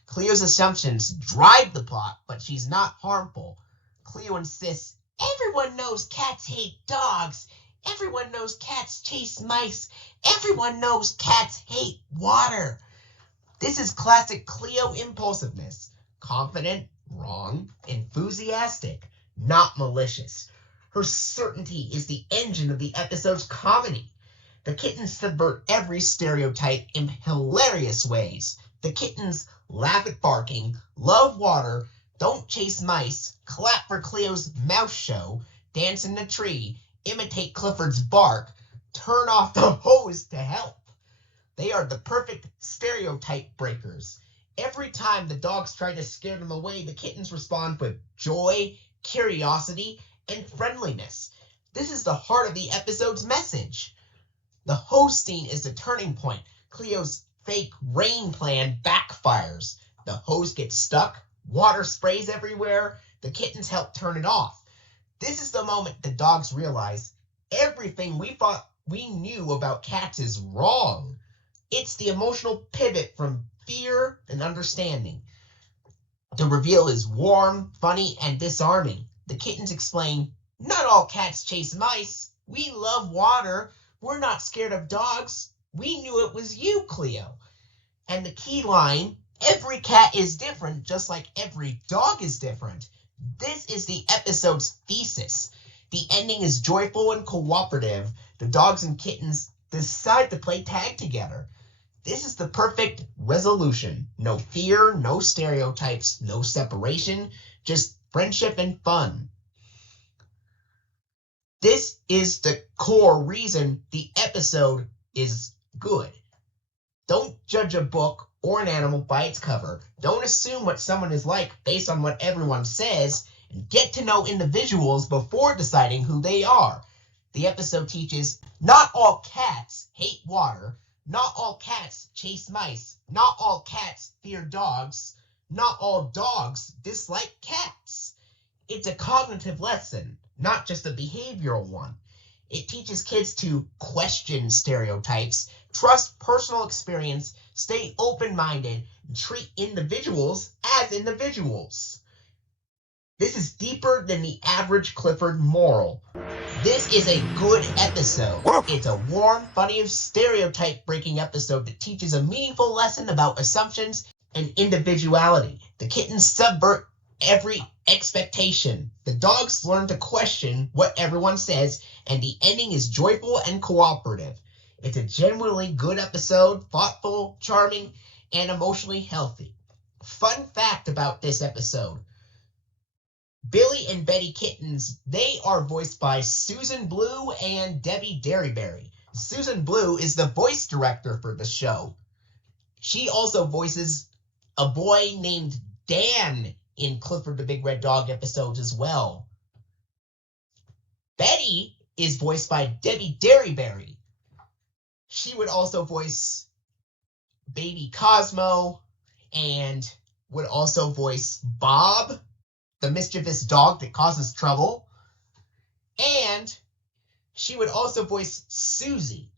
Cleo's assumptions drive the plot, but she's not harmful. Cleo insists, "Everyone knows cats hate dogs. Everyone knows cats chase mice. Everyone knows cats hate water." This is classic Cleo impulsiveness. Confident, wrong, enthusiastic, not malicious. Her certainty is the engine of the episode's comedy. The kittens subvert every stereotype in hilarious ways. The kittens laugh at barking, love water, don't chase mice, clap for Cleo's mouse show, dance in the tree, imitate Clifford's bark, turn off the hose to help. They are the perfect stereotype breakers. Every time the dogs try to scare them away, the kittens respond with joy, curiosity, and friendliness. This is the heart of the episode's message. The hose scene is the turning point. Cleo's fake rain plan backfires. The hose gets stuck, water sprays everywhere, the kittens help turn it off. This is the moment the dogs realize everything we thought we knew about cats is wrong. It's the emotional pivot from fear and understanding. The reveal is warm, funny, and disarming. The kittens explain, "Not all cats chase mice. We love water. "We're not scared of dogs. We knew it was you, Cleo." And the key line, "Every cat is different, just like every dog is different." This is the episode's thesis. The ending is joyful and cooperative. The dogs and kittens decide to play tag together. This is the perfect resolution. No fear, no stereotypes, no separation, just friendship and fun. This is the core reason the episode is good. Don't judge a book or an animal by its cover. Don't assume what someone is like based on what everyone says, and get to know individuals before deciding who they are. The episode teaches not all cats hate water, not all cats chase mice, not all cats fear dogs, not all dogs dislike cats. It's a cognitive lesson, not just a behavioral one. It teaches kids to question stereotypes, trust personal experience, stay open-minded, and treat individuals as individuals. This is deeper than the average Clifford moral. This is a good episode. It's a warm, funny, stereotype-breaking episode that teaches a meaningful lesson about assumptions and individuality. The kittens subvert every expectation. The dogs learn to question what everyone says, and the ending is joyful and cooperative. It's a genuinely good episode, thoughtful, charming, and emotionally healthy. Fun fact about this episode: Billy and Betty Kittens, they are voiced by Susan Blue and Debbie Derryberry. Susan Blue is the voice director for the show. She also voices a boy named Dan in Clifford the Big Red Dog episodes as well. Betty is voiced by Debbie Derryberry. She would also voice Baby Cosmo and would also voice Bob, the mischievous dog that causes trouble. And she would also voice Susie.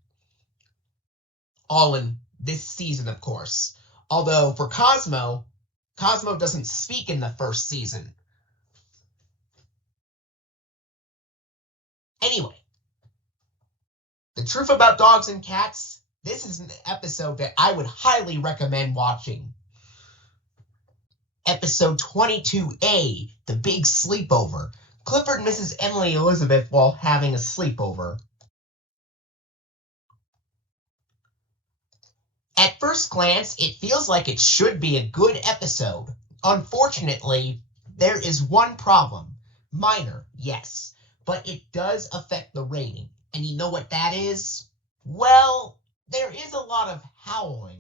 All in this season, of course. Although for Cosmo doesn't speak in the first season. Anyway, the truth about dogs and cats, this is an episode that I would highly recommend watching. Episode 22A, The Big Sleepover. Clifford misses Emily Elizabeth while having a sleepover. At first glance, it feels like it should be a good episode. Unfortunately, there is one problem. Minor, yes, but it does affect the rating. And you know what that is? Well, there is a lot of howling.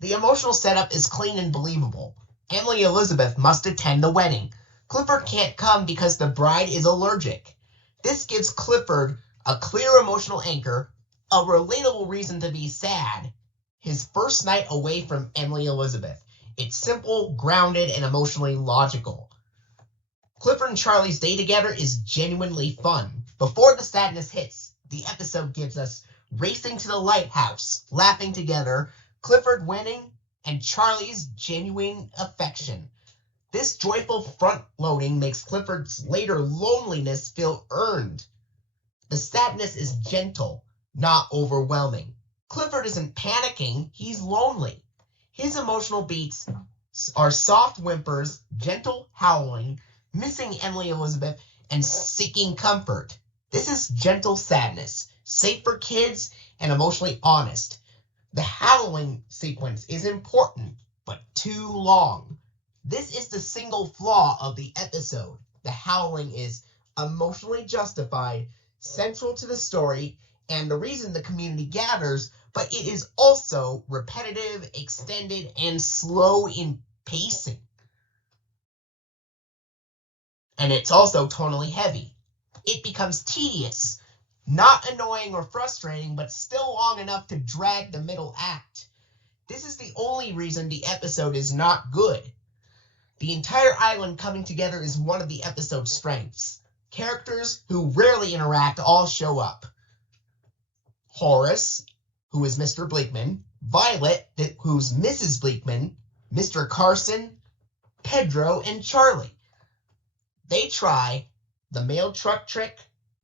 The emotional setup is clean and believable. Emily Elizabeth must attend the wedding. Clifford can't come because the bride is allergic. This gives Clifford a clear emotional anchor, a relatable reason to be sad. His first night away from Emily Elizabeth. It's simple, grounded, and emotionally logical. Clifford and Charlie's day together is genuinely fun. Before the sadness hits, the episode gives us racing to the lighthouse, laughing together, Clifford winning, and Charlie's genuine affection. This joyful front-loading makes Clifford's later loneliness feel earned. The sadness is gentle, not overwhelming. Clifford isn't panicking, he's lonely. His emotional beats are soft whimpers, gentle howling, missing Emily Elizabeth, and seeking comfort. This is gentle sadness, safe for kids and emotionally honest. The howling sequence is important, but too long. This is the single flaw of the episode. The howling is emotionally justified, central to the story, and the reason the community gathers, but it is also repetitive, extended, and slow in pacing. And it's also tonally heavy. It becomes tedious, not annoying or frustrating, but still long enough to drag the middle act. This is the only reason the episode is not good. The entire island coming together is one of the episode's strengths. Characters who rarely interact all show up. Horace, who is Mr. Bleakman, Violet, who's Mrs. Bleakman, Mr. Carson, Pedro, and Charlie. They try the mail truck trick,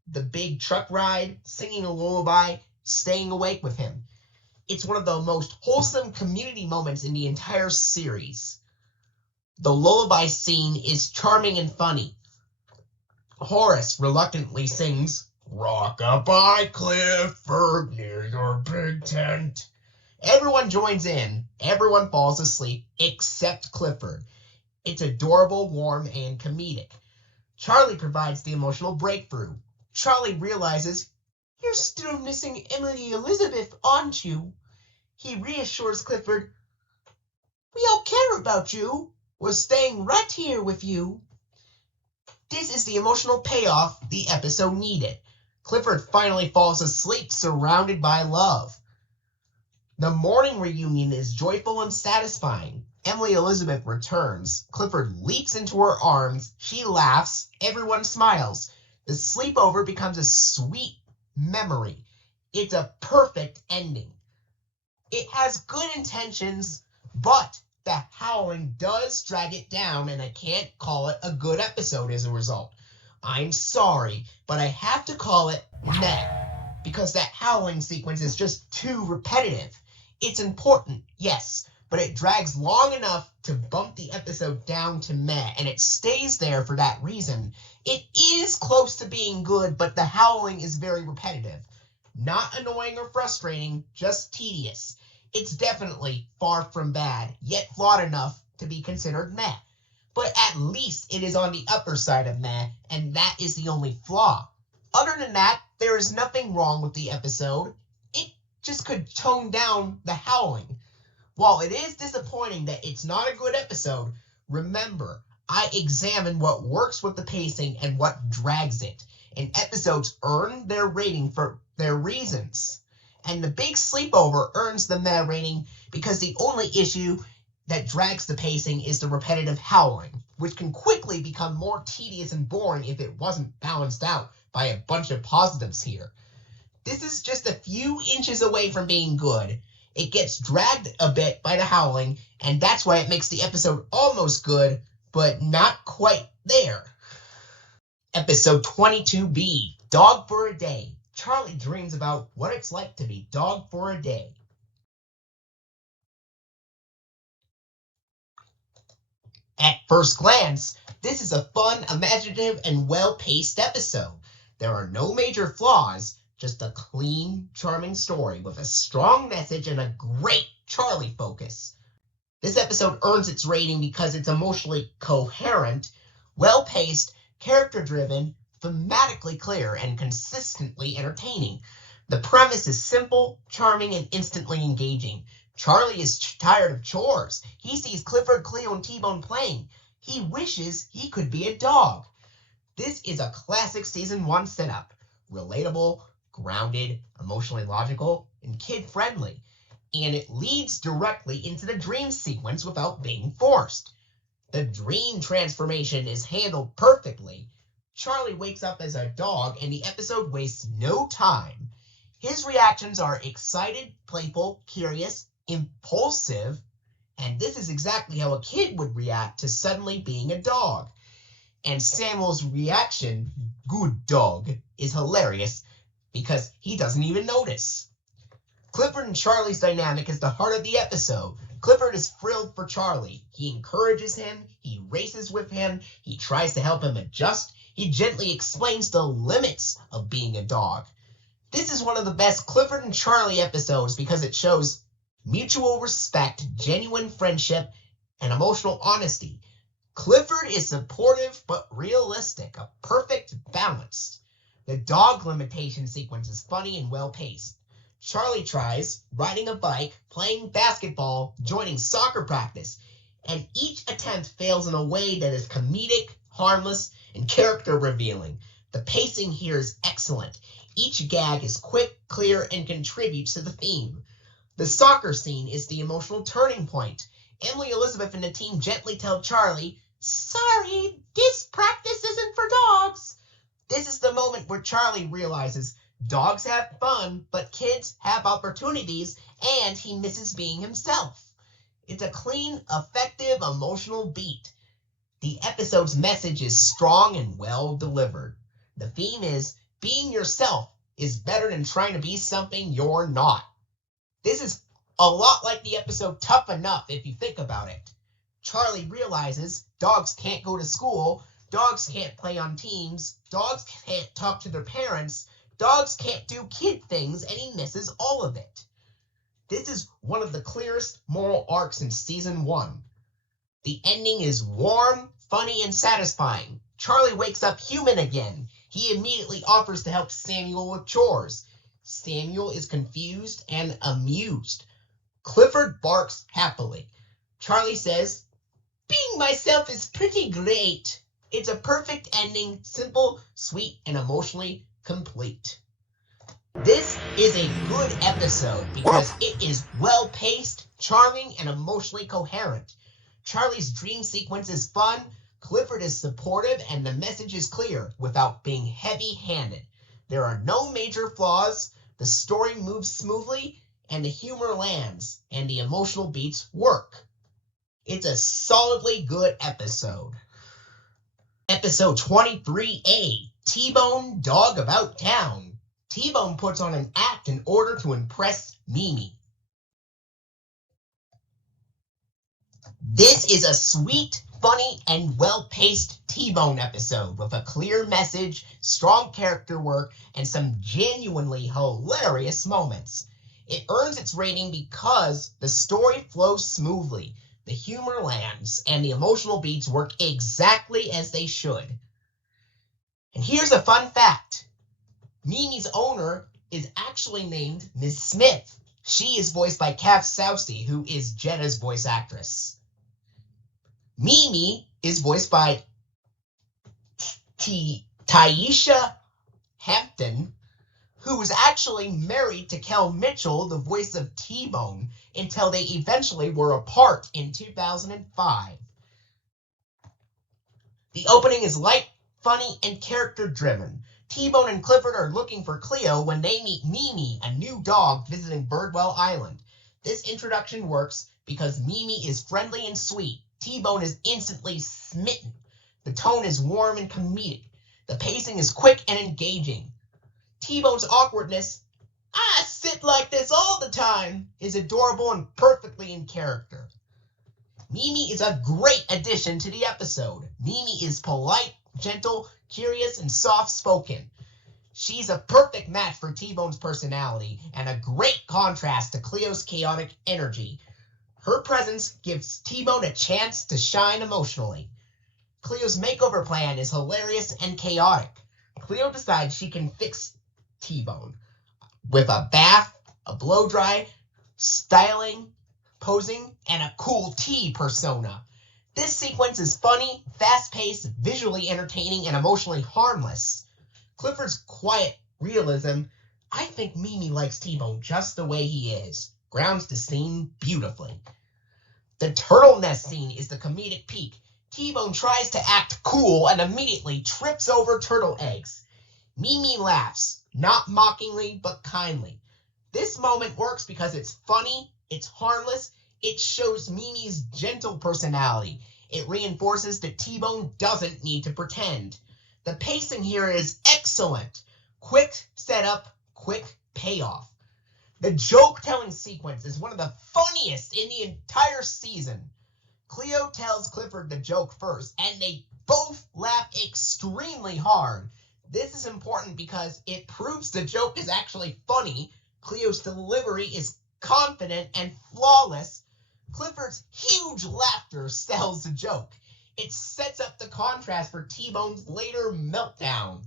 the big truck ride, singing a lullaby, staying awake with him. It's one of the most wholesome community moments in the entire series. The lullaby scene is charming and funny. Horace reluctantly sings, "Rock-a-bye, Clifford, near your big tent." Everyone joins in. Everyone falls asleep except Clifford. It's adorable, warm, and comedic. Charlie provides the emotional breakthrough. Charlie realizes, "You're still missing Emily Elizabeth, aren't you?" He reassures Clifford, "We all care about you. We're staying right here with you." This is the emotional payoff the episode needed. Clifford finally falls asleep surrounded by love. The morning reunion is joyful and satisfying. Emily Elizabeth returns. Clifford leaps into her arms. She laughs. Everyone smiles. The sleepover becomes a sweet memory. It's a perfect ending. It has good intentions, but the howling does drag it down, and I can't call it a good episode as a result. I'm sorry, but I have to call it meh, because that howling sequence is just too repetitive. It's important, yes, but it drags long enough to bump the episode down to meh, and it stays there for that reason. It is close to being good, but the howling is very repetitive. Not annoying or frustrating, just tedious. It's definitely far from bad, yet flawed enough to be considered meh. But at least it is on the upper side of meh, and that is the only flaw. Other than that, there is nothing wrong with the episode. It just could tone down the howling. While it is disappointing that it's not a good episode, remember, I examine what works with the pacing and what drags it. And episodes earn their rating for their reasons. And the Big Sleepover earns the meh rating because the only issue that drags the pacing is the repetitive howling, which can quickly become more tedious and boring if it wasn't balanced out by a bunch of positives here. This is just a few inches away from being good. It gets dragged a bit by the howling, and that's why it makes the episode almost good, but not quite there. Episode 22B, Dog for a Day. Charlie dreams about what it's like to be dog for a day. At first glance, this is a fun, imaginative, and well-paced episode. There are no major flaws, just a clean, charming story with a strong message and a great Charlie focus. This episode earns its rating because it's emotionally coherent, well-paced, character-driven, thematically clear, and consistently entertaining. The premise is simple, charming, and instantly engaging. Charlie is tired of chores. He sees Clifford, Cleo, and T-Bone playing. He wishes he could be a dog. This is a classic season 1 setup. Relatable, grounded, emotionally logical, and kid-friendly. And it leads directly into the dream sequence without being forced. The dream transformation is handled perfectly. Charlie wakes up as a dog, and the episode wastes no time. His reactions are excited, playful, curious, impulsive, and this is exactly how a kid would react to suddenly being a dog. And Samuel's reaction, "good dog," is hilarious because he doesn't even notice. Clifford and Charlie's dynamic is the heart of the episode. Clifford is thrilled for Charlie. He encourages him, he races with him, he tries to help him adjust, he gently explains the limits of being a dog. This is one of the best Clifford and Charlie episodes because it shows mutual respect, genuine friendship, and emotional honesty. Clifford is supportive but realistic, a perfect balance. The dog limitation sequence is funny and well-paced. Charlie tries riding a bike, playing basketball, joining soccer practice, and each attempt fails in a way that is comedic, harmless, and character-revealing. The pacing here is excellent. Each gag is quick, clear, and contributes to the theme. The soccer scene is the emotional turning point. Emily Elizabeth and the team gently tell Charlie, "Sorry, this practice isn't for dogs." This is the moment where Charlie realizes dogs have fun, but kids have opportunities, and he misses being himself. It's a clean, effective, emotional beat. The episode's message is strong and well delivered. The theme is Being yourself is better than trying to be something you're not. This is a lot like the episode Tough Enough if you think about it. Charlie realizes dogs can't go to school, dogs can't play on teams, dogs can't talk to their parents, dogs can't do kid things, and he misses all of it. This is one of the clearest moral arcs in Season 1. The ending is warm, funny, and satisfying. Charlie wakes up human again. He immediately offers to help Samuel with chores. Samuel is confused and amused. Clifford barks happily. Charlie says, "Being myself is pretty great." It's a perfect ending, simple, sweet, and emotionally complete. This is a good episode because it is well-paced, charming, and emotionally coherent. Charlie's dream sequence is fun, Clifford is supportive, and the message is clear without being heavy-handed. There are no major flaws, the story moves smoothly, and the humor lands, and the emotional beats work. It's a solidly good episode. Episode 23A, T-Bone Dog About Town. T-Bone puts on an act in order to impress Mimi. This is a sweet, funny, and well-paced T-Bone episode with a clear message, strong character work, and some genuinely hilarious moments. It earns its rating because the story flows smoothly, the humor lands, and the emotional beats work exactly as they should. And here's a fun fact. Mimi's owner is actually named Miss Smith. She is voiced by Kath Soucie, who is Jetta's voice actress. Mimi is voiced by Taisha Hampton, who was actually married to Kel Mitchell, the voice of T-Bone, until they eventually were apart in 2005. The opening is light, funny, and character-driven. T-Bone and Clifford are looking for Cleo when they meet Mimi, a new dog visiting Birdwell Island. This introduction works because Mimi is friendly and sweet. T-Bone is instantly smitten. The tone is warm and comedic. The pacing is quick and engaging. T-Bone's awkwardness, "I sit like this all the time," is adorable and perfectly in character. Mimi is a great addition to the episode. Mimi is polite, gentle, curious, and soft-spoken. She's a perfect match for T-Bone's personality and a great contrast to Cleo's chaotic energy. Her presence gives T-Bone a chance to shine emotionally. Cleo's makeover plan is hilarious and chaotic. Cleo decides she can fix T-Bone with a bath, a blow-dry, styling, posing, and a cool tea persona. This sequence is funny, fast-paced, visually entertaining, and emotionally harmless. Clifford's quiet realism, "I think Mimi likes T-Bone just the way he is," grounds the scene beautifully. The turtle nest scene is the comedic peak. T-Bone tries to act cool and immediately trips over turtle eggs. Mimi laughs, not mockingly, but kindly. This moment works because it's funny, it's harmless, it shows Mimi's gentle personality. It reinforces that T-Bone doesn't need to pretend. The pacing here is excellent. Quick setup, quick payoff. The joke-telling sequence is one of the funniest in the entire season. Cleo tells Clifford the joke first, and they both laugh extremely hard. This is important because it proves the joke is actually funny. Cleo's delivery is confident and flawless. Clifford's huge laughter sells the joke. It sets up the contrast for T-Bone's later meltdown.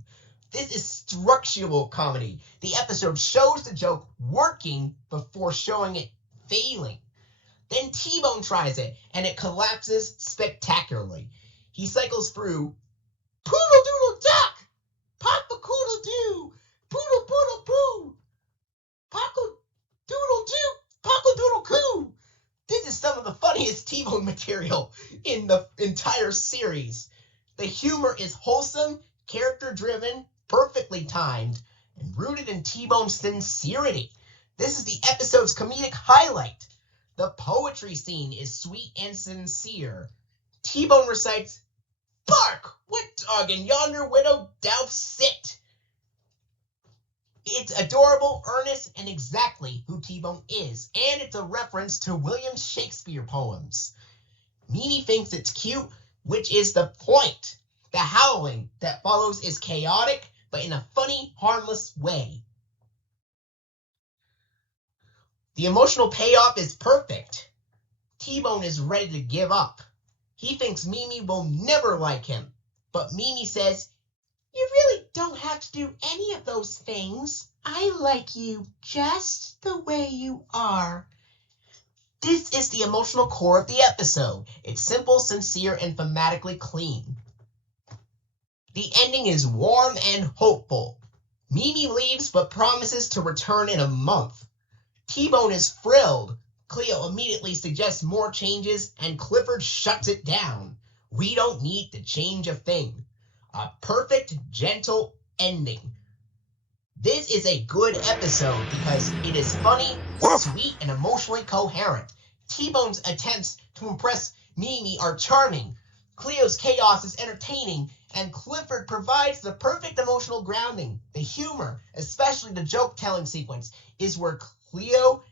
This is structural comedy. The episode shows the joke working before showing it failing. Then T-Bone tries it, and it collapses spectacularly. He cycles through "Poodle doodle duck! Papa coodle doo! Poodle poodle poo! Pockle doodle doo! Pockle doodle coo!" This is some of the funniest T-Bone material in the entire series. The humor is wholesome, character-driven, perfectly timed, and rooted in T-Bone's sincerity. This is the episode's comedic highlight. The poetry scene is sweet and sincere. T-Bone recites, "Bark! What dog in yonder widow doth sit?" It's adorable, earnest, and exactly who T-Bone is, and it's a reference to William Shakespeare poems. Mimi thinks it's cute, which is the point. The howling that follows is chaotic, but in a funny, harmless way. The emotional payoff is perfect. T-Bone is ready to give up. He thinks Mimi will never like him, but Mimi says, "You really don't have to do any of those things. I like you just the way you are." This is the emotional core of the episode. It's simple, sincere, and thematically clean. The ending is warm and hopeful. Mimi leaves but promises to return in a month. T-Bone is thrilled. Cleo immediately suggests more changes, and Clifford shuts it down. We don't need to change a thing. A perfect, gentle ending. This is a good episode because it is funny, sweet, and emotionally coherent. T-Bone's attempts to impress Mimi are charming. Cleo's chaos is entertaining, and Clifford provides the perfect emotional grounding. The humor, especially the joke-telling sequence, is where Cleo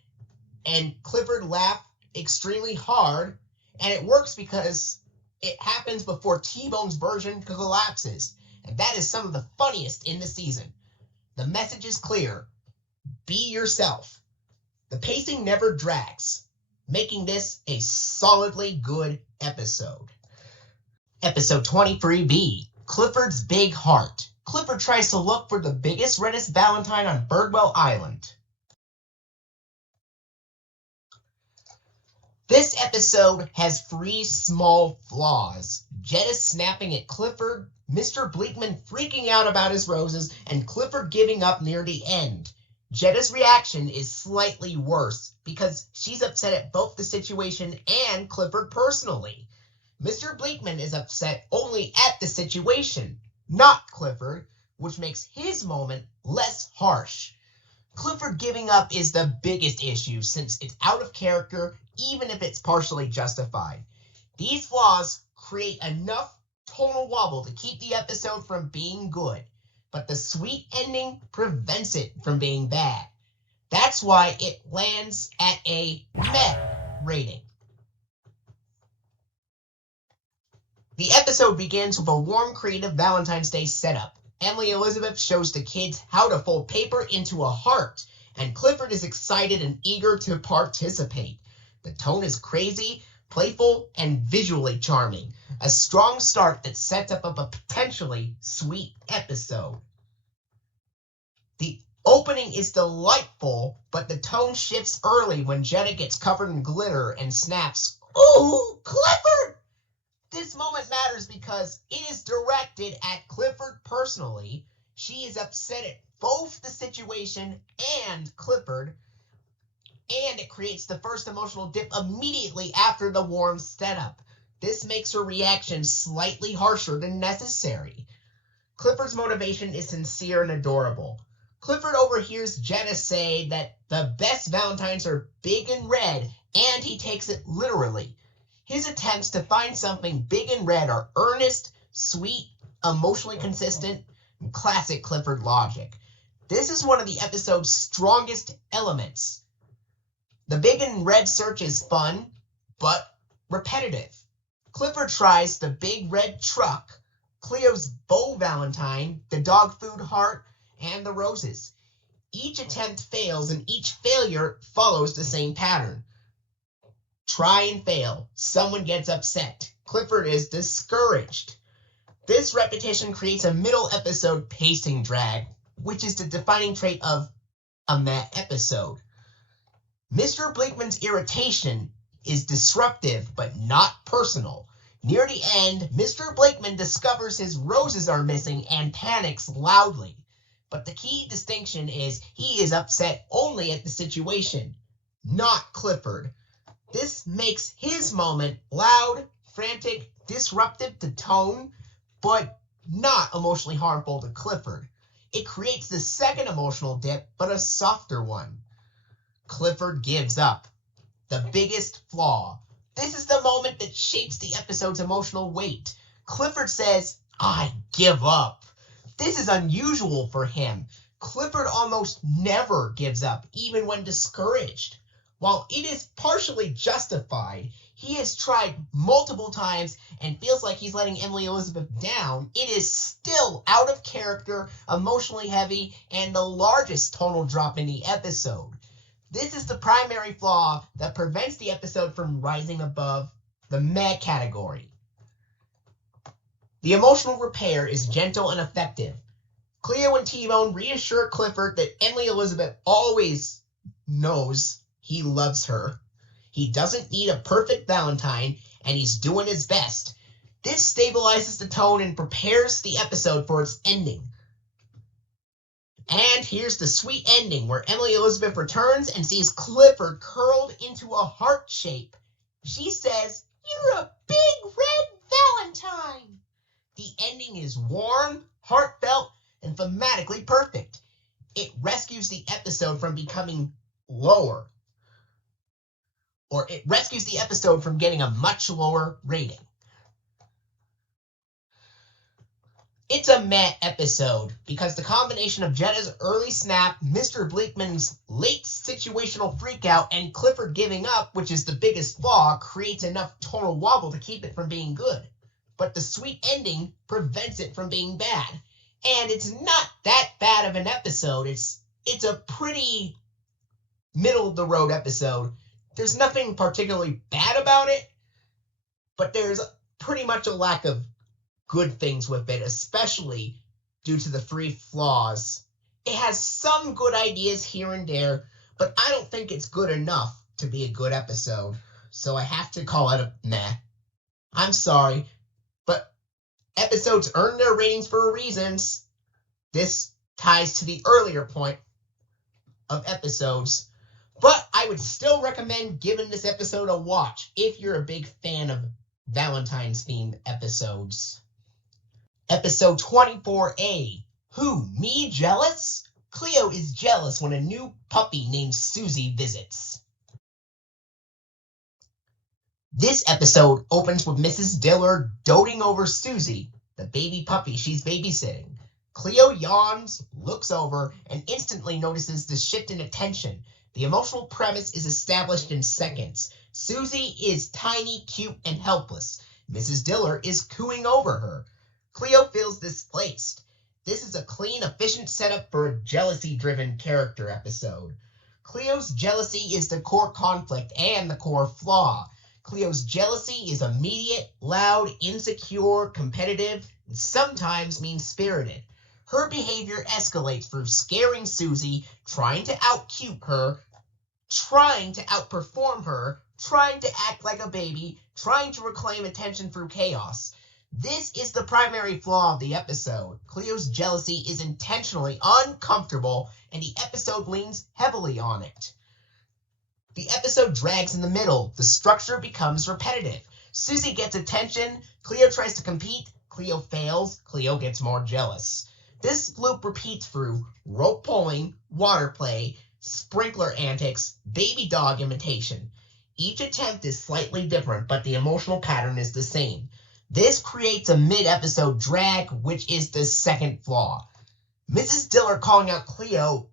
and Clifford laugh extremely hard, and it works because it happens before T-Bone's version collapses, and that is some of the funniest in the season. The message is clear. Be yourself. The pacing never drags, making this a solidly good episode. Episode 23B, Clifford's Big Heart. Clifford tries to look for the biggest, reddest Valentine on Birdwell Island. This episode has 3 small flaws. Jetta snapping at Clifford, Mr. Bleakman freaking out about his roses, and Clifford giving up near the end. Jetta's reaction is slightly worse because she's upset at both the situation and Clifford personally. Mr. Bleakman is upset only at the situation, not Clifford, which makes his moment less harsh. Clifford giving up is the biggest issue since it's out of character, even if it's partially justified. These flaws create enough tonal wobble to keep the episode from being good, but the sweet ending prevents it from being bad. That's why it lands at a meh rating. The episode begins with a warm, creative Valentine's Day setup. Emily Elizabeth shows the kids how to fold paper into a heart, and Clifford is excited and eager to participate. The tone is crazy, playful, and visually charming. A strong start that sets up a potentially sweet episode. The opening is delightful, but the tone shifts early when Jetta gets covered in glitter and snaps, "Ooh, Clifford!" This moment matters because it is directed at Clifford personally. She is upset at both the situation and Clifford, and it creates the first emotional dip immediately after the warm setup. This makes her reaction slightly harsher than necessary. Clifford's motivation is sincere and adorable. Clifford overhears Jetta say that the best Valentines are big and red, and he takes it literally. His attempts to find something big and red are earnest, sweet, emotionally consistent, and classic Clifford logic. This is one of the episode's strongest elements. The big and red search is fun, but repetitive. Clifford tries the big red truck, Cleo's bow Valentine, the dog food heart, and the roses. Each attempt fails, and each failure follows the same pattern. Try and fail. Someone gets upset. Clifford is discouraged. This repetition creates a middle episode pacing drag, which is the defining trait of a meh episode. Mr. Bleakman's irritation is disruptive but not personal. Near the end, Mr. Bleakman discovers his roses are missing and panics loudly. But the key distinction is he is upset only at the situation, not Clifford. This makes his moment loud, frantic, disruptive to tone, but not emotionally harmful to Clifford. It creates the second emotional dip, but a softer one. Clifford gives up. The biggest flaw. This is the moment that shapes the episode's emotional weight. Clifford says, "I give up." This is unusual for him. Clifford almost never gives up, even when discouraged. While it is partially justified, he has tried multiple times and feels like he's letting Emily Elizabeth down. It is still out of character, emotionally heavy, and the largest tonal drop in the episode. This is the primary flaw that prevents the episode from rising above the meh category. The emotional repair is gentle and effective. Cleo and T-Bone reassure Clifford that Emily Elizabeth always knows he loves her. He doesn't need a perfect Valentine, and he's doing his best. This stabilizes the tone and prepares the episode for its ending. And here's the sweet ending, where Emily Elizabeth returns and sees Clifford curled into a heart shape. She says, "You're a big red Valentine." The ending is warm, heartfelt, and thematically perfect. It rescues the episode from becoming lower. Or it rescues the episode from getting a much lower rating. It's a meh episode because the combination of Jetta's early snap, Mr. Bleakman's late situational freakout, and Clifford giving up, which is the biggest flaw, creates enough tonal wobble to keep it from being good. But the sweet ending prevents it from being bad. And it's not that bad of an episode. It's a pretty middle-of-the-road episode. There's nothing particularly bad about it, but there's pretty much a lack of good things with it, especially due to the 3 flaws. It has some good ideas here and there, but I don't think it's good enough to be a good episode, so I have to call it a meh. I'm sorry, but episodes earn their ratings for reasons. This ties to the earlier point of episodes. But I would still recommend giving this episode a watch if you're a big fan of Valentine's-themed episodes. Episode 24A. Who, me jealous? Cleo is jealous when a new puppy named Susie visits. This episode opens with Mrs. Diller doting over Susie, the baby puppy she's babysitting. Cleo yawns, looks over, and instantly notices the shift in attention. The emotional premise is established in seconds. Susie is tiny, cute, and helpless. Mrs. Diller is cooing over her. Cleo feels displaced. This is a clean, efficient setup for a jealousy-driven character episode. Cleo's jealousy is the core conflict and the core flaw. Cleo's jealousy is immediate, loud, insecure, competitive, and sometimes mean-spirited. Her behavior escalates through scaring Susie, trying to out-cute her, trying to outperform her, trying to act like a baby, trying to reclaim attention through chaos. This is the primary flaw of the episode. Cleo's jealousy is intentionally uncomfortable, and the episode leans heavily on it. The episode drags in the middle. The structure becomes repetitive. Susie gets attention, Cleo tries to compete, Cleo fails, Cleo gets more jealous. This loop repeats through rope pulling, water play, sprinkler antics, baby dog imitation. Each attempt is slightly different, but the emotional pattern is the same. This creates a mid-episode drag, which is the second flaw. Mrs. Diller calling out Cleo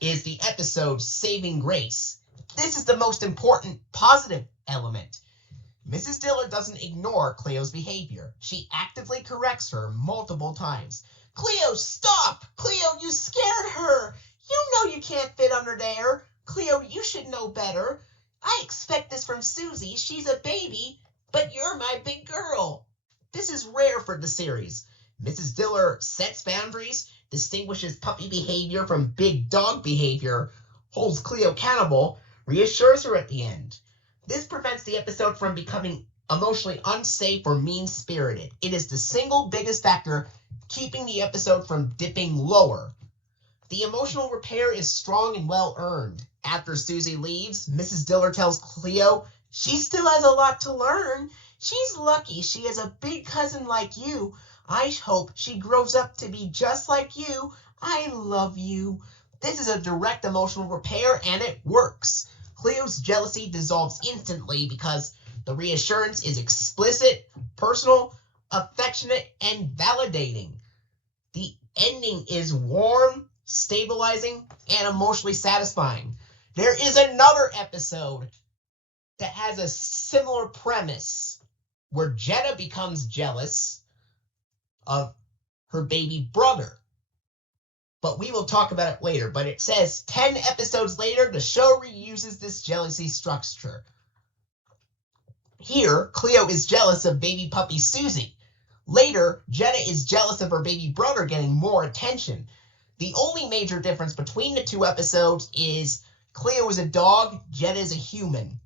is the episode's saving grace. This is the most important positive element. Mrs. Diller doesn't ignore Cleo's behavior. She actively corrects her multiple times. Cleo, stop! Cleo, you scared her! You know you can't fit under there. Cleo, you should know better. I expect this from Susie. She's a baby, but you're my big girl. This is rare for the series. Mrs. Diller sets boundaries, distinguishes puppy behavior from big dog behavior, holds Cleo accountable, reassures her at the end. This prevents the episode from becoming emotionally unsafe or mean-spirited. It is the single biggest factor keeping the episode from dipping lower. The emotional repair is strong and well-earned. After Susie leaves, Mrs. Diller tells Cleo she still has a lot to learn. She's lucky she has a big cousin like you. I hope she grows up to be just like you. I love you. This is a direct emotional repair, and it works. Cleo's jealousy dissolves instantly because the reassurance is explicit, personal, affectionate, and validating. The ending is warm, stabilizing, and emotionally satisfying. There is another episode that has a similar premise where Jetta becomes jealous of her baby brother. But we will talk about it later. But it says 10 episodes later, the show reuses this jealousy structure. Here, Cleo is jealous of baby puppy Susie. Later, Jetta is jealous of her baby brother getting more attention. The only major difference between the two episodes is Cleo is a dog, Jetta is a human.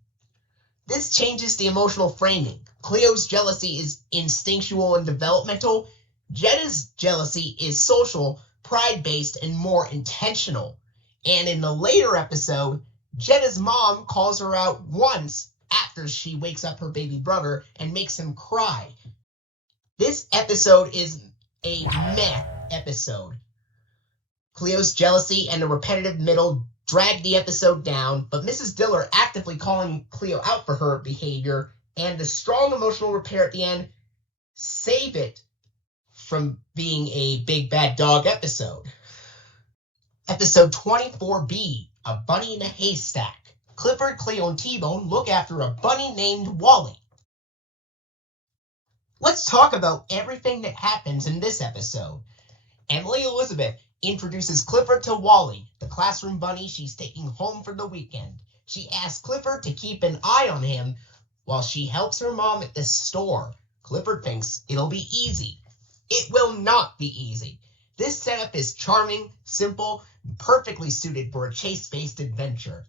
This changes the emotional framing. Cleo's jealousy is instinctual and developmental. Jetta's jealousy is social, pride-based, and more intentional. And in the later episode, Jetta's mom calls her out once after she wakes up her baby brother and makes him cry. This episode is a meh episode. Cleo's jealousy and the repetitive middle drag the episode down, but Mrs. Diller actively calling Cleo out for her behavior and the strong emotional repair at the end save it from being a big bad dog episode. Episode 24B, A Bunny in a Haystack. Clifford, Cleo, and T-Bone look after a bunny named Wally. Let's talk about everything that happens in this episode. Emily Elizabeth introduces Clifford to Wally, the classroom bunny she's taking home for the weekend. She asks Clifford to keep an eye on him while she helps her mom at the store. Clifford thinks it'll be easy. It will not be easy. This setup is charming, simple, and perfectly suited for a chase-based adventure.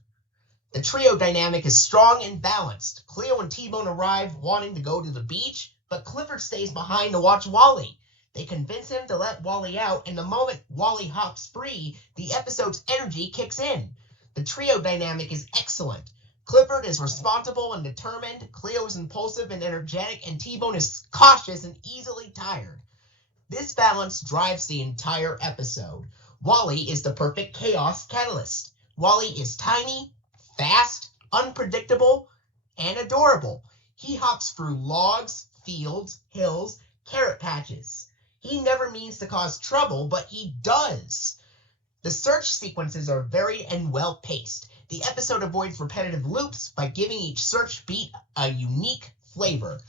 The trio dynamic is strong and balanced. Cleo and T-Bone arrive wanting to go to the beach, but Clifford stays behind to watch Wally. They convince him to let Wally out, and the moment Wally hops free, the episode's energy kicks in. The trio dynamic is excellent. Clifford is responsible and determined, Cleo is impulsive and energetic, and T-Bone is cautious and easily tired. This balance drives the entire episode. Wally is the perfect chaos catalyst. Wally is tiny, fast, unpredictable, and adorable. He hops through logs, fields, hills, carrot patches. He never means to cause trouble, but he does. The search sequences are varied and well-paced. The episode avoids repetitive loops by giving each search beat a unique flavor.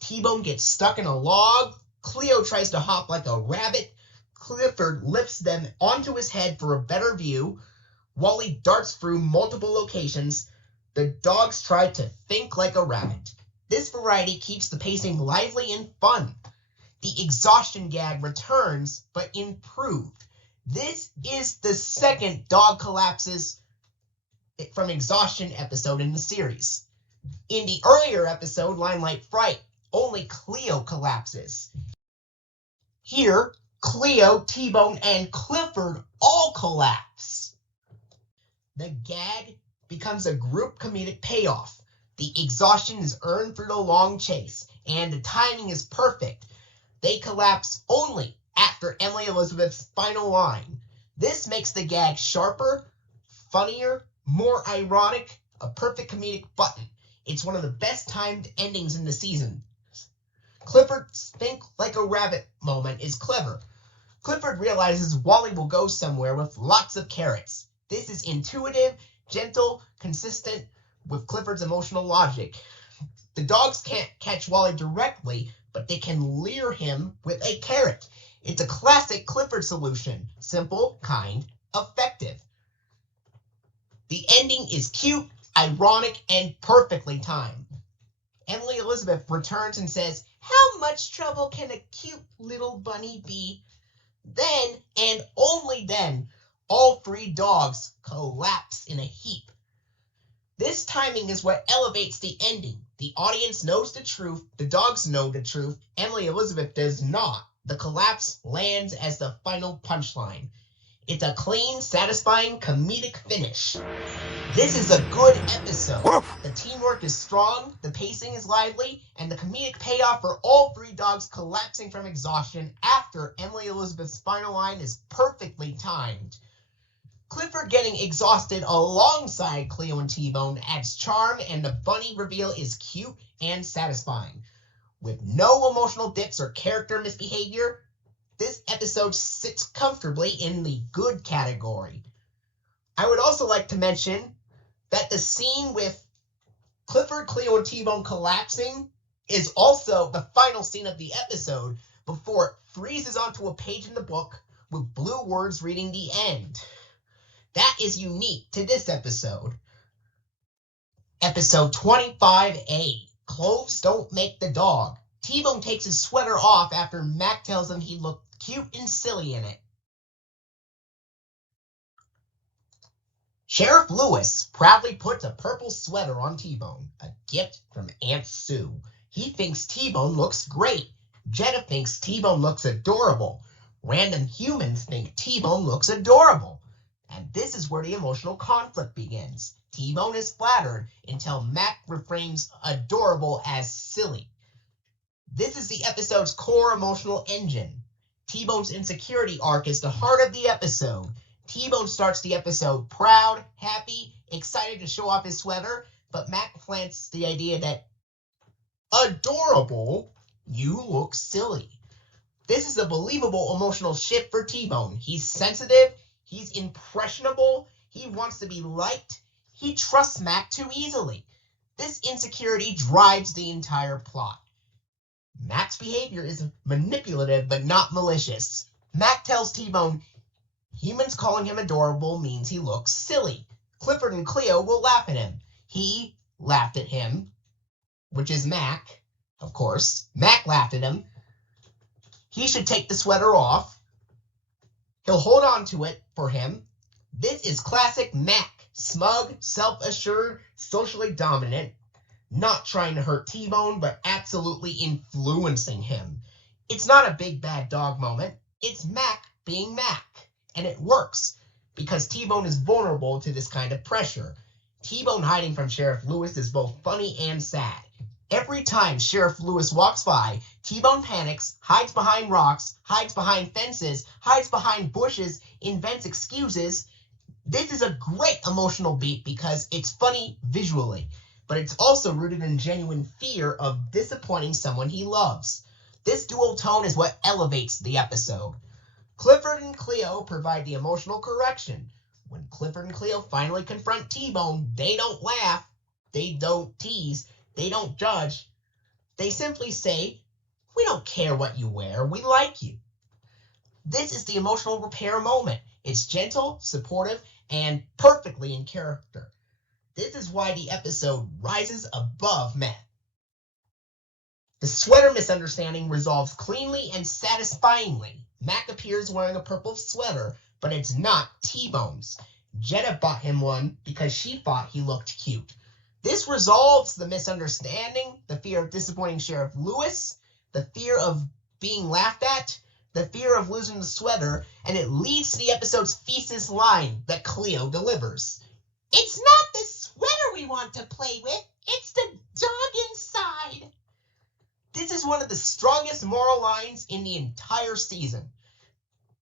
T-Bone gets stuck in a log. Cleo tries to hop like a rabbit. Clifford lifts them onto his head for a better view. Wally darts through multiple locations. The dogs try to think like a rabbit. This variety keeps the pacing lively and fun. The exhaustion gag returns, but improved. This is the second dog collapses from exhaustion episode in the series. In the earlier episode, Limelight Fright, only Cleo collapses. Here, Cleo, T-Bone, and Clifford all collapse. The gag becomes a group comedic payoff. The exhaustion is earned through the long chase, and the timing is perfect. They collapse only after Emily Elizabeth's final line. This makes the gag sharper, funnier, more ironic, a perfect comedic button. It's one of the best timed endings in the season. Clifford's think like a rabbit moment is clever. Clifford realizes Wally will go somewhere with lots of carrots. This is intuitive, gentle, consistent with Clifford's emotional logic. The dogs can't catch Wally directly, but they can lure him with a carrot. It's a classic Clifford solution. Simple, kind, effective. The ending is cute, ironic, and perfectly timed. Emily Elizabeth returns and says, "How much trouble can a cute little bunny be?" Then, and only then, all three dogs collapse in a heap. This timing is what elevates the ending. The audience knows the truth, the dogs know the truth, Emily Elizabeth does not. The collapse lands as the final punchline. It's a clean, satisfying, comedic finish. This is a good episode. The teamwork is strong, the pacing is lively, and the comedic payoff for all three dogs collapsing from exhaustion after Emily Elizabeth's final line is perfectly timed. Clifford getting exhausted alongside Cleo and T-Bone adds charm, and the bunny reveal is cute and satisfying. With no emotional dips or character misbehavior, This episode sits comfortably in the good category. I would also like to mention that the scene with Clifford, Cleo, and T-Bone collapsing is also the final scene of the episode before it freezes onto a page in the book with blue words reading the end. That is unique to this episode. Episode 25A, Clothes Don't Make the Dog. T-Bone takes his sweater off after Mac tells him he looked cute and silly in it. Sheriff Lewis proudly puts a purple sweater on T-Bone, a gift from Aunt Sue. He thinks T-Bone looks great. Jetta thinks T-Bone looks adorable. Random humans think T-Bone looks adorable. And this is where the emotional conflict begins. T-Bone is flattered until Mac reframes adorable as silly. This is the episode's core emotional engine. T-Bone's insecurity arc is the heart of the episode. T-Bone starts the episode proud, happy, excited to show off his sweater, but Mac plants the idea that adorable, you look silly. This is a believable emotional shift for T-Bone. He's sensitive, he's impressionable, he wants to be liked, he trusts Mac too easily. This insecurity drives the entire plot. Mac's behavior is manipulative but not malicious. Mac tells T-Bone humans calling him adorable means he looks silly. Clifford and Cleo will laugh at him. He laughed at him, which is Mac, of course. Mac laughed at him. He should take the sweater off. He'll hold on to it for him. This is classic Mac. Smug, self-assured, socially dominant, not trying to hurt T-Bone, but absolutely influencing him. It's not a big bad dog moment. It's Mac being Mac. And it works, because T-Bone is vulnerable to this kind of pressure. T-Bone hiding from Sheriff Lewis is both funny and sad. Every time Sheriff Lewis walks by, T-Bone panics, hides behind rocks, hides behind fences, hides behind bushes, invents excuses. This is a great emotional beat because it's funny visually, but it's also rooted in genuine fear of disappointing someone he loves. This dual tone is what elevates the episode. Clifford and Cleo provide the emotional correction. When Clifford and Cleo finally confront T-Bone, they don't laugh, they don't tease, they don't judge. They simply say, "We don't care what you wear, we like you." This is the emotional repair moment. It's gentle, supportive, and perfectly in character. This is why the episode rises above Mac. The sweater misunderstanding resolves cleanly and satisfyingly. Mac appears wearing a purple sweater, but it's not T-Bone's. Jetta bought him one because she thought he looked cute. This resolves the misunderstanding, the fear of disappointing Sheriff Lewis, the fear of being laughed at, the fear of losing the sweater, and it leads to the episode's thesis line that Cleo delivers. "It's not the sweater we want to play with, it's the dog inside." This is one of the strongest moral lines in the entire season.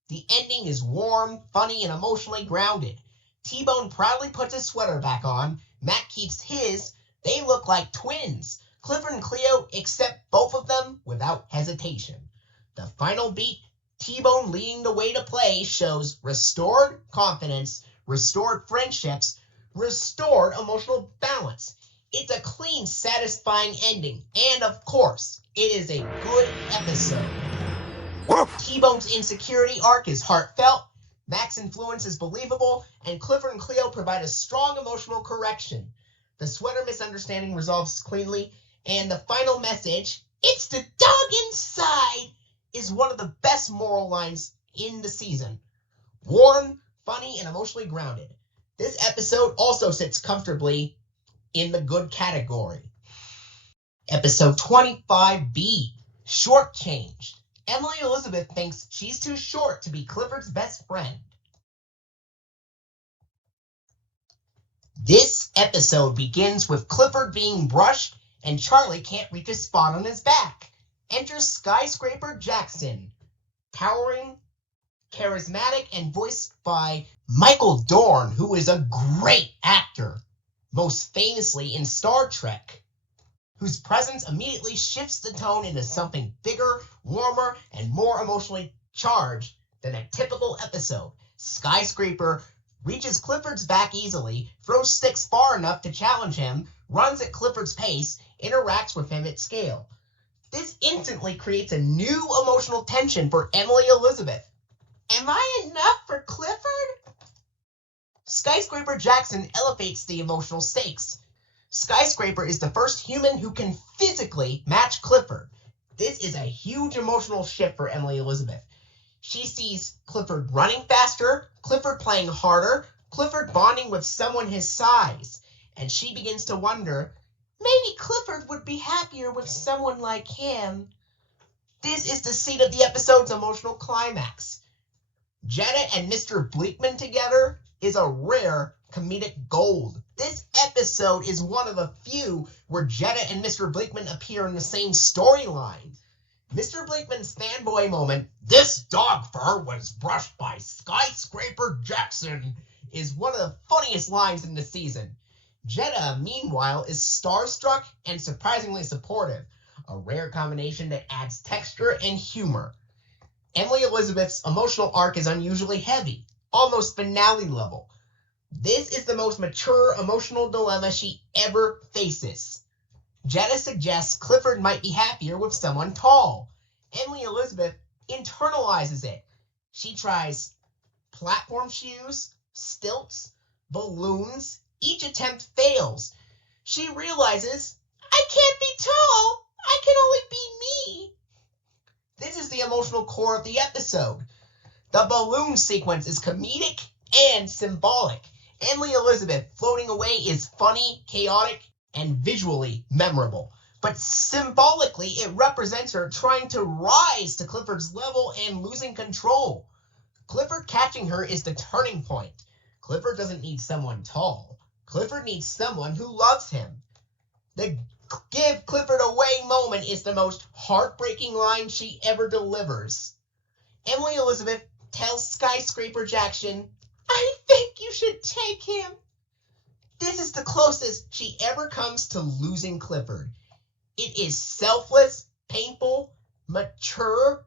The ending is warm, funny, and emotionally grounded. T-Bone proudly puts his sweater back on. Mac keeps his. They look like twins. Clifford and Cleo accept both of them without hesitation. The final beat, T-Bone leading the way to play, shows restored confidence, restored friendships, restored emotional balance. It's a clean, satisfying ending, and of course, it is a good episode. T-Bone's insecurity arc is heartfelt, Mac's influence is believable, and Clifford and Cleo provide a strong emotional correction. The sweater misunderstanding resolves cleanly, and the final message, "It's the dog inside," is one of the best moral lines in the season. Warm, funny, and emotionally grounded. This episode also sits comfortably in the good category. Episode 25B, Shortchanged. Emily Elizabeth thinks she's too short to be Clifford's best friend. This episode begins with Clifford being brushed and Charlie can't reach a spot on his back. Enters Skyscraper Jackson, towering, charismatic, and voiced by Michael Dorn, who is a great actor, most famously in Star Trek, whose presence immediately shifts the tone into something bigger, warmer, and more emotionally charge than a typical episode. Skyscraper reaches Clifford's back easily, throws sticks far enough to challenge him, runs at Clifford's pace, interacts with him at scale. This instantly creates a new emotional tension for Emily Elizabeth. Am I enough for Clifford? Skyscraper Jackson elevates the emotional stakes. Skyscraper is the first human who can physically match Clifford. This is a huge emotional shift for Emily Elizabeth. She sees Clifford running faster, Clifford playing harder, Clifford bonding with someone his size, and she begins to wonder, maybe Clifford would be happier with someone like him. This is the seed of the episode's emotional climax. Jetta and Mr. Bleakman together is a rare comedic gold. This episode is one of the few where Jetta and Mr. Bleakman appear in the same storyline. Mr. Bleakman's fanboy moment, "This dog fur was brushed by Skyscraper Jackson," is one of the funniest lines in the season. Jetta, meanwhile, is starstruck and surprisingly supportive, a rare combination that adds texture and humor. Emily Elizabeth's emotional arc is unusually heavy, almost finale level. This is the most mature emotional dilemma she ever faces. Jetta suggests Clifford might be happier with someone tall. Emily Elizabeth internalizes it. She tries platform shoes, stilts, balloons. Each attempt fails. She realizes, I can't be tall. I can only be me. This is the emotional core of the episode. The balloon sequence is comedic and symbolic. Emily Elizabeth floating away is funny, chaotic, and visually memorable. But symbolically, it represents her trying to rise to Clifford's level and losing control. Clifford catching her is the turning point. Clifford doesn't need someone tall. Clifford needs someone who loves him. The give Clifford away moment is the most heartbreaking line she ever delivers. Emily Elizabeth tells Skyscraper Jackson, I think you should take him. This is the closest she ever comes to losing Clifford. It is selfless, painful, mature,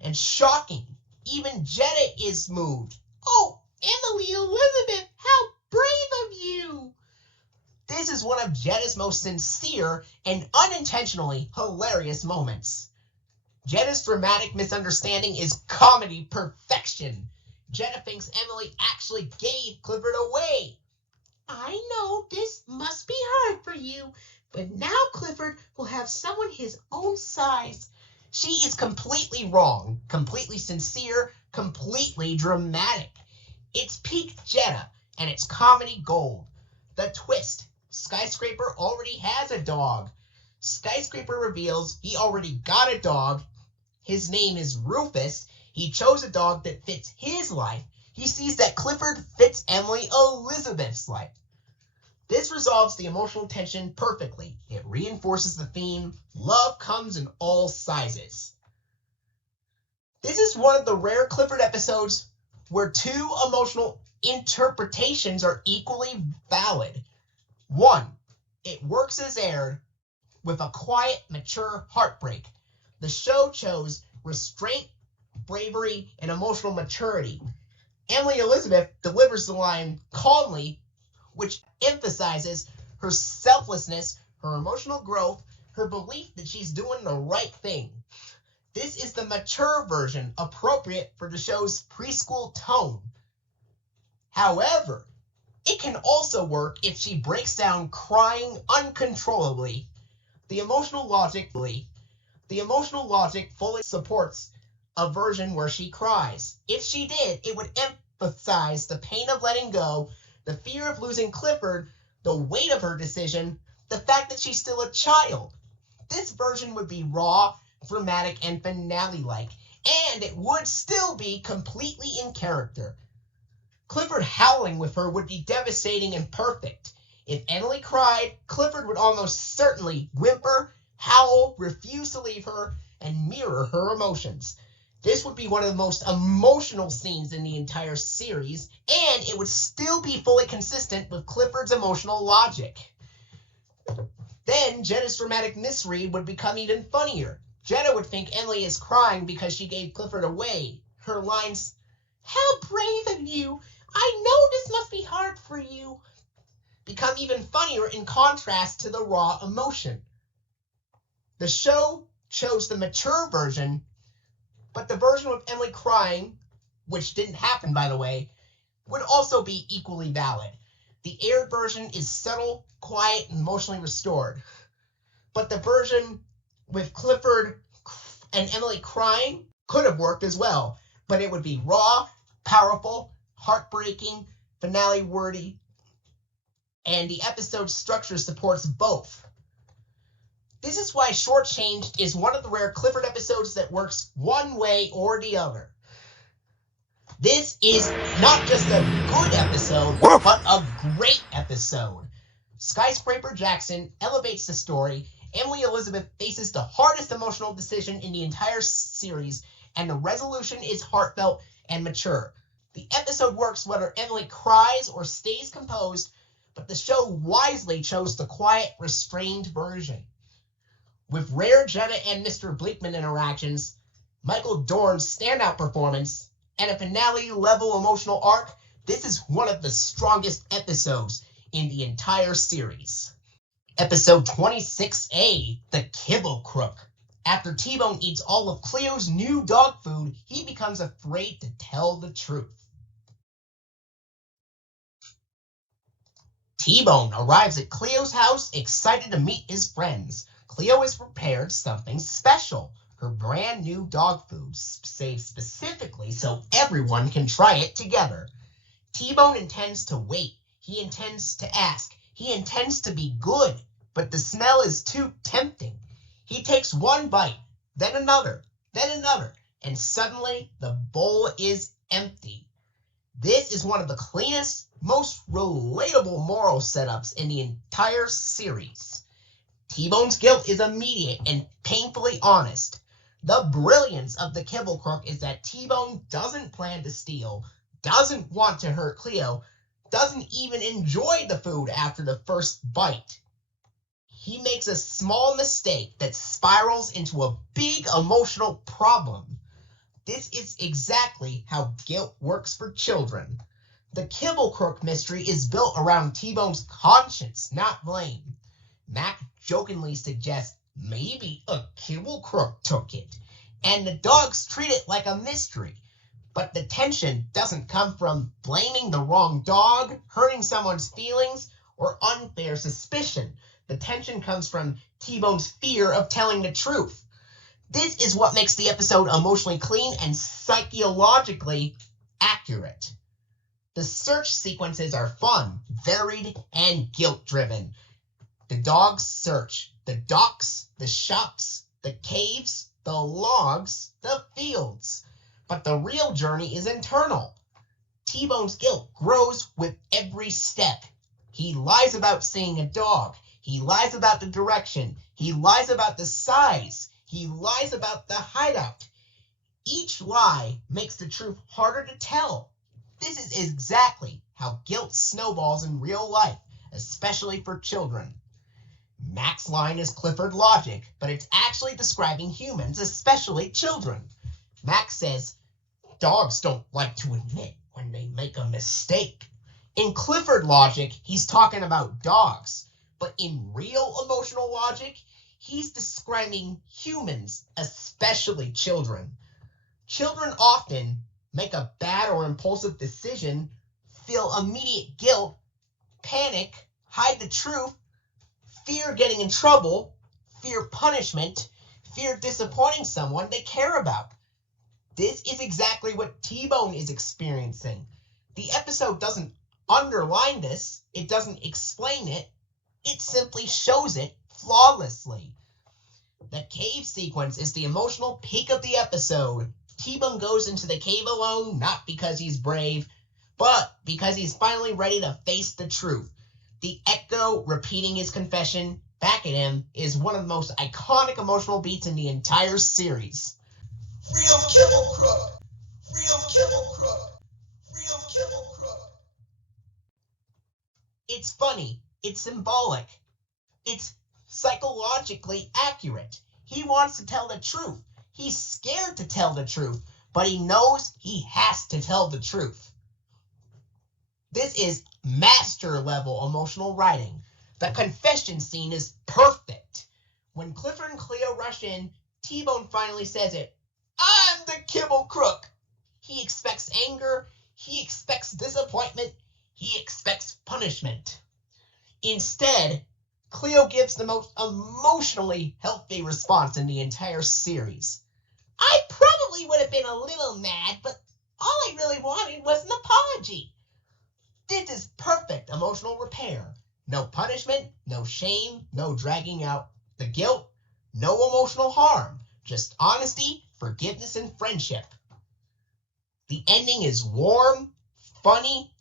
and shocking. Even Jetta is moved. Oh, Emily Elizabeth, how brave of you! This is one of Jetta's most sincere and unintentionally hilarious moments. Jetta's dramatic misunderstanding is comedy perfection. Jetta thinks Emily actually gave Clifford away. I know this must be hard for you, but now Clifford will have someone his own size. She is completely wrong, completely sincere, completely dramatic. It's peak Jetta, and it's comedy gold. The twist, Skyscraper already has a dog. Skyscraper reveals he already got a dog. His name is Rufus. He chose a dog that fits his life. He sees that Clifford fits Emily Elizabeth's life. This resolves the emotional tension perfectly. It reinforces the theme, love comes in all sizes. This is one of the rare Clifford episodes where two emotional interpretations are equally valid. One, it works as aired with a quiet, mature heartbreak. The show chose restraint, bravery, and emotional maturity. Emily Elizabeth delivers the line calmly, which emphasizes her selflessness, her emotional growth, her belief that she's doing the right thing. This is the mature version, appropriate for the show's preschool tone. However, it can also work if she breaks down crying uncontrollably. The emotional logic fully supports a version where she cries. If she did, it would emphasize the pain of letting go, the fear of losing Clifford, the weight of her decision, the fact that she's still a child. This version would be raw, dramatic, and finale-like, and it would still be completely in character. Clifford howling with her would be devastating and perfect. If Emily cried, Clifford would almost certainly whimper, howl, refuse to leave her, and mirror her emotions. This would be one of the most emotional scenes in the entire series, and it would still be fully consistent with Clifford's emotional logic. Then Jetta's dramatic misread would become even funnier. Jetta would think Emily is crying because she gave Clifford away. Her lines, "How brave of you! I know this must be hard for you," become even funnier in contrast to the raw emotion. The show chose the mature version, but the version with Emily crying, which didn't happen by the way, would also be equally valid. The aired version is subtle, quiet, and emotionally restored. But the version with Clifford and Emily crying could have worked as well, but it would be raw, powerful, heartbreaking, finale worthy, and the episode structure supports both. This is why Shortchanged is one of the rare Clifford episodes that works one way or the other. This is not just a good episode, but a great episode. Skyscraper Jackson elevates the story. Emily Elizabeth faces the hardest emotional decision in the entire series, and the resolution is heartfelt and mature. The episode works whether Emily cries or stays composed, but the show wisely chose the quiet, restrained version. With rare Jetta and Mr. Bleakman interactions, Michael Dorn's standout performance, and a finale-level emotional arc, this is one of the strongest episodes in the entire series. Episode 26A, The Kibble Crook. After T-Bone eats all of Cleo's new dog food, he becomes afraid to tell the truth. T-Bone arrives at Cleo's house, excited to meet his friends. Cleo has prepared something special, her brand new dog food, saved specifically so everyone can try it together. T-Bone intends to wait. He intends to ask. He intends to be good, but the smell is too tempting. He takes one bite, then another, and suddenly the bowl is empty. This is one of the cleanest, most relatable moral setups in the entire series. T-Bone's guilt is immediate and painfully honest. The brilliance of the Kibble Crook is that T-Bone doesn't plan to steal, doesn't want to hurt Cleo, doesn't even enjoy the food after the first bite. He makes a small mistake that spirals into a big emotional problem. This is exactly how guilt works for children. The Kibble Crook mystery is built around T-Bone's conscience, not blame. Mac jokingly suggests maybe a Kibble Crook took it, and the dogs treat it like a mystery. But the tension doesn't come from blaming the wrong dog, hurting someone's feelings, or unfair suspicion. The tension comes from T-Bone's fear of telling the truth. This is what makes the episode emotionally clean and psychologically accurate. The search sequences are fun, varied, and guilt-driven. The dogs search the docks, the shops, the caves, the logs, the fields. But the real journey is internal. T-Bone's guilt grows with every step. He lies about seeing a dog. He lies about the direction. He lies about the size. He lies about the hideout. Each lie makes the truth harder to tell. This is exactly how guilt snowballs in real life, especially for children. Mac's line is Clifford logic, but it's actually describing humans, especially children. Mac says, dogs don't like to admit when they make a mistake. In Clifford logic, he's talking about dogs, but in real emotional logic, he's describing humans, especially children. Children often make a bad or impulsive decision, feel immediate guilt, panic, hide the truth, fear getting in trouble, fear punishment, fear disappointing someone they care about. This is exactly what T-Bone is experiencing. The episode doesn't underline this, it doesn't explain it, it simply shows it flawlessly. The cave sequence is the emotional peak of the episode. T-Bone goes into the cave alone, not because he's brave, but because he's finally ready to face the truth. The echo repeating his confession back at him is one of the most iconic emotional beats in the entire series. Free of Kibble Crook! Free of Kibble Crook! Free of Kibble Crook! It's funny. It's symbolic. It's psychologically accurate. He wants to tell the truth. He's scared to tell the truth, but he knows he has to tell the truth. This is master-level emotional writing. The confession scene is perfect. When Clifford and Cleo rush in, T-Bone finally says it. I'm the Kibble Crook. He expects anger. He expects disappointment. He expects punishment. Instead, Cleo gives the most emotionally healthy response in the entire series. I probably would have been a little mad, but all I really wanted was an apology. This is perfect emotional repair. No punishment, no shame, no dragging out the guilt, no emotional harm. Just honesty, forgiveness, and friendship. The ending is warm, funny,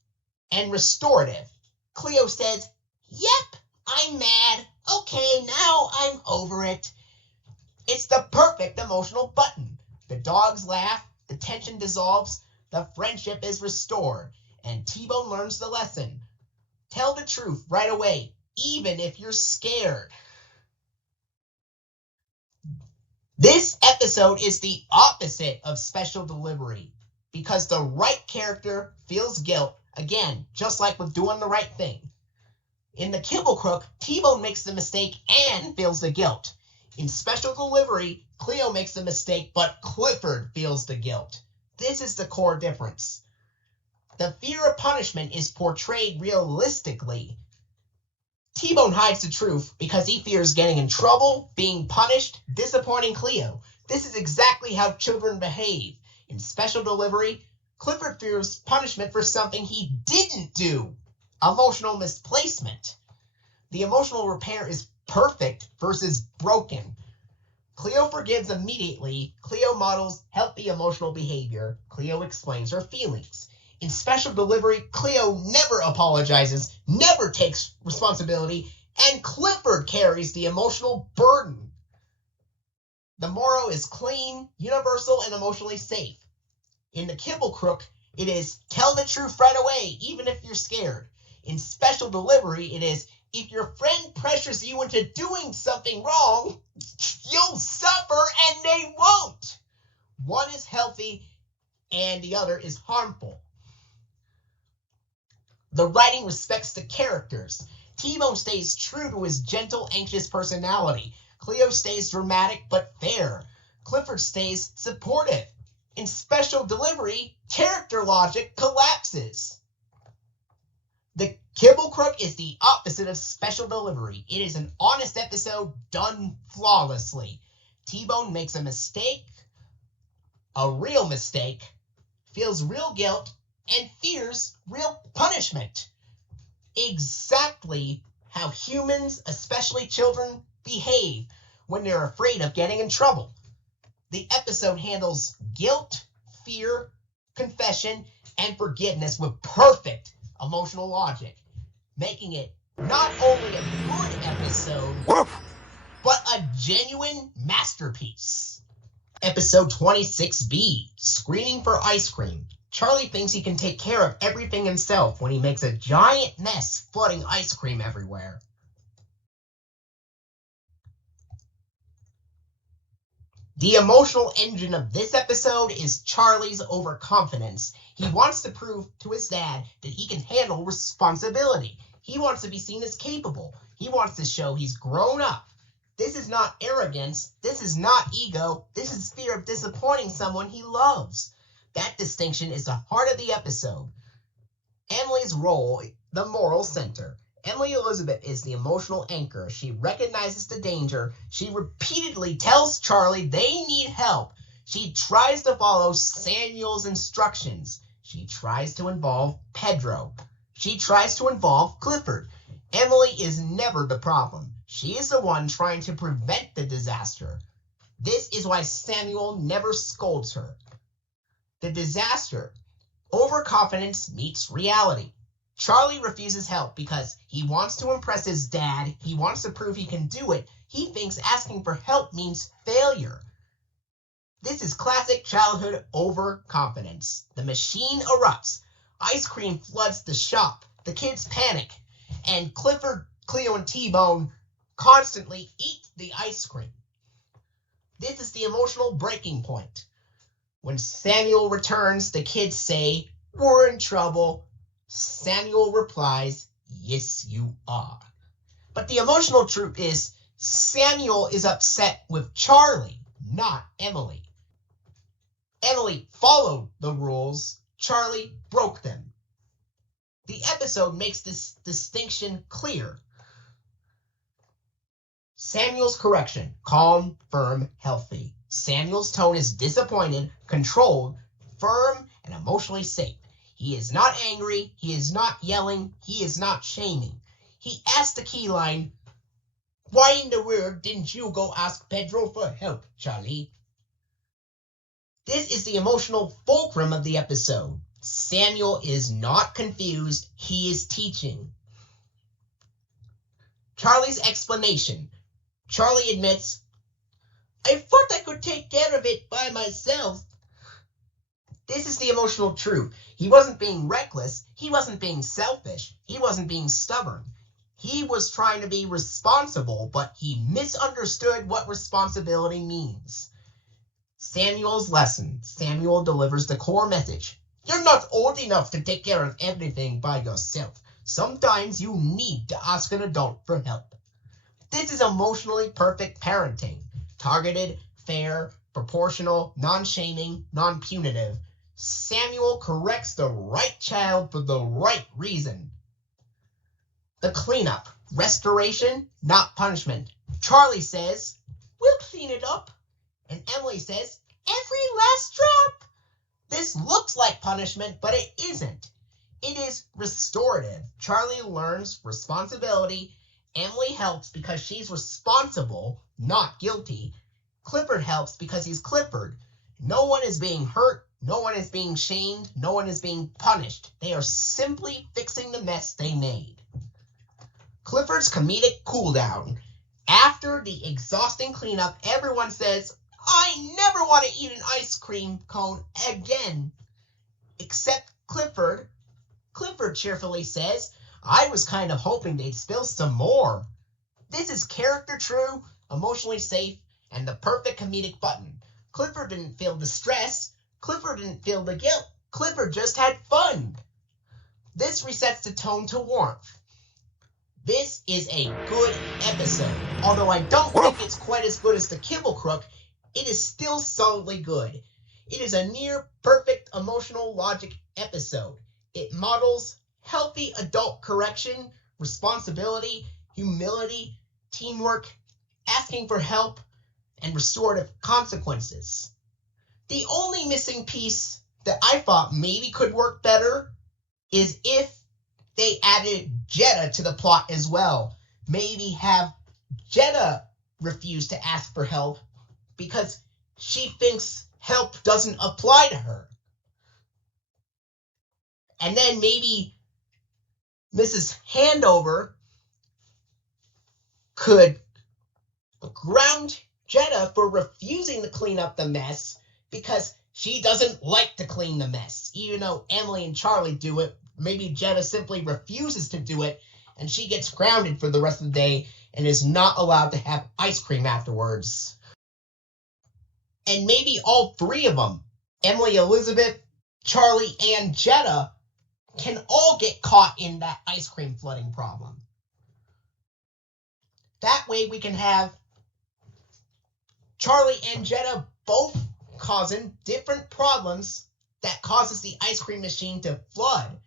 and restorative. Cleo says, yep, I'm mad. Okay, now I'm over it. It's the perfect emotional button. The dogs laugh, the tension dissolves, the friendship is restored, and T-Bone learns the lesson. Tell the truth right away, even if you're scared. This episode is the opposite of special delivery, because the right character feels guilt, again, just like with doing the right thing. In the Kibble Crook, T-Bone makes the mistake and feels the guilt. In special delivery, Cleo makes the mistake, but Clifford feels the guilt. This is the core difference. The fear of punishment is portrayed realistically. T-Bone hides the truth because he fears getting in trouble, being punished, disappointing Cleo. This is exactly how children behave. In special delivery, Clifford fears punishment for something he didn't do. Emotional misplacement. The emotional repair is perfect versus broken. Cleo forgives immediately. Cleo models healthy emotional behavior. Cleo explains her feelings. In special delivery, Cleo never apologizes, never takes responsibility, and Clifford carries the emotional burden. The moral is clean, universal, and emotionally safe. In the Kibble Crook, it is tell the truth right away, even if you're scared. In special delivery, it is if your friend pressures you into doing something wrong, you'll suffer and they won't. One is healthy and the other is harmful. The writing respects the characters. T-Bone stays true to his gentle, anxious personality. Cleo stays dramatic but fair. Clifford stays supportive. In special delivery, character logic collapses. The Kibble Crook is the opposite of special delivery. It is an honest episode done flawlessly. T-Bone makes a mistake, a real mistake, feels real guilt, and fears real punishment. Exactly how humans, especially children, behave when they're afraid of getting in trouble. The episode handles guilt, fear, confession, and forgiveness with perfect emotional logic, making it not only a good episode, Woof! but a genuine masterpiece. Episode 26B, Screaming for Ice Cream. Charlie thinks he can take care of everything himself when he makes a giant mess flooding ice cream everywhere. The emotional engine of this episode is Charlie's overconfidence. He wants to prove to his dad that he can handle responsibility. He wants to be seen as capable. He wants to show he's grown up. This is not arrogance. This is not ego. This is fear of disappointing someone he loves. That distinction is the heart of the episode. Emily's role, the moral center. Emily Elizabeth is the emotional anchor. She recognizes the danger. She repeatedly tells Charlie they need help. She tries to follow Samuel's instructions. She tries to involve Pedro. She tries to involve Clifford. Emily is never the problem. She is the one trying to prevent the disaster. This is why Samuel never scolds her. The disaster. Overconfidence meets reality. Charlie refuses help because he wants to impress his dad. He wants to prove he can do it. He thinks asking for help means failure. This is classic childhood overconfidence. The machine erupts. Ice cream floods the shop. The kids panic. And Clifford, Cleo, and T-Bone constantly eat the ice cream. This is the emotional breaking point. When Samuel returns, the kids say, "We're in trouble." Samuel replies, "Yes, you are." But the emotional truth is, Samuel is upset with Charlie, not Emily. Emily followed the rules, Charlie broke them. The episode makes this distinction clear. Samuel's correction: calm, firm, healthy. Samuel's tone is disappointed, controlled, firm, and emotionally safe. He is not angry, he is not yelling, he is not shaming. He asks the key line, "Why in the world didn't you go ask Pedro for help, Charlie?" This is the emotional fulcrum of the episode. Samuel is not confused, he is teaching. Charlie's explanation. Charlie admits, "I thought I could take care of it by myself." This is the emotional truth. He wasn't being reckless, he wasn't being selfish, he wasn't being stubborn. He was trying to be responsible, but he misunderstood what responsibility means. Samuel's lesson. Samuel delivers the core message. You're not old enough to take care of everything by yourself. Sometimes you need to ask an adult for help. This is emotionally perfect parenting. Targeted, fair, proportional, non-shaming, non-punitive. Samuel corrects the right child for the right reason. The cleanup. Restoration, not punishment. Charlie says, "We'll clean it up." And Emily says, "Every last drop." This looks like punishment, but it isn't. It is restorative. Charlie learns responsibility. Emily helps because she's responsible, not guilty. Clifford helps because he's Clifford. No one is being hurt. No one is being shamed. No one is being punished. They are simply fixing the mess they made. Clifford's comedic cooldown. After the exhausting cleanup, everyone says, "I never want to eat an ice cream cone again." Except Clifford. Clifford cheerfully says, "I was kind of hoping they'd spill some more." This is character true, emotionally safe, and the perfect comedic button. Clifford didn't feel the stress. Clifford didn't feel the guilt. Clifford just had fun. This resets the tone to warmth. This is a good episode. Although I don't think it's quite as good as the Kibble Crook, it is still solidly good. It is a near perfect emotional logic episode. It models healthy adult correction, responsibility, humility, teamwork, asking for help, and restorative consequences. The only missing piece that I thought maybe could work better is if they added Jetta to the plot as well. Maybe have Jetta refuse to ask for help because she thinks help doesn't apply to her. And then maybe Mrs. Handover could ground Jetta for refusing to clean up the mess because she doesn't like to clean the mess. Even though Emily and Charlie do it, maybe Jetta simply refuses to do it and she gets grounded for the rest of the day and is not allowed to have ice cream afterwards. And maybe all three of them, Emily, Elizabeth, Charlie, and Jetta, can all get caught in that ice cream flooding problem. That way we can have Charlie and Jetta both causing different problems that causes the ice cream machine to flood.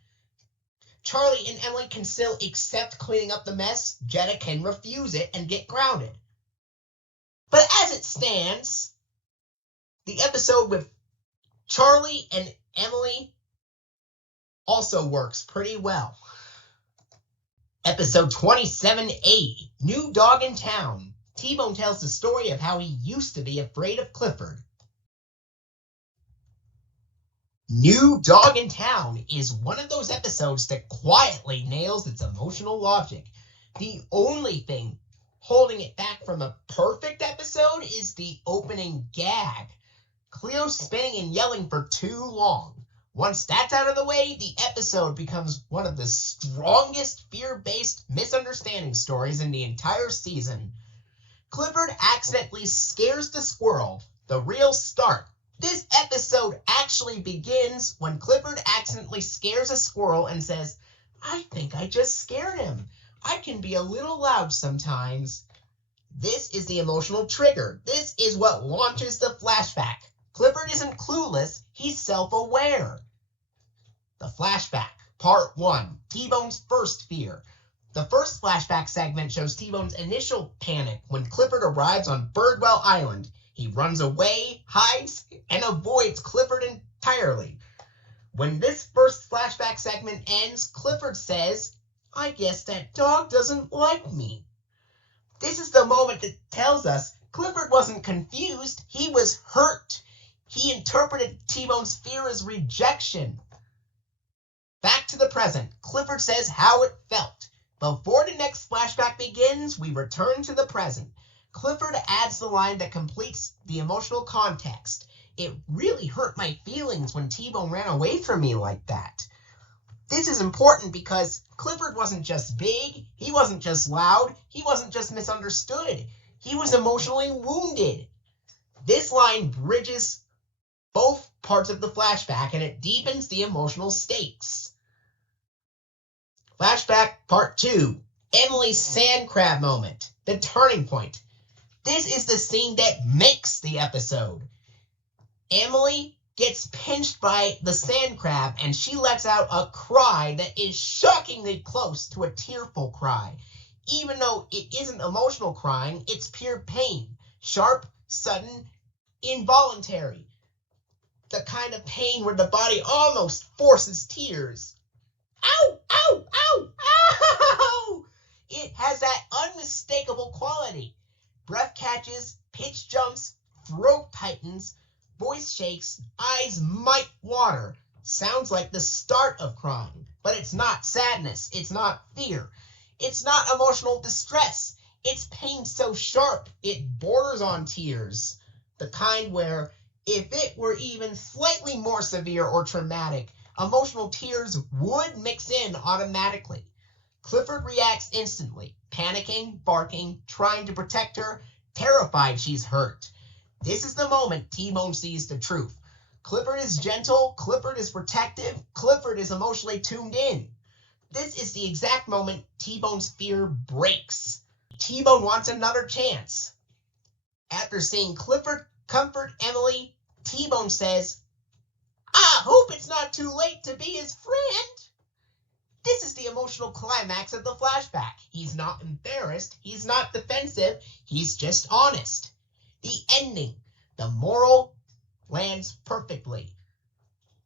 Charlie and Emily can still accept cleaning up the mess. Jetta can refuse it and get grounded. But as it stands, the episode with Charlie and Emily also works pretty well. Episode 27A, New Dog in Town. T-Bone tells the story of how he used to be afraid of Clifford. New Dog in Town is one of those episodes that quietly nails its emotional logic. The only thing holding it back from a perfect episode is the opening gag. Cleo spinning and yelling for too long. Once that's out of the way, the episode becomes one of the strongest fear-based misunderstanding stories in the entire season. Clifford accidentally scares the squirrel, the real start. This episode actually begins when Clifford accidentally scares a squirrel and says, "I think I just scared him. I can be a little loud sometimes." This is the emotional trigger. This is what launches the flashback. Clifford isn't clueless, he's self-aware. The flashback, part 1, T-Bone's first fear. The first flashback segment shows T-Bone's initial panic when Clifford arrives on Birdwell Island. He runs away, hides, and avoids Clifford entirely. When this first flashback segment ends, Clifford says, "I guess that dog doesn't like me." This is the moment that tells us Clifford wasn't confused, he was hurt. He interpreted T-Bone's fear as rejection. Back to the present, Clifford says how it felt. Before the next flashback begins, we return to the present. Clifford adds the line that completes the emotional context. "It really hurt my feelings when T-Bone ran away from me like that." This is important because Clifford wasn't just big, he wasn't just loud, he wasn't just misunderstood. He was emotionally wounded. This line bridges both parts of the flashback and it deepens the emotional stakes. Flashback part 2, Emily's sand crab moment, the turning point. This is the scene that makes the episode. Emily gets pinched by the sand crab and she lets out a cry that is shockingly close to a tearful cry. Even though it isn't emotional crying, it's pure pain. Sharp, sudden, involuntary. The kind of pain where the body almost forces tears. Ow! Ow! Ow! Ow! It has that unmistakable quality. Breath catches, pitch jumps, throat tightens, voice shakes, eyes might water. Sounds like the start of crying. But it's not sadness. It's not fear. It's not emotional distress. It's pain so sharp it borders on tears. The kind where, if it were even slightly more severe or traumatic, emotional tears would mix in automatically. Clifford reacts instantly, panicking, barking, trying to protect her, terrified she's hurt. This is the moment T-Bone sees the truth. Clifford is gentle, Clifford is protective, Clifford is emotionally tuned in. This is the exact moment T-Bone's fear breaks. T-Bone wants another chance. After seeing Clifford comfort Emily, T-Bone says, "I hope it's not too late to be his friend." This is the emotional climax of the flashback. He's not embarrassed, he's not defensive, he's just honest. The ending, the moral, lands perfectly.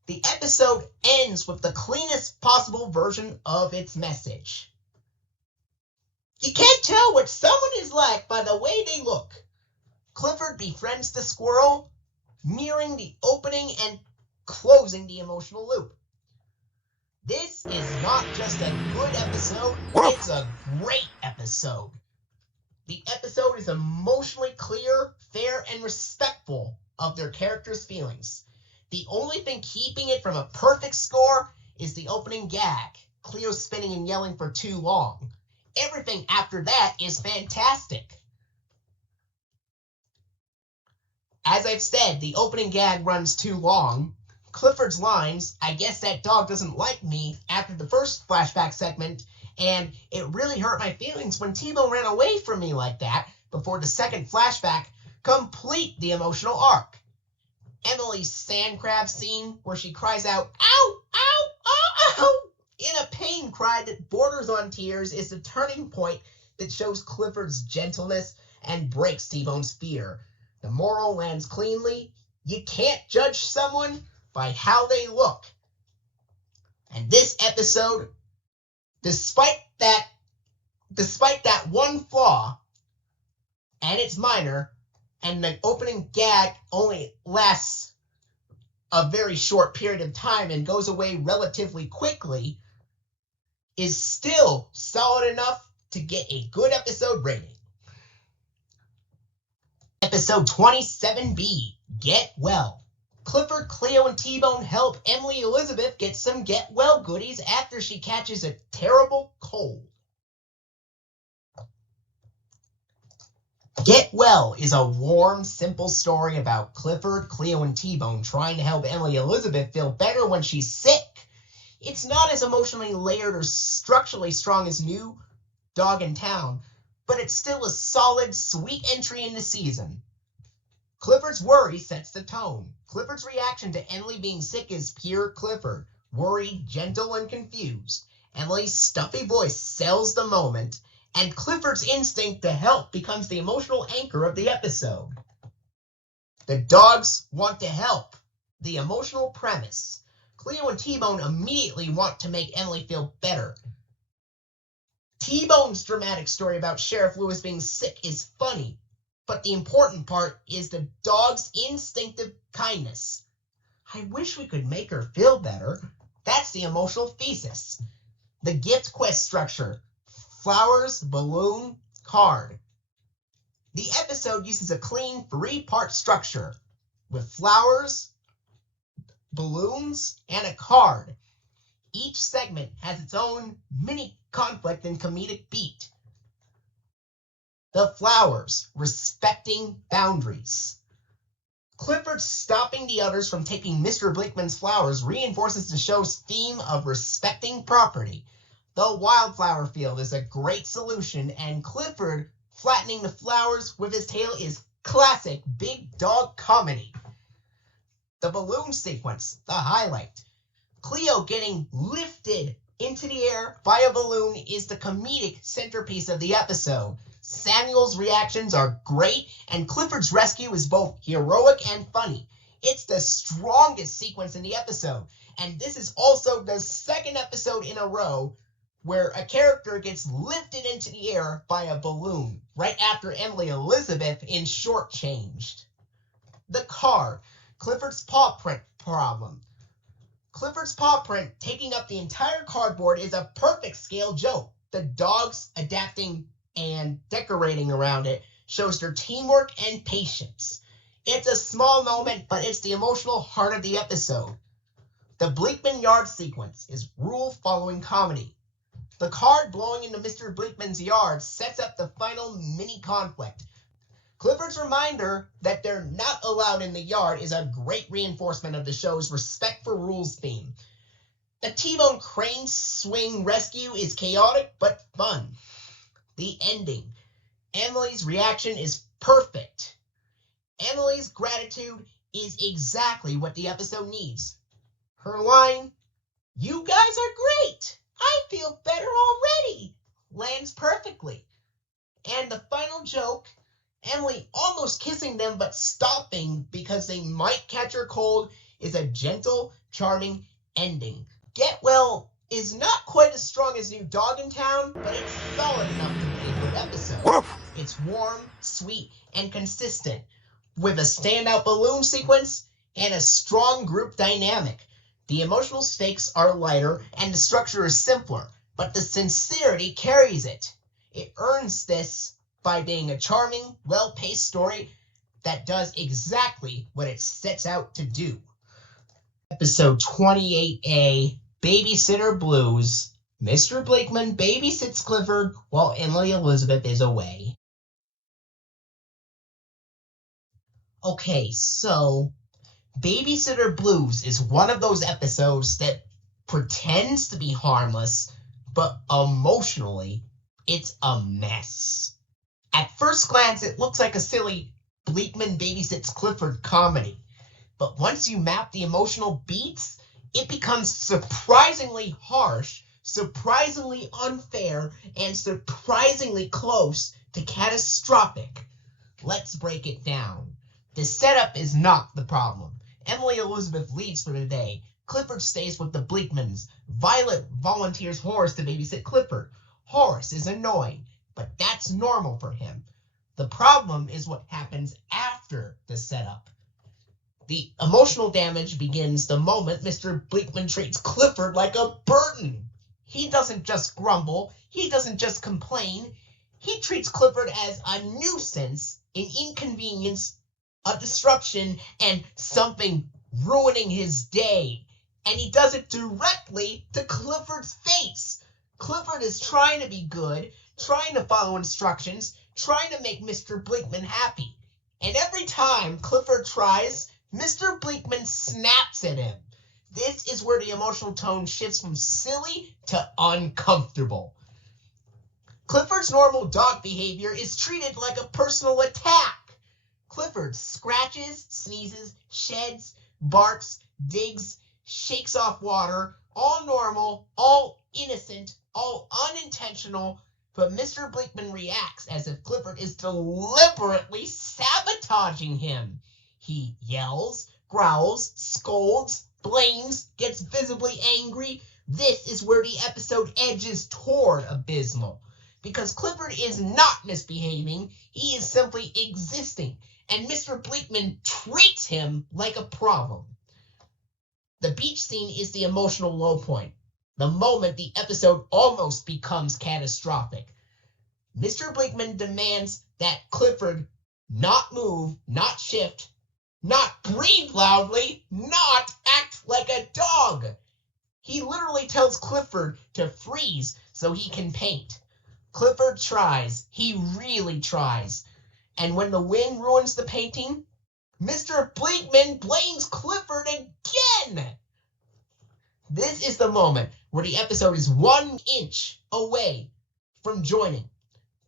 The episode ends with the cleanest possible version of its message. You can't tell what someone is like by the way they look. Clifford befriends the squirrel, mirroring the opening and closing the emotional loop. This is not just a good episode, it's a great episode. The episode is emotionally clear, fair, and respectful of their characters' feelings. The only thing keeping it from a perfect score is the opening gag, Cleo spinning and yelling for too long. Everything after that is fantastic. As I've said, the opening gag runs too long. Clifford's lines, "I guess that dog doesn't like me," after the first flashback segment, and "it really hurt my feelings when T-Bone ran away from me like that," before the second flashback, complete the emotional arc. Emily's sand crab scene, where she cries out, "Ow! Ow! Ow! Ow!" in a pain cry that borders on tears, is the turning point that shows Clifford's gentleness and breaks T-Bone's fear. The moral lands cleanly. You can't judge someone by how they look. And this episode, despite that one flaw, and it's minor, and the opening gag only lasts a very short period of time and goes away relatively quickly, is still solid enough to get a good episode rating. Episode 27B, Get Well. Clifford, Cleo, and T-Bone help Emily Elizabeth get some get well goodies after she catches a terrible cold. Get Well is a warm, simple story about Clifford, Cleo, and T-Bone trying to help Emily Elizabeth feel better when she's sick. It's not as emotionally layered or structurally strong as New Dog in Town, but it's still a solid, sweet entry in the season. Clifford's worry sets the tone. Clifford's reaction to Emily being sick is pure Clifford, worried, gentle, and confused. Emily's stuffy voice sells the moment, and Clifford's instinct to help becomes the emotional anchor of the episode. The dogs want to help. The emotional premise. Cleo and T-Bone immediately want to make Emily feel better. T-Bone's dramatic story about Sheriff Lewis being sick is funny, but the important part is the dog's instinctive kindness. I wish we could make her feel better. That's the emotional thesis. The gift quest structure. Flowers, balloon, card. The episode uses a clean 3-part structure with flowers, balloons, and a card. Each segment has its own mini conflict and comedic beat. The flowers, respecting boundaries. Clifford stopping the others from taking Mr. Bleakman's flowers reinforces the show's theme of respecting property. The wildflower field is a great solution, and Clifford flattening the flowers with his tail is classic big dog comedy. The balloon sequence, the highlight. Cleo getting lifted into the air by a balloon is the comedic centerpiece of the episode. Samuel's reactions are great, and Clifford's rescue is both heroic and funny. It's the strongest sequence in the episode, and this is also the second episode in a row where a character gets lifted into the air by a balloon, right after Emily Elizabeth is shortchanged. The card, Clifford's paw print problem. Clifford's paw print taking up the entire cardboard is a perfect scale joke. The dogs adapting and decorating around it shows their teamwork and patience. It's a small moment, but it's the emotional heart of the episode. The Bleakman yard sequence is rule-following comedy. The card blowing into Mr. Bleakman's yard sets up the final mini-conflict. Clifford's reminder that they're not allowed in the yard is a great reinforcement of the show's respect for rules theme. The T-Bone crane swing rescue is chaotic but fun. The ending. Emily's reaction is perfect. Emily's gratitude is exactly what the episode needs. Her line, "You guys are great. I feel better already," lands perfectly. And the final joke, Emily almost kissing them but stopping because they might catch her cold, is a gentle, charming ending. Get Well is not quite as strong as New Dog in Town, but it's solid enough to be a good episode. Woof. It's warm, sweet, and consistent, with a standout balloon sequence and a strong group dynamic. The emotional stakes are lighter and the structure is simpler, but the sincerity carries it. It earns this by being a charming, well-paced story that does exactly what it sets out to do. Episode 28A, Babysitter Blues. Mr. Bleakman babysits Clifford while Emily Elizabeth is away. Okay, so Babysitter Blues is one of those episodes that pretends to be harmless, but emotionally, it's a mess. At first glance, it looks like a silly Bleakman babysits Clifford comedy, but once you map the emotional beats, it becomes surprisingly harsh, surprisingly unfair, and surprisingly close to catastrophic. Let's break it down. The setup is not the problem. Emily Elizabeth leaves for the day. Clifford stays with the Bleakmans. Violet volunteers Horace to babysit Clifford. Horace is annoying, but that's normal for him. The problem is what happens after the setup. The emotional damage begins the moment Mr. Bleakman treats Clifford like a burden. He doesn't just grumble. He doesn't just complain. He treats Clifford as a nuisance, an inconvenience, a disruption, and something ruining his day. And he does it directly to Clifford's face. Clifford is trying to be good, trying to follow instructions, trying to make Mr. Bleakman happy. And every time Clifford tries, Mr. Bleakman snaps at him. This is where the emotional tone shifts from silly to uncomfortable. Clifford's normal dog behavior is treated like a personal attack. Clifford scratches, sneezes, sheds, barks, digs, shakes off water, all normal, all innocent, all unintentional, but Mr. Bleakman reacts as if Clifford is deliberately sabotaging him. He yells, growls, scolds, blames, gets visibly angry. This is where the episode edges toward abysmal. Because Clifford is not misbehaving, he is simply existing, and Mr. Bleakman treats him like a problem. The beach scene is the emotional low point, the moment the episode almost becomes catastrophic. Mr. Bleakman demands that Clifford not move, not shift, not breathe loudly, not act like a dog. He literally tells Clifford to freeze so he can paint. Clifford tries. He really tries. And when the wind ruins the painting, Mr. Bleakman blames Clifford again. This is the moment where the episode is 1 inch away from joining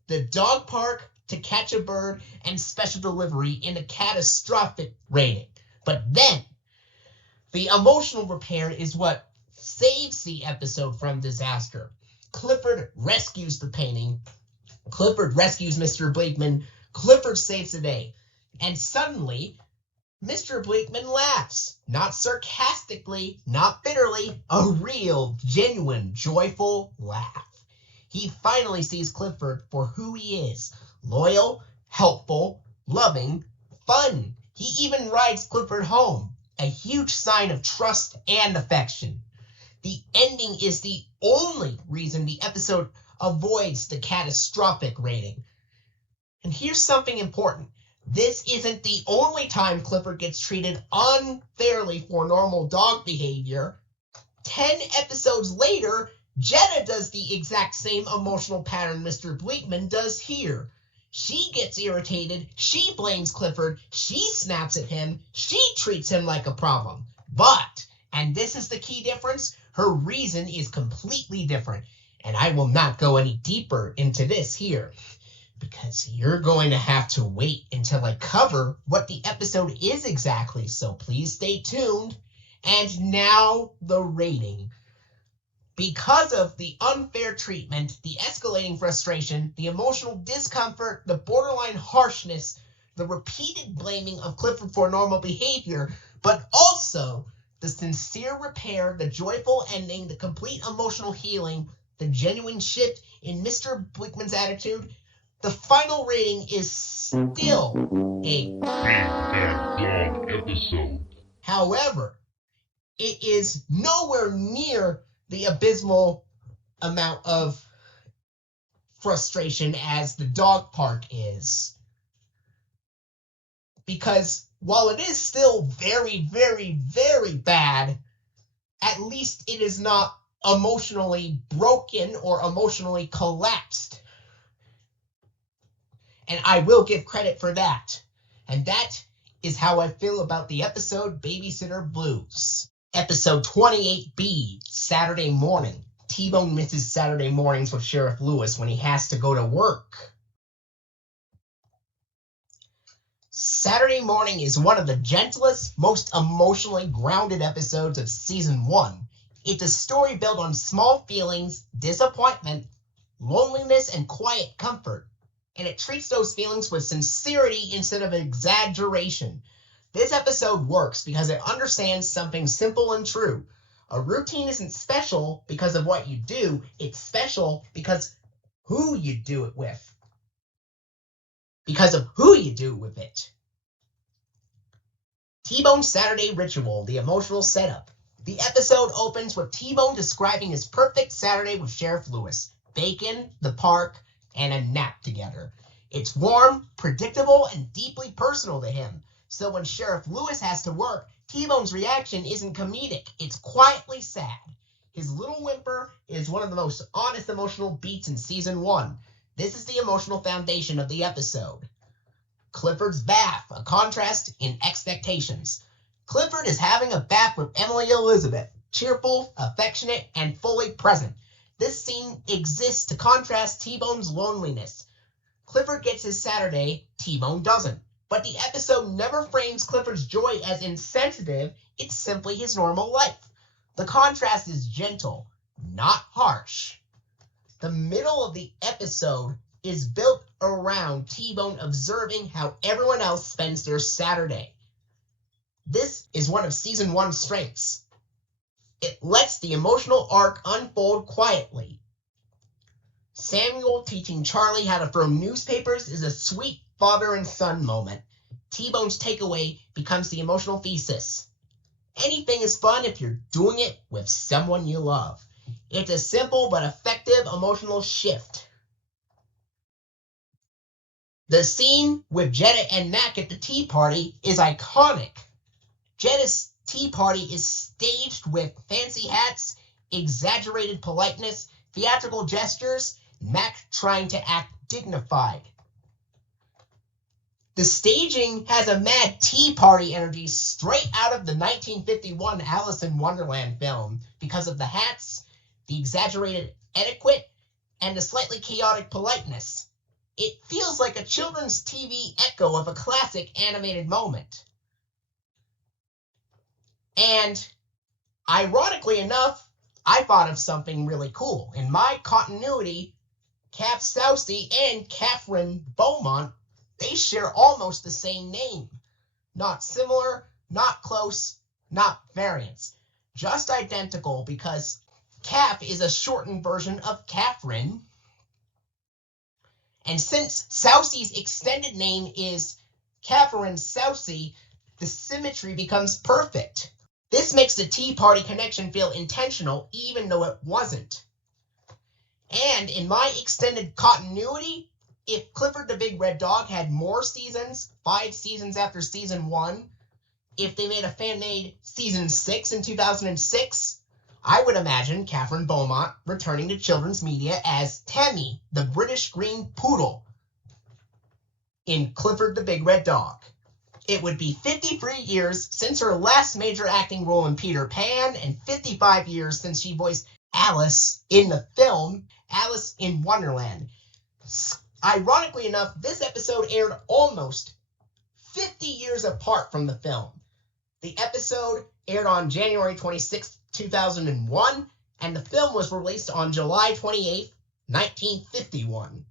the dog park, To Catch a Bird, and Special Delivery in a catastrophic rating. But then, the emotional repair is what saves the episode from disaster. Clifford rescues the painting. Clifford rescues Mr. Bleakman. Clifford saves the day. And suddenly, Mr. Bleakman laughs. Not sarcastically, not bitterly, a real, genuine, joyful laugh. He finally sees Clifford for who he is. Loyal, helpful, loving, fun. He even rides Clifford home. A huge sign of trust and affection. The ending is the only reason the episode avoids the catastrophic rating. And here's something important. This isn't the only time Clifford gets treated unfairly for normal dog behavior. 10 episodes later, Jetta does the exact same emotional pattern Mr. Bleakman does here. She gets irritated, she blames Clifford, she snaps at him, she treats him like a problem. But, and this is the key difference, her reason is completely different. And I will not go any deeper into this here, because you're going to have to wait until I cover what the episode is exactly, so please stay tuned. And now the rating. Because of the unfair treatment, the escalating frustration, the emotional discomfort, the borderline harshness, the repeated blaming of Clifford for normal behavior, but also the sincere repair, the joyful ending, the complete emotional healing, the genuine shift in Mr. Bleakman's attitude, the final rating is still a Beat That Dog episode. However, it is nowhere near the abysmal amount of frustration as the dog park is. Because while it is still very, very, very bad, at least it is not emotionally broken or emotionally collapsed. And I will give credit for that. And that is how I feel about the episode Babysitter Blues. Episode 28B, Saturday Morning. T-Bone misses Saturday mornings with Sheriff Lewis when he has to go to work. Saturday Morning is one of the gentlest, most emotionally grounded episodes of Season 1. It's a story built on small feelings, disappointment, loneliness, and quiet comfort. And it treats those feelings with sincerity instead of exaggeration. This episode works because it understands something simple and true. A routine isn't special because of what you do, it's special because who you do it with. Because of who you do with it. T-Bone's Saturday Ritual, the emotional setup. The episode opens with T-Bone describing his perfect Saturday with Sheriff Lewis. Bacon, the park, and a nap together. It's warm, predictable, and deeply personal to him. So when Sheriff Lewis has to work, T-Bone's reaction isn't comedic, it's quietly sad. His little whimper is one of the most honest emotional beats in Season 1. This is the emotional foundation of the episode. Clifford's bath, a contrast in expectations. Clifford is having a bath with Emily Elizabeth, cheerful, affectionate, and fully present. This scene exists to contrast T-Bone's loneliness. Clifford gets his Saturday, T-Bone doesn't. But the episode never frames Clifford's joy as insensitive, it's simply his normal life. The contrast is gentle, not harsh. The middle of the episode is built around T-Bone observing how everyone else spends their Saturday. This is one of Season 1's strengths. It lets the emotional arc unfold quietly. Samuel teaching Charlie how to throw newspapers is a sweet father and son moment. T-Bone's takeaway becomes the emotional thesis. Anything is fun if you're doing it with someone you love. It's a simple but effective emotional shift. The scene with Jetta and Mac at the tea party is iconic. Jetta's tea party is staged with fancy hats, exaggerated politeness, theatrical gestures, Mac trying to act dignified. The staging has a mad tea party energy straight out of the 1951 Alice in Wonderland film because of the hats, the exaggerated etiquette, and the slightly chaotic politeness. It feels like a children's TV echo of a classic animated moment. And, ironically enough, I thought of something really cool. In my continuity, Cap Sousey and Catherine Beaumont, they share almost the same name. Not similar, not close, not variants. Just identical because Cap is a shortened version of Catherine. And since Sousey's extended name is Catherine Sousey, the symmetry becomes perfect. This makes the tea party connection feel intentional even though it wasn't. And in my extended continuity, if Clifford the Big Red Dog had more seasons, 5 seasons after season 1, if they made a fan-made season 6 in 2006, I would imagine Catherine Beaumont returning to children's media as Tammy, the British Green Poodle, in Clifford the Big Red Dog. It would be 53 years since her last major acting role in Peter Pan, and 55 years since she voiced Alice in the film Alice in Wonderland. Ironically enough, this episode aired almost 50 years apart from the film. The episode aired on January 26, 2001, and the film was released on July 28, 1951.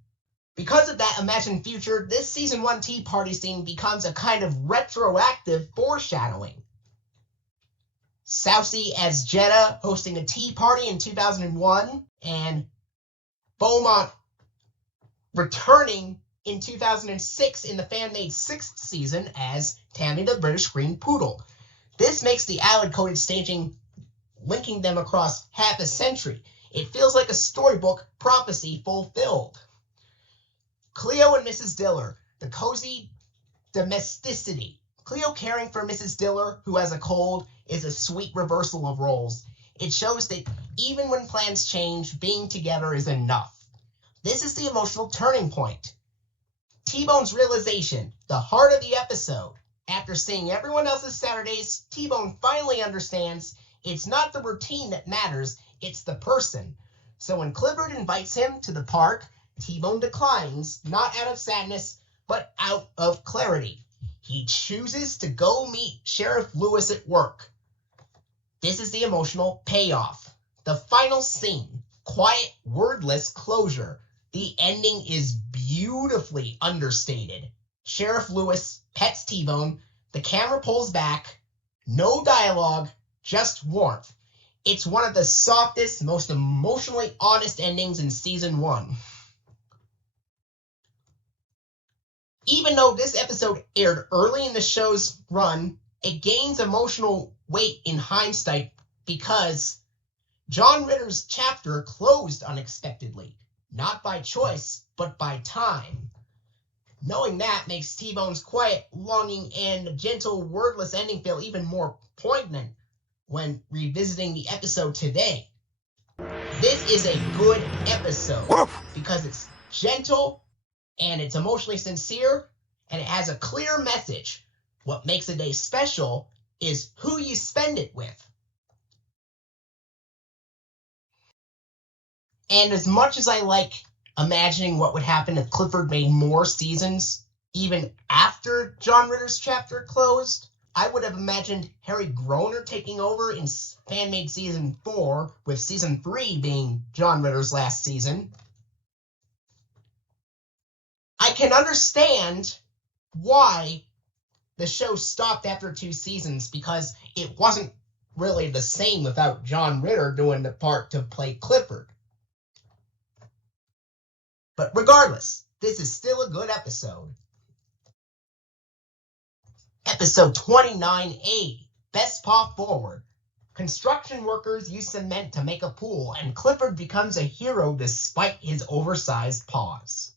Because of that imagined future, this season 1 tea party scene becomes a kind of retroactive foreshadowing. Sousey as Jetta hosting a tea party in 2001, and Beaumont returning in 2006 in the fan-made 6th season as Tammy the British Green Poodle. This makes the Aled-coded staging linking them across half a century. It feels like a storybook prophecy fulfilled. Cleo and Mrs. Diller, the cozy domesticity. Cleo caring for Mrs. Diller, who has a cold, is a sweet reversal of roles. It shows that even when plans change, being together is enough. This is the emotional turning point. T-Bone's realization, the heart of the episode. After seeing everyone else's Saturdays, T-Bone finally understands it's not the routine that matters, it's the person. So when Clifford invites him to the park, T-Bone declines, not out of sadness, but out of clarity. He chooses to go meet Sheriff Lewis at work. This is the emotional payoff. The final scene, quiet, wordless closure. The ending is beautifully understated. Sheriff Lewis pets T-Bone, the camera pulls back, no dialogue, just warmth. It's one of the softest, most emotionally honest endings in season 1. Even though this episode aired early in the show's run, it gains emotional weight in hindsight because John Ritter's chapter closed unexpectedly, not by choice, but by time. Knowing that makes T-Bone's quiet, longing, and gentle, wordless ending feel even more poignant when revisiting the episode today. This is a good episode because it's gentle, and it's emotionally sincere, and it has a clear message. What makes a day special is who you spend it with. And as much as I like imagining what would happen if Clifford made more seasons, even after John Ritter's chapter closed, I would have imagined Harry Groener taking over in fan-made season 4, with season 3 being John Ritter's last season. I can understand why the show stopped after 2 seasons, because it wasn't really the same without John Ritter doing the part to play Clifford. But regardless, this is still a good episode. Episode 29A, Best Paw Forward. Construction workers use cement to make a pool, and Clifford becomes a hero despite his oversized paws.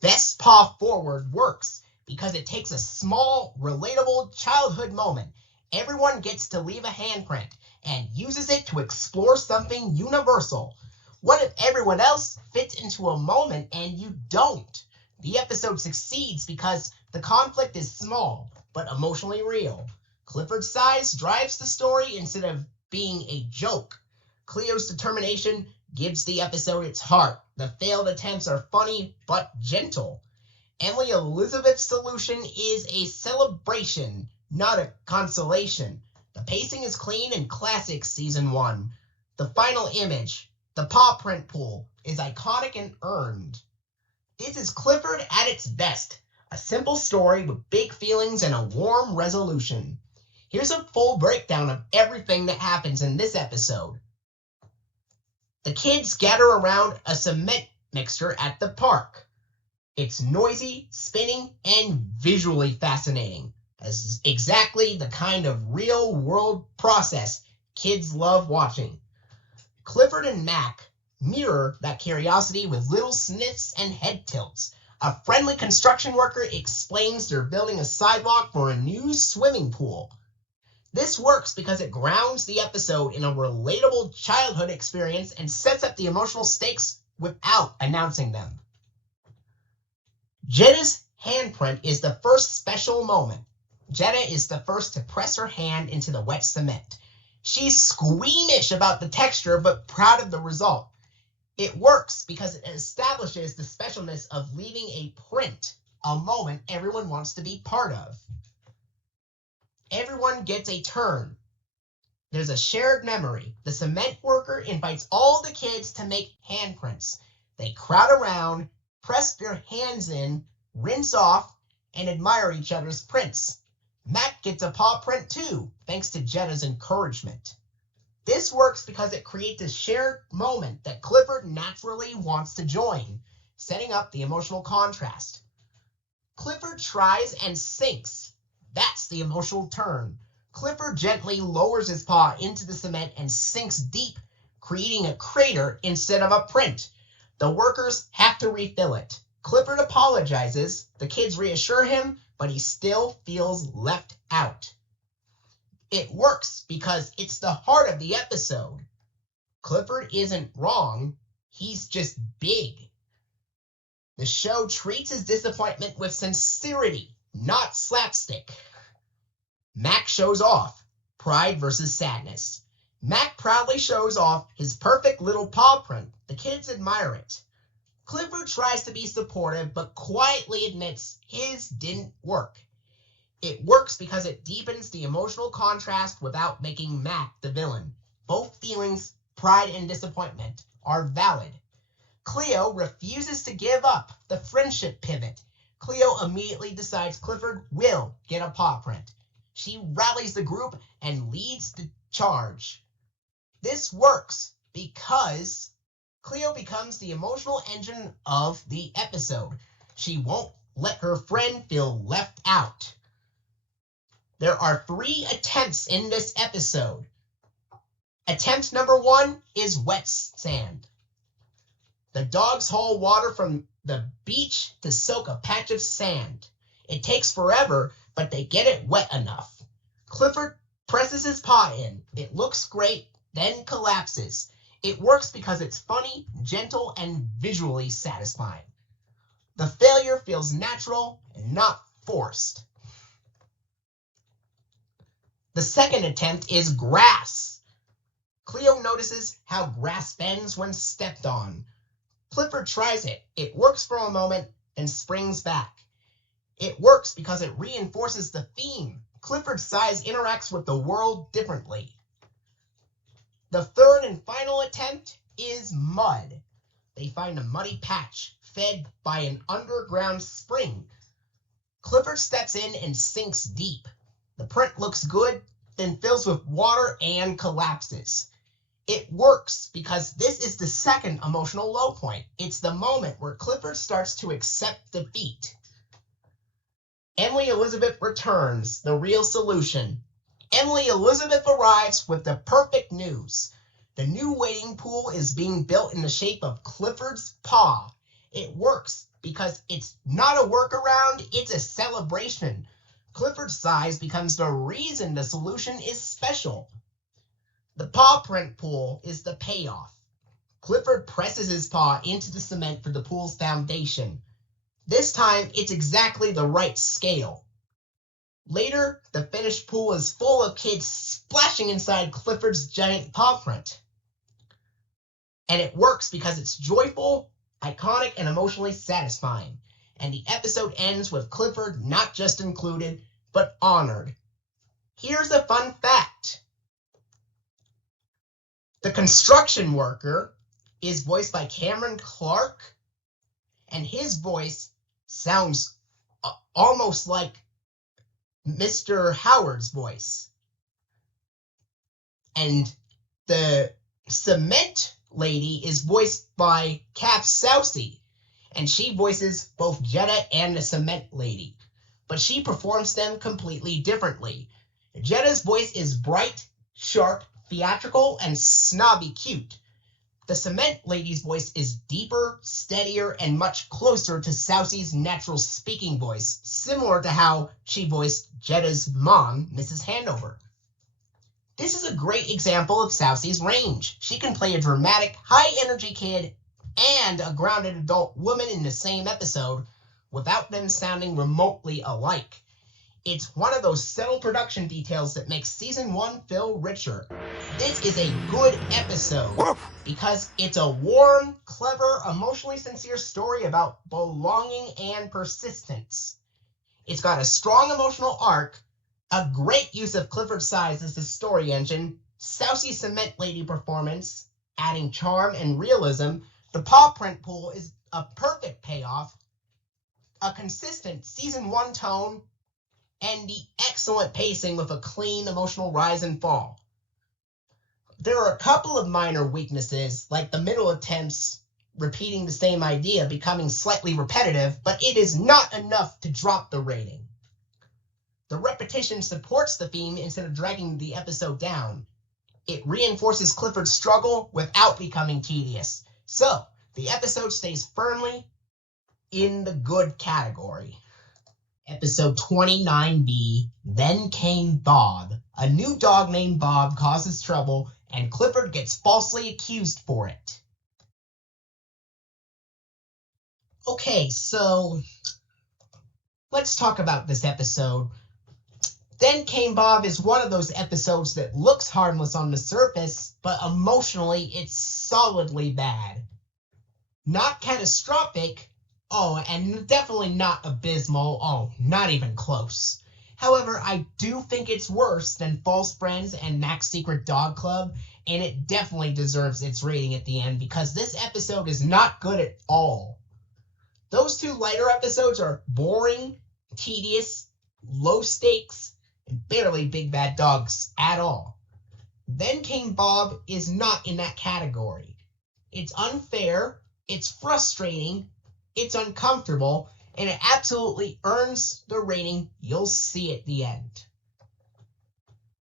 Best Paw Forward works because it takes a small, relatable childhood moment. Everyone gets to leave a handprint and uses it to explore something universal. What if everyone else fits into a moment and you don't? The episode succeeds because the conflict is small, but emotionally real. Clifford's size drives the story instead of being a joke. Cleo's determination gives the episode its heart. The failed attempts are funny, but gentle. Emily Elizabeth's solution is a celebration, not a consolation. The pacing is clean and classic season 1. The final image, the paw print pool, is iconic and earned. This is Clifford at its best. A simple story with big feelings and a warm resolution. Here's a full breakdown of everything that happens in this episode. The kids gather around a cement mixer at the park. It's noisy, spinning, and visually fascinating. As exactly the kind of real-world process kids love watching. Clifford and Mac mirror that curiosity with little sniffs and head tilts. A friendly construction worker explains they're building a sidewalk for a new swimming pool. This works because it grounds the episode in a relatable childhood experience and sets up the emotional stakes without announcing them. Jetta's handprint is the first special moment. Jetta is the first to press her hand into the wet cement. She's squeamish about the texture, but proud of the result. It works because it establishes the specialness of leaving a print, a moment everyone wants to be part of. Everyone gets a turn. There's a shared memory. The cement worker invites all the kids to make handprints. They crowd around, press their hands in, rinse off, and admire each other's prints. Mac gets a paw print too, thanks to Jetta's encouragement. This works because it creates a shared moment that Clifford naturally wants to join, setting up the emotional contrast. Clifford tries and sinks. That's the emotional turn. Clifford gently lowers his paw into the cement and sinks deep, creating a crater instead of a print. The workers have to refill it. Clifford apologizes, the kids reassure him, but he still feels left out. It works because it's the heart of the episode. Clifford isn't wrong, he's just big. The show treats his disappointment with sincerity, not slapstick. Mac shows off, pride versus sadness. Mac proudly shows off his perfect little paw print. The kids admire it. Clifford tries to be supportive, but quietly admits his didn't work. It works because it deepens the emotional contrast without making Mac the villain. Both feelings, pride and disappointment, are valid. Cleo refuses to give up the friendship pivot. Cleo immediately decides Clifford will get a paw print. She rallies the group and leads the charge. This works because Cleo becomes the emotional engine of the episode. She won't let her friend feel left out. There are 3 attempts in this episode. Attempt number 1 is wet sand. The dogs haul water from the beach to soak a patch of sand. It takes forever, but they get it wet enough. Clifford presses his paw in. It looks great, then collapses. It works because it's funny, gentle, and visually satisfying. The failure feels natural and not forced. The second attempt is grass. Cleo notices how grass bends when stepped on. Clifford tries it. It works for a moment, then springs back. It works because it reinforces the theme. Clifford's size interacts with the world differently. The third and final attempt is mud. They find a muddy patch fed by an underground spring. Clifford steps in and sinks deep. The print looks good, then fills with water and collapses. It works because this is the second emotional low point. It's the moment where Clifford starts to accept defeat. Emily Elizabeth returns, the real solution. Emily Elizabeth arrives with the perfect news. The new wading pool is being built in the shape of Clifford's paw. It works because it's not a workaround, it's a celebration. Clifford's size becomes the reason the solution is special. The paw print pool is the payoff. Clifford presses his paw into the cement for the pool's foundation. This time, it's exactly the right scale. Later, the finished pool is full of kids splashing inside Clifford's giant paw print. And it works because it's joyful, iconic, and emotionally satisfying. And the episode ends with Clifford not just included, but honored. Here's a fun fact. The construction worker is voiced by Cameron Clark, and his voice sounds almost like Mr. Howard's voice. And the cement lady is voiced by Kath Soucie, and she voices both Jetta and the cement lady, but she performs them completely differently. Jetta's voice is bright, sharp, theatrical, and snobby cute. The cement lady's voice is deeper, steadier, and much closer to Sousie's natural speaking voice, similar to how she voiced Jetta's mom, Mrs. Handover. This is a great example of Sousie's range. She can play a dramatic, high-energy kid and a grounded adult woman in the same episode without them sounding remotely alike. It's one of those subtle production details that makes Season 1 feel richer. This is a good episode because it's a warm, clever, emotionally sincere story about belonging and persistence. It's got a strong emotional arc, a great use of Clifford's size as the story engine, Sousie's cement lady performance, adding charm and realism. The paw print pool is a perfect payoff, a consistent Season 1 tone, and the excellent pacing with a clean emotional rise and fall. There are a couple of minor weaknesses, like the middle attempts repeating the same idea, becoming slightly repetitive, but it is not enough to drop the rating. The repetition supports the theme instead of dragging the episode down. It reinforces Clifford's struggle without becoming tedious. So, the episode stays firmly in the good category. Episode 29B, Then Came Bob. A new dog named Bob causes trouble, and Clifford gets falsely accused for it. Okay, so let's talk about this episode. Then Came Bob is one of those episodes that looks harmless on the surface, but emotionally it's solidly bad. Not catastrophic, and definitely not abysmal, not even close. However, I do think it's worse than False Friends and Mac's Secret Dog Club, and it definitely deserves its rating at the end because this episode is not good at all. Those two lighter episodes are boring, tedious, low stakes, and barely Big Bad Dogs at all. Then Came Bob is not in that category. It's unfair, it's frustrating, it's uncomfortable, and it absolutely earns the rating you'll see at the end.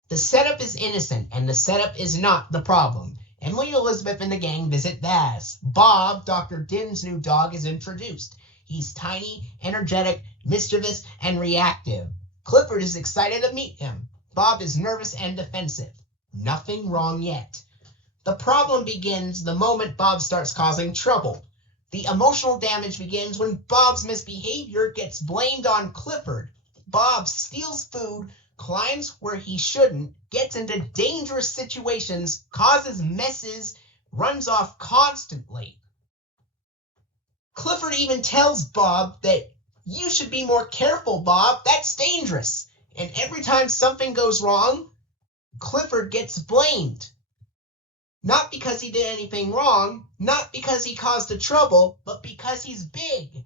The setup is innocent, and the setup is not the problem. Emily Elizabeth and the gang visit Baz. Bob, Dr. Dim's new dog, is introduced. He's tiny, energetic, mischievous, and reactive. Clifford is excited to meet him. Bob is nervous and defensive. Nothing wrong yet. The problem begins the moment Bob starts causing trouble. The emotional damage begins when Bob's misbehavior gets blamed on Clifford. Bob steals food, climbs where he shouldn't, gets into dangerous situations, causes messes, runs off constantly. Clifford even tells Bob that you should be more careful, Bob, that's dangerous. And every time something goes wrong, Clifford gets blamed. Not because he did anything wrong, not because he caused the trouble, but because he's big.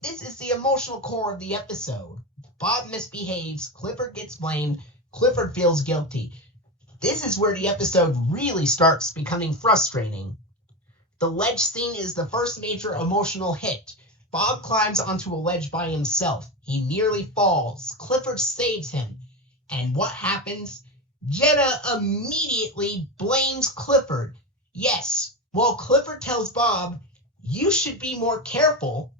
This is the emotional core of the episode. Bob misbehaves, Clifford gets blamed, Clifford feels guilty. This is where the episode really starts becoming frustrating. The ledge scene is the first major emotional hit. Bob climbs onto a ledge by himself. He nearly falls. Clifford saves him. And what happens? Jetta immediately blames Clifford. Yes, while Clifford tells Bob, you should be more careful,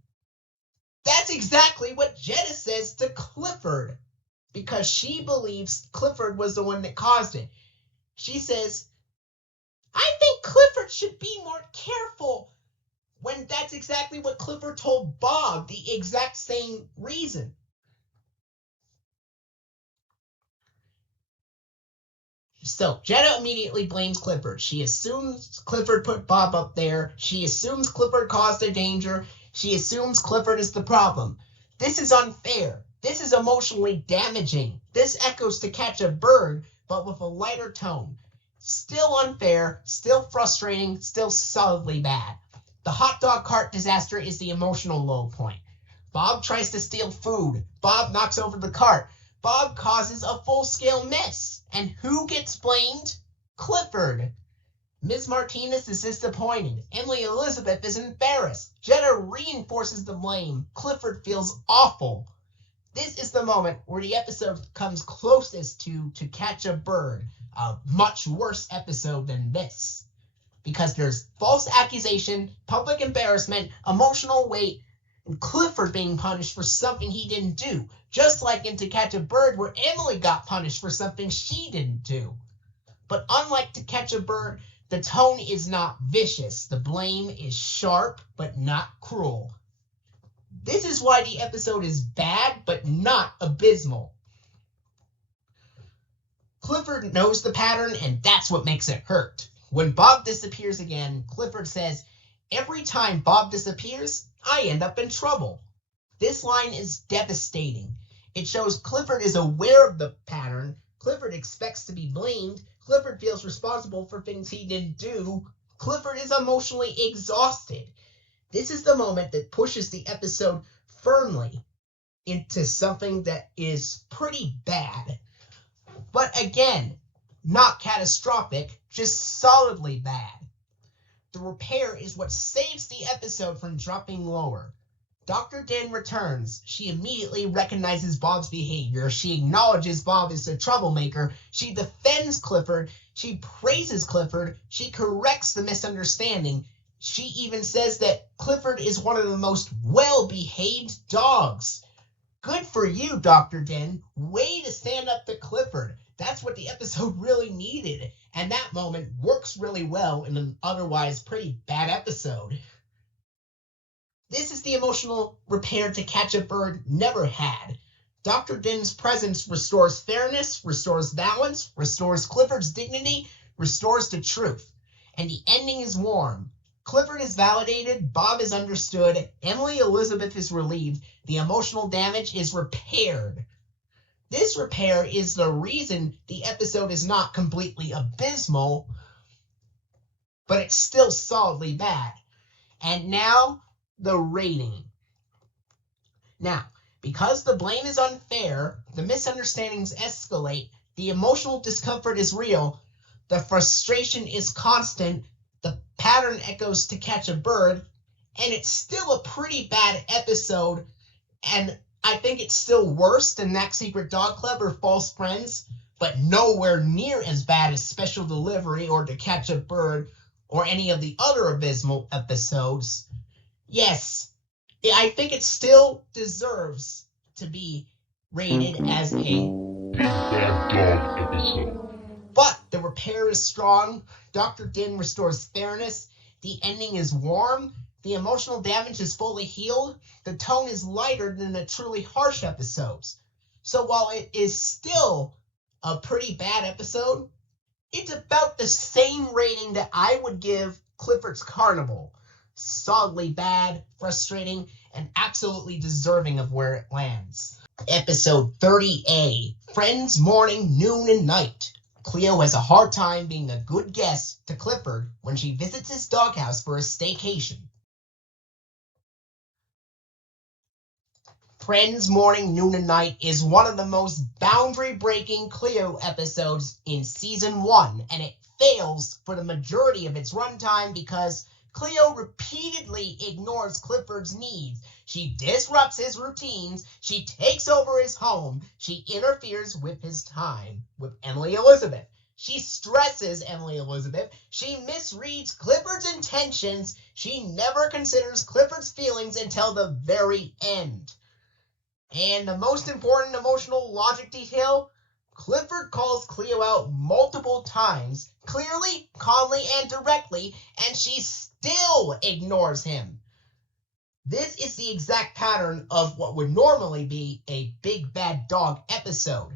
that's exactly what Jetta says to Clifford, because she believes Clifford was the one that caused it. She says, I think Clifford should be more careful, when that's exactly what Clifford told Bob, the exact same reason. So, Jetta immediately blames Clifford. She assumes Clifford put Bob up there. She assumes Clifford caused the danger. She assumes Clifford is the problem. This is unfair. This is emotionally damaging. This echoes To Catch a Bird, but with a lighter tone. Still unfair, still frustrating, still solidly bad. The hot dog cart disaster is the emotional low point. Bob tries to steal food. Bob knocks over the cart. Bob causes a full-scale mess. And who gets blamed? Clifford. Ms. Martinez is disappointed. Emily Elizabeth is embarrassed. Jetta reinforces the blame. Clifford feels awful. This is the moment where the episode comes closest to Catch a Bird, a much worse episode than this. Because there's false accusation, public embarrassment, emotional weight, and Clifford being punished for something he didn't do. Just like in To Catch a Bird, where Emily got punished for something she didn't do. But unlike To Catch a Bird, the tone is not vicious. The blame is sharp, but not cruel. This is why the episode is bad, but not abysmal. Clifford knows the pattern, and that's what makes it hurt. When Bob disappears again, Clifford says, every time Bob disappears, I end up in trouble. This line is devastating. It shows Clifford is aware of the pattern. Clifford expects to be blamed. Clifford feels responsible for things he didn't do. Clifford is emotionally exhausted. This is the moment that pushes the episode firmly into something that is pretty bad. But again, not catastrophic, just solidly bad. The repair is what saves the episode from dropping lower. Dr. Den returns. She immediately recognizes Bob's behavior. She acknowledges Bob is a troublemaker. She defends Clifford. She praises Clifford. She corrects the misunderstanding. She even says that Clifford is one of the most well-behaved dogs. Good for you, Dr. Den. Way to stand up to Clifford. That's what the episode really needed. And that moment works really well in an otherwise pretty bad episode. This is the emotional repair To Catch a Bird never had. Dr. Den's presence restores fairness, restores balance, restores Clifford's dignity, restores the truth. And the ending is warm. Clifford is validated, Bob is understood, Emily Elizabeth is relieved, the emotional damage is repaired. This repair is the reason the episode is not completely abysmal, but it's still solidly bad. And now, the rating. Now, because the blame is unfair, the misunderstandings escalate, the emotional discomfort is real, the frustration is constant, the pattern echoes To Catch a Bird, and it's still a pretty bad episode, and I think it's still worse than That Secret Dog Club or False Friends, but nowhere near as bad as Special Delivery or To Catch a Bird or any of the other abysmal episodes. Yes, I think it still deserves to be rated as a bad dog episode. But the repair is strong. Dr. Din restores fairness. The ending is warm. The emotional damage is fully healed. The tone is lighter than the truly harsh episodes. So while it is still a pretty bad episode, it's about the same rating that I would give Clifford's Carnival. Solidly bad, frustrating, and absolutely deserving of where it lands. Episode 30A, Friends Morning, Noon, and Night. Cleo has a hard time being a good guest to Clifford when she visits his doghouse for a staycation. Friends Morning, Noon, and Night is one of the most boundary-breaking Cleo episodes in Season 1, and it fails for the majority of its runtime because Cleo repeatedly ignores Clifford's needs. She disrupts his routines, she takes over his home, she interferes with his time with Emily Elizabeth. She stresses Emily Elizabeth, she misreads Clifford's intentions, she never considers Clifford's feelings until the very end. And the most important emotional logic detail, Clifford calls Cleo out multiple times, clearly, calmly, and directly, and she still ignores him. This is the exact pattern of what would normally be a Big Bad Dog episode.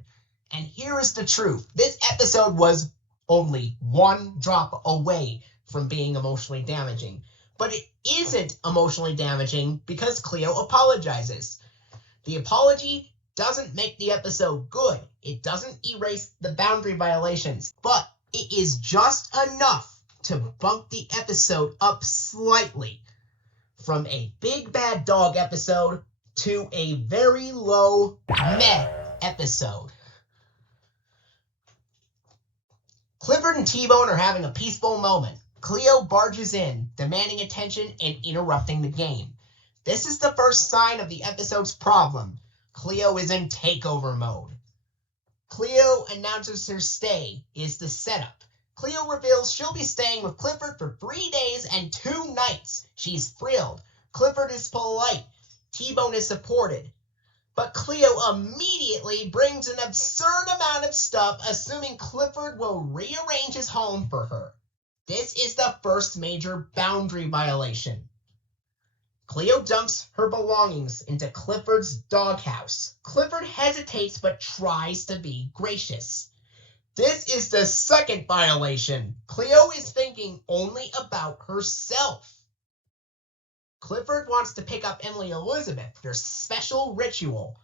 And here is the truth. This episode was only one drop away from being emotionally damaging. But it isn't emotionally damaging because Cleo apologizes. The apology doesn't make the episode good. It doesn't erase the boundary violations, but it is just enough to bump the episode up slightly from a Big Bad Dog episode to a very low meh episode. Clifford and T-Bone are having a peaceful moment. Cleo barges in, demanding attention and interrupting the game. This is the first sign of the episode's problem. Cleo is in takeover mode. Cleo announces her stay is the setup. Cleo reveals she'll be staying with Clifford for 3 days and 2 nights. She's thrilled. Clifford is polite. T-Bone is supported. But Cleo immediately brings an absurd amount of stuff, assuming Clifford will rearrange his home for her. This is the first major boundary violation. Cleo dumps her belongings into Clifford's doghouse. Clifford hesitates but tries to be gracious. This is the second violation. Cleo is thinking only about herself. Clifford wants to pick up Emily Elizabeth, their special ritual.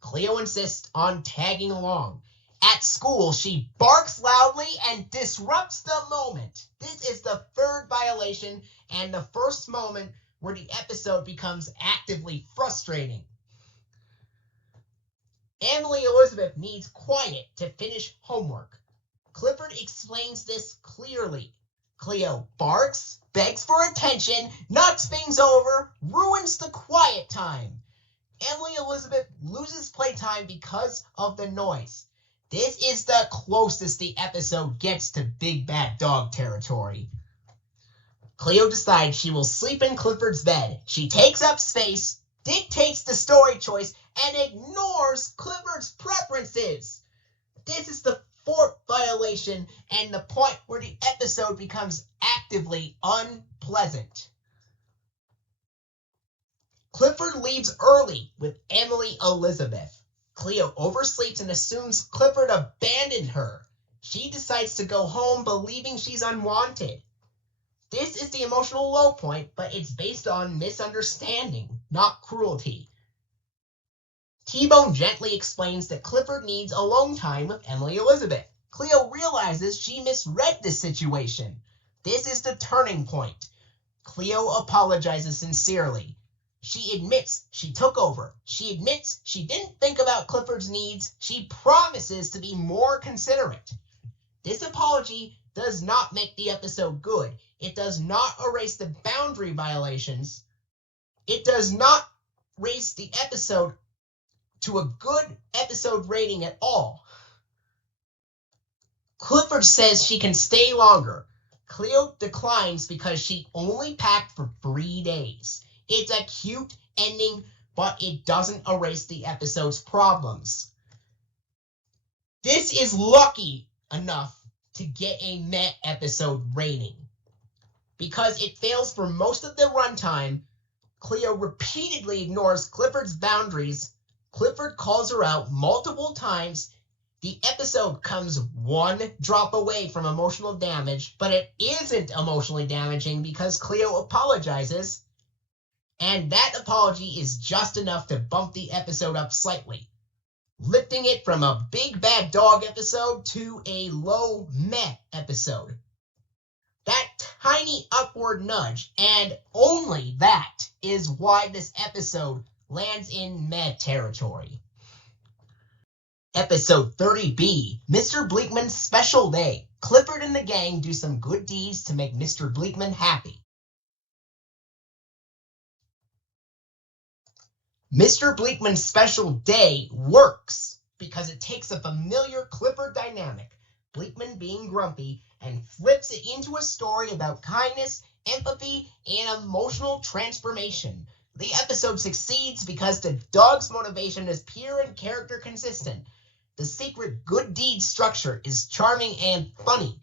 Cleo insists on tagging along. At school, she barks loudly and disrupts the moment. This is the third violation and the first moment where the episode becomes actively frustrating. Emily Elizabeth needs quiet to finish homework. Clifford explains this clearly. Cleo barks, begs for attention, knocks things over, ruins the quiet time. Emily Elizabeth loses playtime because of the noise. This is the closest the episode gets to Big Bad Dog territory. Cleo decides she will sleep in Clifford's bed. She takes up space, dictates the story choice, and ignores Clifford's preferences. This is the fourth violation and the point where the episode becomes actively unpleasant. Clifford leaves early with Emily Elizabeth. Cleo oversleeps and assumes Clifford abandoned her. She decides to go home believing she's unwanted. This is the emotional low point, but it's based on misunderstanding, not cruelty. T-Bone gently explains that Clifford needs alone time with Emily Elizabeth. Cleo realizes she misread the situation. This is the turning point. Cleo apologizes sincerely. She admits she took over. She admits she didn't think about Clifford's needs. She promises to be more considerate. This apology does not make the episode good. It does not erase the boundary violations. It does not raise the episode to a good episode rating at all. Clifford says she can stay longer. Cleo declines because she only packed for 3 days. It's a cute ending, but it doesn't erase the episode's problems. This is lucky enough to get a meh episode rating. Because it fails for most of the runtime, Cleo repeatedly ignores Clifford's boundaries. Clifford calls her out multiple times. The episode comes one drop away from emotional damage, but it isn't emotionally damaging because Cleo apologizes. And that apology is just enough to bump the episode up slightly, lifting it from a big bad dog episode to a low meh episode. That tiny upward nudge, and only that, is why this episode lands in meh territory. Episode 30B, Mr. Bleakman's Special Day. Clifford and the gang do some good deeds to make Mr. Bleakman happy. Mr. Bleakman's Special Day works because it takes a familiar Clifford dynamic, Bleakman being grumpy, and flips it into a story about kindness, empathy, and emotional transformation. The episode succeeds because the dog's motivation is pure and character consistent. The secret good deed structure is charming and funny.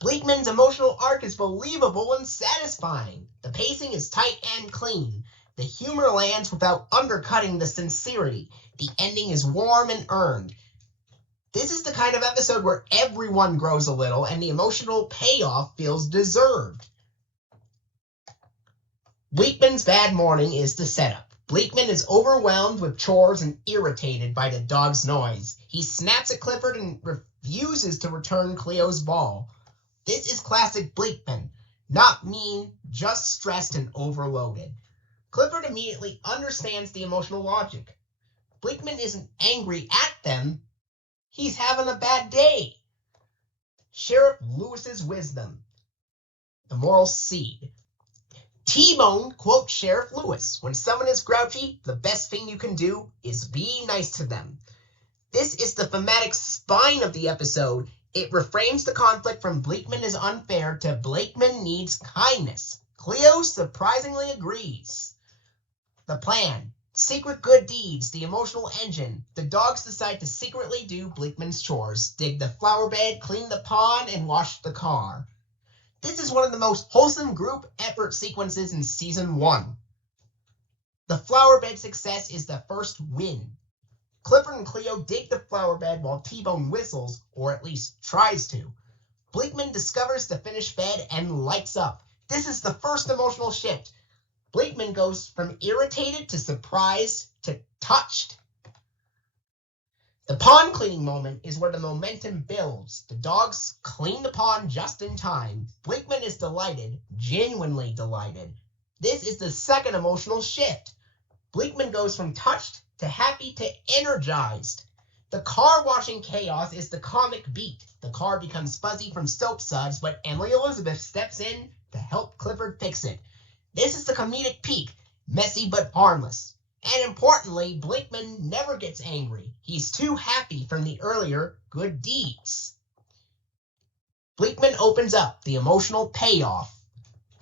Bleakman's emotional arc is believable and satisfying. The pacing is tight and clean. The humor lands without undercutting the sincerity. The ending is warm and earned. This is the kind of episode where everyone grows a little and the emotional payoff feels deserved. Bleakman's bad morning is the setup. Bleakman is overwhelmed with chores and irritated by the dog's noise. He snaps at Clifford and refuses to return Cleo's ball. This is classic Bleakman. Not mean, just stressed and overloaded. Clifford immediately understands the emotional logic. Bleakman isn't angry at them. He's having a bad day. Sheriff Lewis's wisdom. The moral seed. T-Bone quotes Sheriff Lewis, "When someone is grouchy, the best thing you can do is be nice to them." This is the thematic spine of the episode. It reframes the conflict from Bleakman is unfair to Bleakman needs kindness. Cleo surprisingly agrees. The plan. Secret good deeds, the emotional engine. The dogs decide to secretly do Bleakman's chores, dig the flower bed, clean the pond, and wash the car. This is one of the most wholesome group effort sequences in Season 1. The flower bed success is the first win. Clifford and Cleo dig the flower bed while T-Bone whistles, or at least tries to. Bleakman discovers the finished bed and lights up. This is the first emotional shift. Bleakman goes from irritated to surprised to touched. The pond cleaning moment is where the momentum builds. The dogs clean the pond just in time. Bleakman is delighted, genuinely delighted. This is the second emotional shift. Bleakman goes from touched to happy to energized. The car washing chaos is the comic beat. The car becomes fuzzy from soap suds, but Emily Elizabeth steps in to help Clifford fix it. This is the comedic peak, messy but harmless. And importantly, Bleakman never gets angry. He's too happy from the earlier good deeds. Bleakman opens up, the emotional payoff.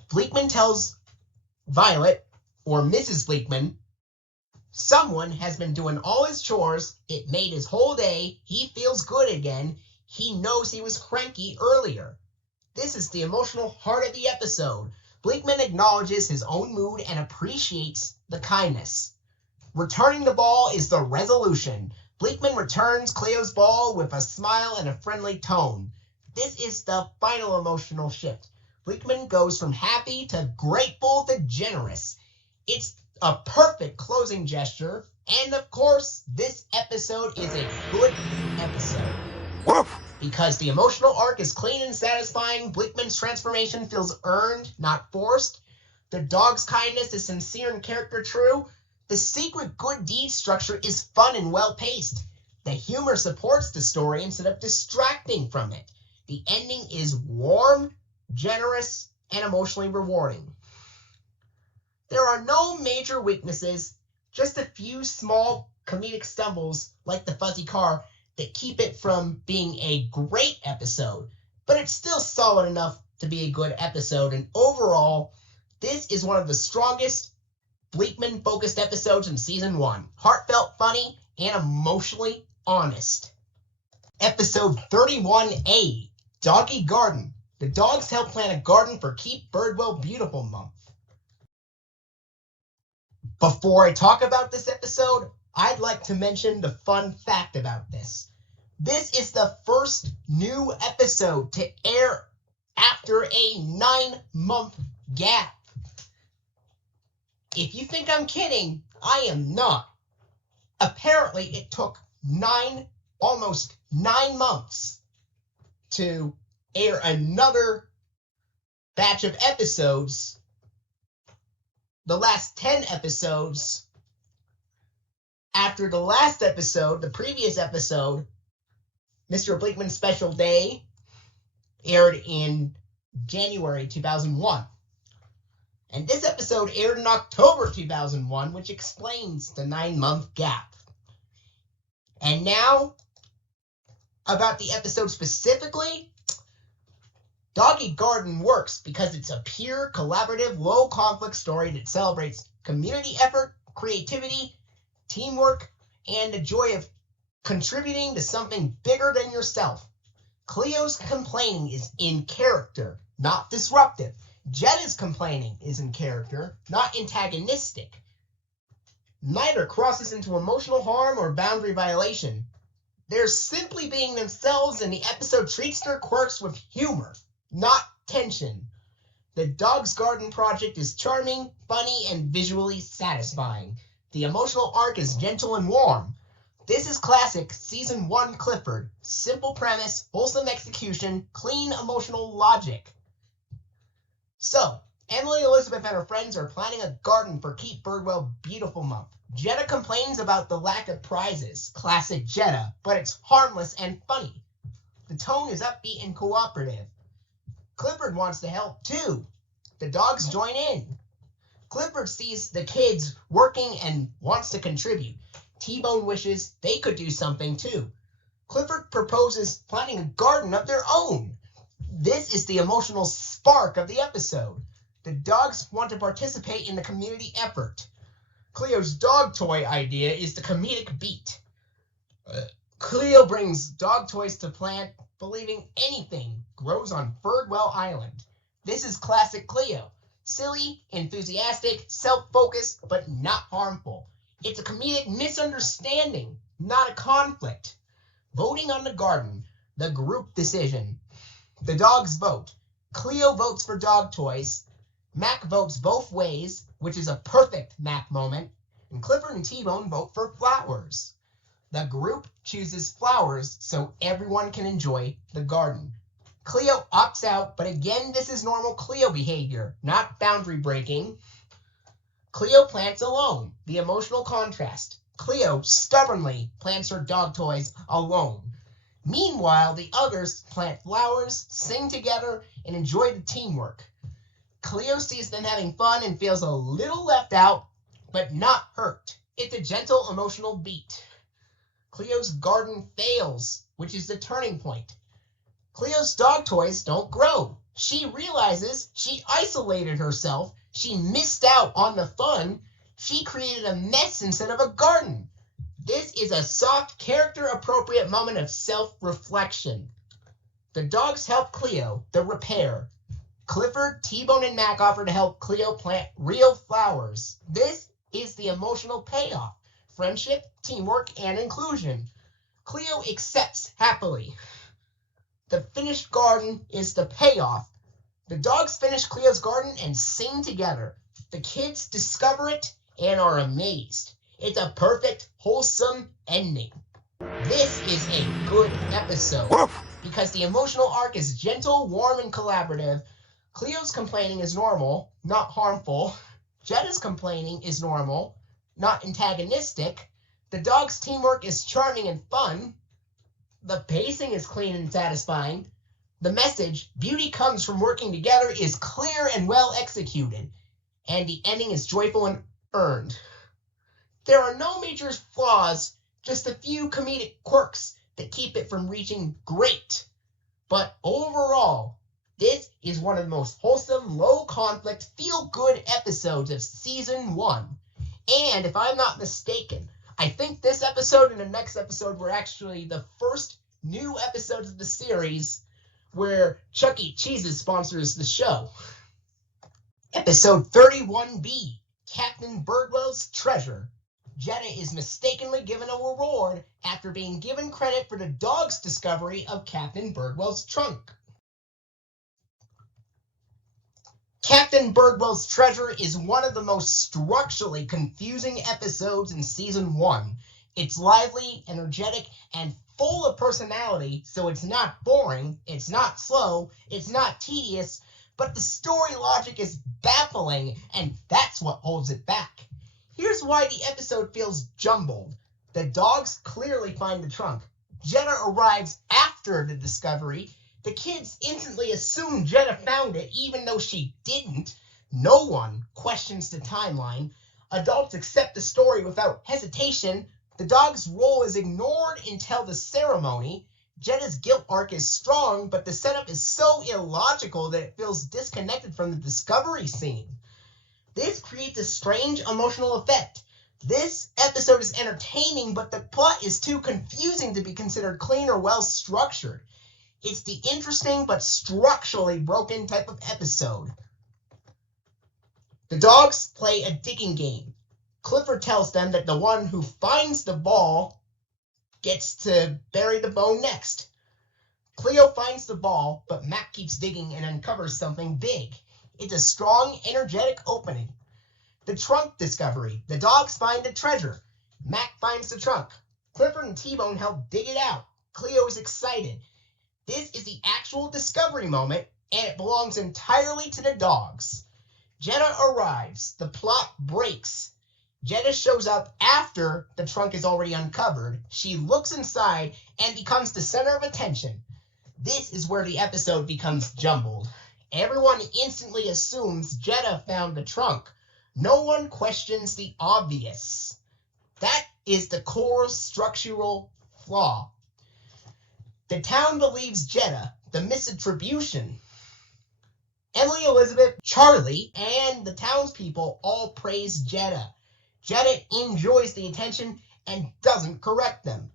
Bleakman tells Violet, or Mrs. Bleakman, someone has been doing all his chores, it made his whole day, he feels good again, he knows he was cranky earlier. This is the emotional heart of the episode. Bleakman acknowledges his own mood and appreciates the kindness. Returning the ball is the resolution. Bleakman returns Cleo's ball with a smile and a friendly tone. This is the final emotional shift. Bleakman goes from happy to grateful to generous. It's a perfect closing gesture, and of course, this episode is a good episode. Woof! Because the emotional arc is clean and satisfying, Bleakman's transformation feels earned, not forced. The dog's kindness is sincere and character true. The secret good deed structure is fun and well-paced. The humor supports the story instead of distracting from it. The ending is warm, generous, and emotionally rewarding. There are no major weaknesses, just a few small comedic stumbles like the fuzzy car that keep it from being a great episode, but it's still solid enough to be a good episode, and overall, this is one of the strongest Bleakman-focused episodes in Season 1. Heartfelt, funny, and emotionally honest. Episode 31A, Doggie Garden. The dogs help plant a garden for Keep Birdwell Beautiful Month. Before I talk about this episode, I'd like to mention the fun fact about this. This is the first new episode to air after a 9-month gap. If you think I'm kidding, I am not. Apparently, it took almost 9 months to air another batch of episodes. The last 10 episodes, after the last episode, the previous episode, Mr. Bleakman's Special Day, aired in January 2001. And this episode aired in October 2001, which explains the 9-month gap. And now, about the episode specifically, Doggie Garden works because it's a pure, collaborative, low-conflict story that celebrates community effort, creativity, teamwork, and the joy of contributing to something bigger than yourself. Cleo's complaining is in character, not disruptive. Jetta's complaining is in character, not antagonistic. Neither crosses into emotional harm or boundary violation. They're simply being themselves, and the episode treats their quirks with humor, not tension. The Dog's Garden project is charming, funny, and visually satisfying. The emotional arc is gentle and warm. This is classic Season 1 Clifford. Simple premise, wholesome execution, clean emotional logic. So, Emily, Elizabeth, and her friends are planning a garden for Keep Birdwell Beautiful Month. Jetta complains about the lack of prizes. Classic Jetta, but it's harmless and funny. The tone is upbeat and cooperative. Clifford wants to help too. The dogs join in. Clifford sees the kids working and wants to contribute. T-Bone wishes they could do something too. Clifford proposes planting a garden of their own. This is the emotional spark of the episode. The dogs want to participate in the community effort. Cleo's dog toy idea is the comedic beat. Cleo brings dog toys to plant, believing anything grows on Birdwell Island. This is classic Cleo. Silly, enthusiastic, self-focused, but not harmful. It's a comedic misunderstanding, not a conflict. Voting on the garden, the group decision. The dogs vote. Cleo votes for dog toys. Mac votes both ways, which is a perfect Mac moment. And Clifford and T-Bone vote for flowers. The group chooses flowers so everyone can enjoy the garden. Cleo opts out, but again, this is normal Cleo behavior, not boundary breaking. Cleo plants alone, the emotional contrast. Cleo stubbornly plants her dog toys alone. Meanwhile, the others plant flowers, sing together, and enjoy the teamwork. Cleo sees them having fun and feels a little left out, but not hurt. It's a gentle emotional beat. Cleo's garden fails, which is the turning point. Cleo's dog toys don't grow. She realizes she isolated herself. She missed out on the fun. She created a mess instead of a garden. This is a soft, character-appropriate moment of self-reflection. The dogs help Cleo, the repair. Clifford, T-Bone, and Mac offer to help Cleo plant real flowers. This is the emotional payoff. Friendship, teamwork, and inclusion. Cleo accepts happily. The finished garden is the payoff. The dogs finish Cleo's garden and sing together. The kids discover it and are amazed. It's a perfect, wholesome ending. This is a good episode because the emotional arc is gentle, warm, and collaborative. Cleo's complaining is normal, not harmful. Jetta's complaining is normal, not antagonistic. The dog's teamwork is charming and fun. The pacing is clean and satisfying. The message, beauty comes from working together, is clear and well executed. And the ending is joyful and earned. There are no major flaws, just a few comedic quirks that keep it from reaching great. But overall, this is one of the most wholesome, low-conflict, feel-good episodes of Season 1. And if I'm not mistaken, I think this episode and the next episode were actually the first new episodes of the series where Chuck E. Cheese's sponsors the show. Episode 31B, Captain Birdwell's Treasure. Jetta is mistakenly given a reward after being given credit for the dog's discovery of Captain Birdwell's trunk. Captain Birdwell's Treasure is one of the most structurally confusing episodes in Season 1. It's lively, energetic, and full of personality, so it's not boring, it's not slow, it's not tedious, but the story logic is baffling, and that's what holds it back. Here's why the episode feels jumbled. The dogs clearly find the trunk. Jetta arrives after the discovery. The kids instantly assume Jetta found it, even though she didn't. No one questions the timeline. Adults accept the story without hesitation. The dog's role is ignored until the ceremony. Jetta's guilt arc is strong, but the setup is so illogical that it feels disconnected from the discovery scene. This creates a strange emotional effect. This episode is entertaining, but the plot is too confusing to be considered clean or well-structured. It's the interesting but structurally broken type of episode. The dogs play a digging game. Clifford tells them that the one who finds the ball gets to bury the bone next. Cleo finds the ball, but Mac keeps digging and uncovers something big. It's a strong, energetic opening. The trunk discovery. The dogs find the treasure. Mac finds the trunk. Clifford and T-Bone help dig it out. Cleo is excited. This is the actual discovery moment, and it belongs entirely to the dogs. Jetta arrives. The plot breaks. Jetta shows up after the trunk is already uncovered. She looks inside and becomes the center of attention. This is where the episode becomes jumbled. Everyone instantly assumes Jetta found the trunk. No one questions the obvious. That is the core structural flaw. The town believes Jetta, the misattribution. Emily, Elizabeth, Charlie, and the townspeople all praise Jetta. Jetta enjoys the attention and doesn't correct them.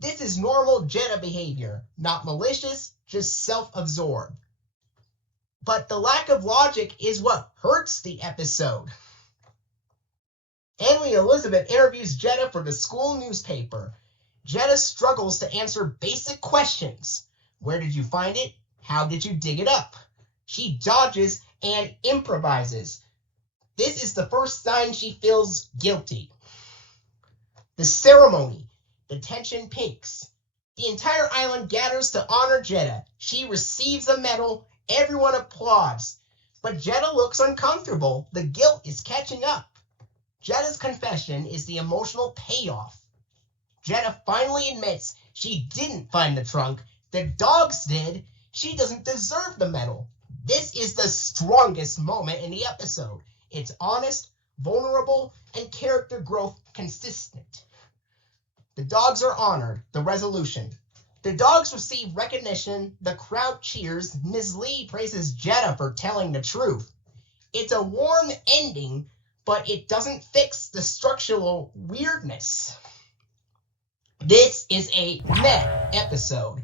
This is normal Jetta behavior, not malicious, just self-absorbed. But the lack of logic is what hurts the episode. Emily Elizabeth interviews Jetta for the school newspaper. Jetta struggles to answer basic questions. Where did you find it? How did you dig it up? She dodges and improvises. This is the first sign she feels guilty. The ceremony. The tension peaks. The entire island gathers to honor Jetta. She receives a medal. Everyone applauds. But Jetta looks uncomfortable. The guilt is catching up. Jetta's confession is the emotional payoff. Jetta finally admits she didn't find the trunk. The dogs did. She doesn't deserve the medal. This is the strongest moment in the episode. It's honest, vulnerable, and character growth consistent. The dogs are honored. The resolution. The dogs receive recognition. The crowd cheers. Ms. Lee praises Jetta for telling the truth. It's a warm ending, but it doesn't fix the structural weirdness. This is a meh episode.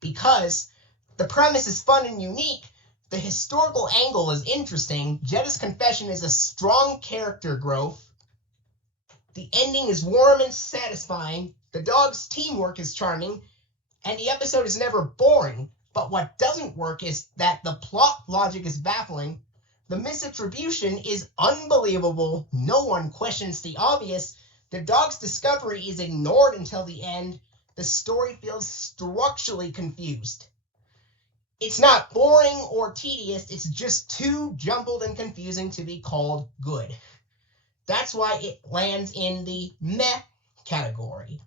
Because the premise is fun and unique, the historical angle is interesting, Jetta's confession is a strong character growth, the ending is warm and satisfying, the dogs' teamwork is charming, and the episode is never boring. But what doesn't work is that the plot logic is baffling, the misattribution is unbelievable, no one questions the obvious, the dog's discovery is ignored until the end, the story feels structurally confused. It's not boring or tedious, it's just too jumbled and confusing to be called good. That's why it lands in the meh category.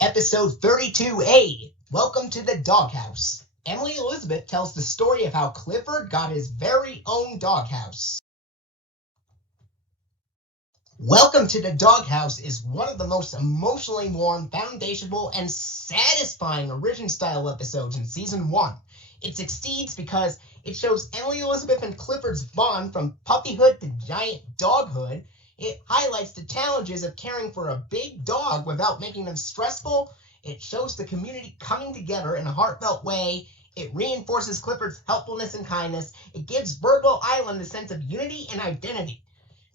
Episode 32A, Welcome to the Doghouse. Emily Elizabeth tells the story of how Clifford got his very own doghouse. Welcome to the Doghouse is one of the most emotionally warm, foundational, and satisfying origin-style episodes in Season 1. It succeeds because it shows Emily Elizabeth and Clifford's bond from puppyhood to giant doghood. It highlights the challenges of caring for a big dog without making them stressful. It shows the community coming together in a heartfelt way. It reinforces Clifford's helpfulness and kindness. It gives Birdwell Island a sense of unity and identity.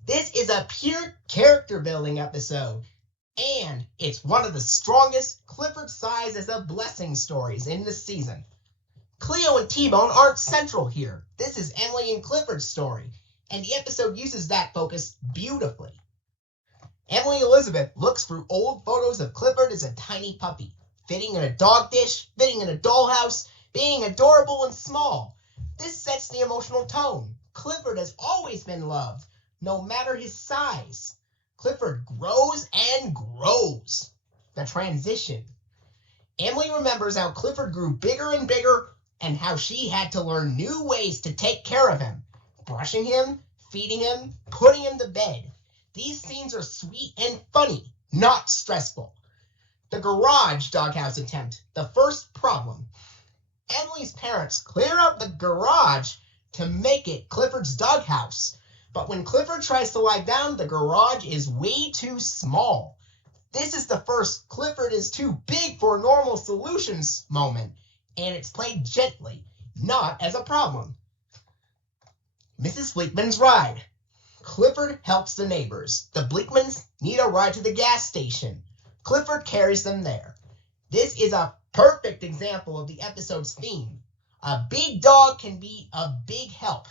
This is a pure character-building episode, and it's one of the strongest Clifford size as a blessing stories in the season. Cleo and T-Bone aren't central here. This is Emily and Clifford's story, and the episode uses that focus beautifully. Emily Elizabeth looks through old photos of Clifford as a tiny puppy, fitting in a dog dish, fitting in a dollhouse, being adorable and small. This sets the emotional tone. Clifford has always been loved, no matter his size. Clifford grows and grows. The transition. Emily remembers how Clifford grew bigger and bigger and how she had to learn new ways to take care of him. Brushing him, feeding him, putting him to bed. These scenes are sweet and funny, not stressful. The garage doghouse attempt, the first problem. Emily's parents clear out the garage to make it Clifford's doghouse. But when Clifford tries to lie down, the garage is way too small. This is the first Clifford is too big for normal solutions moment, and it's played gently, not as a problem. Mrs. Bleakman's ride. Clifford helps the neighbors. The Bleakmans need a ride to the gas station. Clifford carries them there. This is a perfect example of the episode's theme. A big dog can be a big help.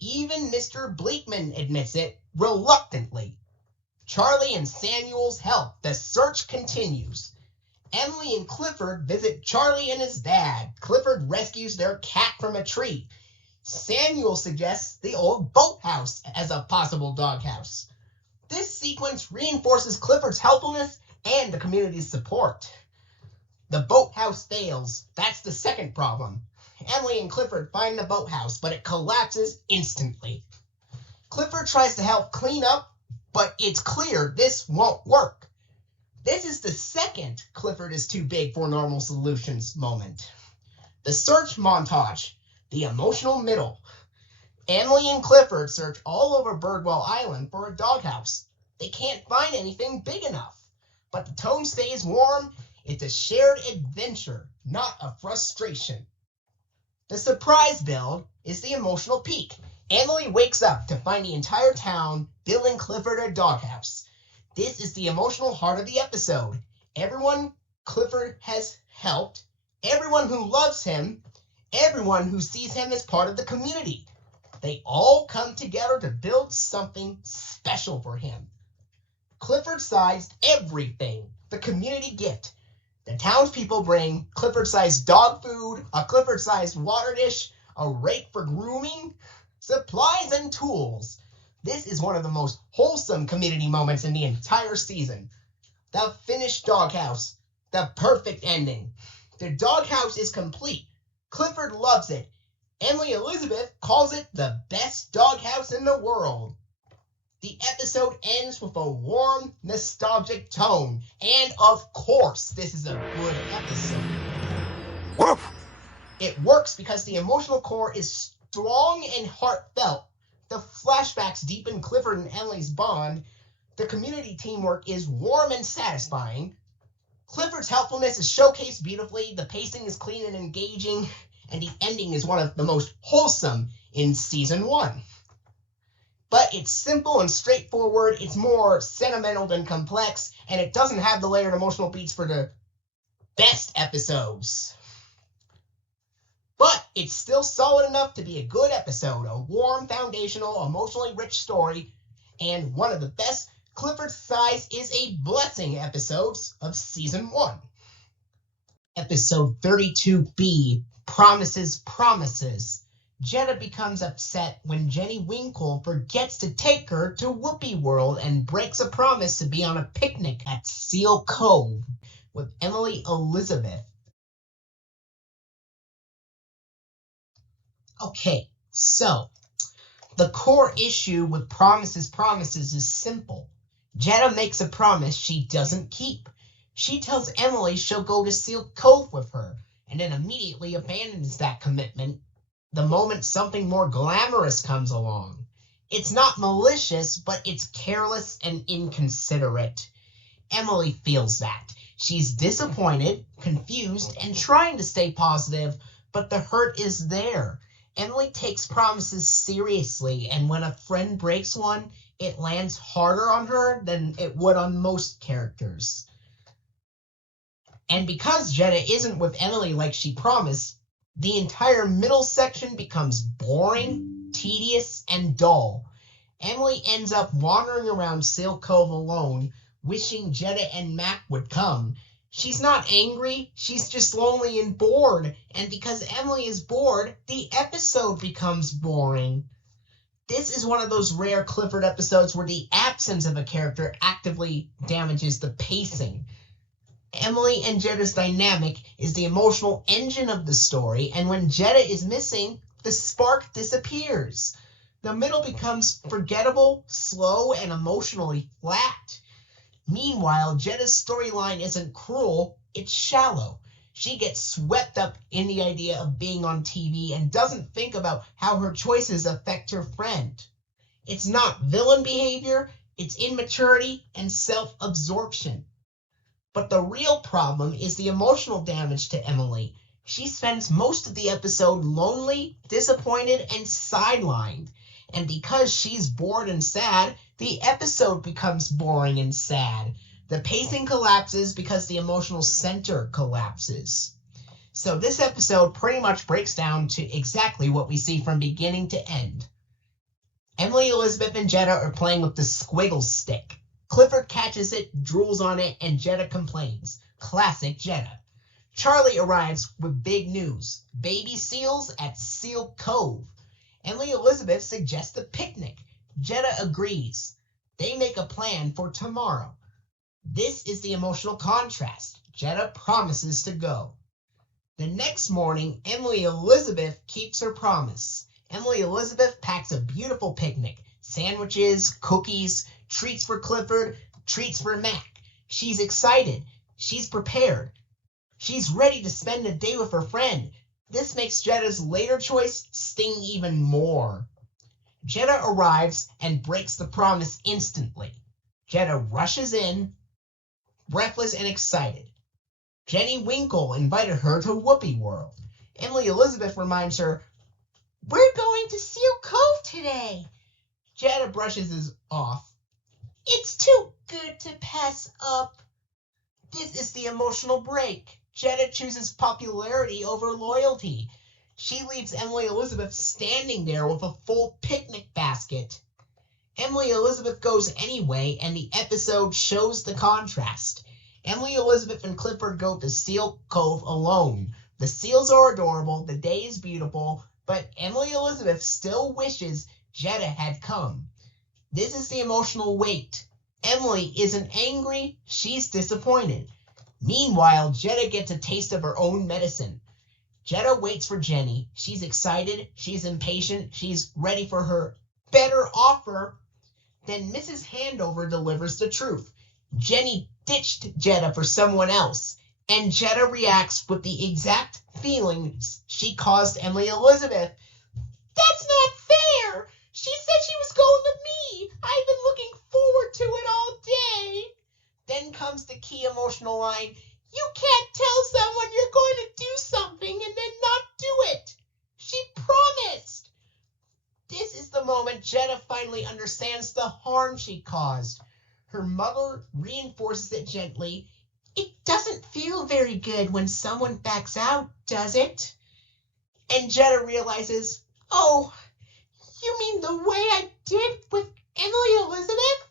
Even Mr. Bleakman admits it reluctantly. Charlie and Samuel's help. The search continues. Emily and Clifford visit Charlie and his dad. Clifford rescues their cat from a tree. Samuel suggests the old boathouse as a possible doghouse. This sequence reinforces Clifford's helpfulness and the community's support. The boathouse fails. That's the second problem. Emily and Clifford find the boathouse, but it collapses instantly. Clifford tries to help clean up, but it's clear this won't work. This is the second Clifford is too big for normal solutions moment. The search montage, the emotional middle. Emily and Clifford search all over Birdwell Island for a doghouse. They can't find anything big enough, but the tone stays warm. It's a shared adventure, not a frustration. The surprise build is the emotional peak. Emily wakes up to find the entire town building Clifford a doghouse. This is the emotional heart of the episode. Everyone Clifford has helped, everyone who loves him, everyone who sees him as part of the community. They all come together to build something special for him. Clifford sized everything, the community gift. The townspeople bring Clifford-sized dog food, a Clifford-sized water dish, a rake for grooming, supplies, and tools. This is one of the most wholesome community moments in the entire season. The finished doghouse, the perfect ending. The doghouse is complete. Clifford loves it. Emily Elizabeth calls it the best doghouse in the world. The episode ends with a warm, nostalgic tone. And of course, this is a good episode. Woof! It works because the emotional core is strong and heartfelt. The flashbacks deepen Clifford and Emily's bond. The community teamwork is warm and satisfying. Clifford's helpfulness is showcased beautifully. The pacing is clean and engaging. And the ending is one of the most wholesome in season 1. But it's simple and straightforward. It's more sentimental than complex, and it doesn't have the layered emotional beats for the best episodes. But it's still solid enough to be a good episode, a warm, foundational, emotionally rich story, and one of the best Clifford size is a blessing episodes of season 1. Episode 32B, Promises, Promises. Jetta becomes upset when Jenny Winkle forgets to take her to Whoopee World and breaks a promise to be on a picnic at Seal Cove with Emily Elizabeth. Okay, so the core issue with Promises, Promises is simple. Jetta makes a promise she doesn't keep. She tells Emily she'll go to Seal Cove with her, and then immediately abandons that commitment the moment something more glamorous comes along. It's not malicious, but it's careless and inconsiderate. Emily feels that. She's disappointed, confused, and trying to stay positive, but the hurt is there. Emily takes promises seriously, and when a friend breaks one, it lands harder on her than it would on most characters. And because Jetta isn't with Emily like she promised, the entire middle section becomes boring, tedious, and dull. Emily ends up wandering around Seal Cove alone, wishing Jetta and Mac would come. She's not angry, she's just lonely and bored, and because Emily is bored, the episode becomes boring. This is one of those rare Clifford episodes where the absence of a character actively damages the pacing. Emily and Jetta's dynamic is the emotional engine of the story, and when Jetta is missing, the spark disappears. The middle becomes forgettable, slow, and emotionally flat. Meanwhile, Jetta's storyline isn't cruel, it's shallow. She gets swept up in the idea of being on TV and doesn't think about how her choices affect her friend. It's not villain behavior, it's immaturity and self-absorption. But the real problem is the emotional damage to Emily. She spends most of the episode lonely, disappointed, and sidelined. And because she's bored and sad, the episode becomes boring and sad. The pacing collapses because the emotional center collapses. So this episode pretty much breaks down to exactly what we see from beginning to end. Emily, Elizabeth, and Jetta are playing with the squiggle stick. Clifford catches it, drools on it, and Jetta complains. Classic Jetta. Charlie arrives with big news. Baby seals at Seal Cove. Emily Elizabeth suggests a picnic. Jetta agrees. They make a plan for tomorrow. This is the emotional contrast. Jetta promises to go. The next morning, Emily Elizabeth keeps her promise. Emily Elizabeth packs a beautiful picnic. Sandwiches, cookies, treats for Clifford, treats for Mac. She's excited. She's prepared. She's ready to spend the day with her friend. This makes Jetta's later choice sting even more. Jetta arrives and breaks the promise instantly. Jetta rushes in, breathless and excited. Jenny Winkle invited her to Whoopee World. Emily Elizabeth reminds her, "We're going to Seal Cove today." Jetta brushes this off. "It's too good to pass up." This is the emotional break. Jetta chooses popularity over loyalty. She leaves Emily Elizabeth standing there with a full picnic basket. Emily Elizabeth goes anyway, and the episode shows the contrast. Emily Elizabeth and Clifford go to Seal Cove alone. The seals are adorable, the day is beautiful, but Emily Elizabeth still wishes Jetta had come. This is the emotional weight. Emily isn't angry, she's disappointed. Meanwhile, Jetta gets a taste of her own medicine. Jetta waits for Jenny. She's excited, she's impatient, she's ready for her better offer. Then Mrs. Handover delivers the truth. Jenny ditched Jetta for someone else, and Jetta reacts with the exact feelings she caused Emily Elizabeth. "That's not fair! She said she was going with me! I've been looking forward to it all day!" Then comes the key emotional line. "You can't tell someone you're going to do something and then not do it. She promised." This is the moment Jetta finally understands the harm she caused. Her mother reinforces it gently. "It doesn't feel very good when someone backs out, does it?" And Jetta realizes, "Oh, you mean the way I did with Emily Elizabeth?"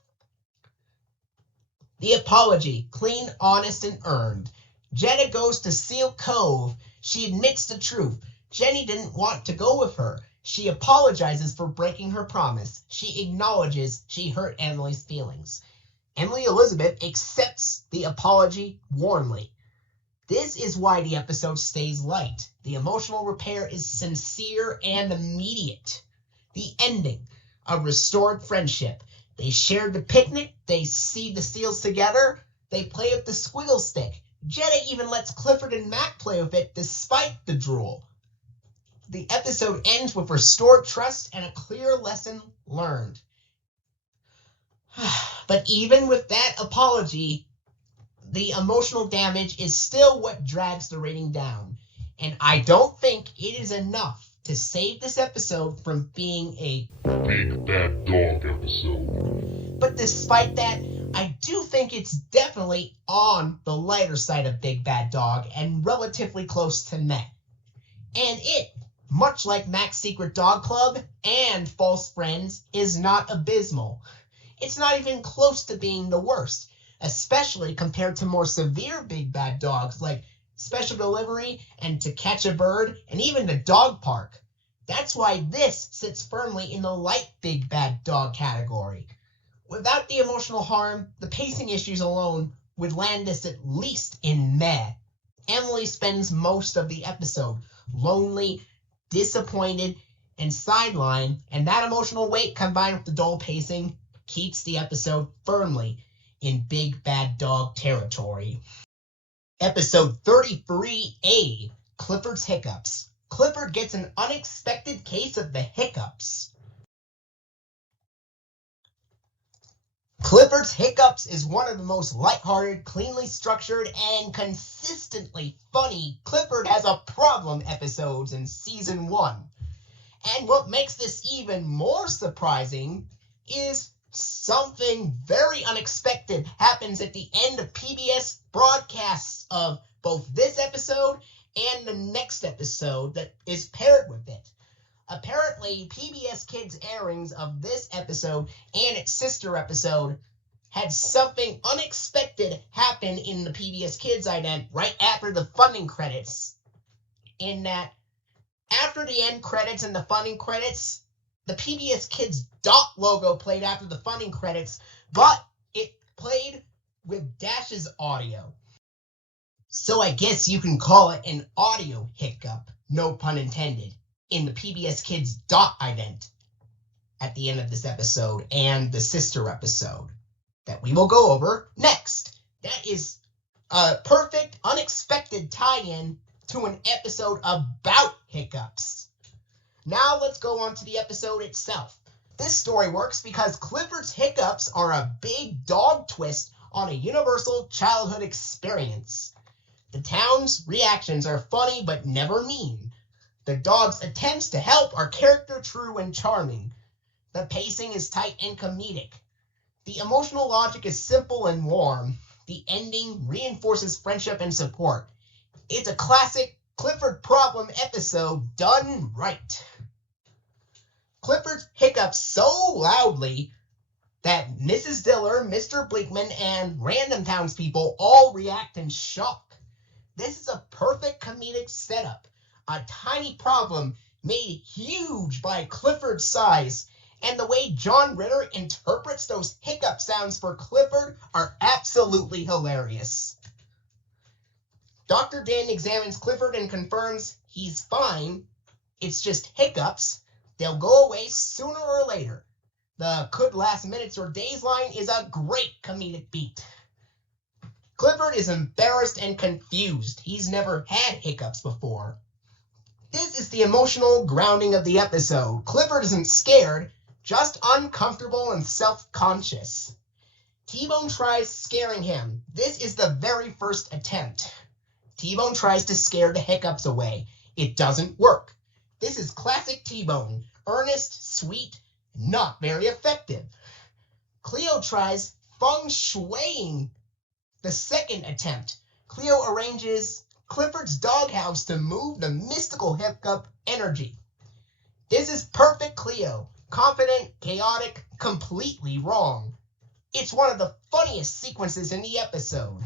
The apology, clean, honest, and earned. Jetta goes to Seal Cove. She admits the truth. Jenny didn't want to go with her. She apologizes for breaking her promise. She acknowledges she hurt Emily's feelings. Emily Elizabeth accepts the apology warmly. This is why the episode stays light. The emotional repair is sincere and immediate. The ending, a restored friendship. They shared the picnic, they see the seals together, they play with the squiggle stick. Jetta even lets Clifford and Mac play with it despite the drool. The episode ends with restored trust and a clear lesson learned. But even with that apology, the emotional damage is still what drags the rating down. and I don't think it is enough to save this episode from being a Big Bad Dog episode. But despite that, I do think it's definitely on the lighter side of Big Bad Dog and relatively close to meh. And it, much like Mac's Secret Dog Club and False Friends, is not abysmal. It's not even close to being the worst, especially compared to more severe Big Bad Dogs like Special Delivery and To Catch a Bird and even The Dog Park. That's why this sits firmly in the light Big Bad Dog category. Without the emotional harm, the pacing issues alone would land this at least in meh. Emily spends most of the episode lonely, disappointed, and sidelined, and that emotional weight combined with the dull pacing keeps the episode firmly in Big Bad Dog territory. Episode 33A, Clifford's Hiccups. Clifford gets an unexpected case of the hiccups. Clifford's Hiccups is one of the most lighthearted, cleanly structured, and consistently funny Clifford Has a Problem episodes in Season 1. And what makes this even more surprising is something very unexpected happens at the end of PBS broadcasts of both this episode and the next episode that is paired with it. Apparently, PBS Kids airings of this episode and its sister episode had something unexpected happen in the PBS Kids ident right after the funding credits. In that, after the end credits and the funding credits, the PBS Kids dot logo played after the funding credits, but it played with Dash's audio. So I guess you can call it an audio hiccup, no pun intended, in the PBS Kids dot ident at the end of this episode and the sister episode that we will go over next. That is a perfect, unexpected tie-in to an episode about hiccups. Now let's go on to the episode itself. This story works because Clifford's Hiccups are a big dog twist on a universal childhood experience. The town's reactions are funny but never mean. The dog's attempts to help are character true and charming. The pacing is tight and comedic. The emotional logic is simple and warm. The ending reinforces friendship and support. It's a classic Clifford problem episode done right. Clifford hiccups so loudly that Mrs. Diller, Mr. Bleakman, and random townspeople all react in shock. This is a perfect comedic setup. A tiny problem made huge by Clifford's size, and the way John Ritter interprets those hiccup sounds for Clifford are absolutely hilarious. Dr. Dan examines Clifford and confirms he's fine. It's just hiccups. They'll go away sooner or later. The could last minutes or days line is a great comedic beat. Clifford is embarrassed and confused. He's never had hiccups before. This is the emotional grounding of the episode. Clifford isn't scared, just uncomfortable and self-conscious. T-Bone tries scaring him. This is the very first attempt. T-Bone tries to scare the hiccups away. It doesn't work. This is classic T-Bone. Earnest, sweet, not very effective. Cleo tries feng shuiing the second attempt. Cleo arranges Clifford's doghouse to move the mystical hiccup energy. This is perfect Cleo. Confident, chaotic, completely wrong. It's one of the funniest sequences in the episode.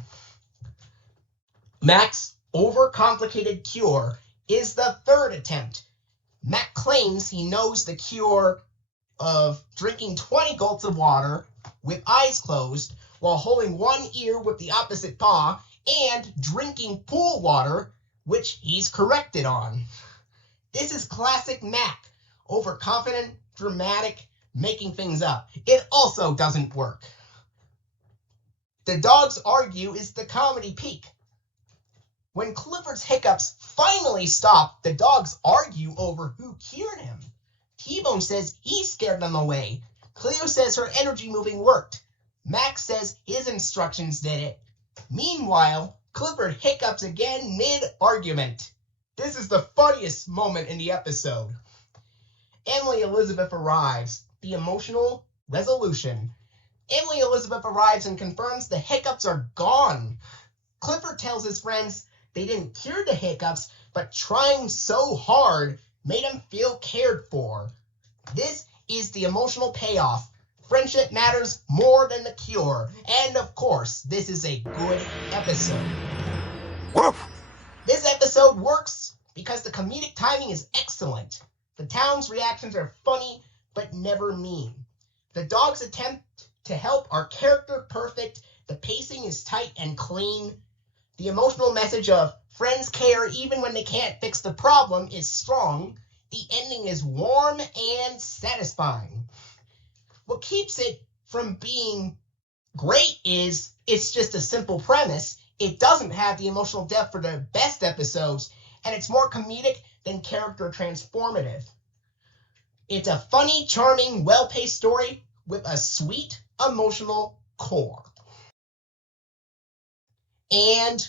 Mac's overcomplicated cure is the third attempt. Mac claims he knows the cure of drinking 20 gulps of water with eyes closed while holding one ear with the opposite paw and drinking pool water, which he's corrected on. This is classic Mac. Overconfident, dramatic, making things up. It also doesn't work. The dogs argue is the comedy peak. When Clifford's hiccups finally stop, the dogs argue over who cured him. T-Bone says he scared them away. Cleo says her energy moving worked. Max says his instructions did it. Meanwhile, Clifford hiccups again mid-argument. This is the funniest moment in the episode. Emily Elizabeth arrives. The emotional resolution. Emily Elizabeth arrives and confirms the Hiccups are gone. Clifford tells his friends they didn't cure the Hiccups, but trying so hard made them feel cared for. This is the emotional payoff. Friendship matters more than the cure. And of course, this is a good episode. Woof! This episode works because the comedic timing is excellent. The town's reactions are funny, but never mean. The dogs' attempt to help are character perfect. The pacing is tight and clean. The emotional message of friends care even when they can't fix the problem is strong. The ending is warm and satisfying. What keeps it from being great is it's just a simple premise. It doesn't have the emotional depth for the best episodes, and it's more comedic than character transformative. It's a funny, charming, well-paced story with a sweet, emotional core. And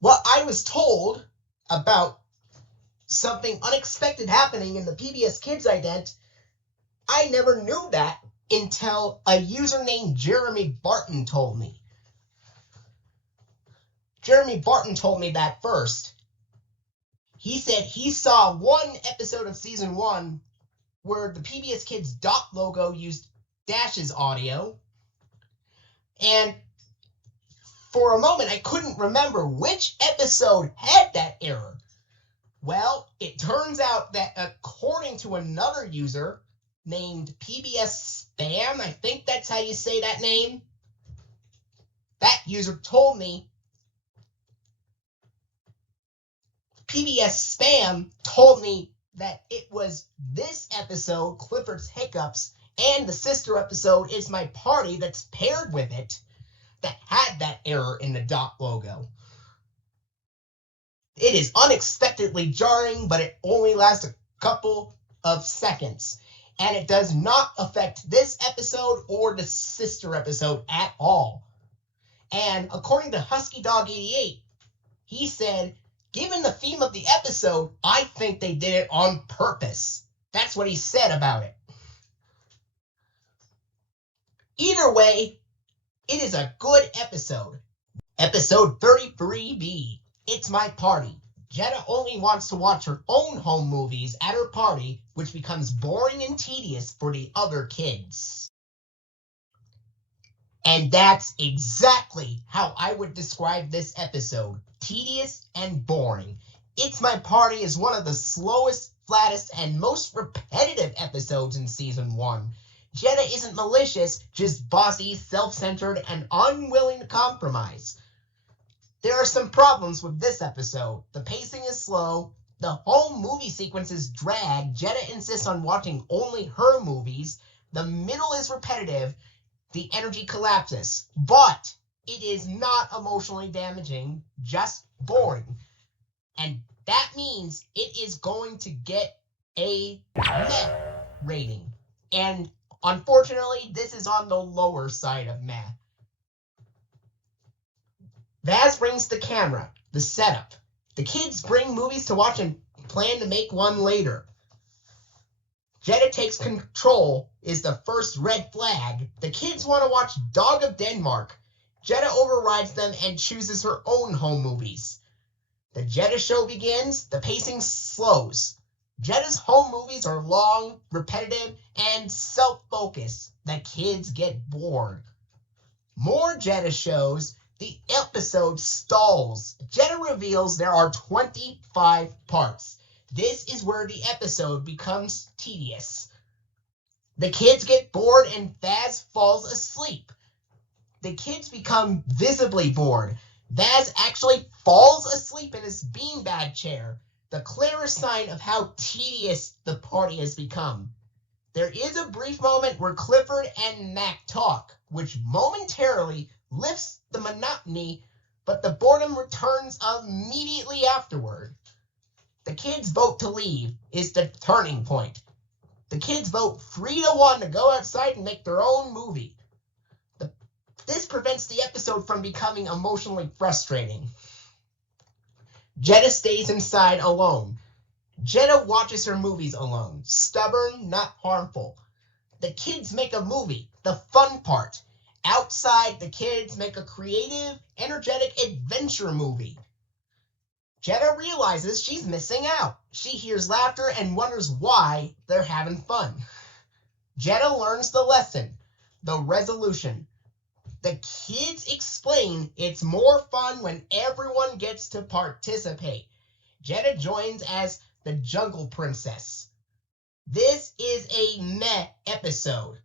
what I was told about something unexpected happening in the PBS Kids ident, I never knew that until a user named Jeremy Barton told me. Jeremy Barton told me that first. He said he saw one episode of season 1 where the PBS Kids dot logo used Dash's audio, and for a moment I couldn't remember which episode had that error. Well, it turns out that according to another user named PBS Spam, I think that's how you say that name, that user told me PBS Spam told me that it was this episode, Clifford's Hiccups, and the sister episode, Is My Party, that's paired with it, that had that error in the dot logo. It is unexpectedly jarring, but it only lasts a couple of seconds. And it does not affect this episode or the sister episode at all. And according to HuskyDog88, he said, given the theme of the episode, I think they did it on purpose. That's what he said about it. Either way, it is a good episode. Episode 33B, It's My Party. Jetta only wants to watch her own home movies at her party, which becomes boring and tedious for the other kids. And that's exactly how I would describe this episode. Tedious and boring. It's My Party is one of the slowest, flattest, and most repetitive episodes in season 1. Jetta isn't malicious, just bossy, self-centered, and unwilling to compromise. There are some problems with this episode. The pacing is slow. The whole movie sequences drag. Jetta insists on watching only her movies. The middle is repetitive. The energy collapses. But it is not emotionally damaging, just boring. And that means it is going to get a meh rating. And unfortunately, this is on the lower side of meh. Vaz brings the camera, the setup. The kids bring movies to watch and plan to make one later. Jetta takes control is the first red flag. The kids want to watch Dog of Denmark. Jetta overrides them and chooses her own home movies. The Jetta show begins, the pacing slows. Jetta's home movies are long, repetitive, and self-focused. The kids get bored. More Jetta shows. The episode stalls. Jetta reveals there are 25 parts. This is where the episode becomes tedious. The kids get bored and Vaz falls asleep. The kids become visibly bored. Vaz actually falls asleep in his beanbag chair, the clearest sign of how tedious the party has become. There is a brief moment where Clifford and Mac talk, which momentarily lifts the monotony, but the boredom returns immediately afterward. The kids' vote to leave is the turning point. The kids vote 3-1 to go outside and make their own movie. This prevents the episode from becoming emotionally frustrating. Jetta stays inside alone. Jetta watches her movies alone. Stubborn, not harmful. The kids make a movie, the fun part. Outside, the kids make a creative, energetic adventure movie. Jetta realizes she's missing out. She hears laughter and wonders why they're having fun. Jetta learns the lesson, the resolution. The kids explain it's more fun when everyone gets to participate. Jetta joins as the Jungle Princess. This is a meh episode.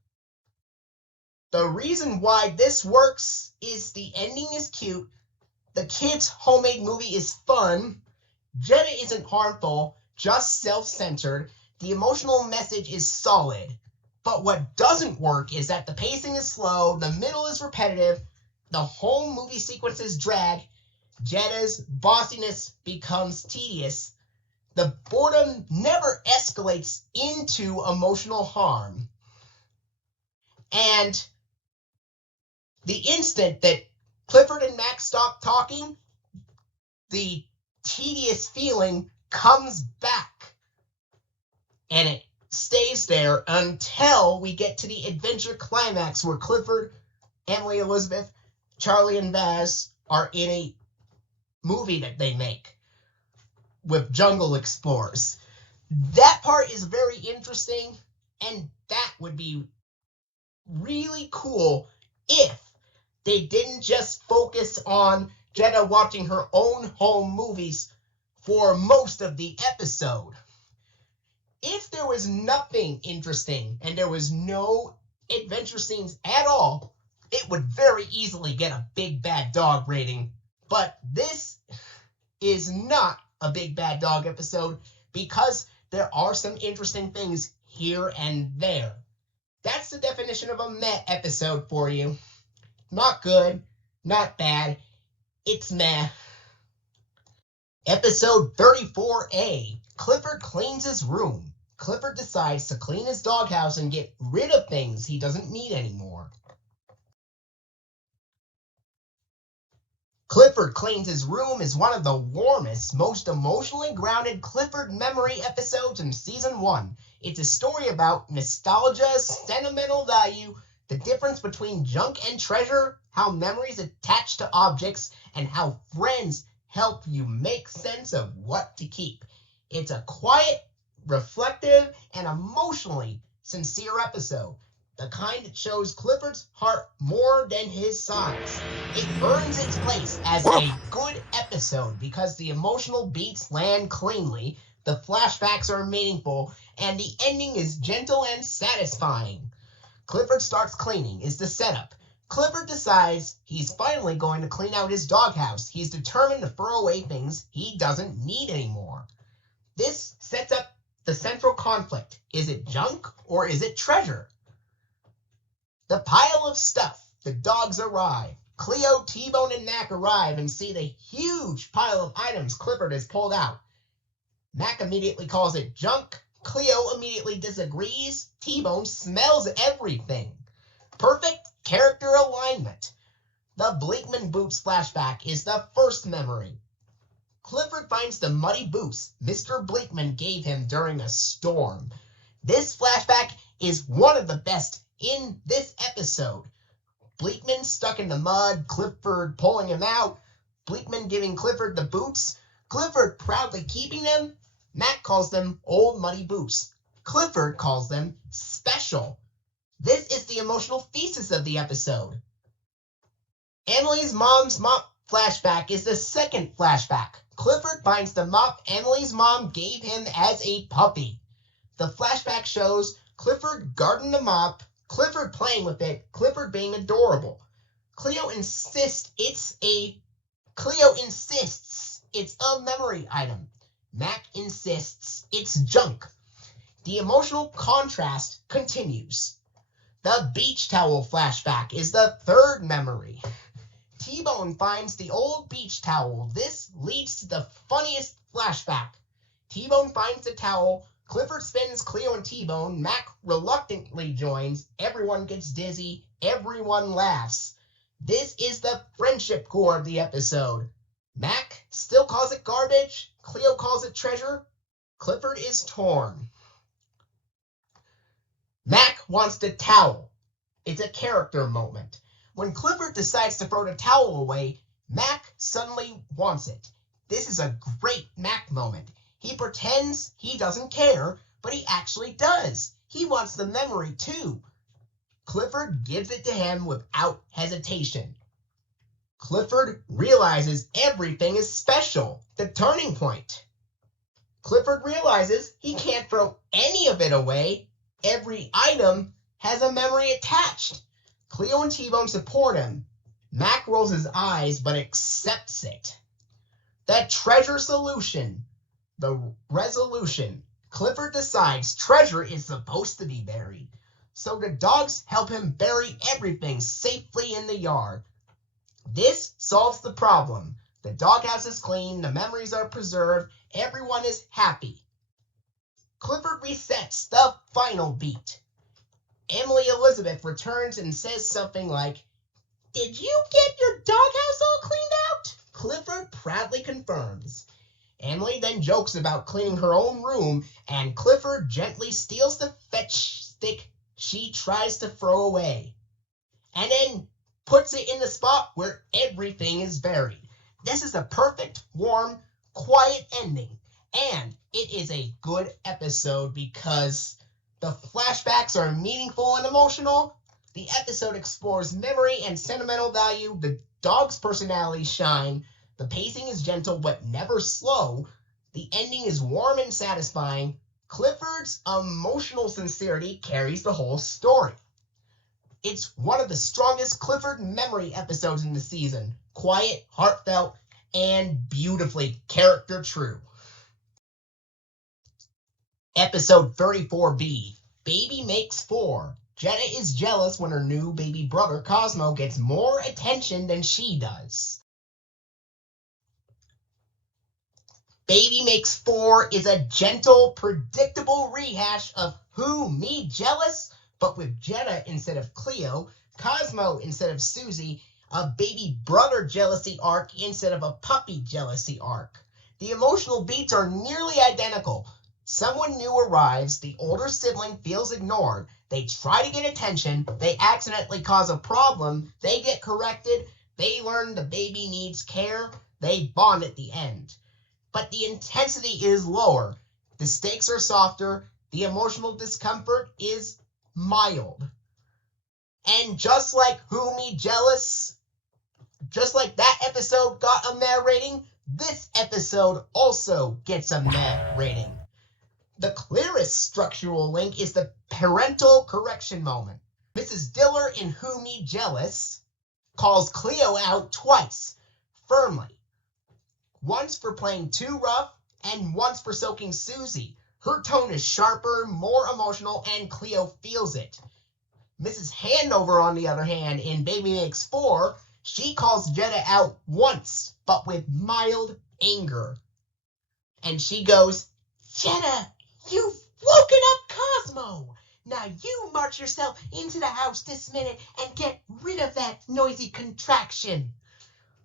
The reason why this works is the ending is cute, the kids' homemade movie is fun, Jetta isn't harmful, just self-centered, the emotional message is solid. But what doesn't work is that the pacing is slow, the middle is repetitive, the whole movie sequences drag, Jetta's bossiness becomes tedious, the boredom never escalates into emotional harm. And the instant that Clifford and Max stop talking, the tedious feeling comes back. And it stays there until we get to the adventure climax where Clifford, Emily Elizabeth, Charlie, and Baz are in a movie that they make with jungle explorers. That part is very interesting, and that would be really cool if they didn't just focus on Jetta watching her own home movies for most of the episode. If there was nothing interesting and there was no adventure scenes at all, it would very easily get a Big Bad Dog rating. But this is not a Big Bad Dog episode because there are some interesting things here and there. That's the definition of a meh episode for you. Not good, not bad, it's meh. Episode 34A, Clifford cleans his room. Clifford decides to clean his doghouse and get rid of things he doesn't need anymore. Clifford Cleans His Room is one of the warmest, most emotionally grounded Clifford memory episodes in Season 1. It's a story about nostalgia, sentimental value, the difference between junk and treasure, how memories attach to objects, and how friends help you make sense of what to keep. It's a quiet, reflective, and emotionally sincere episode. The kind that shows Clifford's heart more than his size. It earns its place as a good episode because the emotional beats land cleanly, the flashbacks are meaningful, and the ending is gentle and satisfying. Clifford starts cleaning is the setup. Clifford decides he's finally going to clean out his doghouse. He's determined to throw away things he doesn't need anymore. This sets up the central conflict. Is it junk or is it treasure? The pile of stuff. The dogs arrive. Cleo, T-Bone, and Mac arrive and see the huge pile of items Clifford has pulled out. Mac immediately calls it junk. Cleo immediately disagrees. T-Bone smells everything. Perfect character alignment. The Bleakman boots flashback is the first memory. Clifford finds the muddy boots Mr. Bleakman gave him during a storm. This flashback is one of the best in this episode. Bleakman stuck in the mud, Clifford pulling him out, Bleakman giving Clifford the boots, Clifford proudly keeping them. Mac calls them old muddy boots. Clifford calls them special. This is the emotional thesis of the episode. Emily's mom's mop flashback is the second flashback. Clifford finds the mop Emily's mom gave him as a puppy. The flashback shows Clifford guarding the mop, Clifford playing with it, Clifford being adorable. Cleo insists it's a memory item. Mac insists it's junk. The emotional contrast continues. The beach towel flashback is the third memory. T-Bone finds the old beach towel. This leads to the funniest flashback. T-Bone finds the towel. Clifford spins Cleo and T-Bone. Mac reluctantly joins. Everyone gets dizzy. Everyone laughs. This is the friendship core of the episode. Mac Still calls it garbage. Cleo calls it treasure. Clifford is torn. Mac wants the towel. It's a character moment. When Clifford decides to throw the towel away, Mac suddenly wants it. This is a great Mac moment. He pretends he doesn't care, but he actually does. He wants the memory too. Clifford gives it to him without hesitation. Clifford realizes everything is special, the turning point. Clifford realizes he can't throw any of it away. Every item has a memory attached. Cleo and T-Bone support him. Mac rolls his eyes but accepts it. That treasure solution, the resolution. Clifford decides treasure is supposed to be buried. So the dogs help him bury everything safely in the yard. This solves the problem. The doghouse is clean, the memories are preserved, everyone is happy. Clifford resets the final beat. Emily Elizabeth returns and says something like, "Did you get your doghouse all cleaned out?" Clifford proudly confirms. Emily then jokes about cleaning her own room, and Clifford gently steals the fetch stick she tries to throw away, and then puts it in the spot where everything is buried. This is a perfect, warm, quiet ending, and it is a good episode because the flashbacks are meaningful and emotional. The episode explores memory and sentimental value. The dog's personalities shine. The pacing is gentle but never slow. The ending is warm and satisfying. Clifford's emotional sincerity carries the whole story. It's one of the strongest Clifford memory episodes in the season. Quiet, heartfelt, and beautifully character true. Episode 34B, Baby Makes 4. Jetta is jealous when her new baby brother Cosmo gets more attention than she does. Baby Makes 4 is a gentle, predictable rehash of Who Me Jealous, but with Jetta instead of Cleo, Cosmo instead of Susie, a baby brother jealousy arc instead of a puppy jealousy arc. The emotional beats are nearly identical. Someone new arrives, the older sibling feels ignored, they try to get attention, they accidentally cause a problem, they get corrected, they learn the baby needs care, they bond at the end. But the intensity is lower, the stakes are softer, the emotional discomfort is mild. And just like Who Me Jealous, just like that episode got a meh rating, this episode also gets a meh rating. The clearest structural link is the parental correction moment. Mrs. Diller in Who Me Jealous calls Cleo out twice, firmly. Once for playing too rough, and once for soaking Susie. Her tone is sharper, more emotional, and Cleo feels it. Mrs. Handover, on the other hand, in Baby Makes 4, she calls Jetta out once, but with mild anger. And she goes, "Jetta, you've woken up Cosmo! Now you march yourself into the house this minute and get rid of that noisy contraction."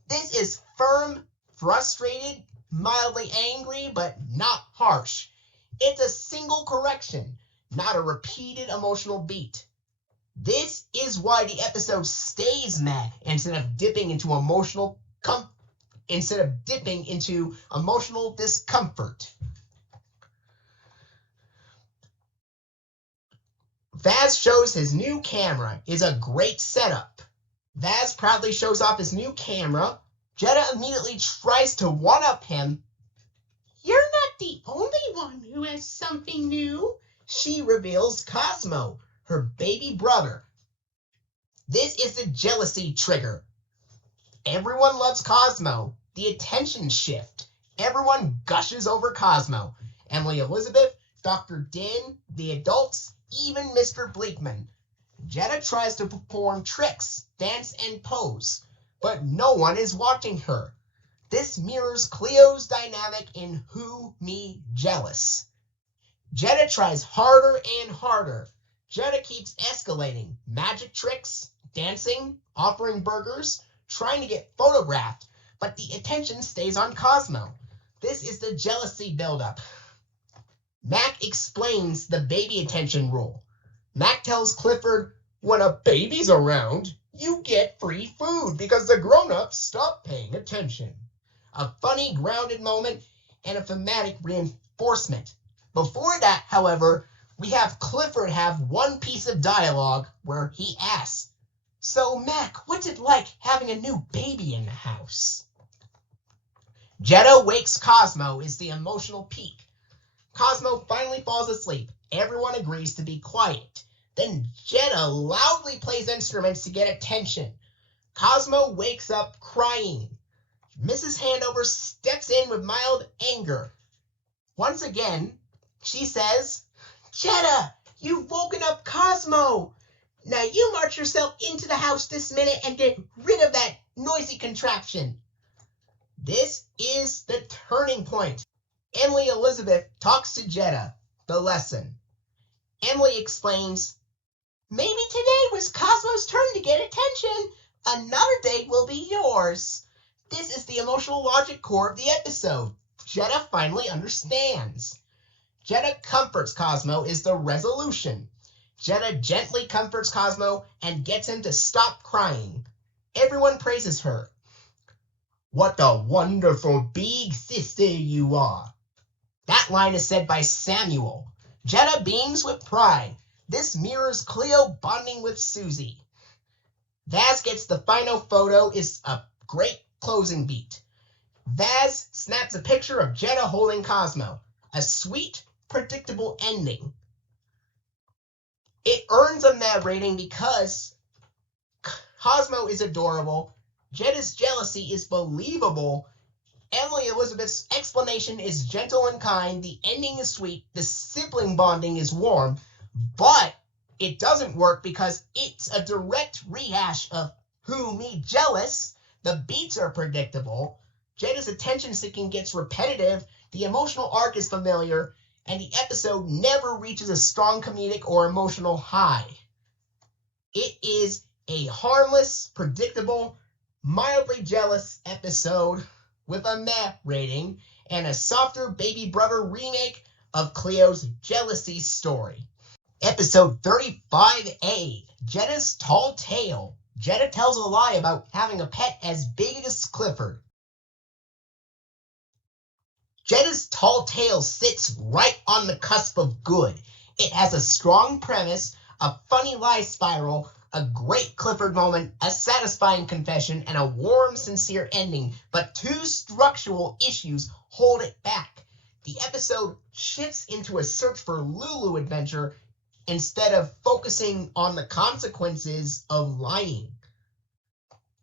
This is firm, frustrated, mildly angry, but not harsh. It's a single correction, not a repeated emotional beat. This is why the episode stays meh instead of dipping into emotional discomfort. Vaz shows his new camera is a great setup. Vaz proudly shows off his new camera. Jetta immediately tries to one-up him. "You're not the only one who has something new," she reveals Cosmo, her baby brother. This is the jealousy trigger. Everyone loves Cosmo. The attention shift. Everyone gushes over Cosmo. Emily Elizabeth, Dr. Din, the adults, even Mr. Bleakman. Jetta tries to perform tricks, dance, and pose, but no one is watching her. This mirrors Cleo's dynamic in Who Me Jealous. Jetta tries harder and harder. Jetta keeps escalating. Magic tricks, dancing, offering burgers, trying to get photographed, but the attention stays on Cosmo. This is the jealousy buildup. Mac explains the baby attention rule. Mac tells Clifford, when a baby's around, you get free food because the grown-ups stop paying attention. A funny, grounded moment and a thematic reinforcement. Before that, however, we have Clifford have one piece of dialogue where he asks, so, Mac, what's it like having a new baby in the house? Jetta wakes Cosmo is the emotional peak. Cosmo finally falls asleep. Everyone agrees to be quiet. Then Jetta loudly plays instruments to get attention. Cosmo wakes up crying. Mrs. Handover steps in with mild anger. Once again, she says, Jetta, you've woken up Cosmo. Now you march yourself into the house this minute and get rid of that noisy contraption. This is the turning point. Emily Elizabeth talks to Jetta, the lesson. Emily explains, maybe today was Cosmo's turn to get attention. Another day will be yours. This is the emotional logic core of the episode. Jetta finally understands. Jetta comforts Cosmo is the resolution. Jetta gently comforts Cosmo and gets him to stop crying. Everyone praises her. What a wonderful big sister you are. That line is said by Samuel. Jetta beams with pride. This mirrors Cleo bonding with Susie. Vaz gets the final photo is a great closing beat. Vaz snaps a picture of Jetta holding Cosmo. A sweet, predictable ending. It earns a meh rating because Cosmo is adorable, Jetta's jealousy is believable, Emily Elizabeth's explanation is gentle and kind, the ending is sweet, the sibling bonding is warm, but it doesn't work because it's a direct rehash of Who Me Jealous, the beats are predictable, Jetta's attention-seeking gets repetitive, the emotional arc is familiar, and the episode never reaches a strong comedic or emotional high. It is a harmless, predictable, mildly jealous episode with a meh rating and a softer baby brother remake of Cleo's jealousy story. Episode 35A, Jetta's Tall Tale. Jetta tells a lie about having a pet as big as Clifford. Jetta's Tall Tale sits right on the cusp of good. It has a strong premise, a funny lie spiral, a great Clifford moment, a satisfying confession, and a warm, sincere ending, but two structural issues hold it back. The episode shifts into a search for Lulu adventure instead of focusing on the consequences of lying.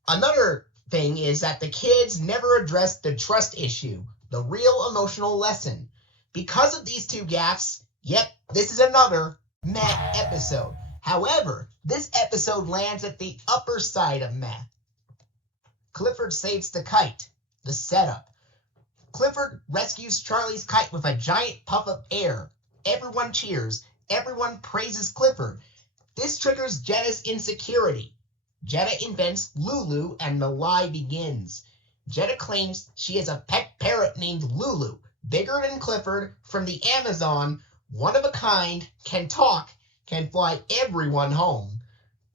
Another thing is that the kids never addressed the trust issue, the real emotional lesson. Because of these two gaffes, yep, this is another meh episode. However, this episode lands at the upper side of meh. Clifford saves the kite, the setup. Clifford rescues Charlie's kite with a giant puff of air. Everyone cheers. Everyone praises Clifford. This triggers Jetta's insecurity. Jetta invents Lulu and the lie begins. Jetta claims she has a pet parrot named Lulu, bigger than Clifford, from the Amazon, one of a kind, can talk, can fly everyone home.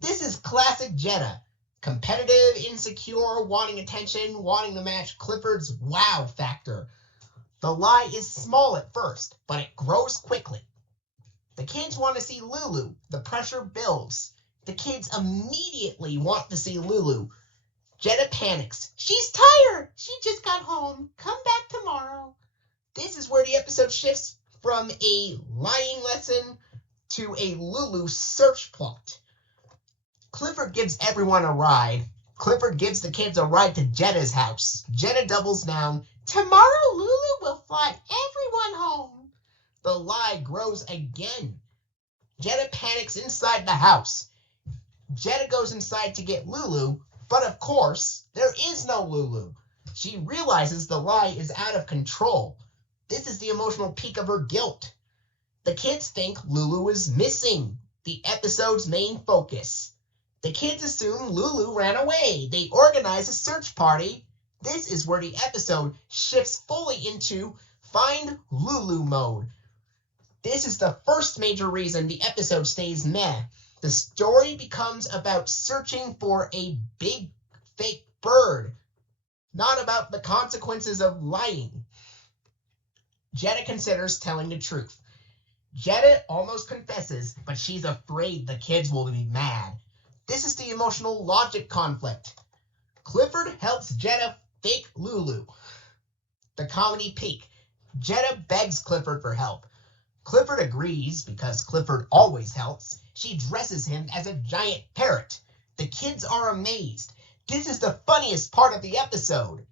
This is classic Jetta. Competitive, insecure, wanting attention, wanting to match Clifford's wow factor. The lie is small at first, but it grows quickly. The kids want to see Lulu. The pressure builds. The kids immediately want to see Lulu. Jetta panics. She's tired. She just got home. Come back tomorrow. This is where the episode shifts from a lying lesson to a Lulu search plot. Clifford gives everyone a ride. Clifford gives the kids a ride to Jetta's house. Jetta doubles down. Tomorrow Lulu will fly everyone home. The lie grows again. Jetta panics inside the house. Jetta goes inside to get Lulu, but of course, there is no Lulu. She realizes the lie is out of control. This is the emotional peak of her guilt. The kids think Lulu is missing, the episode's main focus. The kids assume Lulu ran away. They organize a search party. This is where the episode shifts fully into Find Lulu mode. This is the first major reason the episode stays meh. The story becomes about searching for a big fake bird, not about the consequences of lying. Jetta considers telling the truth. Jetta almost confesses, but she's afraid the kids will be mad. This is the emotional logic conflict. Clifford helps Jetta fake Lulu. The comedy peak. Jetta begs Clifford for help. Clifford agrees because Clifford always helps. She dresses him as a giant parrot. The kids are amazed. This is the funniest part of the episode.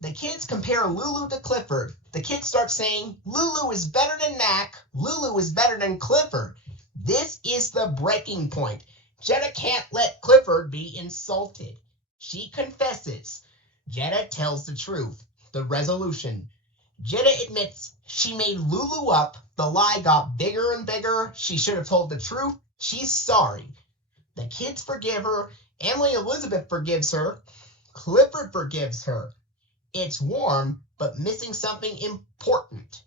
The kids compare Lulu to Clifford. The kids start saying, Lulu is better than Mac. Lulu is better than Clifford. This is the breaking point. Jetta can't let Clifford be insulted. She confesses. Jetta tells the truth. The resolution. Jetta admits she made Lulu up. The lie got bigger and bigger. She should have told the truth. She's sorry. The kids forgive her. Emily Elizabeth forgives her. Clifford forgives her. It's warm, but missing something important.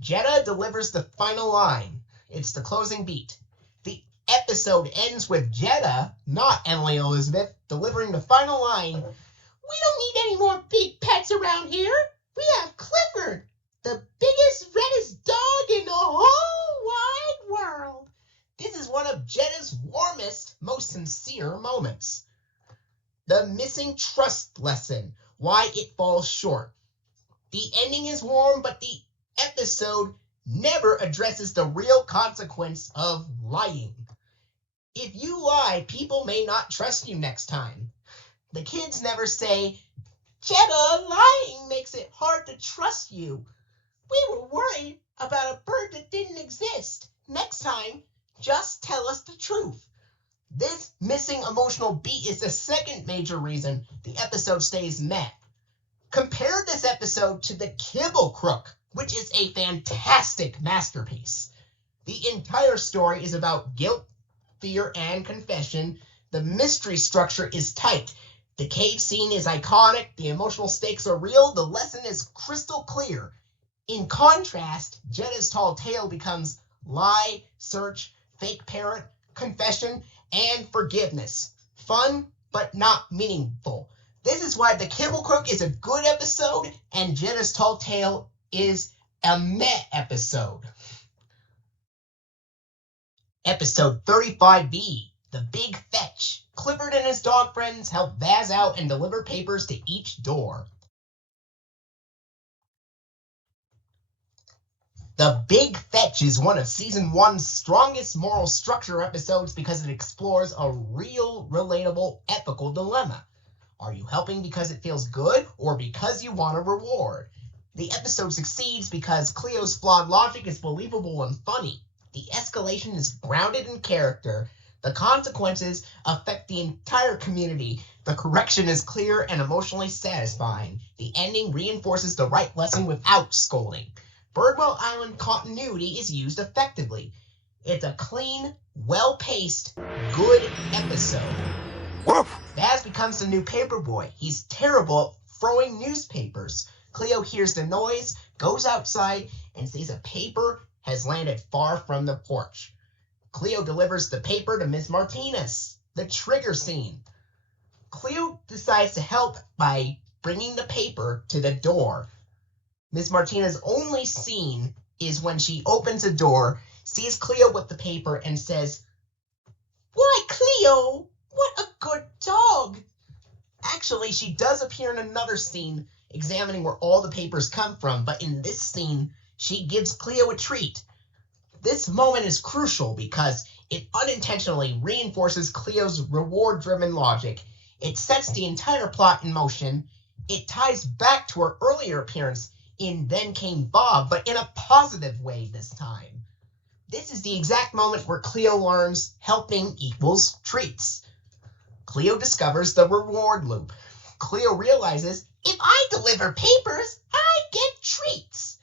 Jetta delivers the final line. It's the closing beat. The episode ends with Jetta, not Emily Elizabeth, delivering the final line. We don't need any more big pets around here. We have Clifford, the biggest, reddest dog in the whole wide world. This is one of Jetta's warmest, most sincere moments. The missing trust lesson. Why it falls short. The ending is warm, but the episode never addresses the real consequence of lying. If you lie, people may not trust you next time. The kids never say, Jetta, lying makes it hard to trust you. We were worried about a bird that didn't exist. Next time, just tell us the truth. This missing emotional beat is the second major reason the episode stays meh. Compare this episode to the Kibble Crook, which is a fantastic masterpiece. The entire story is about guilt, fear, and confession. The mystery structure is tight. The cave scene is iconic. The emotional stakes are real. The lesson is crystal clear. In contrast, Jetta's tall tale becomes lie, search, fake parent, confession, and forgiveness. Fun, but not meaningful. This is why the Kibble Crook is a good episode and Jetta's Tall Tale is a meh episode. Episode 35B, The Big Fetch. Clifford and his dog friends help Vaz out and deliver papers to each door. The Big Fetch is one of Season 1's strongest moral structure episodes because it explores a real, relatable, ethical dilemma. Are you helping because it feels good or because you want a reward? The episode succeeds because Cleo's flawed logic is believable and funny. The escalation is grounded in character. The consequences affect the entire community. The correction is clear and emotionally satisfying. The ending reinforces the right lesson without scolding. Birdwell Island continuity is used effectively. It's a clean, well-paced, good episode. Woof! Baz becomes the new paper boy. He's terrible at throwing newspapers. Cleo hears the noise, goes outside, and sees a paper has landed far from the porch. Cleo delivers the paper to Ms. Martinez. The trigger scene. Cleo decides to help by bringing the paper to the door. Ms. Martinez's only scene is when she opens the door, sees Cleo with the paper, and says, "Why, Cleo, what a good dog." Actually, she does appear in another scene examining where all the papers come from, but in this scene, she gives Cleo a treat. This moment is crucial because it unintentionally reinforces Cleo's reward-driven logic. It sets the entire plot in motion. It ties back to her earlier appearance in Then Came Bob, but in a positive way this time. This is the exact moment where Cleo learns helping equals treats. Cleo discovers the reward loop. Cleo realizes, if I deliver papers, I get treats.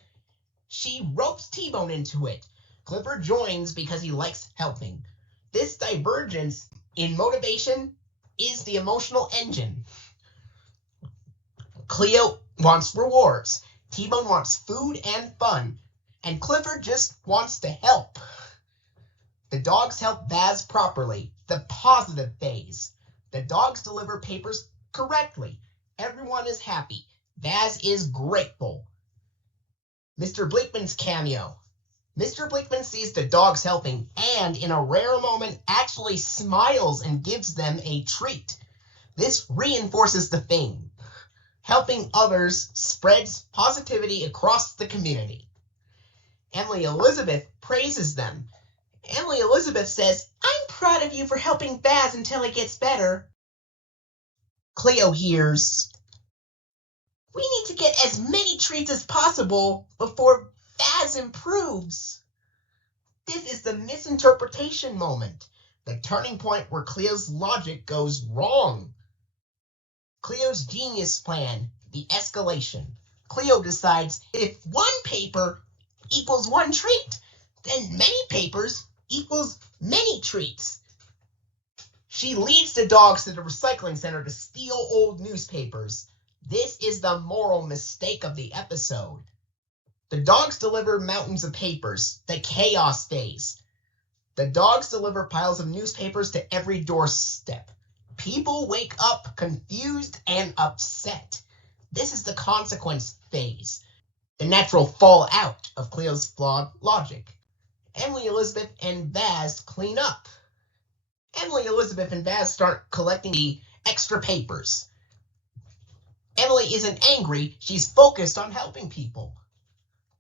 She ropes T-Bone into it. Clifford joins because he likes helping. This divergence in motivation is the emotional engine. Cleo wants rewards. T-Bone wants food and fun. And Clifford just wants to help. The dogs help Baz properly, the positive phase. The dogs deliver papers correctly. Everyone is happy. Baz is grateful. Mr. Bleakman's cameo. Mr. Bleakman sees the dogs helping and, in a rare moment, actually smiles and gives them a treat. This reinforces the theme. Helping others spreads positivity across the community. Emily Elizabeth praises them. Emily Elizabeth says, "I'm proud of you for helping Baz until he gets better." Cleo hears, "We need to get as many treats as possible before Baz improves." This is the misinterpretation moment, the turning point where Cleo's logic goes wrong. Cleo's genius plan, the escalation. Cleo decides if one paper equals one treat, then many papers equals many treats. She leads the dogs to the recycling center to steal old newspapers. This is the moral mistake of the episode. The dogs deliver mountains of papers. The chaos stays. The dogs deliver piles of newspapers to every doorstep. People wake up confused and upset. This is the consequence phase, the natural fallout of Cleo's flawed logic. Emily Elizabeth and Baz clean up. Emily Elizabeth and Baz start collecting the extra papers. Emily isn't angry, she's focused on helping people.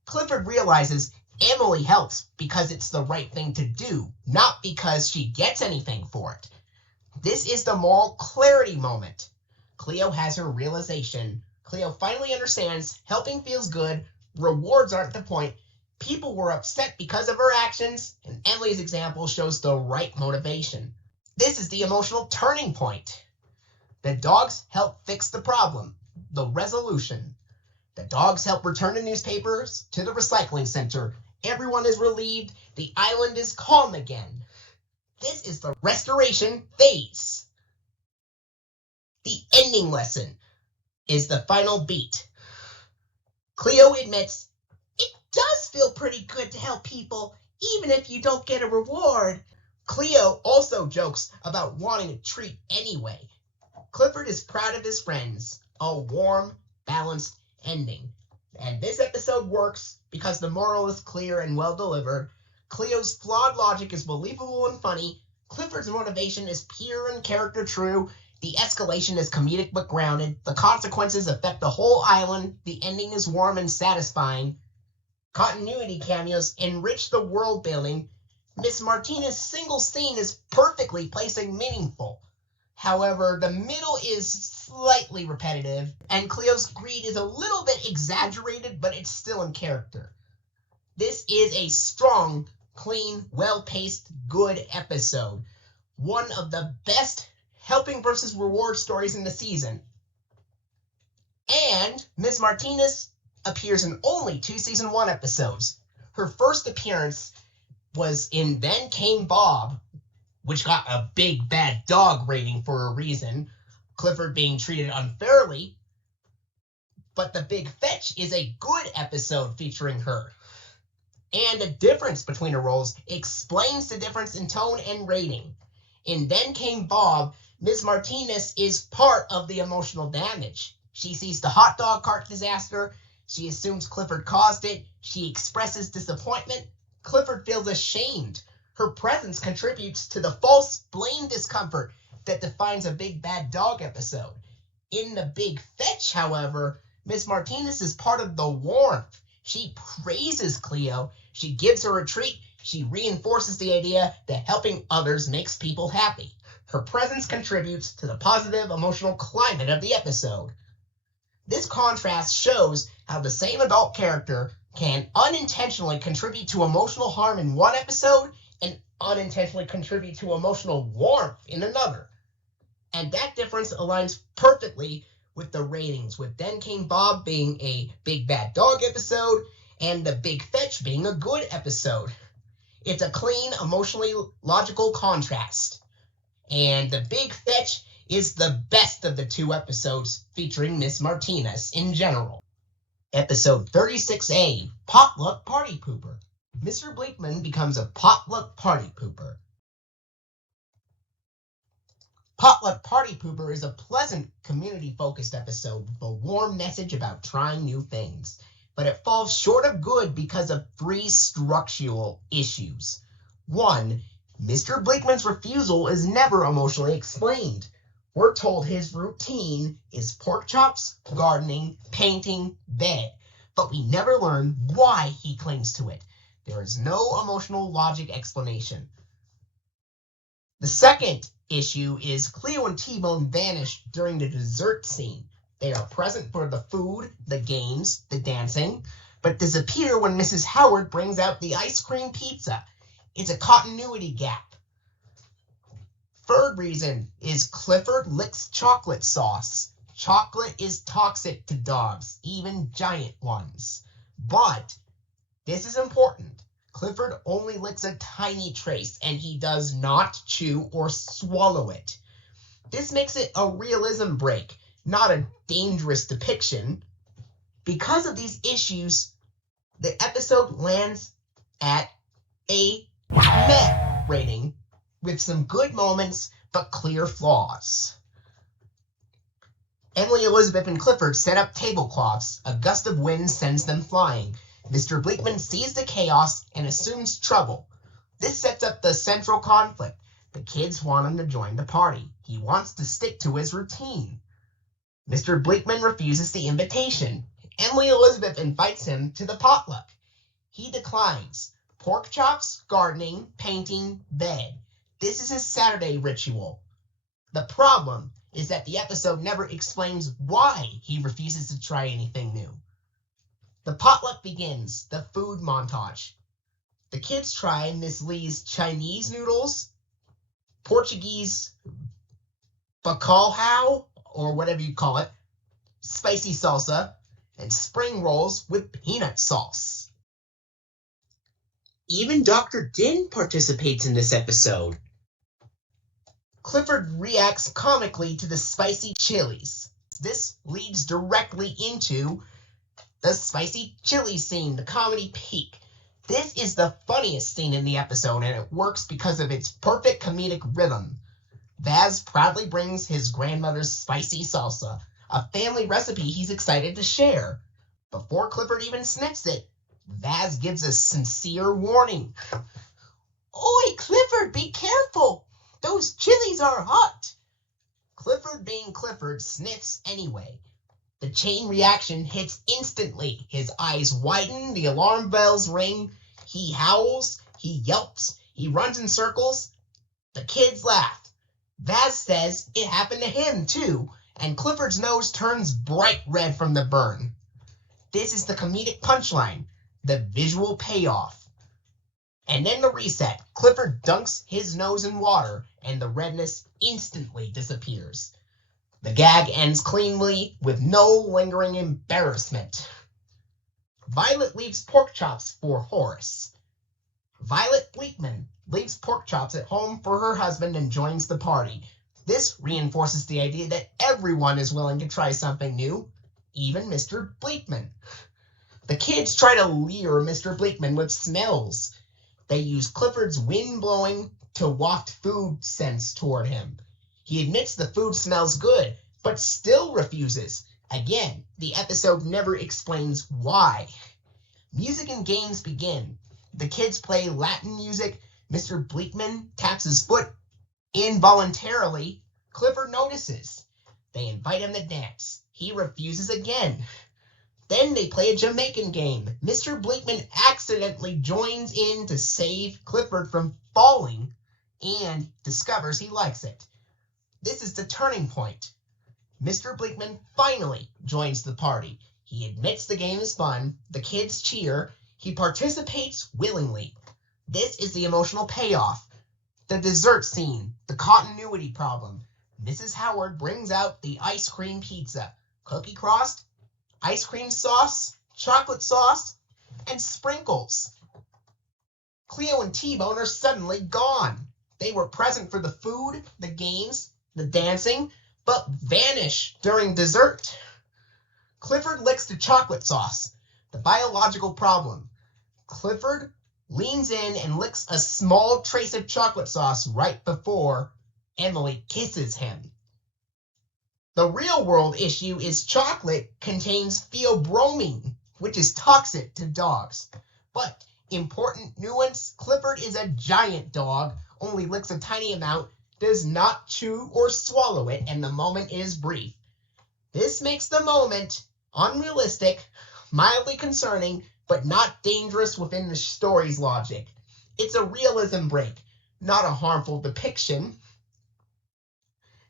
Clifford realizes Emily helps because it's the right thing to do, not because she gets anything for it. This is the moral clarity moment. Cleo has her realization. Cleo finally understands helping feels good, rewards aren't the point, people were upset because of her actions, and Emily's example shows the right motivation. This is the emotional turning point. The dogs help fix the problem, the resolution. The dogs help return the newspapers to the recycling center. Everyone is relieved. The island is calm again. This is the restoration phase. The ending lesson is the final beat. Cleo admits, "It does feel pretty good to help people, even if you don't get a reward." Cleo also jokes about wanting a treat anyway. Clifford is proud of his friends. A warm, balanced ending. And this episode works because the moral is clear and well delivered. Cleo's flawed logic is believable and funny. Clifford's motivation is pure and character true. The escalation is comedic but grounded. The consequences affect the whole island. The ending is warm and satisfying. Continuity cameos enrich the world building. Miss Martinez's single scene is perfectly placed and meaningful. However, the middle is slightly repetitive, and Cleo's greed is a little bit exaggerated, but it's still in character. This is a strong, clean, well-paced, good episode. One of the best helping versus reward stories in the season. And Miss Martinez appears in only 2 season 1 episodes. Her first appearance was in Then Came Bob, which got a big bad dog rating for a reason, Clifford being treated unfairly. But The Big Fetch is a good episode featuring her. And the difference between her roles explains the difference in tone and rating. In Then Came Bob, Ms. Martinez is part of the emotional damage. She sees the hot dog cart disaster. She assumes Clifford caused it. She expresses disappointment. Clifford feels ashamed. Her presence contributes to the false blame discomfort that defines a big bad dog episode. In The Big Fetch, however, Ms. Martinez is part of the warmth. She praises Cleo. She gives her a treat. She reinforces the idea that helping others makes people happy. Her presence contributes to the positive emotional climate of the episode. This contrast shows how the same adult character can unintentionally contribute to emotional harm in one episode and unintentionally contribute to emotional warmth in another. And that difference aligns perfectly with the ratings, with Then Came Bob being a big bad dog episode and The Big Fetch being a good episode. It's a clean, emotionally logical contrast. And The Big Fetch is the best of the two episodes featuring Miss Martinez in general. Episode 36A, Potluck Party Pooper. Mr. Bleakman becomes a potluck party pooper. Potluck Party Pooper is a pleasant, community-focused episode with a warm message about trying new things, but it falls short of good because of three structural issues. 1. Mr. Bleakman's refusal is never emotionally explained. We're told his routine is pork chops, gardening, painting, bed, but we never learn why he clings to it. There is no emotional logic explanation. The second issue is Cleo and T-Bone vanish during the dessert scene. They are present for the food, the games, the dancing, but disappear when Mrs. Howard brings out the ice cream pizza. It's a continuity gap. Third reason is Clifford licks chocolate sauce. Chocolate is toxic to dogs, even giant ones. But this is important. Clifford only licks a tiny trace, and he does not chew or swallow it. This makes it a realism break, not a dangerous depiction. Because of these issues, the episode lands at a meh rating with some good moments but clear flaws. Emily, Elizabeth, and Clifford set up tablecloths. A gust of wind sends them flying. Mr. Bleakman sees the chaos and assumes trouble. This sets up the central conflict. The kids want him to join the party. He wants to stick to his routine. Mr. Bleakman refuses the invitation. Emily Elizabeth invites him to the potluck. He declines. Pork chops, gardening, painting, bed. This is his Saturday ritual. The problem is that the episode never explains why he refuses to try anything new. The potluck begins, the food montage. The kids try Miss Lee's Chinese noodles, Portuguese bacalhau, or whatever you call it, spicy salsa, and spring rolls with peanut sauce. Even Dr. Din participates in this episode. Clifford reacts comically to the spicy chilies. This leads directly into the spicy chili scene, the comedy peak. This is the funniest scene in the episode, and it works because of its perfect comedic rhythm. Vaz proudly brings his grandmother's spicy salsa, a family recipe he's excited to share. Before Clifford even sniffs it, Vaz gives a sincere warning. "Oi, Clifford, be careful! Those chilies are hot!" Clifford, being Clifford, sniffs anyway. The chain reaction hits instantly. His eyes widen, the alarm bells ring, he howls, he yelps, he runs in circles. The kids laugh. Vaz says it happened to him too, and Clifford's nose turns bright red from the burn. This is the comedic punchline, the visual payoff. And then the reset. Clifford dunks his nose in water, and the redness instantly disappears. The gag ends cleanly with no lingering embarrassment. Violet leaves pork chops for Horace. Violet Bleakman leaves pork chops at home for her husband and joins the party. This reinforces the idea that everyone is willing to try something new, even Mr. Bleakman. The kids try to lure Mr. Bleakman with smells. They use Clifford's wind-blowing to waft food scents toward him. He admits the food smells good, but still refuses. Again, the episode never explains why. Music and games begin. The kids play Latin music. Mr. Bleakman taps his foot involuntarily. Clifford notices. They invite him to dance. He refuses again. Then they play a Jamaican game. Mr. Bleakman accidentally joins in to save Clifford from falling and discovers he likes it. This is the turning point. Mr. Bleakman finally joins the party. He admits the game is fun. The kids cheer. He participates willingly. This is the emotional payoff. The dessert scene, the continuity problem. Mrs. Howard brings out the ice cream pizza. Cookie crust, ice cream sauce, chocolate sauce, and sprinkles. Cleo and T-Bone are suddenly gone. They were present for the food, the games, the dancing, but vanish during dessert. Clifford licks the chocolate sauce, the biological problem. Clifford leans in and licks a small trace of chocolate sauce right before Emily kisses him. The real-world issue is chocolate contains theobromine, which is toxic to dogs. But, important nuance, Clifford is a giant dog, only licks a tiny amount, does not chew or swallow it, and the moment is brief. This makes the moment unrealistic, mildly concerning, but not dangerous within the story's logic. It's a realism break, not a harmful depiction.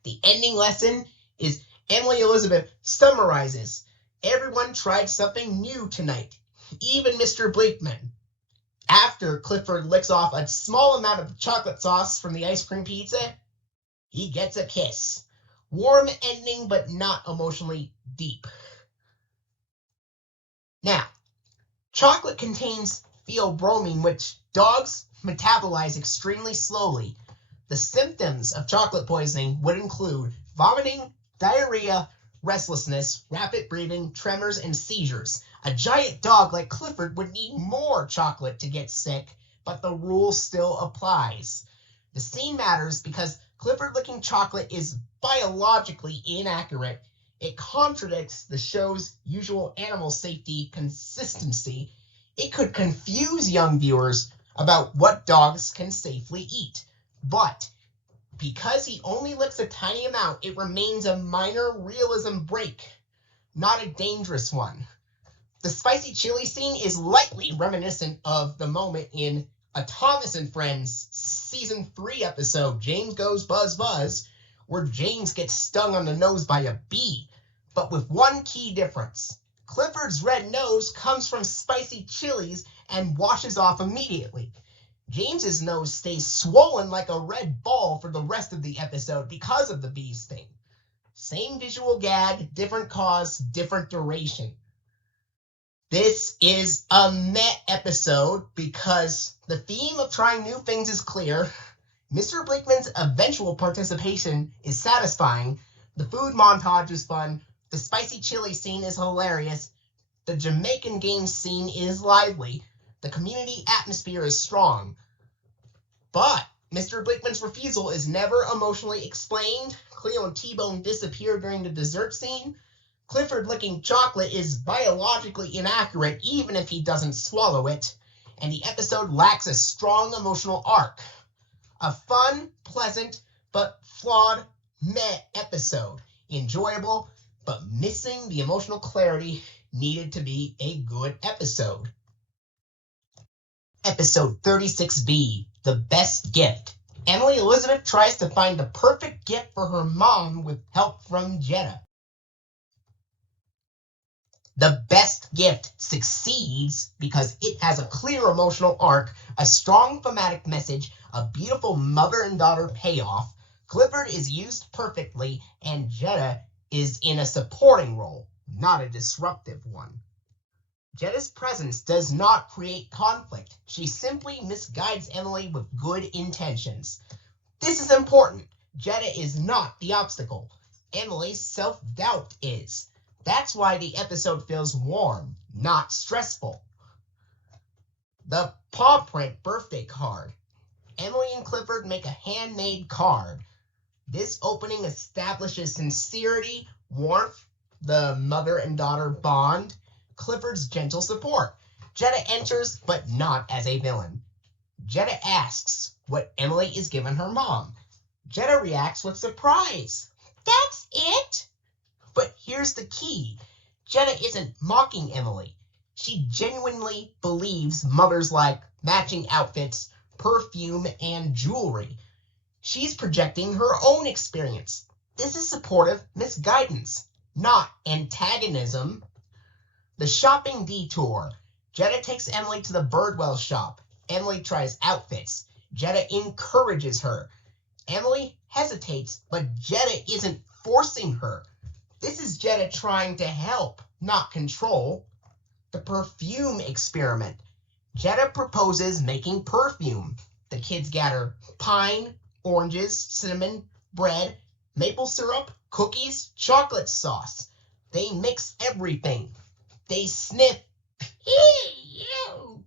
The ending lesson is Emily Elizabeth summarizes, everyone tried something new tonight, even Mr. Bleakman. After Clifford licks off a small amount of chocolate sauce from the ice cream pizza, he gets a kiss. Warm ending, but not emotionally deep. Now, chocolate contains theobromine, which dogs metabolize extremely slowly. The symptoms of chocolate poisoning would include vomiting, diarrhea, restlessness, rapid breathing, tremors, and seizures. A giant dog like Clifford would need more chocolate to get sick, but the rule still applies. The scene matters because Clifford licking chocolate is biologically inaccurate. It contradicts the show's usual animal safety consistency. It could confuse young viewers about what dogs can safely eat. But because he only licks a tiny amount, it remains a minor realism break, not a dangerous one. The spicy chili scene is lightly reminiscent of the moment in a Thomas and Friends Season 3 episode, James Goes Buzz Buzz, where James gets stung on the nose by a bee, but with one key difference. Clifford's red nose comes from spicy chilies and washes off immediately. James's nose stays swollen like a red ball for the rest of the episode because of the bee sting. Same visual gag, different cause, different duration. This is a meh episode because the theme of trying new things is clear. Mr. Bleakman's eventual participation is satisfying. The food montage is fun. The spicy chili scene is hilarious. The Jamaican games scene is lively. The community atmosphere is strong. But Mr. Bleakman's refusal is never emotionally explained. Cleo and T-Bone disappear during the dessert scene. Clifford licking chocolate is biologically inaccurate even if he doesn't swallow it. And the episode lacks a strong emotional arc. A fun, pleasant, but flawed meh episode. Enjoyable, but missing the emotional clarity needed to be a good episode. Episode 36B, The Best Gift. Emily Elizabeth tries to find the perfect gift for her mom with help from Jetta. The best gift succeeds because it has a clear emotional arc, a strong thematic message, a beautiful mother and daughter payoff. Clifford is used perfectly, and Jetta is in a supporting role, not a disruptive one. Jetta's presence does not create conflict. She simply misguides Emily with good intentions. This is important. Jetta is not the obstacle. Emily's self-doubt is. That's why the episode feels warm, not stressful. The paw print birthday card. Emily and Clifford make a handmade card. This opening establishes sincerity, warmth, the mother and daughter bond, Clifford's gentle support. Jetta enters, but not as a villain. Jetta asks what Emily is giving her mom. Jetta reacts with surprise. That's it? But here's the key. Jetta isn't mocking Emily. She genuinely believes mothers like matching outfits, perfume, and jewelry. She's projecting her own experience. This is supportive misguidance, not antagonism. The shopping detour. Jetta takes Emily to the Birdwell shop. Emily tries outfits. Jetta encourages her. Emily hesitates, but Jetta isn't forcing her. This is Jetta trying to help, not control. The perfume experiment. Jetta proposes making perfume. The kids gather pine, oranges, cinnamon, bread, Maple syrup, cookies, chocolate sauce. They mix everything. They sniff. Ew.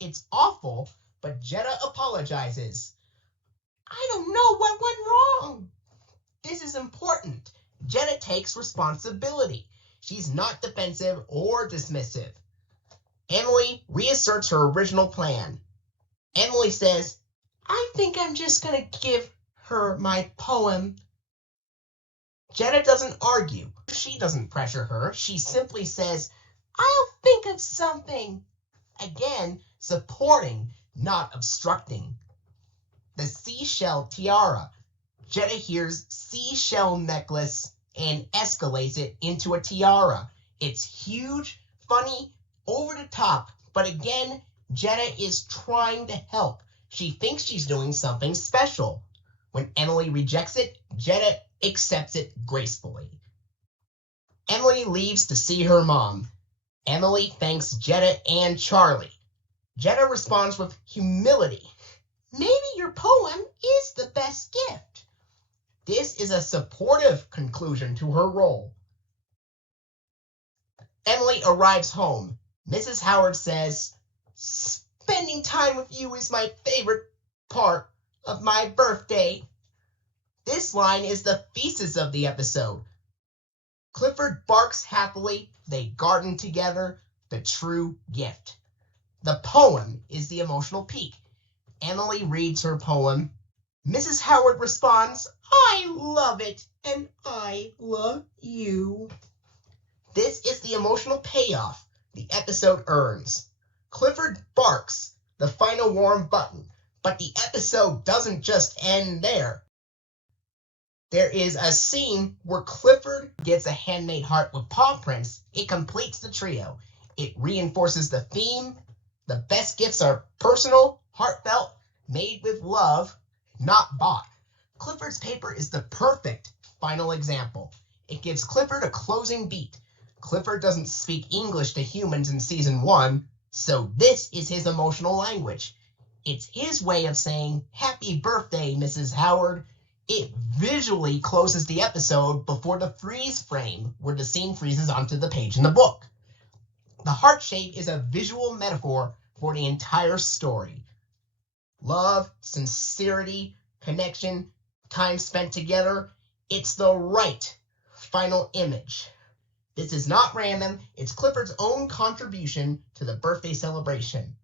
It's awful, but Jetta apologizes. I don't know what went wrong. This is important. Jetta takes responsibility. She's not defensive or dismissive. Emily reasserts her original plan. Emily says, I think I'm just going to give her my poem. Jetta doesn't argue. She doesn't pressure her. She simply says, I'll think of something. Again, supporting, not obstructing. The seashell tiara. Jetta hears seashell necklace and escalates it into a tiara. It's huge, funny, over the top, but again, Jetta is trying to help. She thinks she's doing something special. When Emily rejects it, Jetta accepts it gracefully. Emily leaves to see her mom. Emily thanks Jetta and Charlie. Jetta responds with humility. Maybe your poem is the best gift. This is a supportive conclusion to her role. Emily arrives home. Mrs. Howard says, spending time with you is my favorite part of my birthday. This line is the thesis of the episode. Clifford barks happily. They garden together. The true gift. The poem is the emotional peak. Emily reads her poem. Mrs. Howard responds, I love it, and I love you. This is the emotional payoff the episode earns. Clifford barks, the final warm button, but the episode doesn't just end there. There is a scene where Clifford gets a handmade heart with paw prints. It completes the trio. It reinforces the theme. The best gifts are personal, heartfelt, made with love, not bought. Clifford's paper is the perfect final example. It gives Clifford a closing beat. Clifford doesn't speak English to humans in season 1, so this is his emotional language. It's his way of saying, Happy birthday, Mrs. Howard. It visually closes the episode before the freeze frame, where the scene freezes onto the page in the book. The heart shape is a visual metaphor for the entire story. Love, sincerity, connection, time spent together, it's the right final image. This is not random, it's Clifford's own contribution to the birthday celebration.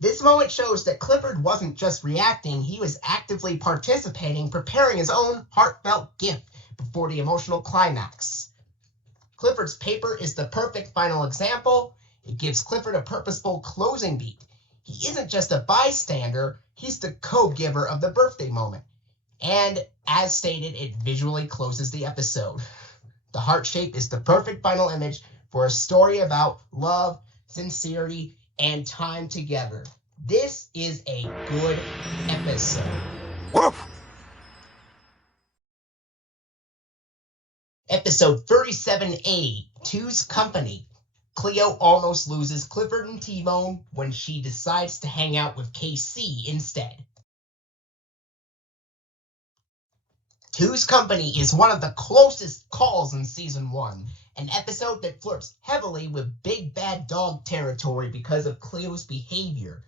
This moment shows that Clifford wasn't just reacting, he was actively participating, preparing his own heartfelt gift before the emotional climax. Clifford's paper is the perfect final example. It gives Clifford a purposeful closing beat. He isn't just a bystander, he's the co-giver of the birthday moment. And as stated, it visually closes the episode. The heart shape is the perfect final image for a story about love, sincerity, and time together. This is a good episode. Woof! Episode 37A, Two's Company. Cleo almost loses Clifford and T-Bone when she decides to hang out with KC instead. Two's Company is one of the closest calls in season 1, an episode that flirts heavily with big bad dog territory because of Cleo's behavior.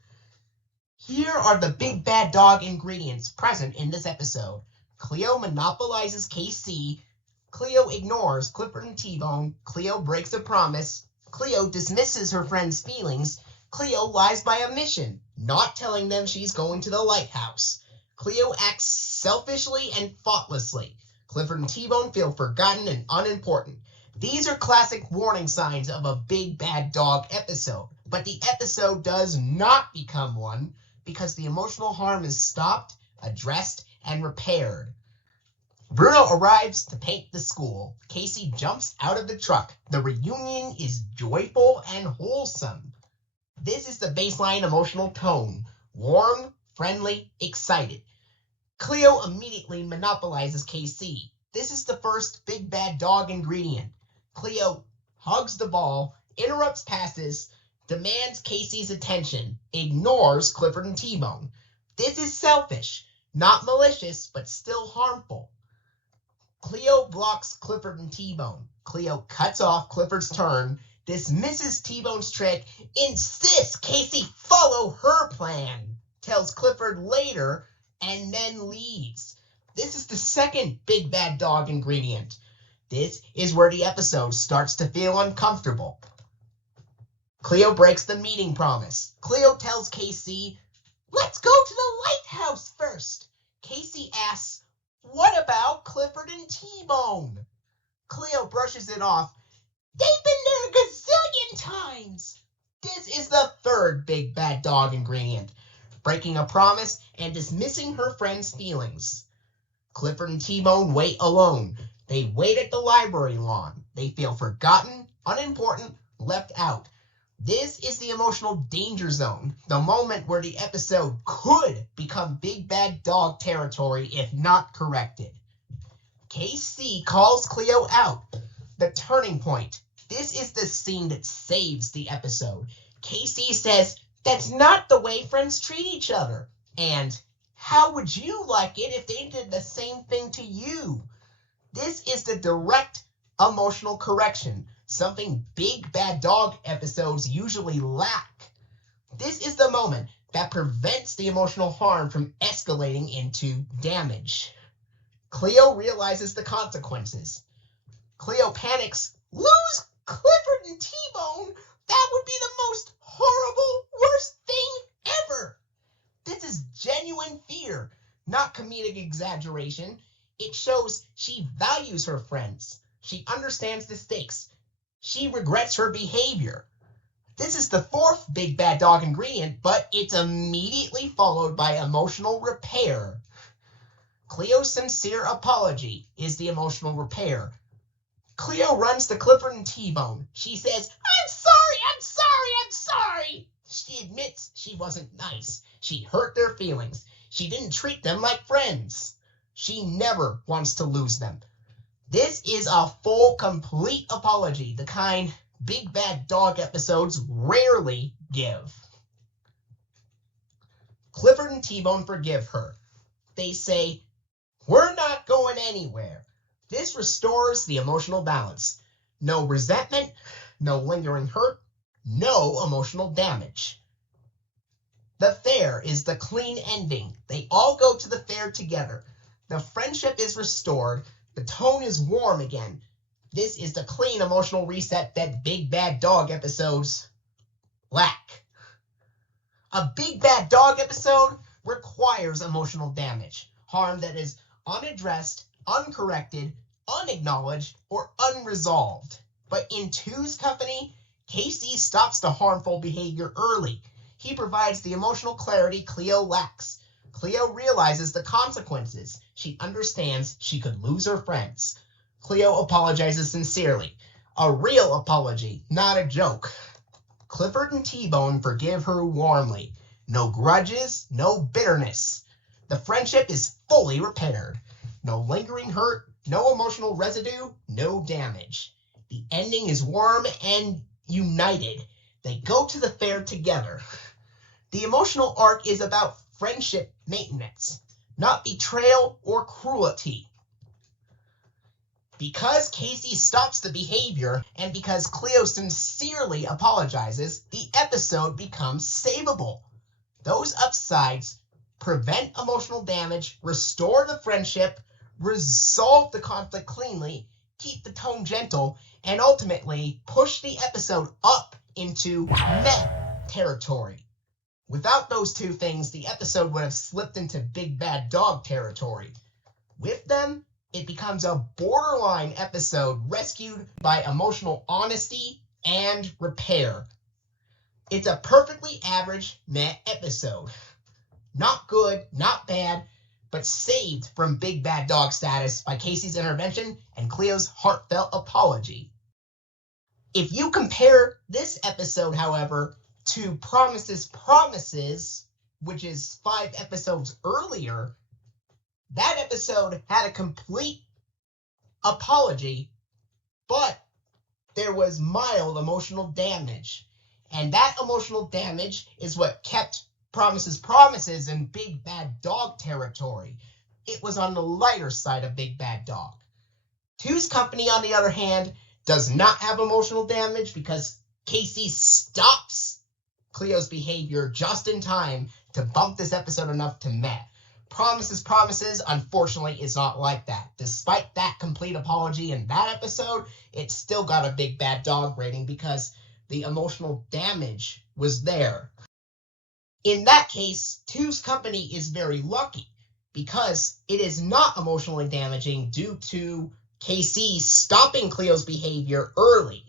Here are the big bad dog ingredients present in this episode. Cleo monopolizes KC, Cleo ignores Clifford and T-Bone, Cleo breaks a promise, Cleo dismisses her friend's feelings, Cleo lies by omission, not telling them she's going to the lighthouse. Cleo acts selfishly and thoughtlessly. Clifford and T-Bone feel forgotten and unimportant. These are classic warning signs of a big bad dog episode, but the episode does not become one because the emotional harm is stopped, addressed, and repaired. Bruno arrives to paint the school. Casey jumps out of the truck. The reunion is joyful and wholesome. This is the baseline emotional tone. Warm, friendly, excited. Cleo immediately monopolizes KC. This is the first big bad dog ingredient. Cleo hugs the ball, interrupts passes, demands Casey's attention, ignores Clifford and T-Bone. This is selfish, not malicious, but still harmful. Cleo blocks Clifford and T-Bone. Cleo cuts off Clifford's turn, dismisses T-Bone's trick, insists Casey follow her plan, tells Clifford later, and then leaves. This is the second big bad dog ingredient. This is where the episode starts to feel uncomfortable. Cleo breaks the meeting promise. Cleo tells Casey, "Let's go to the lighthouse first." Casey asks, "What about Clifford and T-Bone?" Cleo brushes it off. "They've been there a gazillion times." This is the third big bad dog ingredient, breaking a promise and dismissing her friend's feelings. Clifford and T-Bone wait alone. They wait at the library lawn. They feel forgotten, unimportant, left out. This is the emotional danger zone, the moment where the episode could become big bad dog territory if not corrected. Casey calls Cleo out. The turning point. This is the scene that saves the episode. Casey says, "That's not the way friends treat each other." And, "How would you like it if they did the same thing to you?" This is the direct emotional correction, something big bad dog episodes usually lack. This is the moment that prevents the emotional harm from escalating into damage. Cleo realizes the consequences. Cleo panics. "Lose Clifford and T-Bone? That would be the most horrible, worst thing ever." This is genuine fear, not comedic exaggeration. It shows she values her friends. She understands the stakes. She regrets her behavior. This is the fourth big bad dog ingredient, but it's immediately followed by emotional repair. Cleo's sincere apology is the emotional repair. Cleo runs to Clifford and T-Bone. She says, "I'm sorry, I'm sorry, I'm sorry." She admits she wasn't nice. She hurt their feelings. She didn't treat them like friends. She never wants to lose them. This is a full, complete apology, the kind big bad dog episodes rarely give. Clifford and T-Bone forgive her. They say, "We're not going anywhere." This restores the emotional balance. No resentment, no lingering hurt, no emotional damage. The fair is the clean ending. They all go to the fair together. The friendship is restored. The tone is warm again. This is the clean emotional reset that big bad dog episodes lack. A big bad dog episode requires emotional damage, harm that is unaddressed, uncorrected, unacknowledged, or unresolved. But in Two's company, Casey stops the harmful behavior early. He provides the emotional clarity Cleo lacks. Cleo realizes the consequences. She understands she could lose her friends. Cleo apologizes sincerely. A real apology, not a joke. Clifford and T-Bone forgive her warmly. No grudges, no bitterness. The friendship is fully repaired. No lingering hurt, no emotional residue, no damage. The ending is warm and united. They go to the fair together. The emotional arc is about friendship maintenance, not betrayal or cruelty. Because Casey stops the behavior and because Cleo sincerely apologizes, the episode becomes savable. Those upsides prevent emotional damage, restore the friendship, resolve the conflict cleanly, keep the tone gentle, and ultimately push the episode up into meh territory. Without those two things, the episode would have slipped into big bad dog territory. With them, it becomes a borderline episode rescued by emotional honesty and repair. It's a perfectly average meh episode. Not good, not bad, but saved from big bad dog status by Casey's intervention and Cleo's heartfelt apology. If you compare this episode, however, to Promises, which is 5 episodes earlier, that episode had a complete apology, but there was mild emotional damage. And that emotional damage is what kept Promises in big bad dog territory. It was on the lighter side of big bad dog. Two's Company, on the other hand, does not have emotional damage because Casey stops Cleo's behavior just in time to bump this episode enough to Met. Promises, unfortunately, is not like that. Despite that complete apology in that episode, it still got a big bad dog rating because the emotional damage was there. In that case, Two's Company is very lucky because it is not emotionally damaging due to Casey stopping Cleo's behavior early.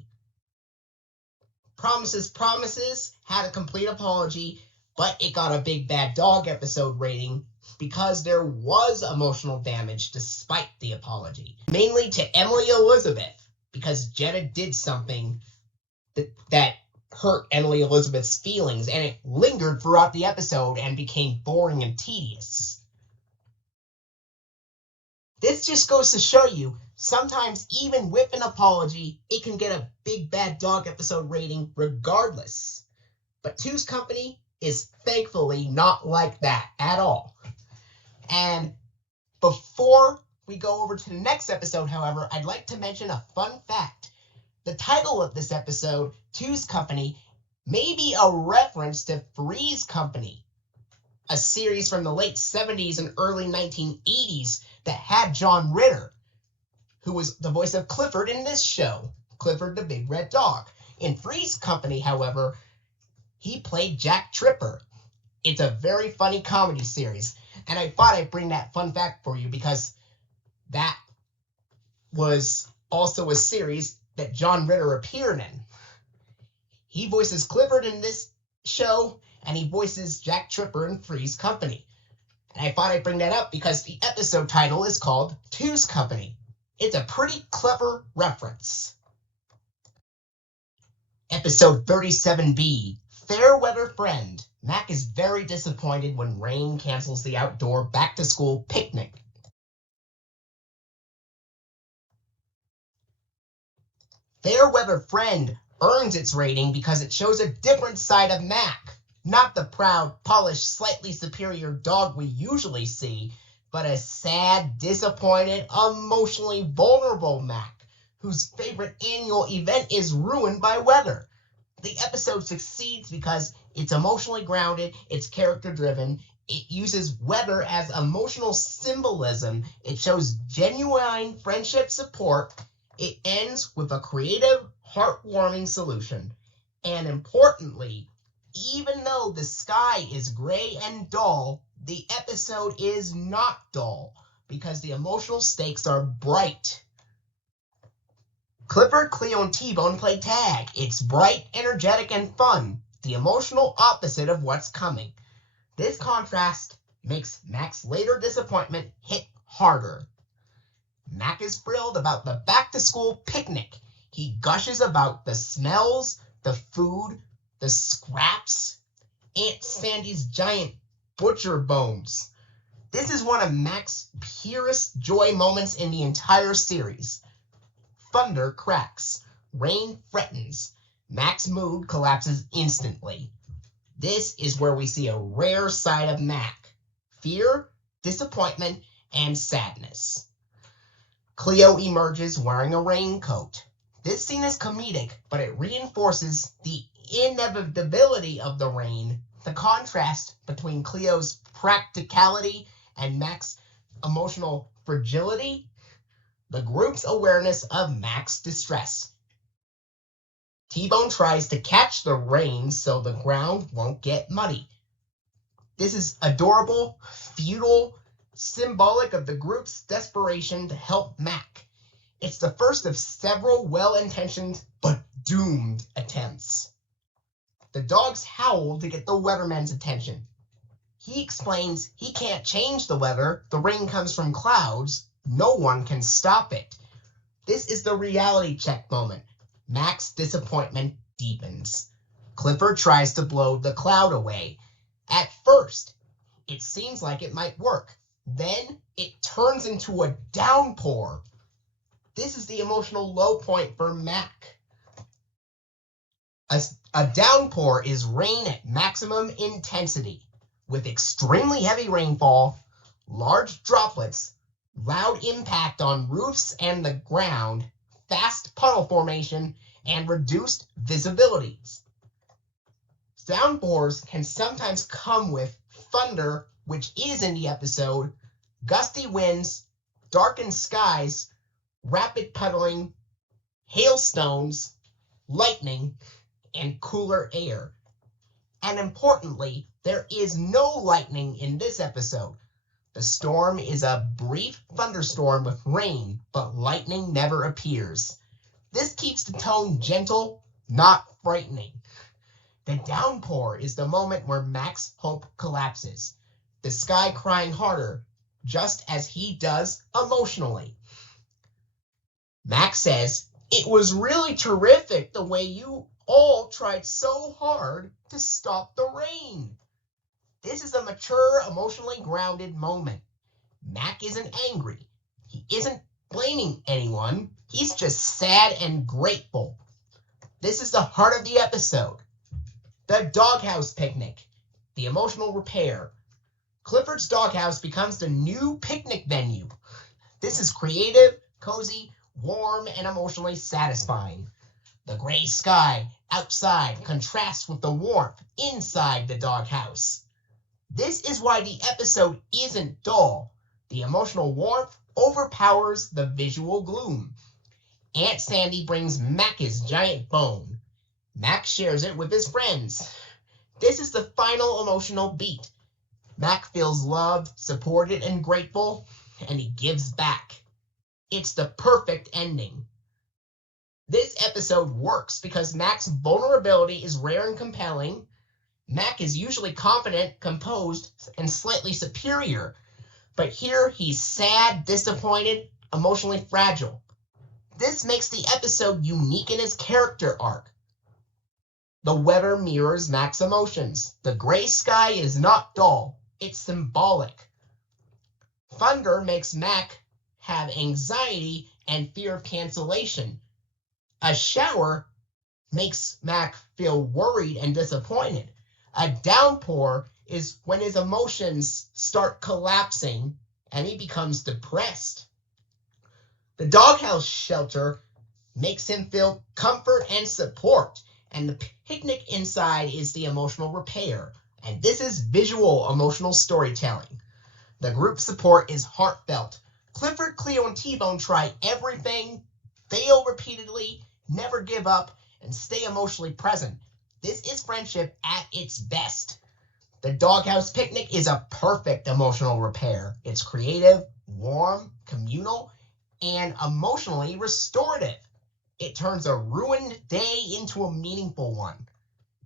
Promises had a complete apology, but it got a big bad dog episode rating because there was emotional damage despite the apology. Mainly to Emily Elizabeth, because Jetta did something that hurt Emily Elizabeth's feelings, and it lingered throughout the episode and became boring and tedious. This just goes to show you, sometimes even with an apology, it can get a big bad dog episode rating regardless. But Two's Company is thankfully not like that at all. And before we go over to the next episode, however, I'd like to mention a fun fact. The title of this episode, Two's Company, may be a reference to Three's Company, a series from the late 70s and early 1980s that had John Ritter, who was the voice of Clifford in this show, Clifford the Big Red Dog. In Three's Company, however, he played Jack Tripper. It's a very funny comedy series, and I thought I'd bring that fun fact for you because that was also a series that John Ritter appeared in. He voices Clifford in this show, and he voices Jack Tripper in Three's Company. And I thought I'd bring that up because the episode title is called Two's Company. It's a pretty clever reference. Episode 37B, Fair Weather Friend. Mac is very disappointed when rain cancels the outdoor back-to-school picnic. Fair Weather Friend earns its rating because it shows a different side of Mac. Not the proud, polished, slightly superior dog we usually see, but a sad, disappointed, emotionally vulnerable Mac, whose favorite annual event is ruined by weather. The episode succeeds because it's emotionally grounded, it's character-driven, it uses weather as emotional symbolism, it shows genuine friendship support, it ends with a creative, heartwarming solution. And importantly, even though the sky is gray and dull, the episode is not dull because the emotional stakes are bright. Clifford, Cleo, and T-Bone play tag. It's bright, energetic, and fun, the emotional opposite of what's coming. This contrast makes Mac's later disappointment hit harder. Mac is thrilled about the back-to-school picnic. He gushes about the smells, the food, the scraps, Aunt Sandy's giant butcher bones. This is one of Mac's purest joy moments in the entire series. Thunder cracks. Rain threatens. Mac's mood collapses instantly. This is where we see a rare side of Mac. Fear, disappointment, and sadness. Cleo emerges wearing a raincoat. This scene is comedic, but it reinforces the inevitability of the rain, the contrast between Cleo's practicality and Mac's emotional fragility, the group's awareness of Mac's distress. T-Bone tries to catch the rain so the ground won't get muddy. This is adorable, futile, symbolic of the group's desperation to help Mac. It's the first of several well-intentioned but doomed attempts. The dogs howl to get the weatherman's attention. He explains he can't change the weather. The rain comes from clouds. No one can stop it. This is the reality check moment. Mac's disappointment deepens. Clifford tries to blow the cloud away. At first, it seems like it might work. Then it turns into a downpour. This is the emotional low point for Mac. A downpour is rain at maximum intensity, with extremely heavy rainfall, large droplets, loud impact on roofs and the ground, fast puddle formation, and reduced visibilities. Downpours can sometimes come with thunder, which is in the episode, gusty winds, darkened skies, rapid puddling, hailstones, lightning, and cooler air. And importantly, there is no lightning in this episode. The storm is a brief thunderstorm with rain, but lightning never appears. This keeps the tone gentle, not frightening. The downpour is the moment where Mac's hope collapses, the sky crying harder, just as he does emotionally. Mac says, "It was really terrific the way you all tried so hard to stop the rain." This is a mature, emotionally grounded moment. Mac isn't angry. He isn't blaming anyone. He's just sad and grateful. This is the heart of the episode. The Doghouse picnic. The emotional repair. Clifford's Doghouse becomes the new picnic venue. This is creative, cozy, warm, and emotionally satisfying. The gray sky outside contrasts with the warmth inside the doghouse. This is why the episode isn't dull. The emotional warmth overpowers the visual gloom. Aunt Sandy brings Mac his giant bone. Mac shares it with his friends. This is the final emotional beat. Mac feels loved, supported, and grateful, and he gives back. It's the perfect ending. This episode works because Mac's vulnerability is rare and compelling. Mac is usually confident, composed, and slightly superior, but here he's sad, disappointed, emotionally fragile. This makes the episode unique in his character arc. The weather mirrors Mac's emotions. The gray sky is not dull, it's symbolic. Thunder makes Mac have anxiety and fear of cancellation. A shower makes Mac feel worried and disappointed. A downpour is when his emotions start collapsing and he becomes depressed. The doghouse shelter makes him feel comfort and support, and the picnic inside is the emotional repair. And this is visual emotional storytelling. The group support is heartfelt. Clifford, Cleo, and T-Bone try everything, fail repeatedly, never give up, and stay emotionally present. This is friendship at its best. The Doghouse picnic is a perfect emotional repair. It's creative, warm, communal, and emotionally restorative. It turns a ruined day into a meaningful one.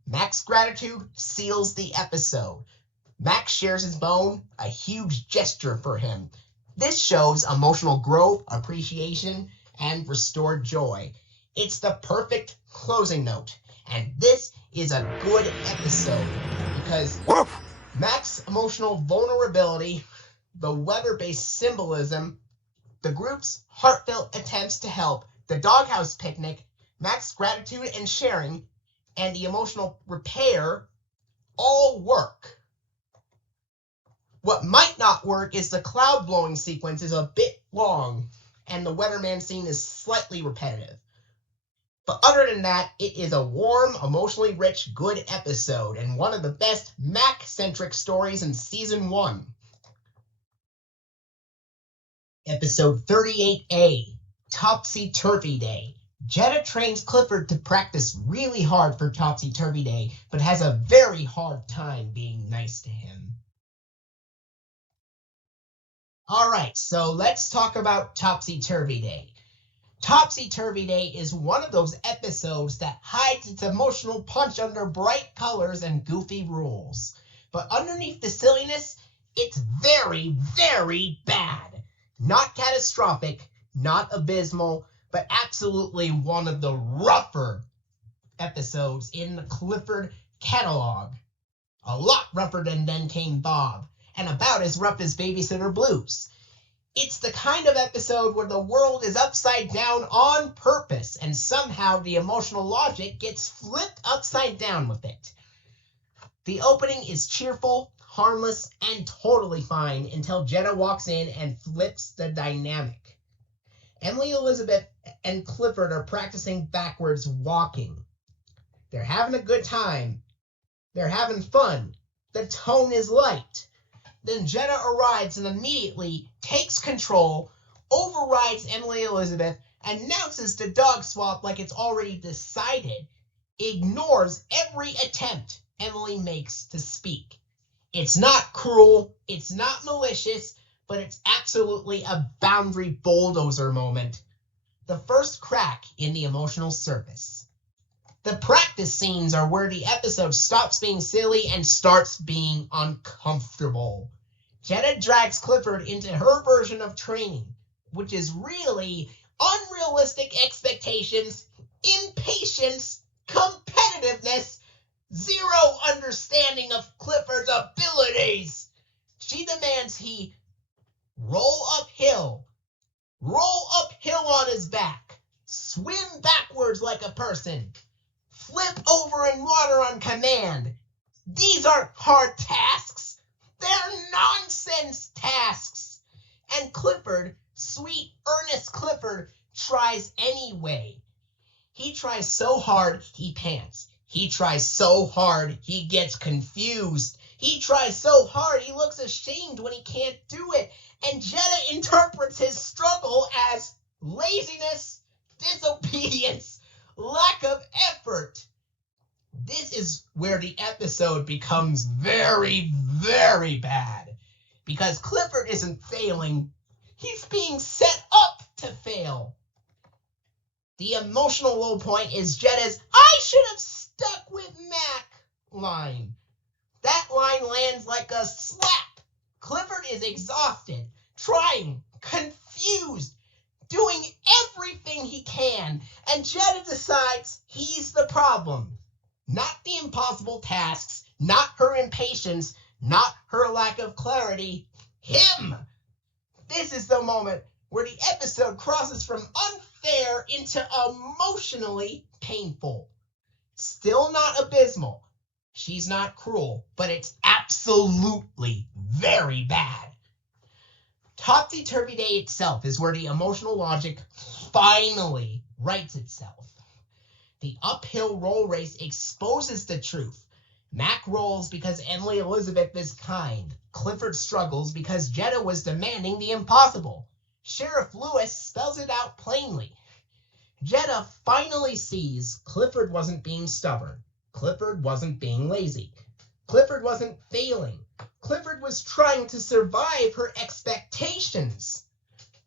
Mac's gratitude seals the episode. Mac shares his bone, a huge gesture for him. This shows emotional growth, appreciation, and restored joy. It's the perfect closing note. And this is a good episode because Woof! Mac's emotional vulnerability, the weather-based symbolism, the group's heartfelt attempts to help, the doghouse picnic, Mac's gratitude and sharing, and the emotional repair all work. What might not work is the cloud blowing sequence is a bit long, and the weatherman scene is slightly repetitive. But other than that, it is a warm, emotionally rich, good episode, and one of the best Mac-centric stories in Season 1. Episode 38A, Topsy Turvy Day. Jetta trains Clifford to practice really hard for Topsy Turvy Day, but has a very hard time being nice to him. Alright, so let's talk about Topsy Turvy Day. Topsy Turvy Day is one of those episodes that hides its emotional punch under bright colors and goofy rules. But underneath the silliness, it's very, very bad. Not catastrophic, not abysmal, but absolutely one of the rougher episodes in the Clifford catalog. A lot rougher than Then Came Bob, and about as rough as Babysitter Blues. It's the kind of episode where the world is upside down on purpose, and somehow the emotional logic gets flipped upside down with it. The opening is cheerful, harmless and totally fine until Jetta walks in and flips the dynamic. Emily Elizabeth and Clifford are practicing backwards walking. They're having a good time. They're having fun. The tone is light. Then Jetta arrives and immediately takes control, overrides Emily Elizabeth, announces the dog swap like it's already decided, ignores every attempt Emily makes to speak. It's not cruel, it's not malicious, but it's absolutely a boundary bulldozer moment. The first crack in the emotional surface. The practice scenes are where the episode stops being silly and starts being uncomfortable. Jetta drags Clifford into her version of training, which is really unrealistic expectations, impatience, competitiveness, zero understanding of Clifford's abilities. She demands he roll uphill on his back, swim backwards like a person, flip over in water on command. These aren't hard tasks. They're nonsense tasks. And Clifford, sweet, earnest Clifford, tries anyway. He tries so hard, he pants. He tries so hard, he gets confused. He tries so hard, he looks ashamed when he can't do it. And Jetta interprets his struggle as laziness, disobedience, lack of effort. This is where the episode becomes very, very bad. Because Clifford isn't failing. He's being set up to fail. The emotional low point is Jetta's "I should have stuck with Mac" line. That line lands like a slap. Clifford is exhausted, trying, confused, doing everything he can, and Jetta decides he's the problem. Not the impossible tasks, not her impatience, not her lack of clarity. Him! This is the moment where the episode crosses from unfair into emotionally painful. Still not abysmal. She's not cruel, but it's absolutely very bad. Topsy Turvy Day itself is where the emotional logic finally rights itself. The uphill roll race exposes the truth. Mac rolls because Emily Elizabeth is kind. Clifford struggles because Jetta was demanding the impossible. Sheriff Lewis spells it out plainly. Jetta finally sees Clifford wasn't being stubborn. Clifford wasn't being lazy. Clifford wasn't failing. Clifford was trying to survive her expectations.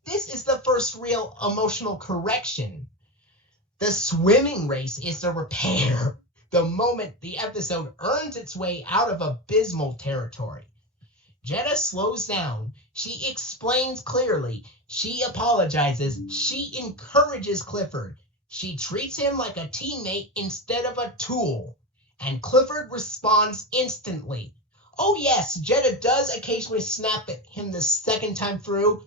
This is the first real emotional correction. The swimming race is the repair. The moment the episode earns its way out of abysmal territory. Jetta slows down. She explains clearly. She apologizes. She encourages Clifford. She treats him like a teammate instead of a tool. And Clifford responds instantly. Oh yes, Jetta does occasionally snap at him the second time through,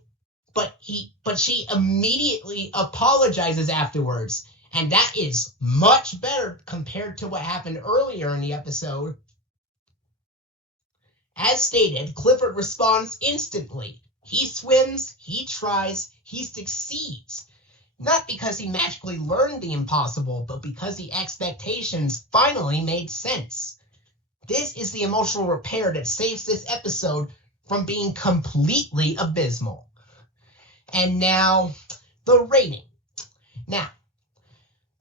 but she immediately apologizes afterwards. And that is much better compared to what happened earlier in the episode. As stated, Clifford responds instantly. He swims, he tries, he succeeds. Not because he magically learned the impossible, but because the expectations finally made sense. This is the emotional repair that saves this episode from being completely abysmal. And now, the rating. Now,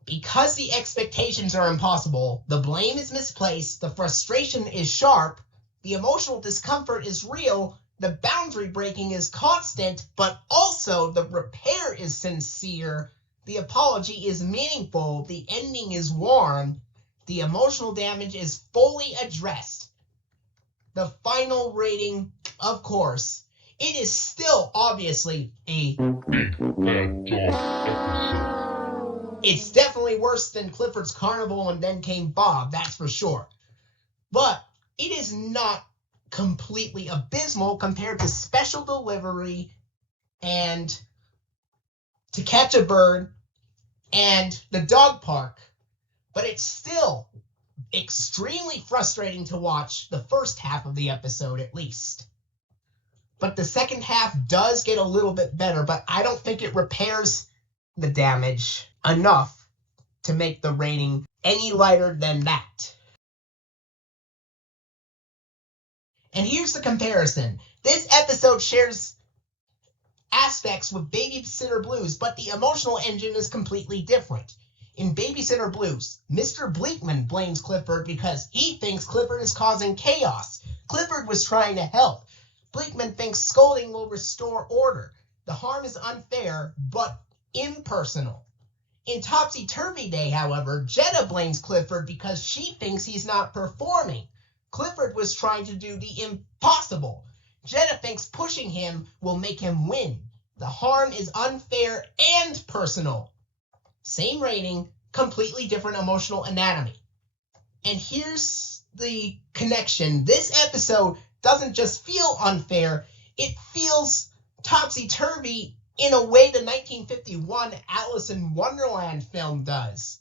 because the expectations are impossible, the blame is misplaced, the frustration is sharp, the emotional discomfort is real, the boundary breaking is constant, but also the repair is sincere, the apology is meaningful, the ending is warm, the emotional damage is fully addressed. The final rating, of course, it is still obviously a bad dog episode. It's definitely worse than Clifford's Carnival and Then Came Bob, that's for sure. But it is not completely abysmal compared to Special Delivery and To Catch a Bird and The Dog Park. But it's still extremely frustrating to watch the first half of the episode at least. But the second half does get a little bit better, but I don't think it repairs the damage enough to make the rating any lighter than that. And here's the comparison. This episode shares aspects with Babysitter Blues, but the emotional engine is completely different. In Babysitter Blues, Mr. Bleakman blames Clifford because he thinks Clifford is causing chaos. Clifford was trying to help. Bleakman thinks scolding will restore order. The harm is unfair, but impersonal. In Topsy Turvy Day, however, Jetta blames Clifford because she thinks he's not performing. Clifford was trying to do the impossible. Jetta thinks pushing him will make him win. The harm is unfair and personal. Same rating, completely different emotional anatomy. And here's the connection. This episode doesn't just feel unfair, it feels topsy-turvy in a way the 1951 Alice in Wonderland film does.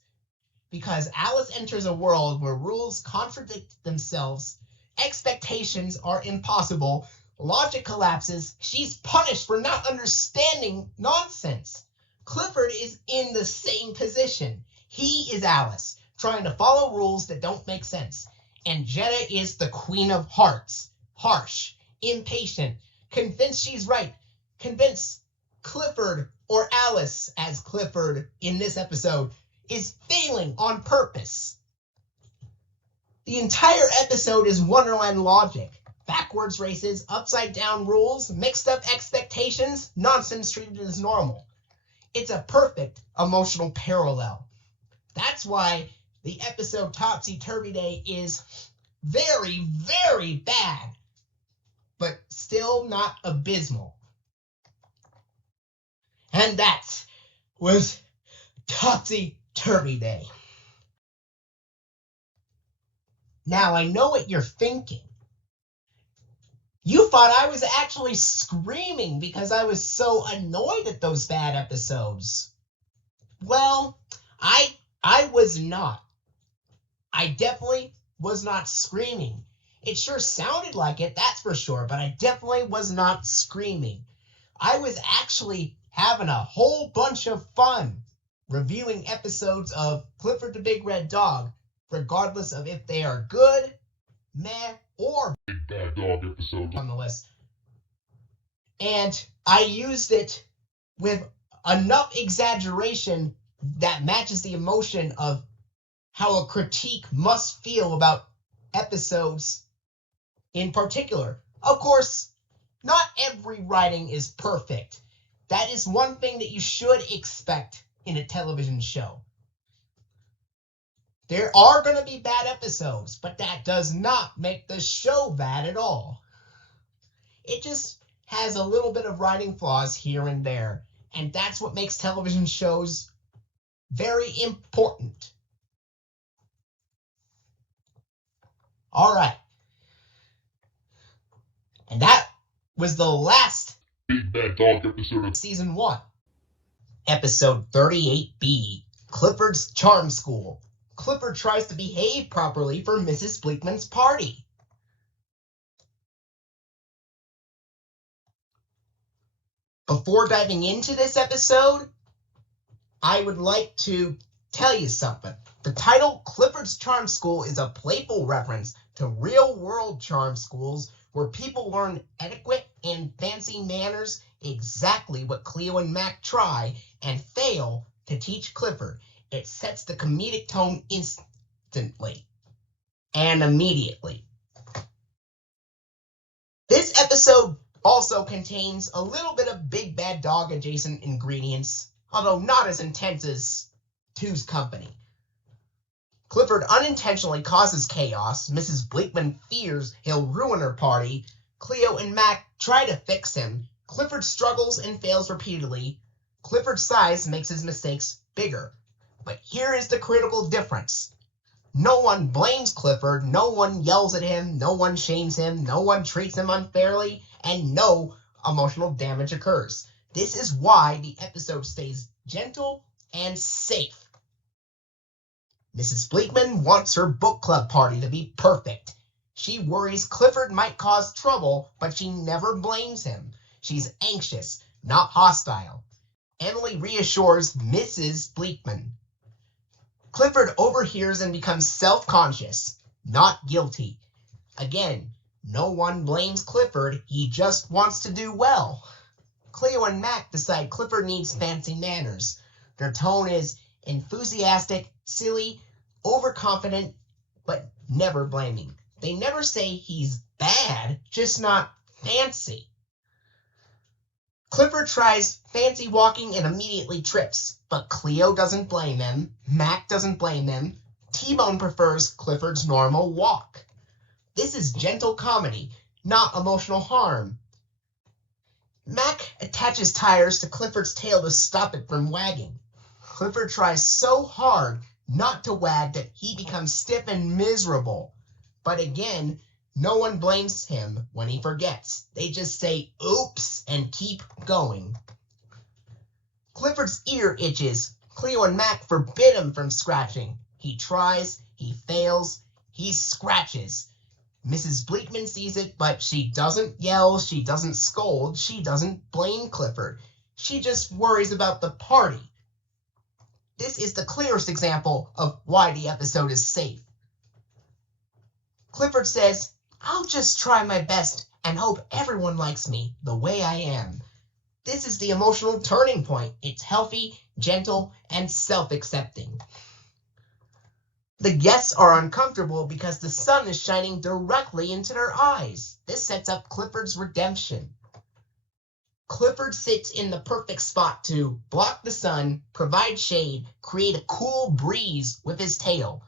Because Alice enters a world where rules contradict themselves, expectations are impossible, logic collapses, she's punished for not understanding nonsense. Clifford is in the same position. He is Alice, trying to follow rules that don't make sense. And Jetta is the Queen of Hearts, harsh, impatient, convinced she's right, convinced Clifford, or Alice as Clifford in this episode, is failing on purpose. The entire episode is Wonderland logic. Backwards races, upside down rules, mixed up expectations, nonsense treated as normal. It's a perfect emotional parallel. That's why the episode Topsy Turvy Day is very, very bad, but still not abysmal. And that was Topsy Turvy Day. Now, I know what you're thinking. You thought I was actually screaming because I was so annoyed at those bad episodes. Well, I was not. I definitely was not screaming. It sure sounded like it, that's for sure, but I definitely was not screaming. I was actually having a whole bunch of fun reviewing episodes of Clifford the Big Red Dog, regardless of if they are good, meh, or bad dog episode on the list. And I used it with enough exaggeration that matches the emotion of how a critique must feel about episodes in particular. Of course, not every writing is perfect. That is one thing that you should expect in a television show. There are going to be bad episodes, but that does not make the show bad at all. It just has a little bit of writing flaws here and there, and that's what makes television shows very important. All right. And that was the last big bad dog episode of Season 1. Episode 38B, Clifford's Charm School. Clifford tries to behave properly for Mrs. Bleakman's party. Before diving into this episode, I would like to tell you something. The title Clifford's Charm School is a playful reference to real-world charm schools where people learn etiquette and fancy manners, exactly what Cleo and Mac try and fail to teach Clifford. It sets the comedic tone instantly and immediately. This episode also contains a little bit of Big Bad Dog adjacent ingredients, although not as intense as Two's Company. Clifford unintentionally causes chaos. Mrs. Bleakman fears he'll ruin her party. Cleo and Mac try to fix him. Clifford struggles and fails repeatedly. Clifford's size makes his mistakes bigger. But here is the critical difference. No one blames Clifford, no one yells at him, no one shames him, no one treats him unfairly, and no emotional damage occurs. This is why the episode stays gentle and safe. Mrs. Bleakman wants her book club party to be perfect. She worries Clifford might cause trouble, but she never blames him. She's anxious, not hostile. Emily reassures Mrs. Bleakman. Clifford overhears and becomes self-conscious, not guilty. Again, no one blames Clifford, he just wants to do well. Cleo and Mac decide Clifford needs fancy manners. Their tone is enthusiastic, silly, overconfident, but never blaming. They never say he's bad, just not fancy. Clifford tries fancy walking and immediately trips, but Cleo doesn't blame them, Mac doesn't blame them, T-Bone prefers Clifford's normal walk. This is gentle comedy, not emotional harm. Mac attaches tires to Clifford's tail to stop it from wagging. Clifford tries so hard not to wag that he becomes stiff and miserable. But again, no one blames him when he forgets. They just say, oops, and keep going. Clifford's ear itches. Cleo and Mac forbid him from scratching. He tries, he fails, he scratches. Mrs. Bleakman sees it, but she doesn't yell, she doesn't scold, she doesn't blame Clifford. She just worries about the party. This is the clearest example of why the episode is safe. Clifford says, I'll just try my best and hope everyone likes me the way I am. This is the emotional turning point. It's healthy, gentle, and self-accepting. The guests are uncomfortable because the sun is shining directly into their eyes. This sets up Clifford's redemption. Clifford sits in the perfect spot to block the sun, provide shade, create a cool breeze with his tail.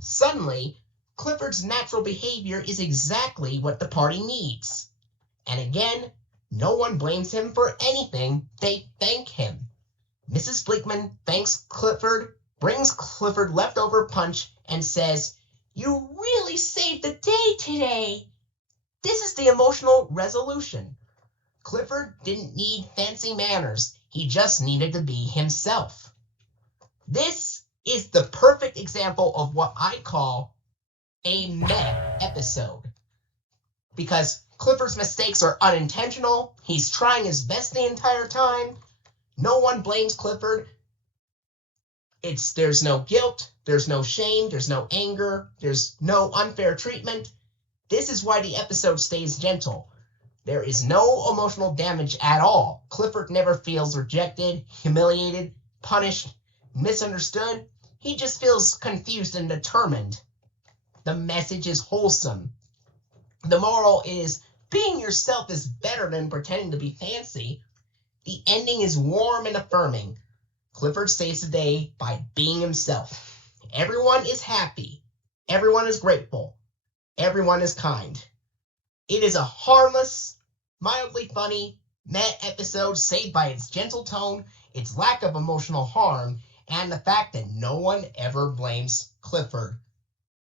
Suddenly, Clifford's natural behavior is exactly what the party needs. And again, no one blames him for anything. They thank him. Mrs. Bleakman thanks Clifford, brings Clifford leftover punch, and says, You really saved the day today. This is the emotional resolution. Clifford didn't need fancy manners. He just needed to be himself. This is the perfect example of what I call a meh episode. Because Clifford's mistakes are unintentional. He's trying his best the entire time. No one blames Clifford. There's no guilt, there's no shame, there's no anger, there's no unfair treatment. This is why the episode stays gentle. There is no emotional damage at all. Clifford never feels rejected, humiliated, punished, misunderstood. He just feels confused and determined. The message is wholesome. The moral is, being yourself is better than pretending to be fancy. The ending is warm and affirming. Clifford saves the day by being himself. Everyone is happy. Everyone is grateful. Everyone is kind. It is a harmless, mildly funny, meh episode saved by its gentle tone, its lack of emotional harm, and the fact that no one ever blames Clifford.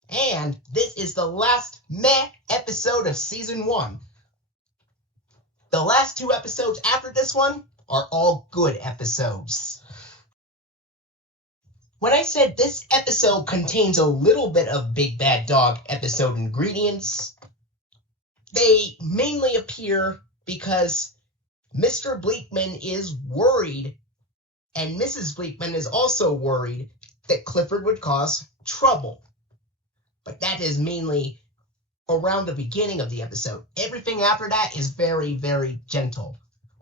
And this is the last meh episode of Season 1. The last 2 episodes after this one are all good episodes. When I said this episode contains a little bit of Big Bad Dog episode ingredients, they mainly appear because Mr. Bleakman is worried, and Mrs. Bleakman is also worried that Clifford would cause trouble. But that is mainly around the beginning of the episode. Everything after that is very, very gentle.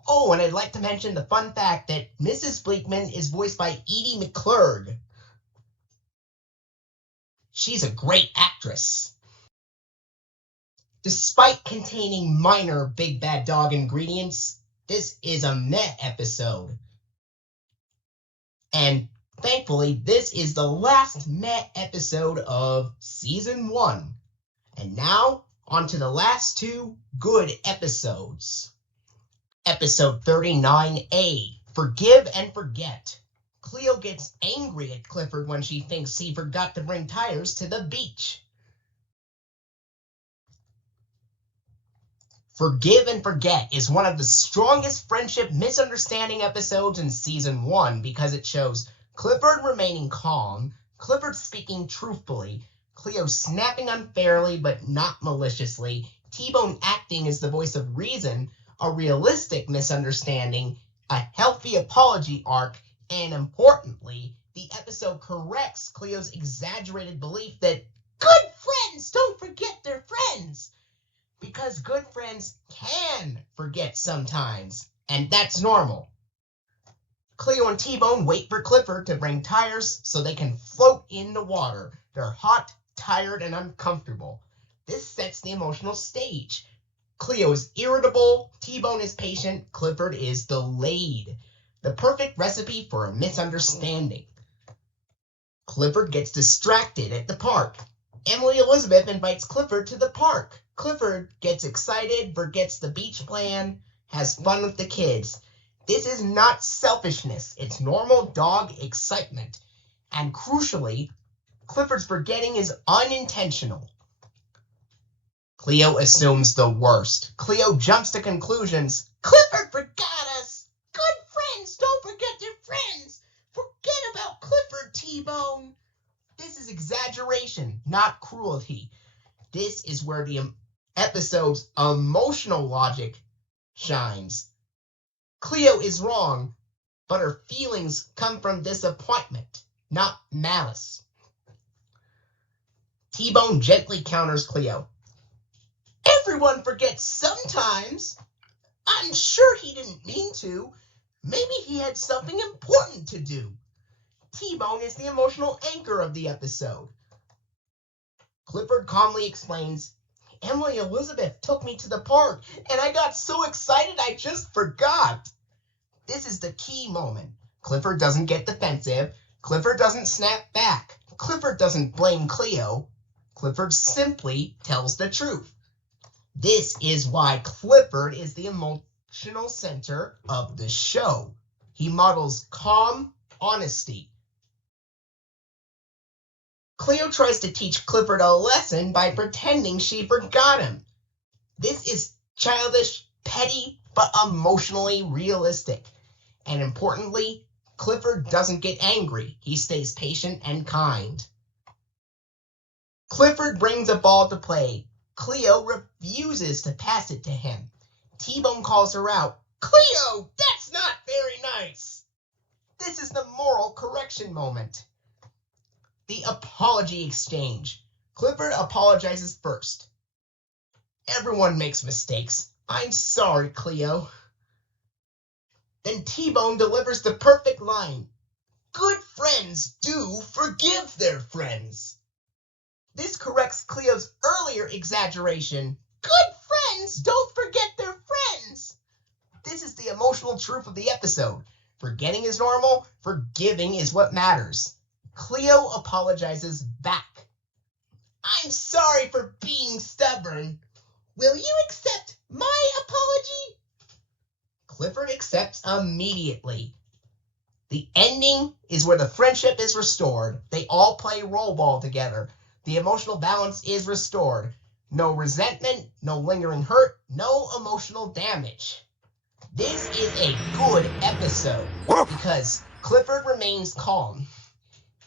Oh, and I'd like to mention the fun fact that Mrs. Bleakman is voiced by Edie McClurg. She's a great actress. Despite containing minor Big Bad Dog ingredients, this is a meh episode. And thankfully, this is the last meh episode of Season 1. And now, on to the last 2 good episodes. Episode 39A, Forgive and Forget. Cleo gets angry at Clifford when she thinks he forgot to bring tires to the beach. Forgive and Forget is one of the strongest friendship misunderstanding episodes in Season 1 because it shows Clifford remaining calm, Clifford speaking truthfully, Cleo snapping unfairly but not maliciously, T-Bone acting as the voice of reason, a realistic misunderstanding, a healthy apology arc, and importantly, the episode corrects Cleo's exaggerated belief that good friends don't forget their friends. Because good friends can forget sometimes, and that's normal. Cleo and T-Bone wait for Clifford to bring tires so they can float in the water. They're hot, tired, and uncomfortable. This sets the emotional stage. Cleo is irritable, T-Bone is patient, Clifford is delayed. The perfect recipe for a misunderstanding. Clifford gets distracted at the park. Emily Elizabeth invites Clifford to the park. Clifford gets excited, forgets the beach plan, has fun with the kids. This is not selfishness. It's normal dog excitement. And crucially, Clifford's forgetting is unintentional. Cleo assumes the worst. Cleo jumps to conclusions. Clifford forgot us. Good friends don't forget their friends. Forget about Clifford, T-Bone. This is exaggeration, not cruelty. This is where the episode's emotional logic shines. Cleo is wrong, but her feelings come from disappointment, not malice. T-Bone gently counters Cleo. Everyone forgets sometimes. I'm sure he didn't mean to. Maybe he had something important to do. T-Bone is the emotional anchor of the episode. Clifford calmly explains, Emily Elizabeth took me to the park, and I got so excited I just forgot. This is the key moment. Clifford doesn't get defensive. Clifford doesn't snap back. Clifford doesn't blame Cleo. Clifford simply tells the truth. This is why Clifford is the emotional center of the show. He models calm honesty. Cleo tries to teach Clifford a lesson by pretending she forgot him. This is childish, petty, but emotionally realistic. And importantly, Clifford doesn't get angry. He stays patient and kind. Clifford brings a ball to play. Cleo refuses to pass it to him. T-Bone calls her out. Cleo, that's not very nice. This is the moral correction moment. The apology exchange. Clifford apologizes first. Everyone makes mistakes. I'm sorry, Cleo. Then T-Bone delivers the perfect line. Good friends do forgive their friends. This corrects Cleo's earlier exaggeration. Good friends don't forget their friends. This is the emotional truth of the episode. Forgetting is normal. Forgiving is what matters. Cleo apologizes back. I'm sorry for being stubborn. Will you accept my apology? Clifford accepts immediately. The ending is where the friendship is restored. They all play roll ball together. The emotional balance is restored. No resentment, no lingering hurt, no emotional damage. This is a good episode because Clifford remains calm.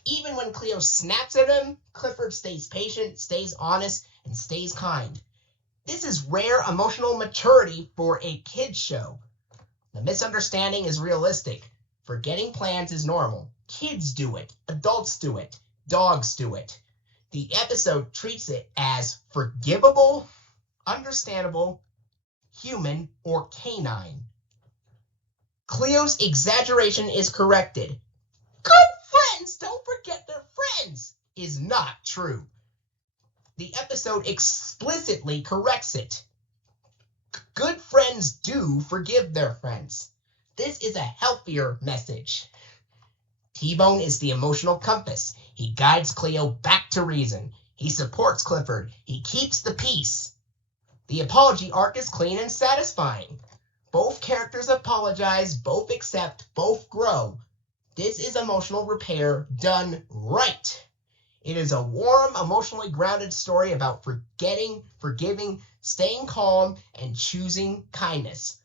Even when Cleo snaps at him, Clifford stays patient, stays honest, and stays kind. This is rare emotional maturity for a kid's show. The misunderstanding is realistic. Forgetting plans is normal. Kids do it. Adults do it. Dogs do it. The episode treats it as forgivable, understandable, human, or canine. Cleo's exaggeration is corrected. Good friends don't forget their friends is not true. The episode explicitly corrects it. Good friends do forgive their friends. This is a healthier message. T-Bone is the emotional compass. He guides Cleo back to reason. He supports Clifford. He keeps the peace. The apology arc is clean and satisfying. Both characters apologize, both accept, both grow. This is emotional repair done right. It is a warm, emotionally grounded story about forgetting, forgiving, staying calm, and choosing kindness.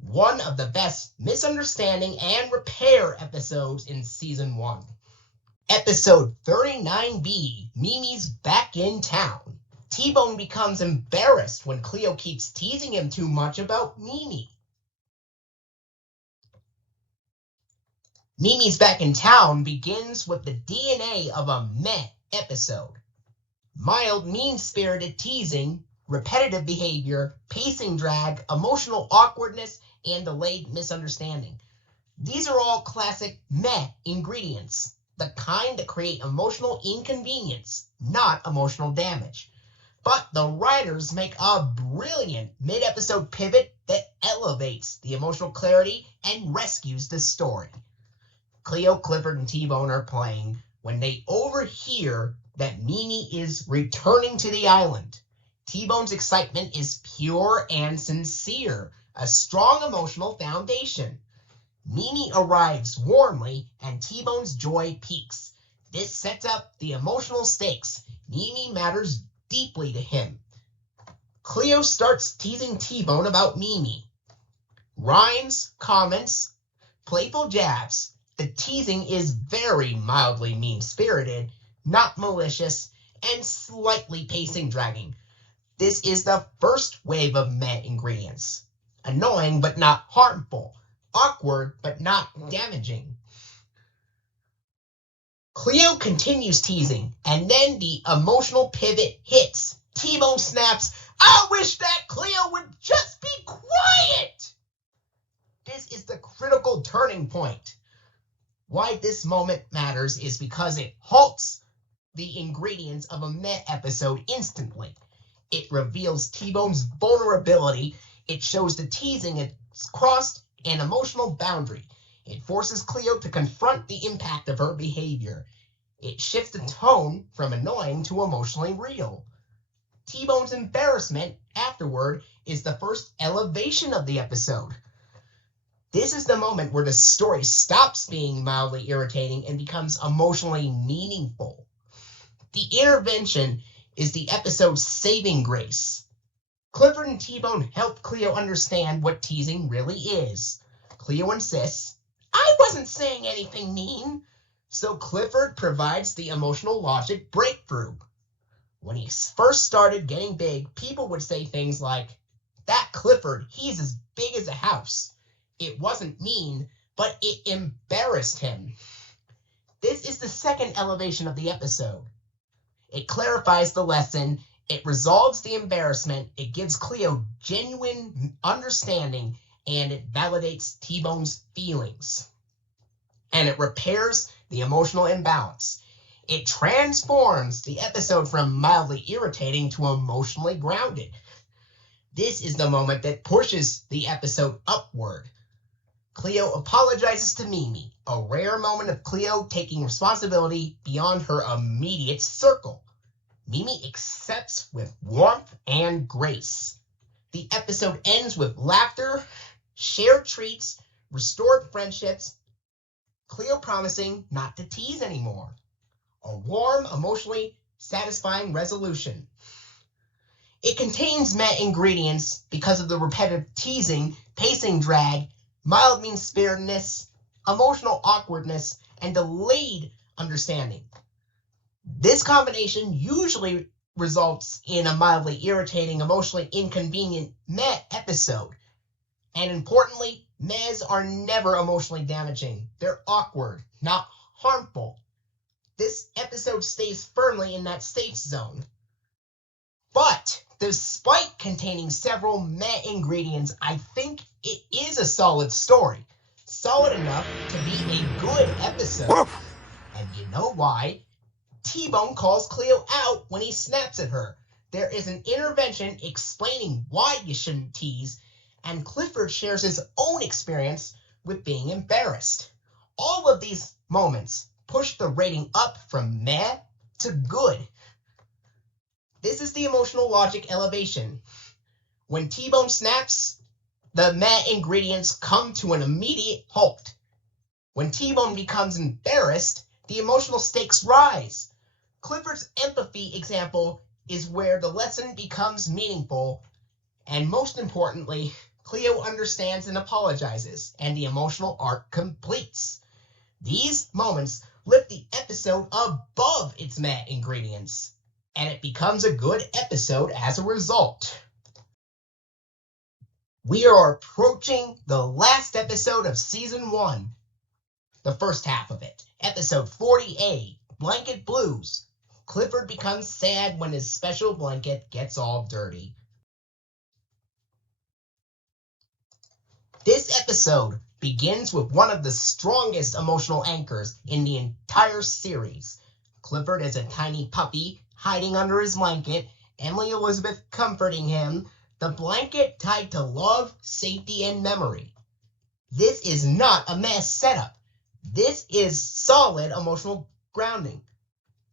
One of the best misunderstanding and repair episodes in season 1. Episode 39B, Mimi's Back in Town. T-Bone becomes embarrassed when Cleo keeps teasing him too much about Mimi. Mimi's Back in Town begins with the DNA of a meh episode. Mild, mean-spirited teasing, repetitive behavior, pacing drag, emotional awkwardness, and delayed misunderstanding. These are all classic meh ingredients, the kind that create emotional inconvenience, not emotional damage. But the writers make a brilliant mid-episode pivot that elevates the emotional clarity and rescues the story. Cleo, Clifford, and T-Bone are playing when they overhear that Mimi is returning to the island. T-Bone's excitement is pure and sincere, a strong emotional foundation. Mimi arrives warmly, and T-Bone's joy peaks. This sets up the emotional stakes. Mimi matters deeply to him. Cleo starts teasing T-Bone about Mimi. Rhymes, comments, playful jabs. The teasing is very mildly mean-spirited, not malicious, and slightly pacing dragging. This is the first wave of meh ingredients. Annoying but not harmful. Awkward but not damaging. Cleo continues teasing, and then the emotional pivot hits. T-Bone snaps, "I wish that Cleo would just be quiet!" This is the critical turning point. Why this moment matters is because it halts the ingredients of a meh episode instantly. It reveals T-Bone's vulnerability. It shows the teasing has crossed an emotional boundary. It forces Cleo to confront the impact of her behavior. It shifts the tone from annoying to emotionally real. T-Bone's embarrassment afterward is the first elevation of the episode. This is the moment where the story stops being mildly irritating and becomes emotionally meaningful. The intervention is the episode's saving grace. Clifford and T-Bone help Cleo understand what teasing really is. Cleo insists, "I wasn't saying anything mean." So Clifford provides the emotional logic breakthrough. When he first started getting big, people would say things like, "That Clifford, he's as big as a house." It wasn't mean, but it embarrassed him. This is the second elevation of the episode. It clarifies the lesson, it resolves the embarrassment, it gives Cleo genuine understanding, and it validates T-Bone's feelings. And it repairs the emotional imbalance. It transforms the episode from mildly irritating to emotionally grounded. This is the moment that pushes the episode upward. Cleo apologizes to Mimi, a rare moment of Cleo taking responsibility beyond her immediate circle. Mimi accepts with warmth and grace. The episode ends with laughter, shared treats, restored friendships, Cleo promising not to tease anymore. A warm, emotionally satisfying resolution. It contains meh ingredients because of the repetitive teasing, pacing drag, mild mean-spiritedness, emotional awkwardness, and delayed understanding. This combination usually results in a mildly irritating, emotionally inconvenient meh episode. And importantly, mehs are never emotionally damaging. They're awkward, not harmful. This episode stays firmly in that safe zone. But despite containing several meh ingredients, I think it is a solid story. Solid enough to be a good episode. Woof. And you know why? T-Bone calls Cleo out when he snaps at her. There is an intervention explaining why you shouldn't tease, and Clifford shares his own experience with being embarrassed. All of these moments push the rating up from meh to good. This is the emotional logic elevation. When T-Bone snaps, the meh ingredients come to an immediate halt. When T-Bone becomes embarrassed, the emotional stakes rise. Clifford's empathy example is where the lesson becomes meaningful, and most importantly, Cleo understands and apologizes, and the emotional arc completes. These moments lift the episode above its met ingredients, and it becomes a good episode as a result. We are approaching the last episode of Season 1, the first half of it. Episode 40A, Blanket Blues. Clifford becomes sad when his special blanket gets all dirty. This episode begins with one of the strongest emotional anchors in the entire series. Clifford is a tiny puppy hiding under his blanket, Emily Elizabeth comforting him, the blanket tied to love, safety, and memory. This is not a mess setup. This is solid emotional grounding,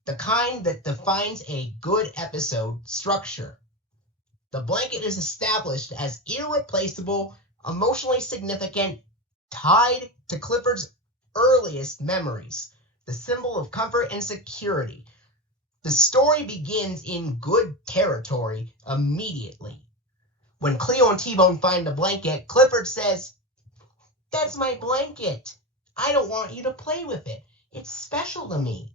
the kind that defines a good episode structure. The blanket is established as irreplaceable, emotionally significant, tied to Clifford's earliest memories, the symbol of comfort and security. The story begins in good territory immediately. When Cleo and T-Bone find the blanket, Clifford says, "That's my blanket. I don't want you to play with it. It's special to me."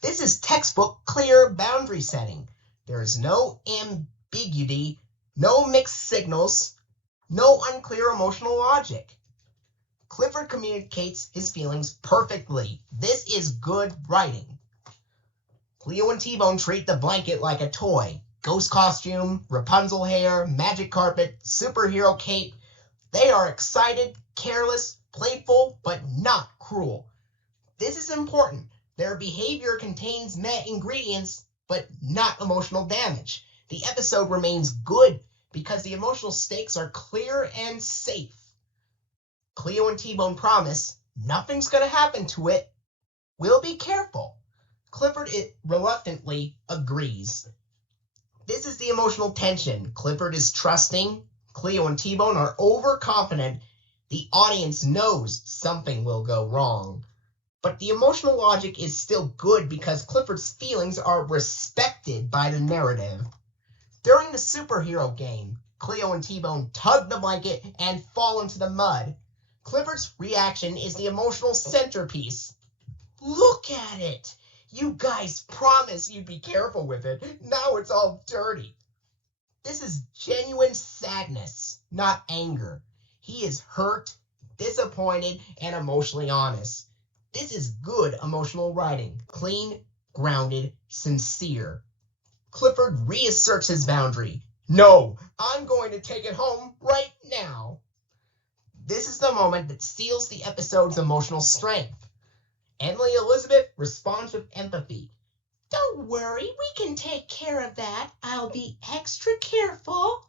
This is textbook clear boundary setting. There is no ambiguity, no mixed signals, no unclear emotional logic. Clifford communicates his feelings perfectly. This is good writing. Cleo and T-Bone treat the blanket like a toy. Ghost costume, Rapunzel hair, magic carpet, superhero cape. They are excited, careless, playful, but not cruel. This is important. Their behavior contains met ingredients, but not emotional damage. The episode remains good because the emotional stakes are clear and safe. Cleo and T-Bone promise nothing's going to happen to it. We'll be careful. Clifford reluctantly agrees. This is the emotional tension. Clifford is trusting. Cleo and T-Bone are overconfident. The audience knows something will go wrong. But the emotional logic is still good because Clifford's feelings are respected by the narrative. During the superhero game, Cleo and T-Bone tug the blanket and fall into the mud. Clifford's reaction is the emotional centerpiece. "Look at it! You guys promised you'd be careful with it. Now it's all dirty." This is genuine sadness, not anger. He is hurt, disappointed, and emotionally honest. This is good emotional writing. Clean, grounded, sincere. Clifford reasserts his boundary. "No, I'm going to take it home right now." This is the moment that seals the episode's emotional strength. Emily Elizabeth responds with empathy. "Don't worry, we can take care of that. I'll be extra careful."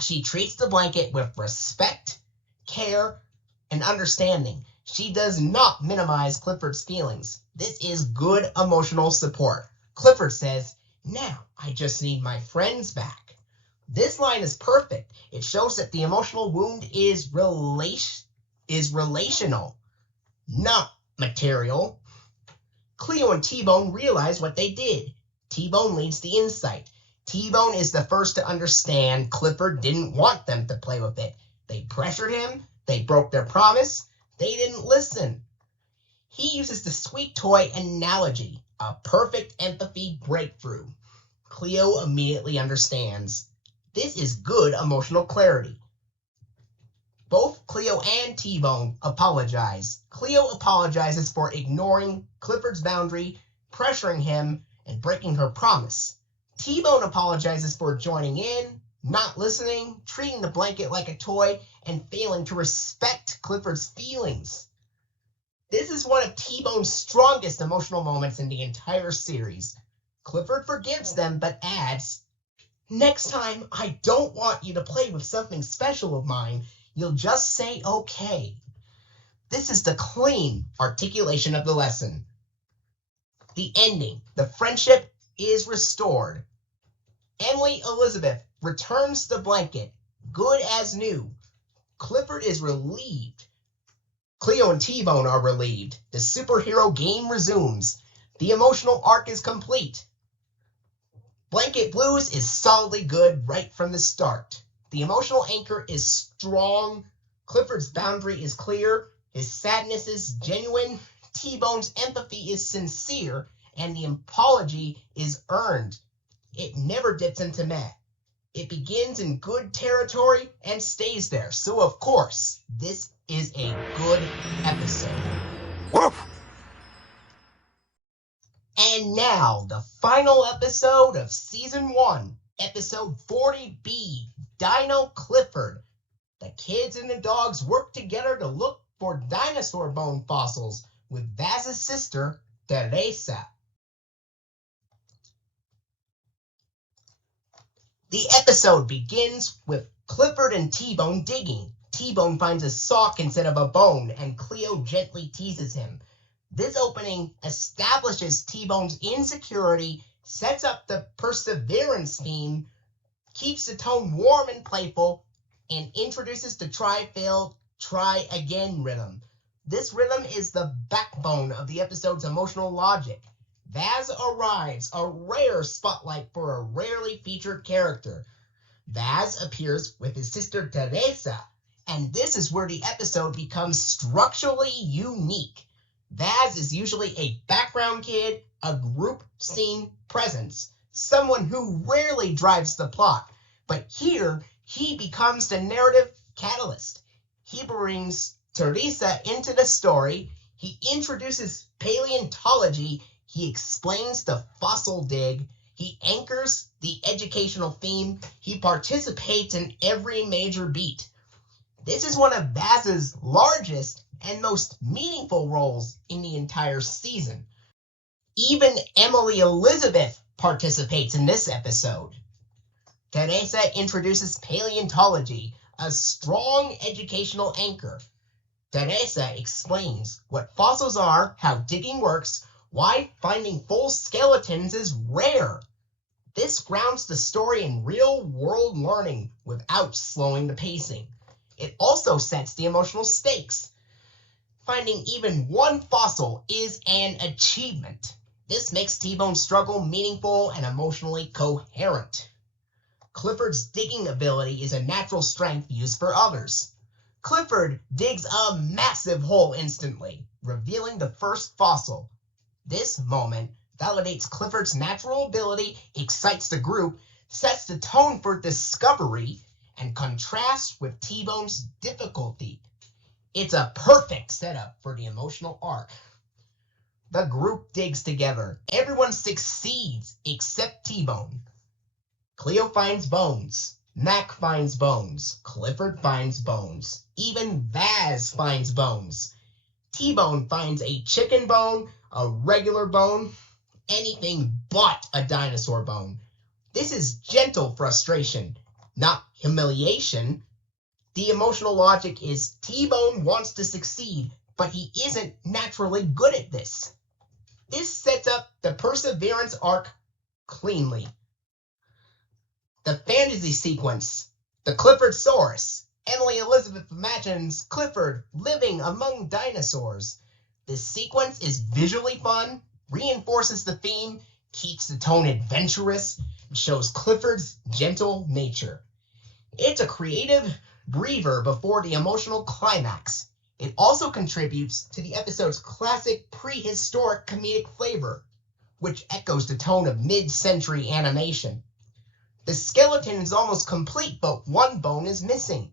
She treats the blanket with respect, care, and understanding. She does not minimize Clifford's feelings. This is good emotional support. Clifford says, "Now I just need my friends back." This line is perfect. It shows that the emotional wound is relational, not material. Cleo and T-Bone realize what they did. T-Bone leads the insight. T-Bone is the first to understand Clifford didn't want them to play with it. They pressured him. They broke their promise. They didn't listen. He uses the sweet toy analogy, a perfect empathy breakthrough. Cleo immediately understands. This is good emotional clarity. Both Cleo and T-Bone apologize. Cleo apologizes for ignoring Clifford's boundary, pressuring him, and breaking her promise. T-Bone apologizes for joining in, not listening, treating the blanket like a toy, and failing to respect Clifford's feelings. This is one of T-Bone's strongest emotional moments in the entire series. Clifford forgives them, but adds, "Next time, I don't want you to play with something special of mine. You'll just say okay." This is the clean articulation of the lesson. The ending. The friendship is restored. Emily Elizabeth returns the blanket, good as new. Clifford is relieved. Cleo and T-Bone are relieved. The superhero game resumes. The emotional arc is complete. Blanket Blues is solidly good right from the start. The emotional anchor is strong. Clifford's boundary is clear. His sadness is genuine. T-Bone's empathy is sincere and the apology is earned. It never dips into meh. It begins in good territory and stays there. So of course, this is a good episode. Woof! And now, the final episode of Season 1, Episode 40B, Dino Clifford. The kids and the dogs work together to look for dinosaur bone fossils with Vaz's sister, Teresa. The episode begins with Clifford and T-Bone digging. T-Bone finds a sock instead of a bone, and Cleo gently teases him. This opening establishes T-Bone's insecurity, sets up the perseverance theme, keeps the tone warm and playful, and introduces the try, fail, try again rhythm. This rhythm is the backbone of the episode's emotional logic. Vaz arrives, a rare spotlight for a rarely featured character. Vaz appears with his sister Teresa, and this is where the episode becomes structurally unique. Vaz is usually a background kid, a group scene presence, someone who rarely drives the plot, but here he becomes the narrative catalyst. He brings Teresa into the story, he introduces paleontology, he explains the fossil dig, he anchors the educational theme, he participates in every major beat. This is one of Vaz's largest and most meaningful roles in the entire season. Even Emily Elizabeth participates in this episode. Teresa introduces paleontology, a strong educational anchor. Teresa explains what fossils are, how digging works, why finding full skeletons is rare. This grounds the story in real-world learning without slowing the pacing. It also sets the emotional stakes. Finding even one fossil is an achievement. This makes T-Bone's struggle meaningful and emotionally coherent. Clifford's digging ability is a natural strength used for others. Clifford digs a massive hole instantly, revealing the first fossil. This moment validates Clifford's natural ability, excites the group, sets the tone for discovery, and contrasts with T-Bone's difficulty. It's a perfect setup for the emotional arc. The group digs together. Everyone succeeds except T-Bone. Cleo finds bones. Mac finds bones. Clifford finds bones. Even Vaz finds bones. T-Bone finds a chicken bone, a regular bone, anything but a dinosaur bone. This is gentle frustration, not humiliation. The emotional logic is T-Bone wants to succeed, but he isn't naturally good at this. This sets up the perseverance arc cleanly. The fantasy sequence, the Cliffordsaurus. Emily Elizabeth imagines Clifford living among dinosaurs. This sequence is visually fun, reinforces the theme, keeps the tone adventurous, and shows Clifford's gentle nature. It's a creative breather before the emotional climax. It also contributes to the episode's classic prehistoric comedic flavor, which echoes the tone of mid-century animation. The skeleton is almost complete, but one bone is missing.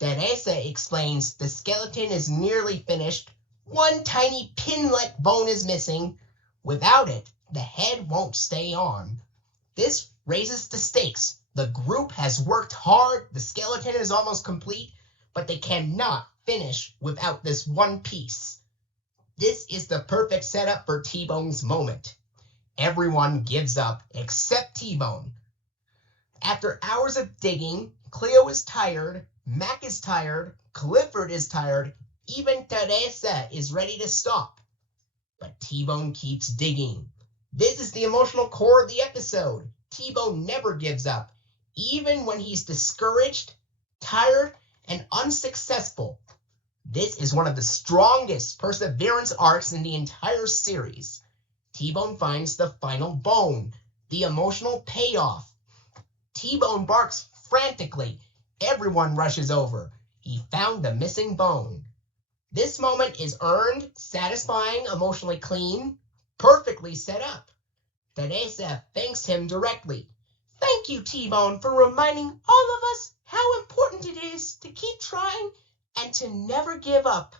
Teresa explains the skeleton is nearly finished. One tiny pin-like bone is missing. Without it, the head won't stay on. This raises the stakes. The group has worked hard, the skeleton is almost complete, but they cannot finish without this one piece. This is the perfect setup for T-Bone's moment. Everyone gives up except T-Bone. After hours of digging, Cleo is tired, Mac is tired, Clifford is tired, even Teresa is ready to stop. But T-Bone keeps digging. This is the emotional core of the episode. T-Bone never gives up, even when he's discouraged, tired, and unsuccessful. This is one of the strongest perseverance arcs in the entire series. T-Bone finds the final bone, the emotional payoff. T-Bone barks frantically. Everyone rushes over. He found the missing bone. This moment is earned, satisfying, emotionally clean, perfectly set up. Teresa thanks him directly. Thank you, T-Bone, for reminding all of us how important it is to keep trying and to never give up.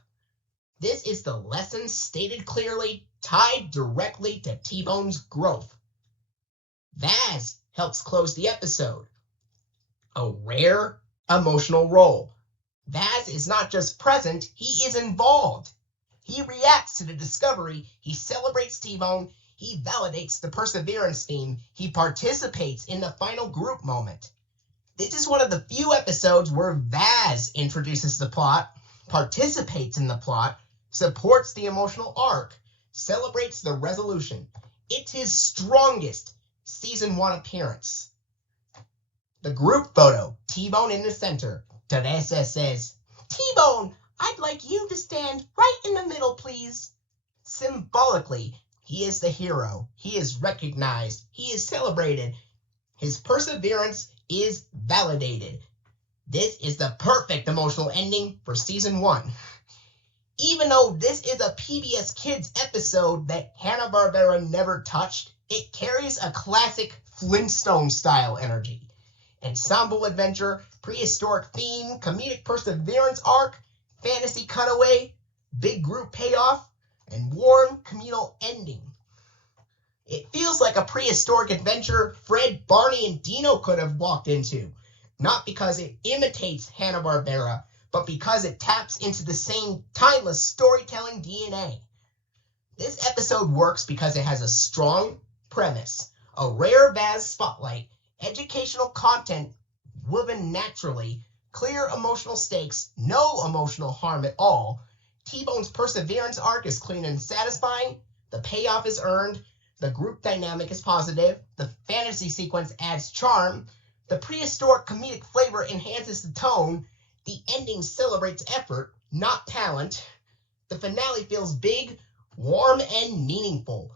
This is the lesson stated clearly, tied directly to T-Bone's growth. Vaz helps close the episode. A rare emotional role. Vaz is not just present, he is involved. He reacts to the discovery, he celebrates T-Bone, he validates the perseverance theme, he participates in the final group moment. This is one of the few episodes where Vaz introduces the plot, participates in the plot, supports the emotional arc, celebrates the resolution. It's his strongest season 1 appearance. The group photo, T-Bone in the center. Teresa says, T-Bone, I'd like you to stand right in the middle, please. Symbolically, he is the hero. He is recognized. He is celebrated. His perseverance is validated. This is the perfect emotional ending for season 1. Even though this is a PBS Kids episode that Hanna-Barbera never touched, it carries a classic Flintstone-style energy. Ensemble adventure, prehistoric theme, comedic perseverance arc, fantasy cutaway, big group payoff, and warm communal ending. It feels like a prehistoric adventure Fred, Barney, and Dino could have walked into, not because it imitates Hanna-Barbera, but because it taps into the same timeless storytelling DNA. This episode works because it has a strong premise, a rare Vaz spotlight, educational content woven naturally, clear emotional stakes, no emotional harm at all. T-Bone's perseverance arc is clean and satisfying, the payoff is earned, the group dynamic is positive, the fantasy sequence adds charm, the prehistoric comedic flavor enhances the tone, the ending celebrates effort, not talent, the finale feels big, warm, and meaningful.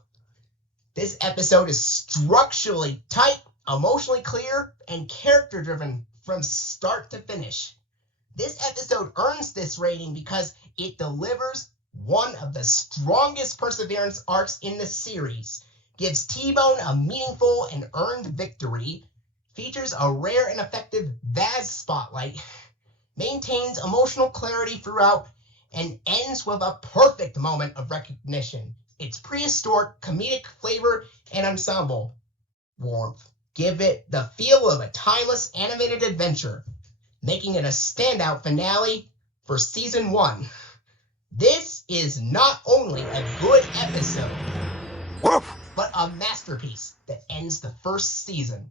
This episode is structurally tight, emotionally clear, and character-driven from start to finish. This episode earns this rating because it delivers one of the strongest perseverance arcs in the series, gives T-Bone a meaningful and earned victory, features a rare and effective Vaz spotlight, maintains emotional clarity throughout, and ends with a perfect moment of recognition. Its prehistoric, comedic flavor and ensemble warmth give it the feel of a timeless animated adventure, making it a standout finale for season 1. This is not only a good episode, Woof! but a masterpiece that ends the first season.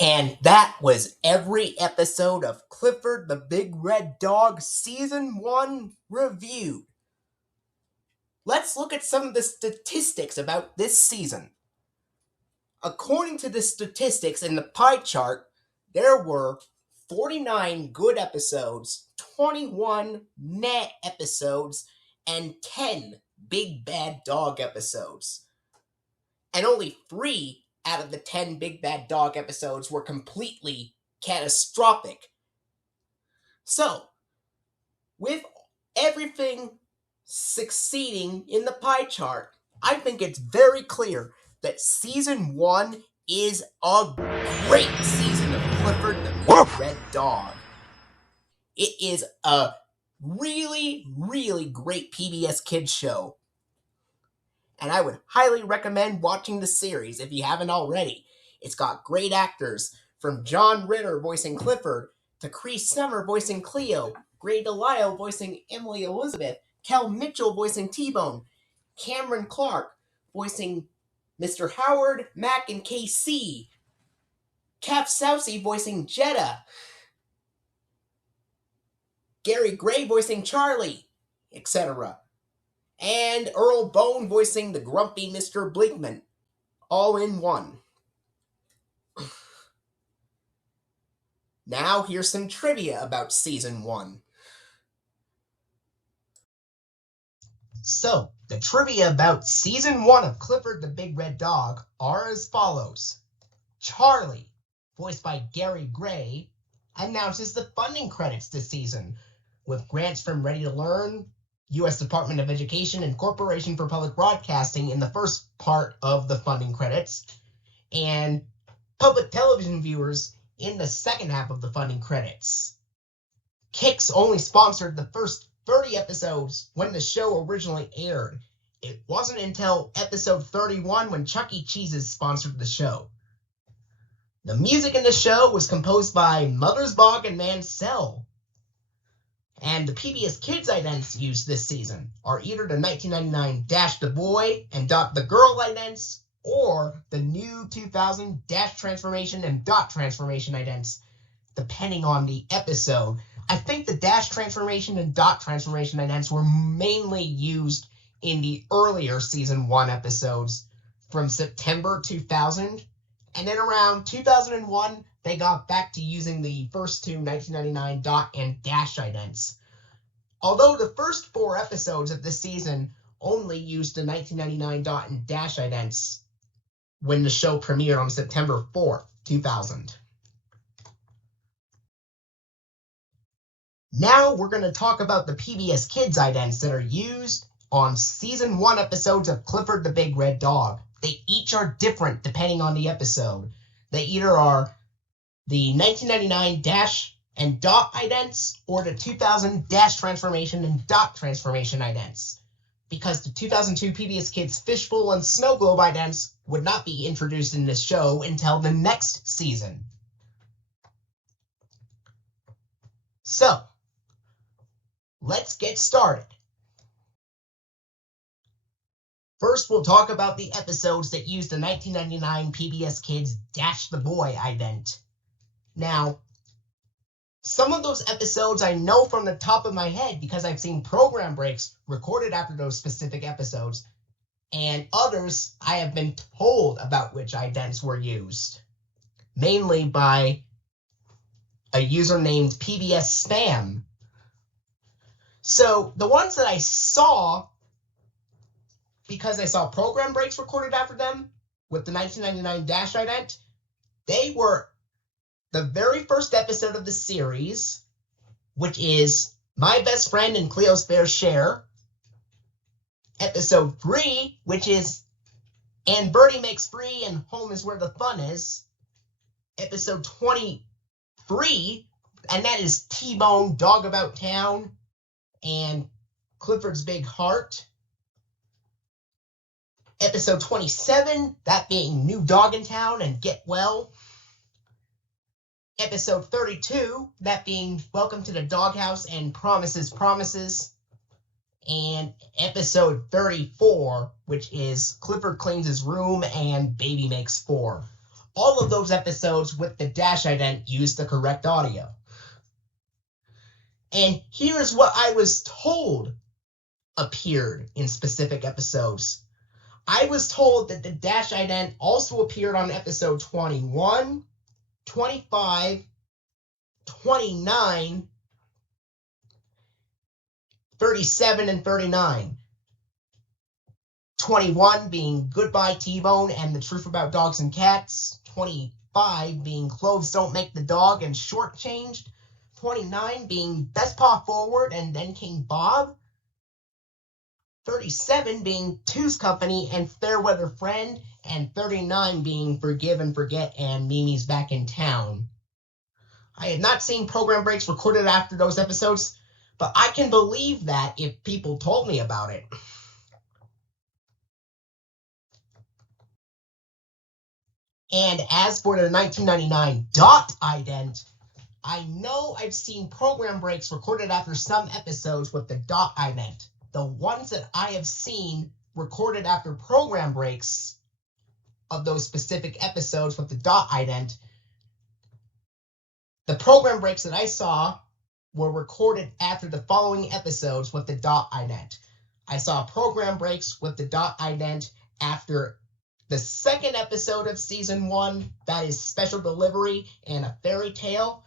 And that was every episode of Clifford the Big Red Dog Season 1 Reviewed. Let's look at some of the statistics about this season. According to the statistics in the pie chart, there were 49 good episodes, 21 meh episodes, and 10 Big Bad Dog episodes. And only 3 out of the 10 Big Bad Dog episodes were completely catastrophic. So, with everything succeeding in the pie chart, I think it's very clear that season 1 is a great season of Clifford the Big Red Dog. It is a really, really great PBS Kids show. And I would highly recommend watching the series if you haven't already. It's got great actors, from John Ritter voicing Clifford, to Cree Summer voicing Cleo, Gray DeLisle voicing Emily Elizabeth, Kel Mitchell voicing T-Bone, Cameron Clark voicing Mr. Howard, Mac, and KC, Cap Sousey voicing Jetta, Gary Gray voicing Charlie, etc. And Earl Bone voicing the grumpy Mr. Bleakman, all in one. Now here's some trivia about Season 1. So, the trivia about Season 1 of Clifford the Big Red Dog are as follows. Charlie, voiced by Gary Gray, announces the funding credits this season, with grants from Ready to Learn, U.S. Department of Education, and Corporation for Public Broadcasting in the first part of the funding credits, and public television viewers in the second half of the funding credits. Kicks only sponsored the first 30 episodes when the show originally aired. It wasn't until episode 31 when Chuck E. Cheese's sponsored the show. The music in the show was composed by Mothersbaugh and Mansell. And the PBS Kids idents used this season are either the 1999 Dash the Boy and Dot the Girl idents, or the new 2000 Dash Transformation and Dot Transformation idents, depending on the episode. I think the Dash Transformation and Dot Transformation idents were mainly used in the earlier Season 1 episodes from September 2000, and then around 2001, they got back to using the first two 1999 Dot and Dash idents. Although the first 4 episodes of this season only used the 1999 Dot and Dash idents when the show premiered on September 4th, 2000. Now we're going to talk about the PBS Kids idents that are used on Season 1 episodes of Clifford the Big Red Dog. They each are different depending on the episode. They either are the 1999 Dash and Dot idents or the 2000 Dash Transformation and Dot Transformation idents, because the 2002 PBS Kids Fishbowl and Snow Globe idents would not be introduced in this show until the next season. So, let's get started. First, we'll talk about the episodes that used the 1999 PBS Kids Dash the Boy ident. Now, some of those episodes I know from the top of my head because I've seen program breaks recorded after those specific episodes, and others I have been told about which idents were used, mainly by a user named PBS Spam. So the ones that I saw, because I saw program breaks recorded after them with the 1999 Dash ident, they were the very first episode of the series, which is My Best Friend and Cleo's Fair Share, episode 3, which is And Birdy Makes Free and Home is Where the Fun Is, episode 23, and that is T-Bone, Dog About Town, and Clifford's Big Heart, episode 27, that being New Dog in Town and Get Well, episode 32, that being Welcome to the Doghouse and Promises, Promises, and episode 34, which is Clifford Cleans His Room and Baby Makes 4. All of those episodes with the Dash ident used the correct audio. And here's what I was told appeared in specific episodes. I was told that the Dash ident also appeared on episode 21, 25, 29, 37, and 39. 21 being Goodbye T-Bone and the Truth About Dogs and Cats. 25 being Clothes Don't Make the Dog and Shortchanged. 29 being Best Paw Forward and Then King Bob. 37 being Two's Company and Fairweather Friend, and 39 being Forgive and Forget and Mimi's Back in Town. I had not seen program breaks recorded after those episodes, but I can believe that if people told me about it. And as for the 1999 Dot ident, I know I've seen program breaks recorded after some episodes with the Dot ident. The ones that I have seen recorded after program breaks of those specific episodes with the Dot ident, the program breaks that I saw were recorded after the following episodes with the Dot ident. I saw program breaks with the Dot ident after the second episode of Season 1, that is Special Delivery and a Ferry Tale.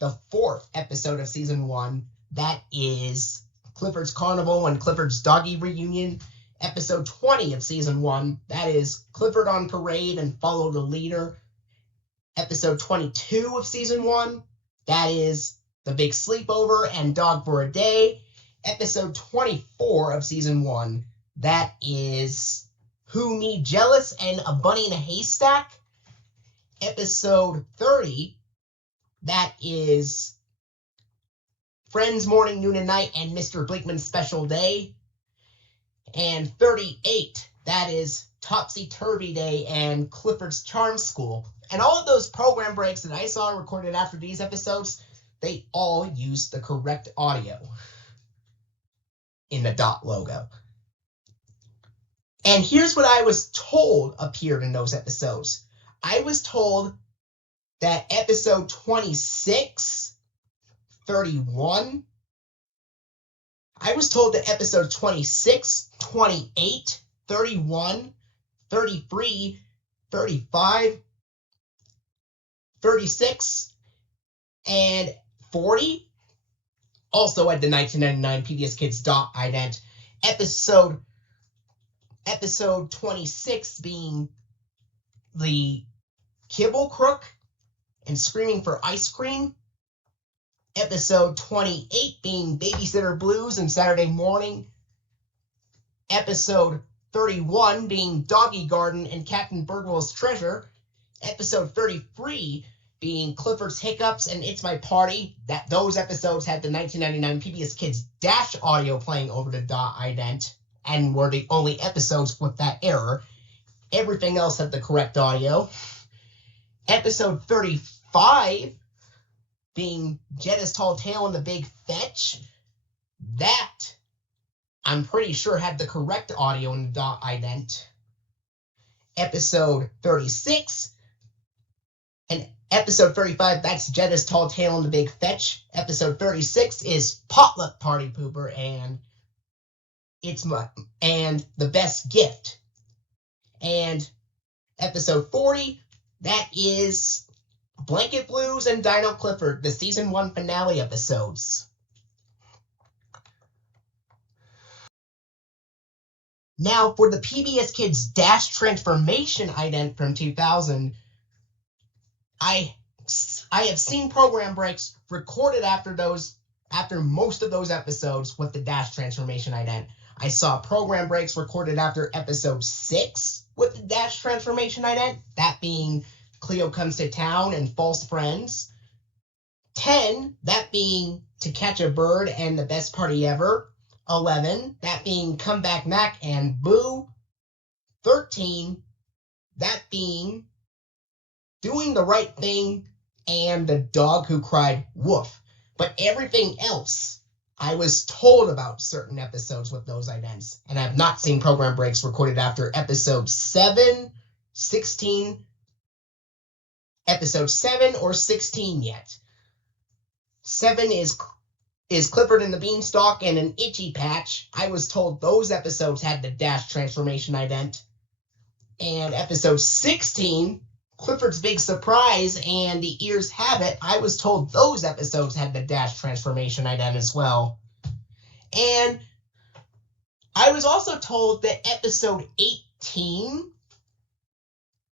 The fourth episode of Season 1, that is Clifford's Carnival and Clifford's Doggy Reunion. Episode 20 of Season 1, that is Clifford on Parade and Follow the Leader. Episode 22 of Season 1, that is The Big Sleepover and Dog for a Day. Episode 24 of Season 1, that is Who Me Jealous and A Bunny in a Haystack. Episode 30, that is Friends Morning, Noon, and Night and Mr. Bleakman's Special Day. And 38, that is Topsy Turvy Day and Clifford's Charm School. And all of those program breaks that I saw recorded after these episodes, they all used the correct audio in the dot logo. And here's what I was told appeared in those episodes. I was told that episode 26, 31, I was told that episode 26, 28, 31, 33, 35, 36, and 40 also had the 1999 PBS Kids dot ident. Episode 26 being the Kibble Crook and Screaming for Ice Cream. Episode 28 being Babysitter Blues and Saturday Morning. Episode 31 being Doggie Garden and Captain Birdwell's Treasure. Episode 33 being Clifford's Hiccups and It's My Party. Those episodes had the 1999 PBS Kids dash audio playing over the dot ident and were the only episodes with that error. Everything else had the correct audio. Episode 35 being Jetta's Tall Tale and the Big Fetch. That, I'm pretty sure, had the correct audio in the dot ident. Episode 36 and episode 35, that's Jetta's Tall Tale and the Big Fetch. Episode 36 is Potluck Party Pooper and The Best Gift. And episode 40, that is Blanket Blues and Dino Clifford, the season 1 finale episodes. Now, for the PBS Kids Dash Transformation ident from 2000, I have seen program breaks recorded after most of those episodes with the Dash Transformation ident. I saw program breaks recorded after episode 6 with the Dash Transformation ident, that being Cleo Comes to Town and False Friends. 10, that being To Catch a Bird and The Best Party Ever. 11, that being Come Back Mac and Boo. 13, that being Doing the Right Thing and The Dog Who Cried Woof. But everything else, I was told about certain episodes with those idents, and I have not seen program breaks recorded after episode 7, 16, episode 7 or 16 yet. 7 is Clifford and the Beanstalk and an Itchy Patch. I was told those episodes had the Dash Transformation ident. And episode 16, Clifford's Big Surprise and The Ears Have It, I was told those episodes had the Dash Transformation ident as well. And I was also told that episode 18,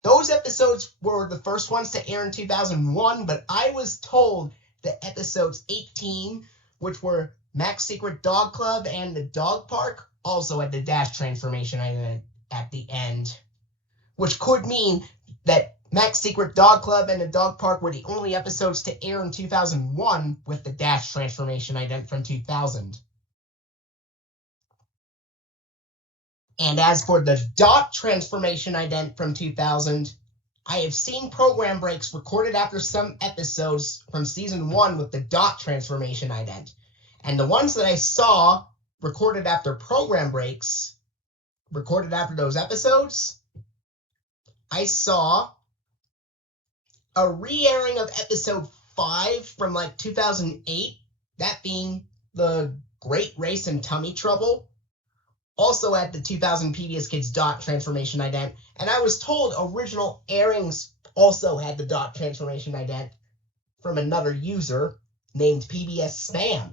those episodes were the first ones to air in 2001, but I was told that episodes 18, which were Mac's Secret Dog Club and the Dog Park, also had the Dash Transformation ident at the end, which could mean that Mac's Secret Dog Club and the Dog Park were the only episodes to air in 2001 with the Dash Transformation ident from 2000. And as for the Dot Transformation ident from 2000, I have seen program breaks recorded after some episodes from season 1 with the Dot Transformation ident. And the ones that I saw recorded after program breaks, recorded after those episodes, I saw a re-airing of episode 5 from like 2008, that being The Great Race and Tummy Trouble, also at the 2000 PBS Kids Dot Transformation ident, and I was told original airings also had the Dot Transformation ident from another user named PBS Spam.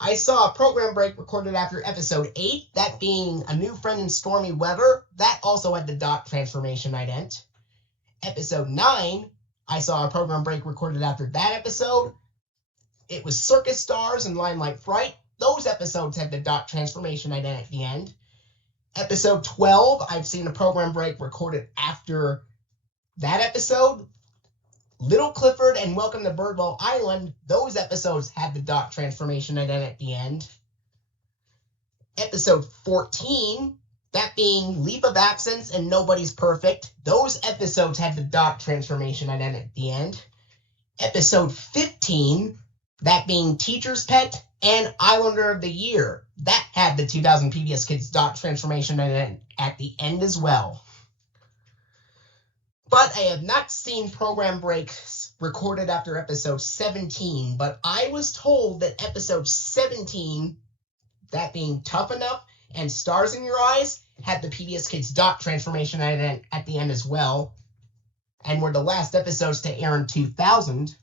I saw a program break recorded after episode 8, that being A New Friend in Stormy Weather, that also had the Dot Transformation ident. Episode 9, I saw a program break recorded after that episode. It was Circus Stars and Limelight Fright. Those episodes had the dot transformation ident at the end. Episode 12, I've seen a program break recorded after that episode. Little Clifford and Welcome to Birdwell Island, those episodes had the dot transformation ident at the end. Episode 14, that being Leave of Absence and Nobody's Perfect, those episodes had the dot transformation ident at the end. Episode 15, that being Teacher's Pet and Islander of the Year, that had the 2000 PBS Kids dot transformation ident at the end as well. But I have not seen program breaks recorded after episode 17, but I was told that episode 17, that being Tough Enough and Stars in Your Eyes, had the PBS Kids dot transformation ident at the end as well, and were the last episodes to air in 2000.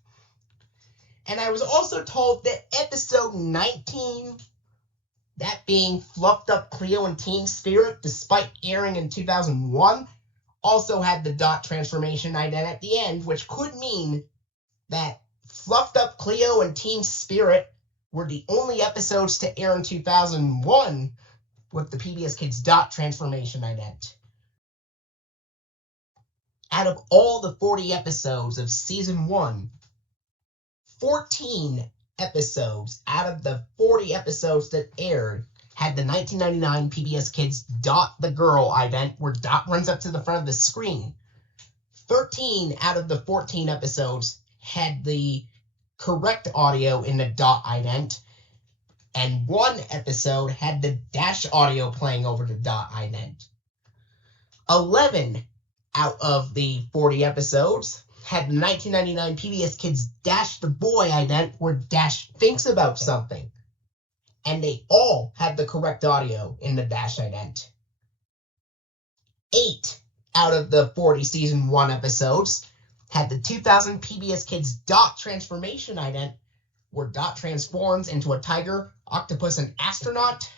And I was also told that episode 19, that being Fluffed Up Cleo and Team Spirit, despite airing in 2001, also had the dot transformation ident at the end, which could mean that Fluffed Up Cleo and Team Spirit were the only episodes to air in 2001 with the PBS Kids dot transformation ident. Out of all the 40 episodes of Season 1, 14 episodes out of the 40 episodes that aired had the 1999 PBS Kids Dot the Girl ident, where Dot runs up to the front of the screen. 13 out of the 14 episodes had the correct audio in the Dot ident, and 1 episode had the dash audio playing over the Dot ident. 11 out of the 40 episodes had the 1999 PBS Kids Dash the Boy ident, where Dash thinks about something. And they all had the correct audio in the Dash ident. 8 out of the 40 Season 1 episodes had the 2000 PBS Kids Dot transformation ident, where Dot transforms into a tiger, octopus, and astronaut.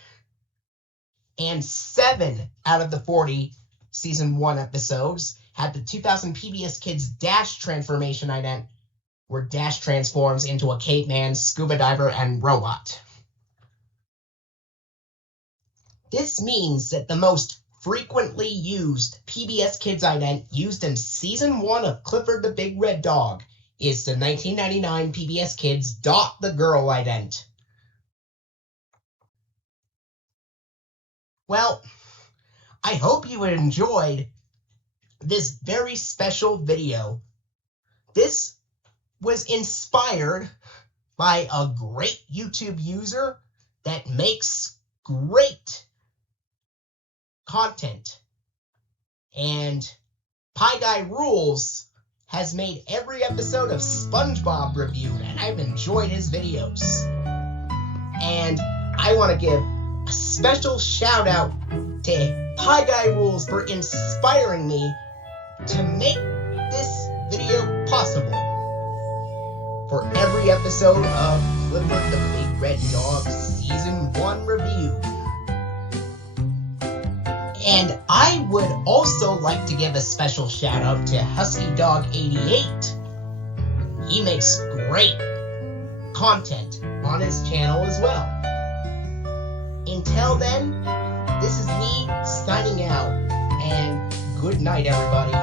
And 7 out of the 40 Season 1 episodes had the 2000 PBS Kids Dash transformation ident, where Dash transforms into a caveman, scuba diver, and robot. This means that the most frequently used PBS Kids ident used in Season 1 of Clifford the Big Red Dog is the 1999 PBS Kids Dot the Girl ident. Well, I hope you enjoyed this very special video. This was inspired by a great YouTube user that makes great content. And PIEGUYRULZ has made every episode of SpongeBob Reviewed, and I've enjoyed his videos. And I want to give a special shout out to PIEGUYRULZ for inspiring me to make this video possible for every episode of Clifford the Big Red Dog Season 1 review. And I would also like to give a special shout out to HuskyDog88. He makes great content on his channel as well. Until then, this is me signing out, and good night, everybody.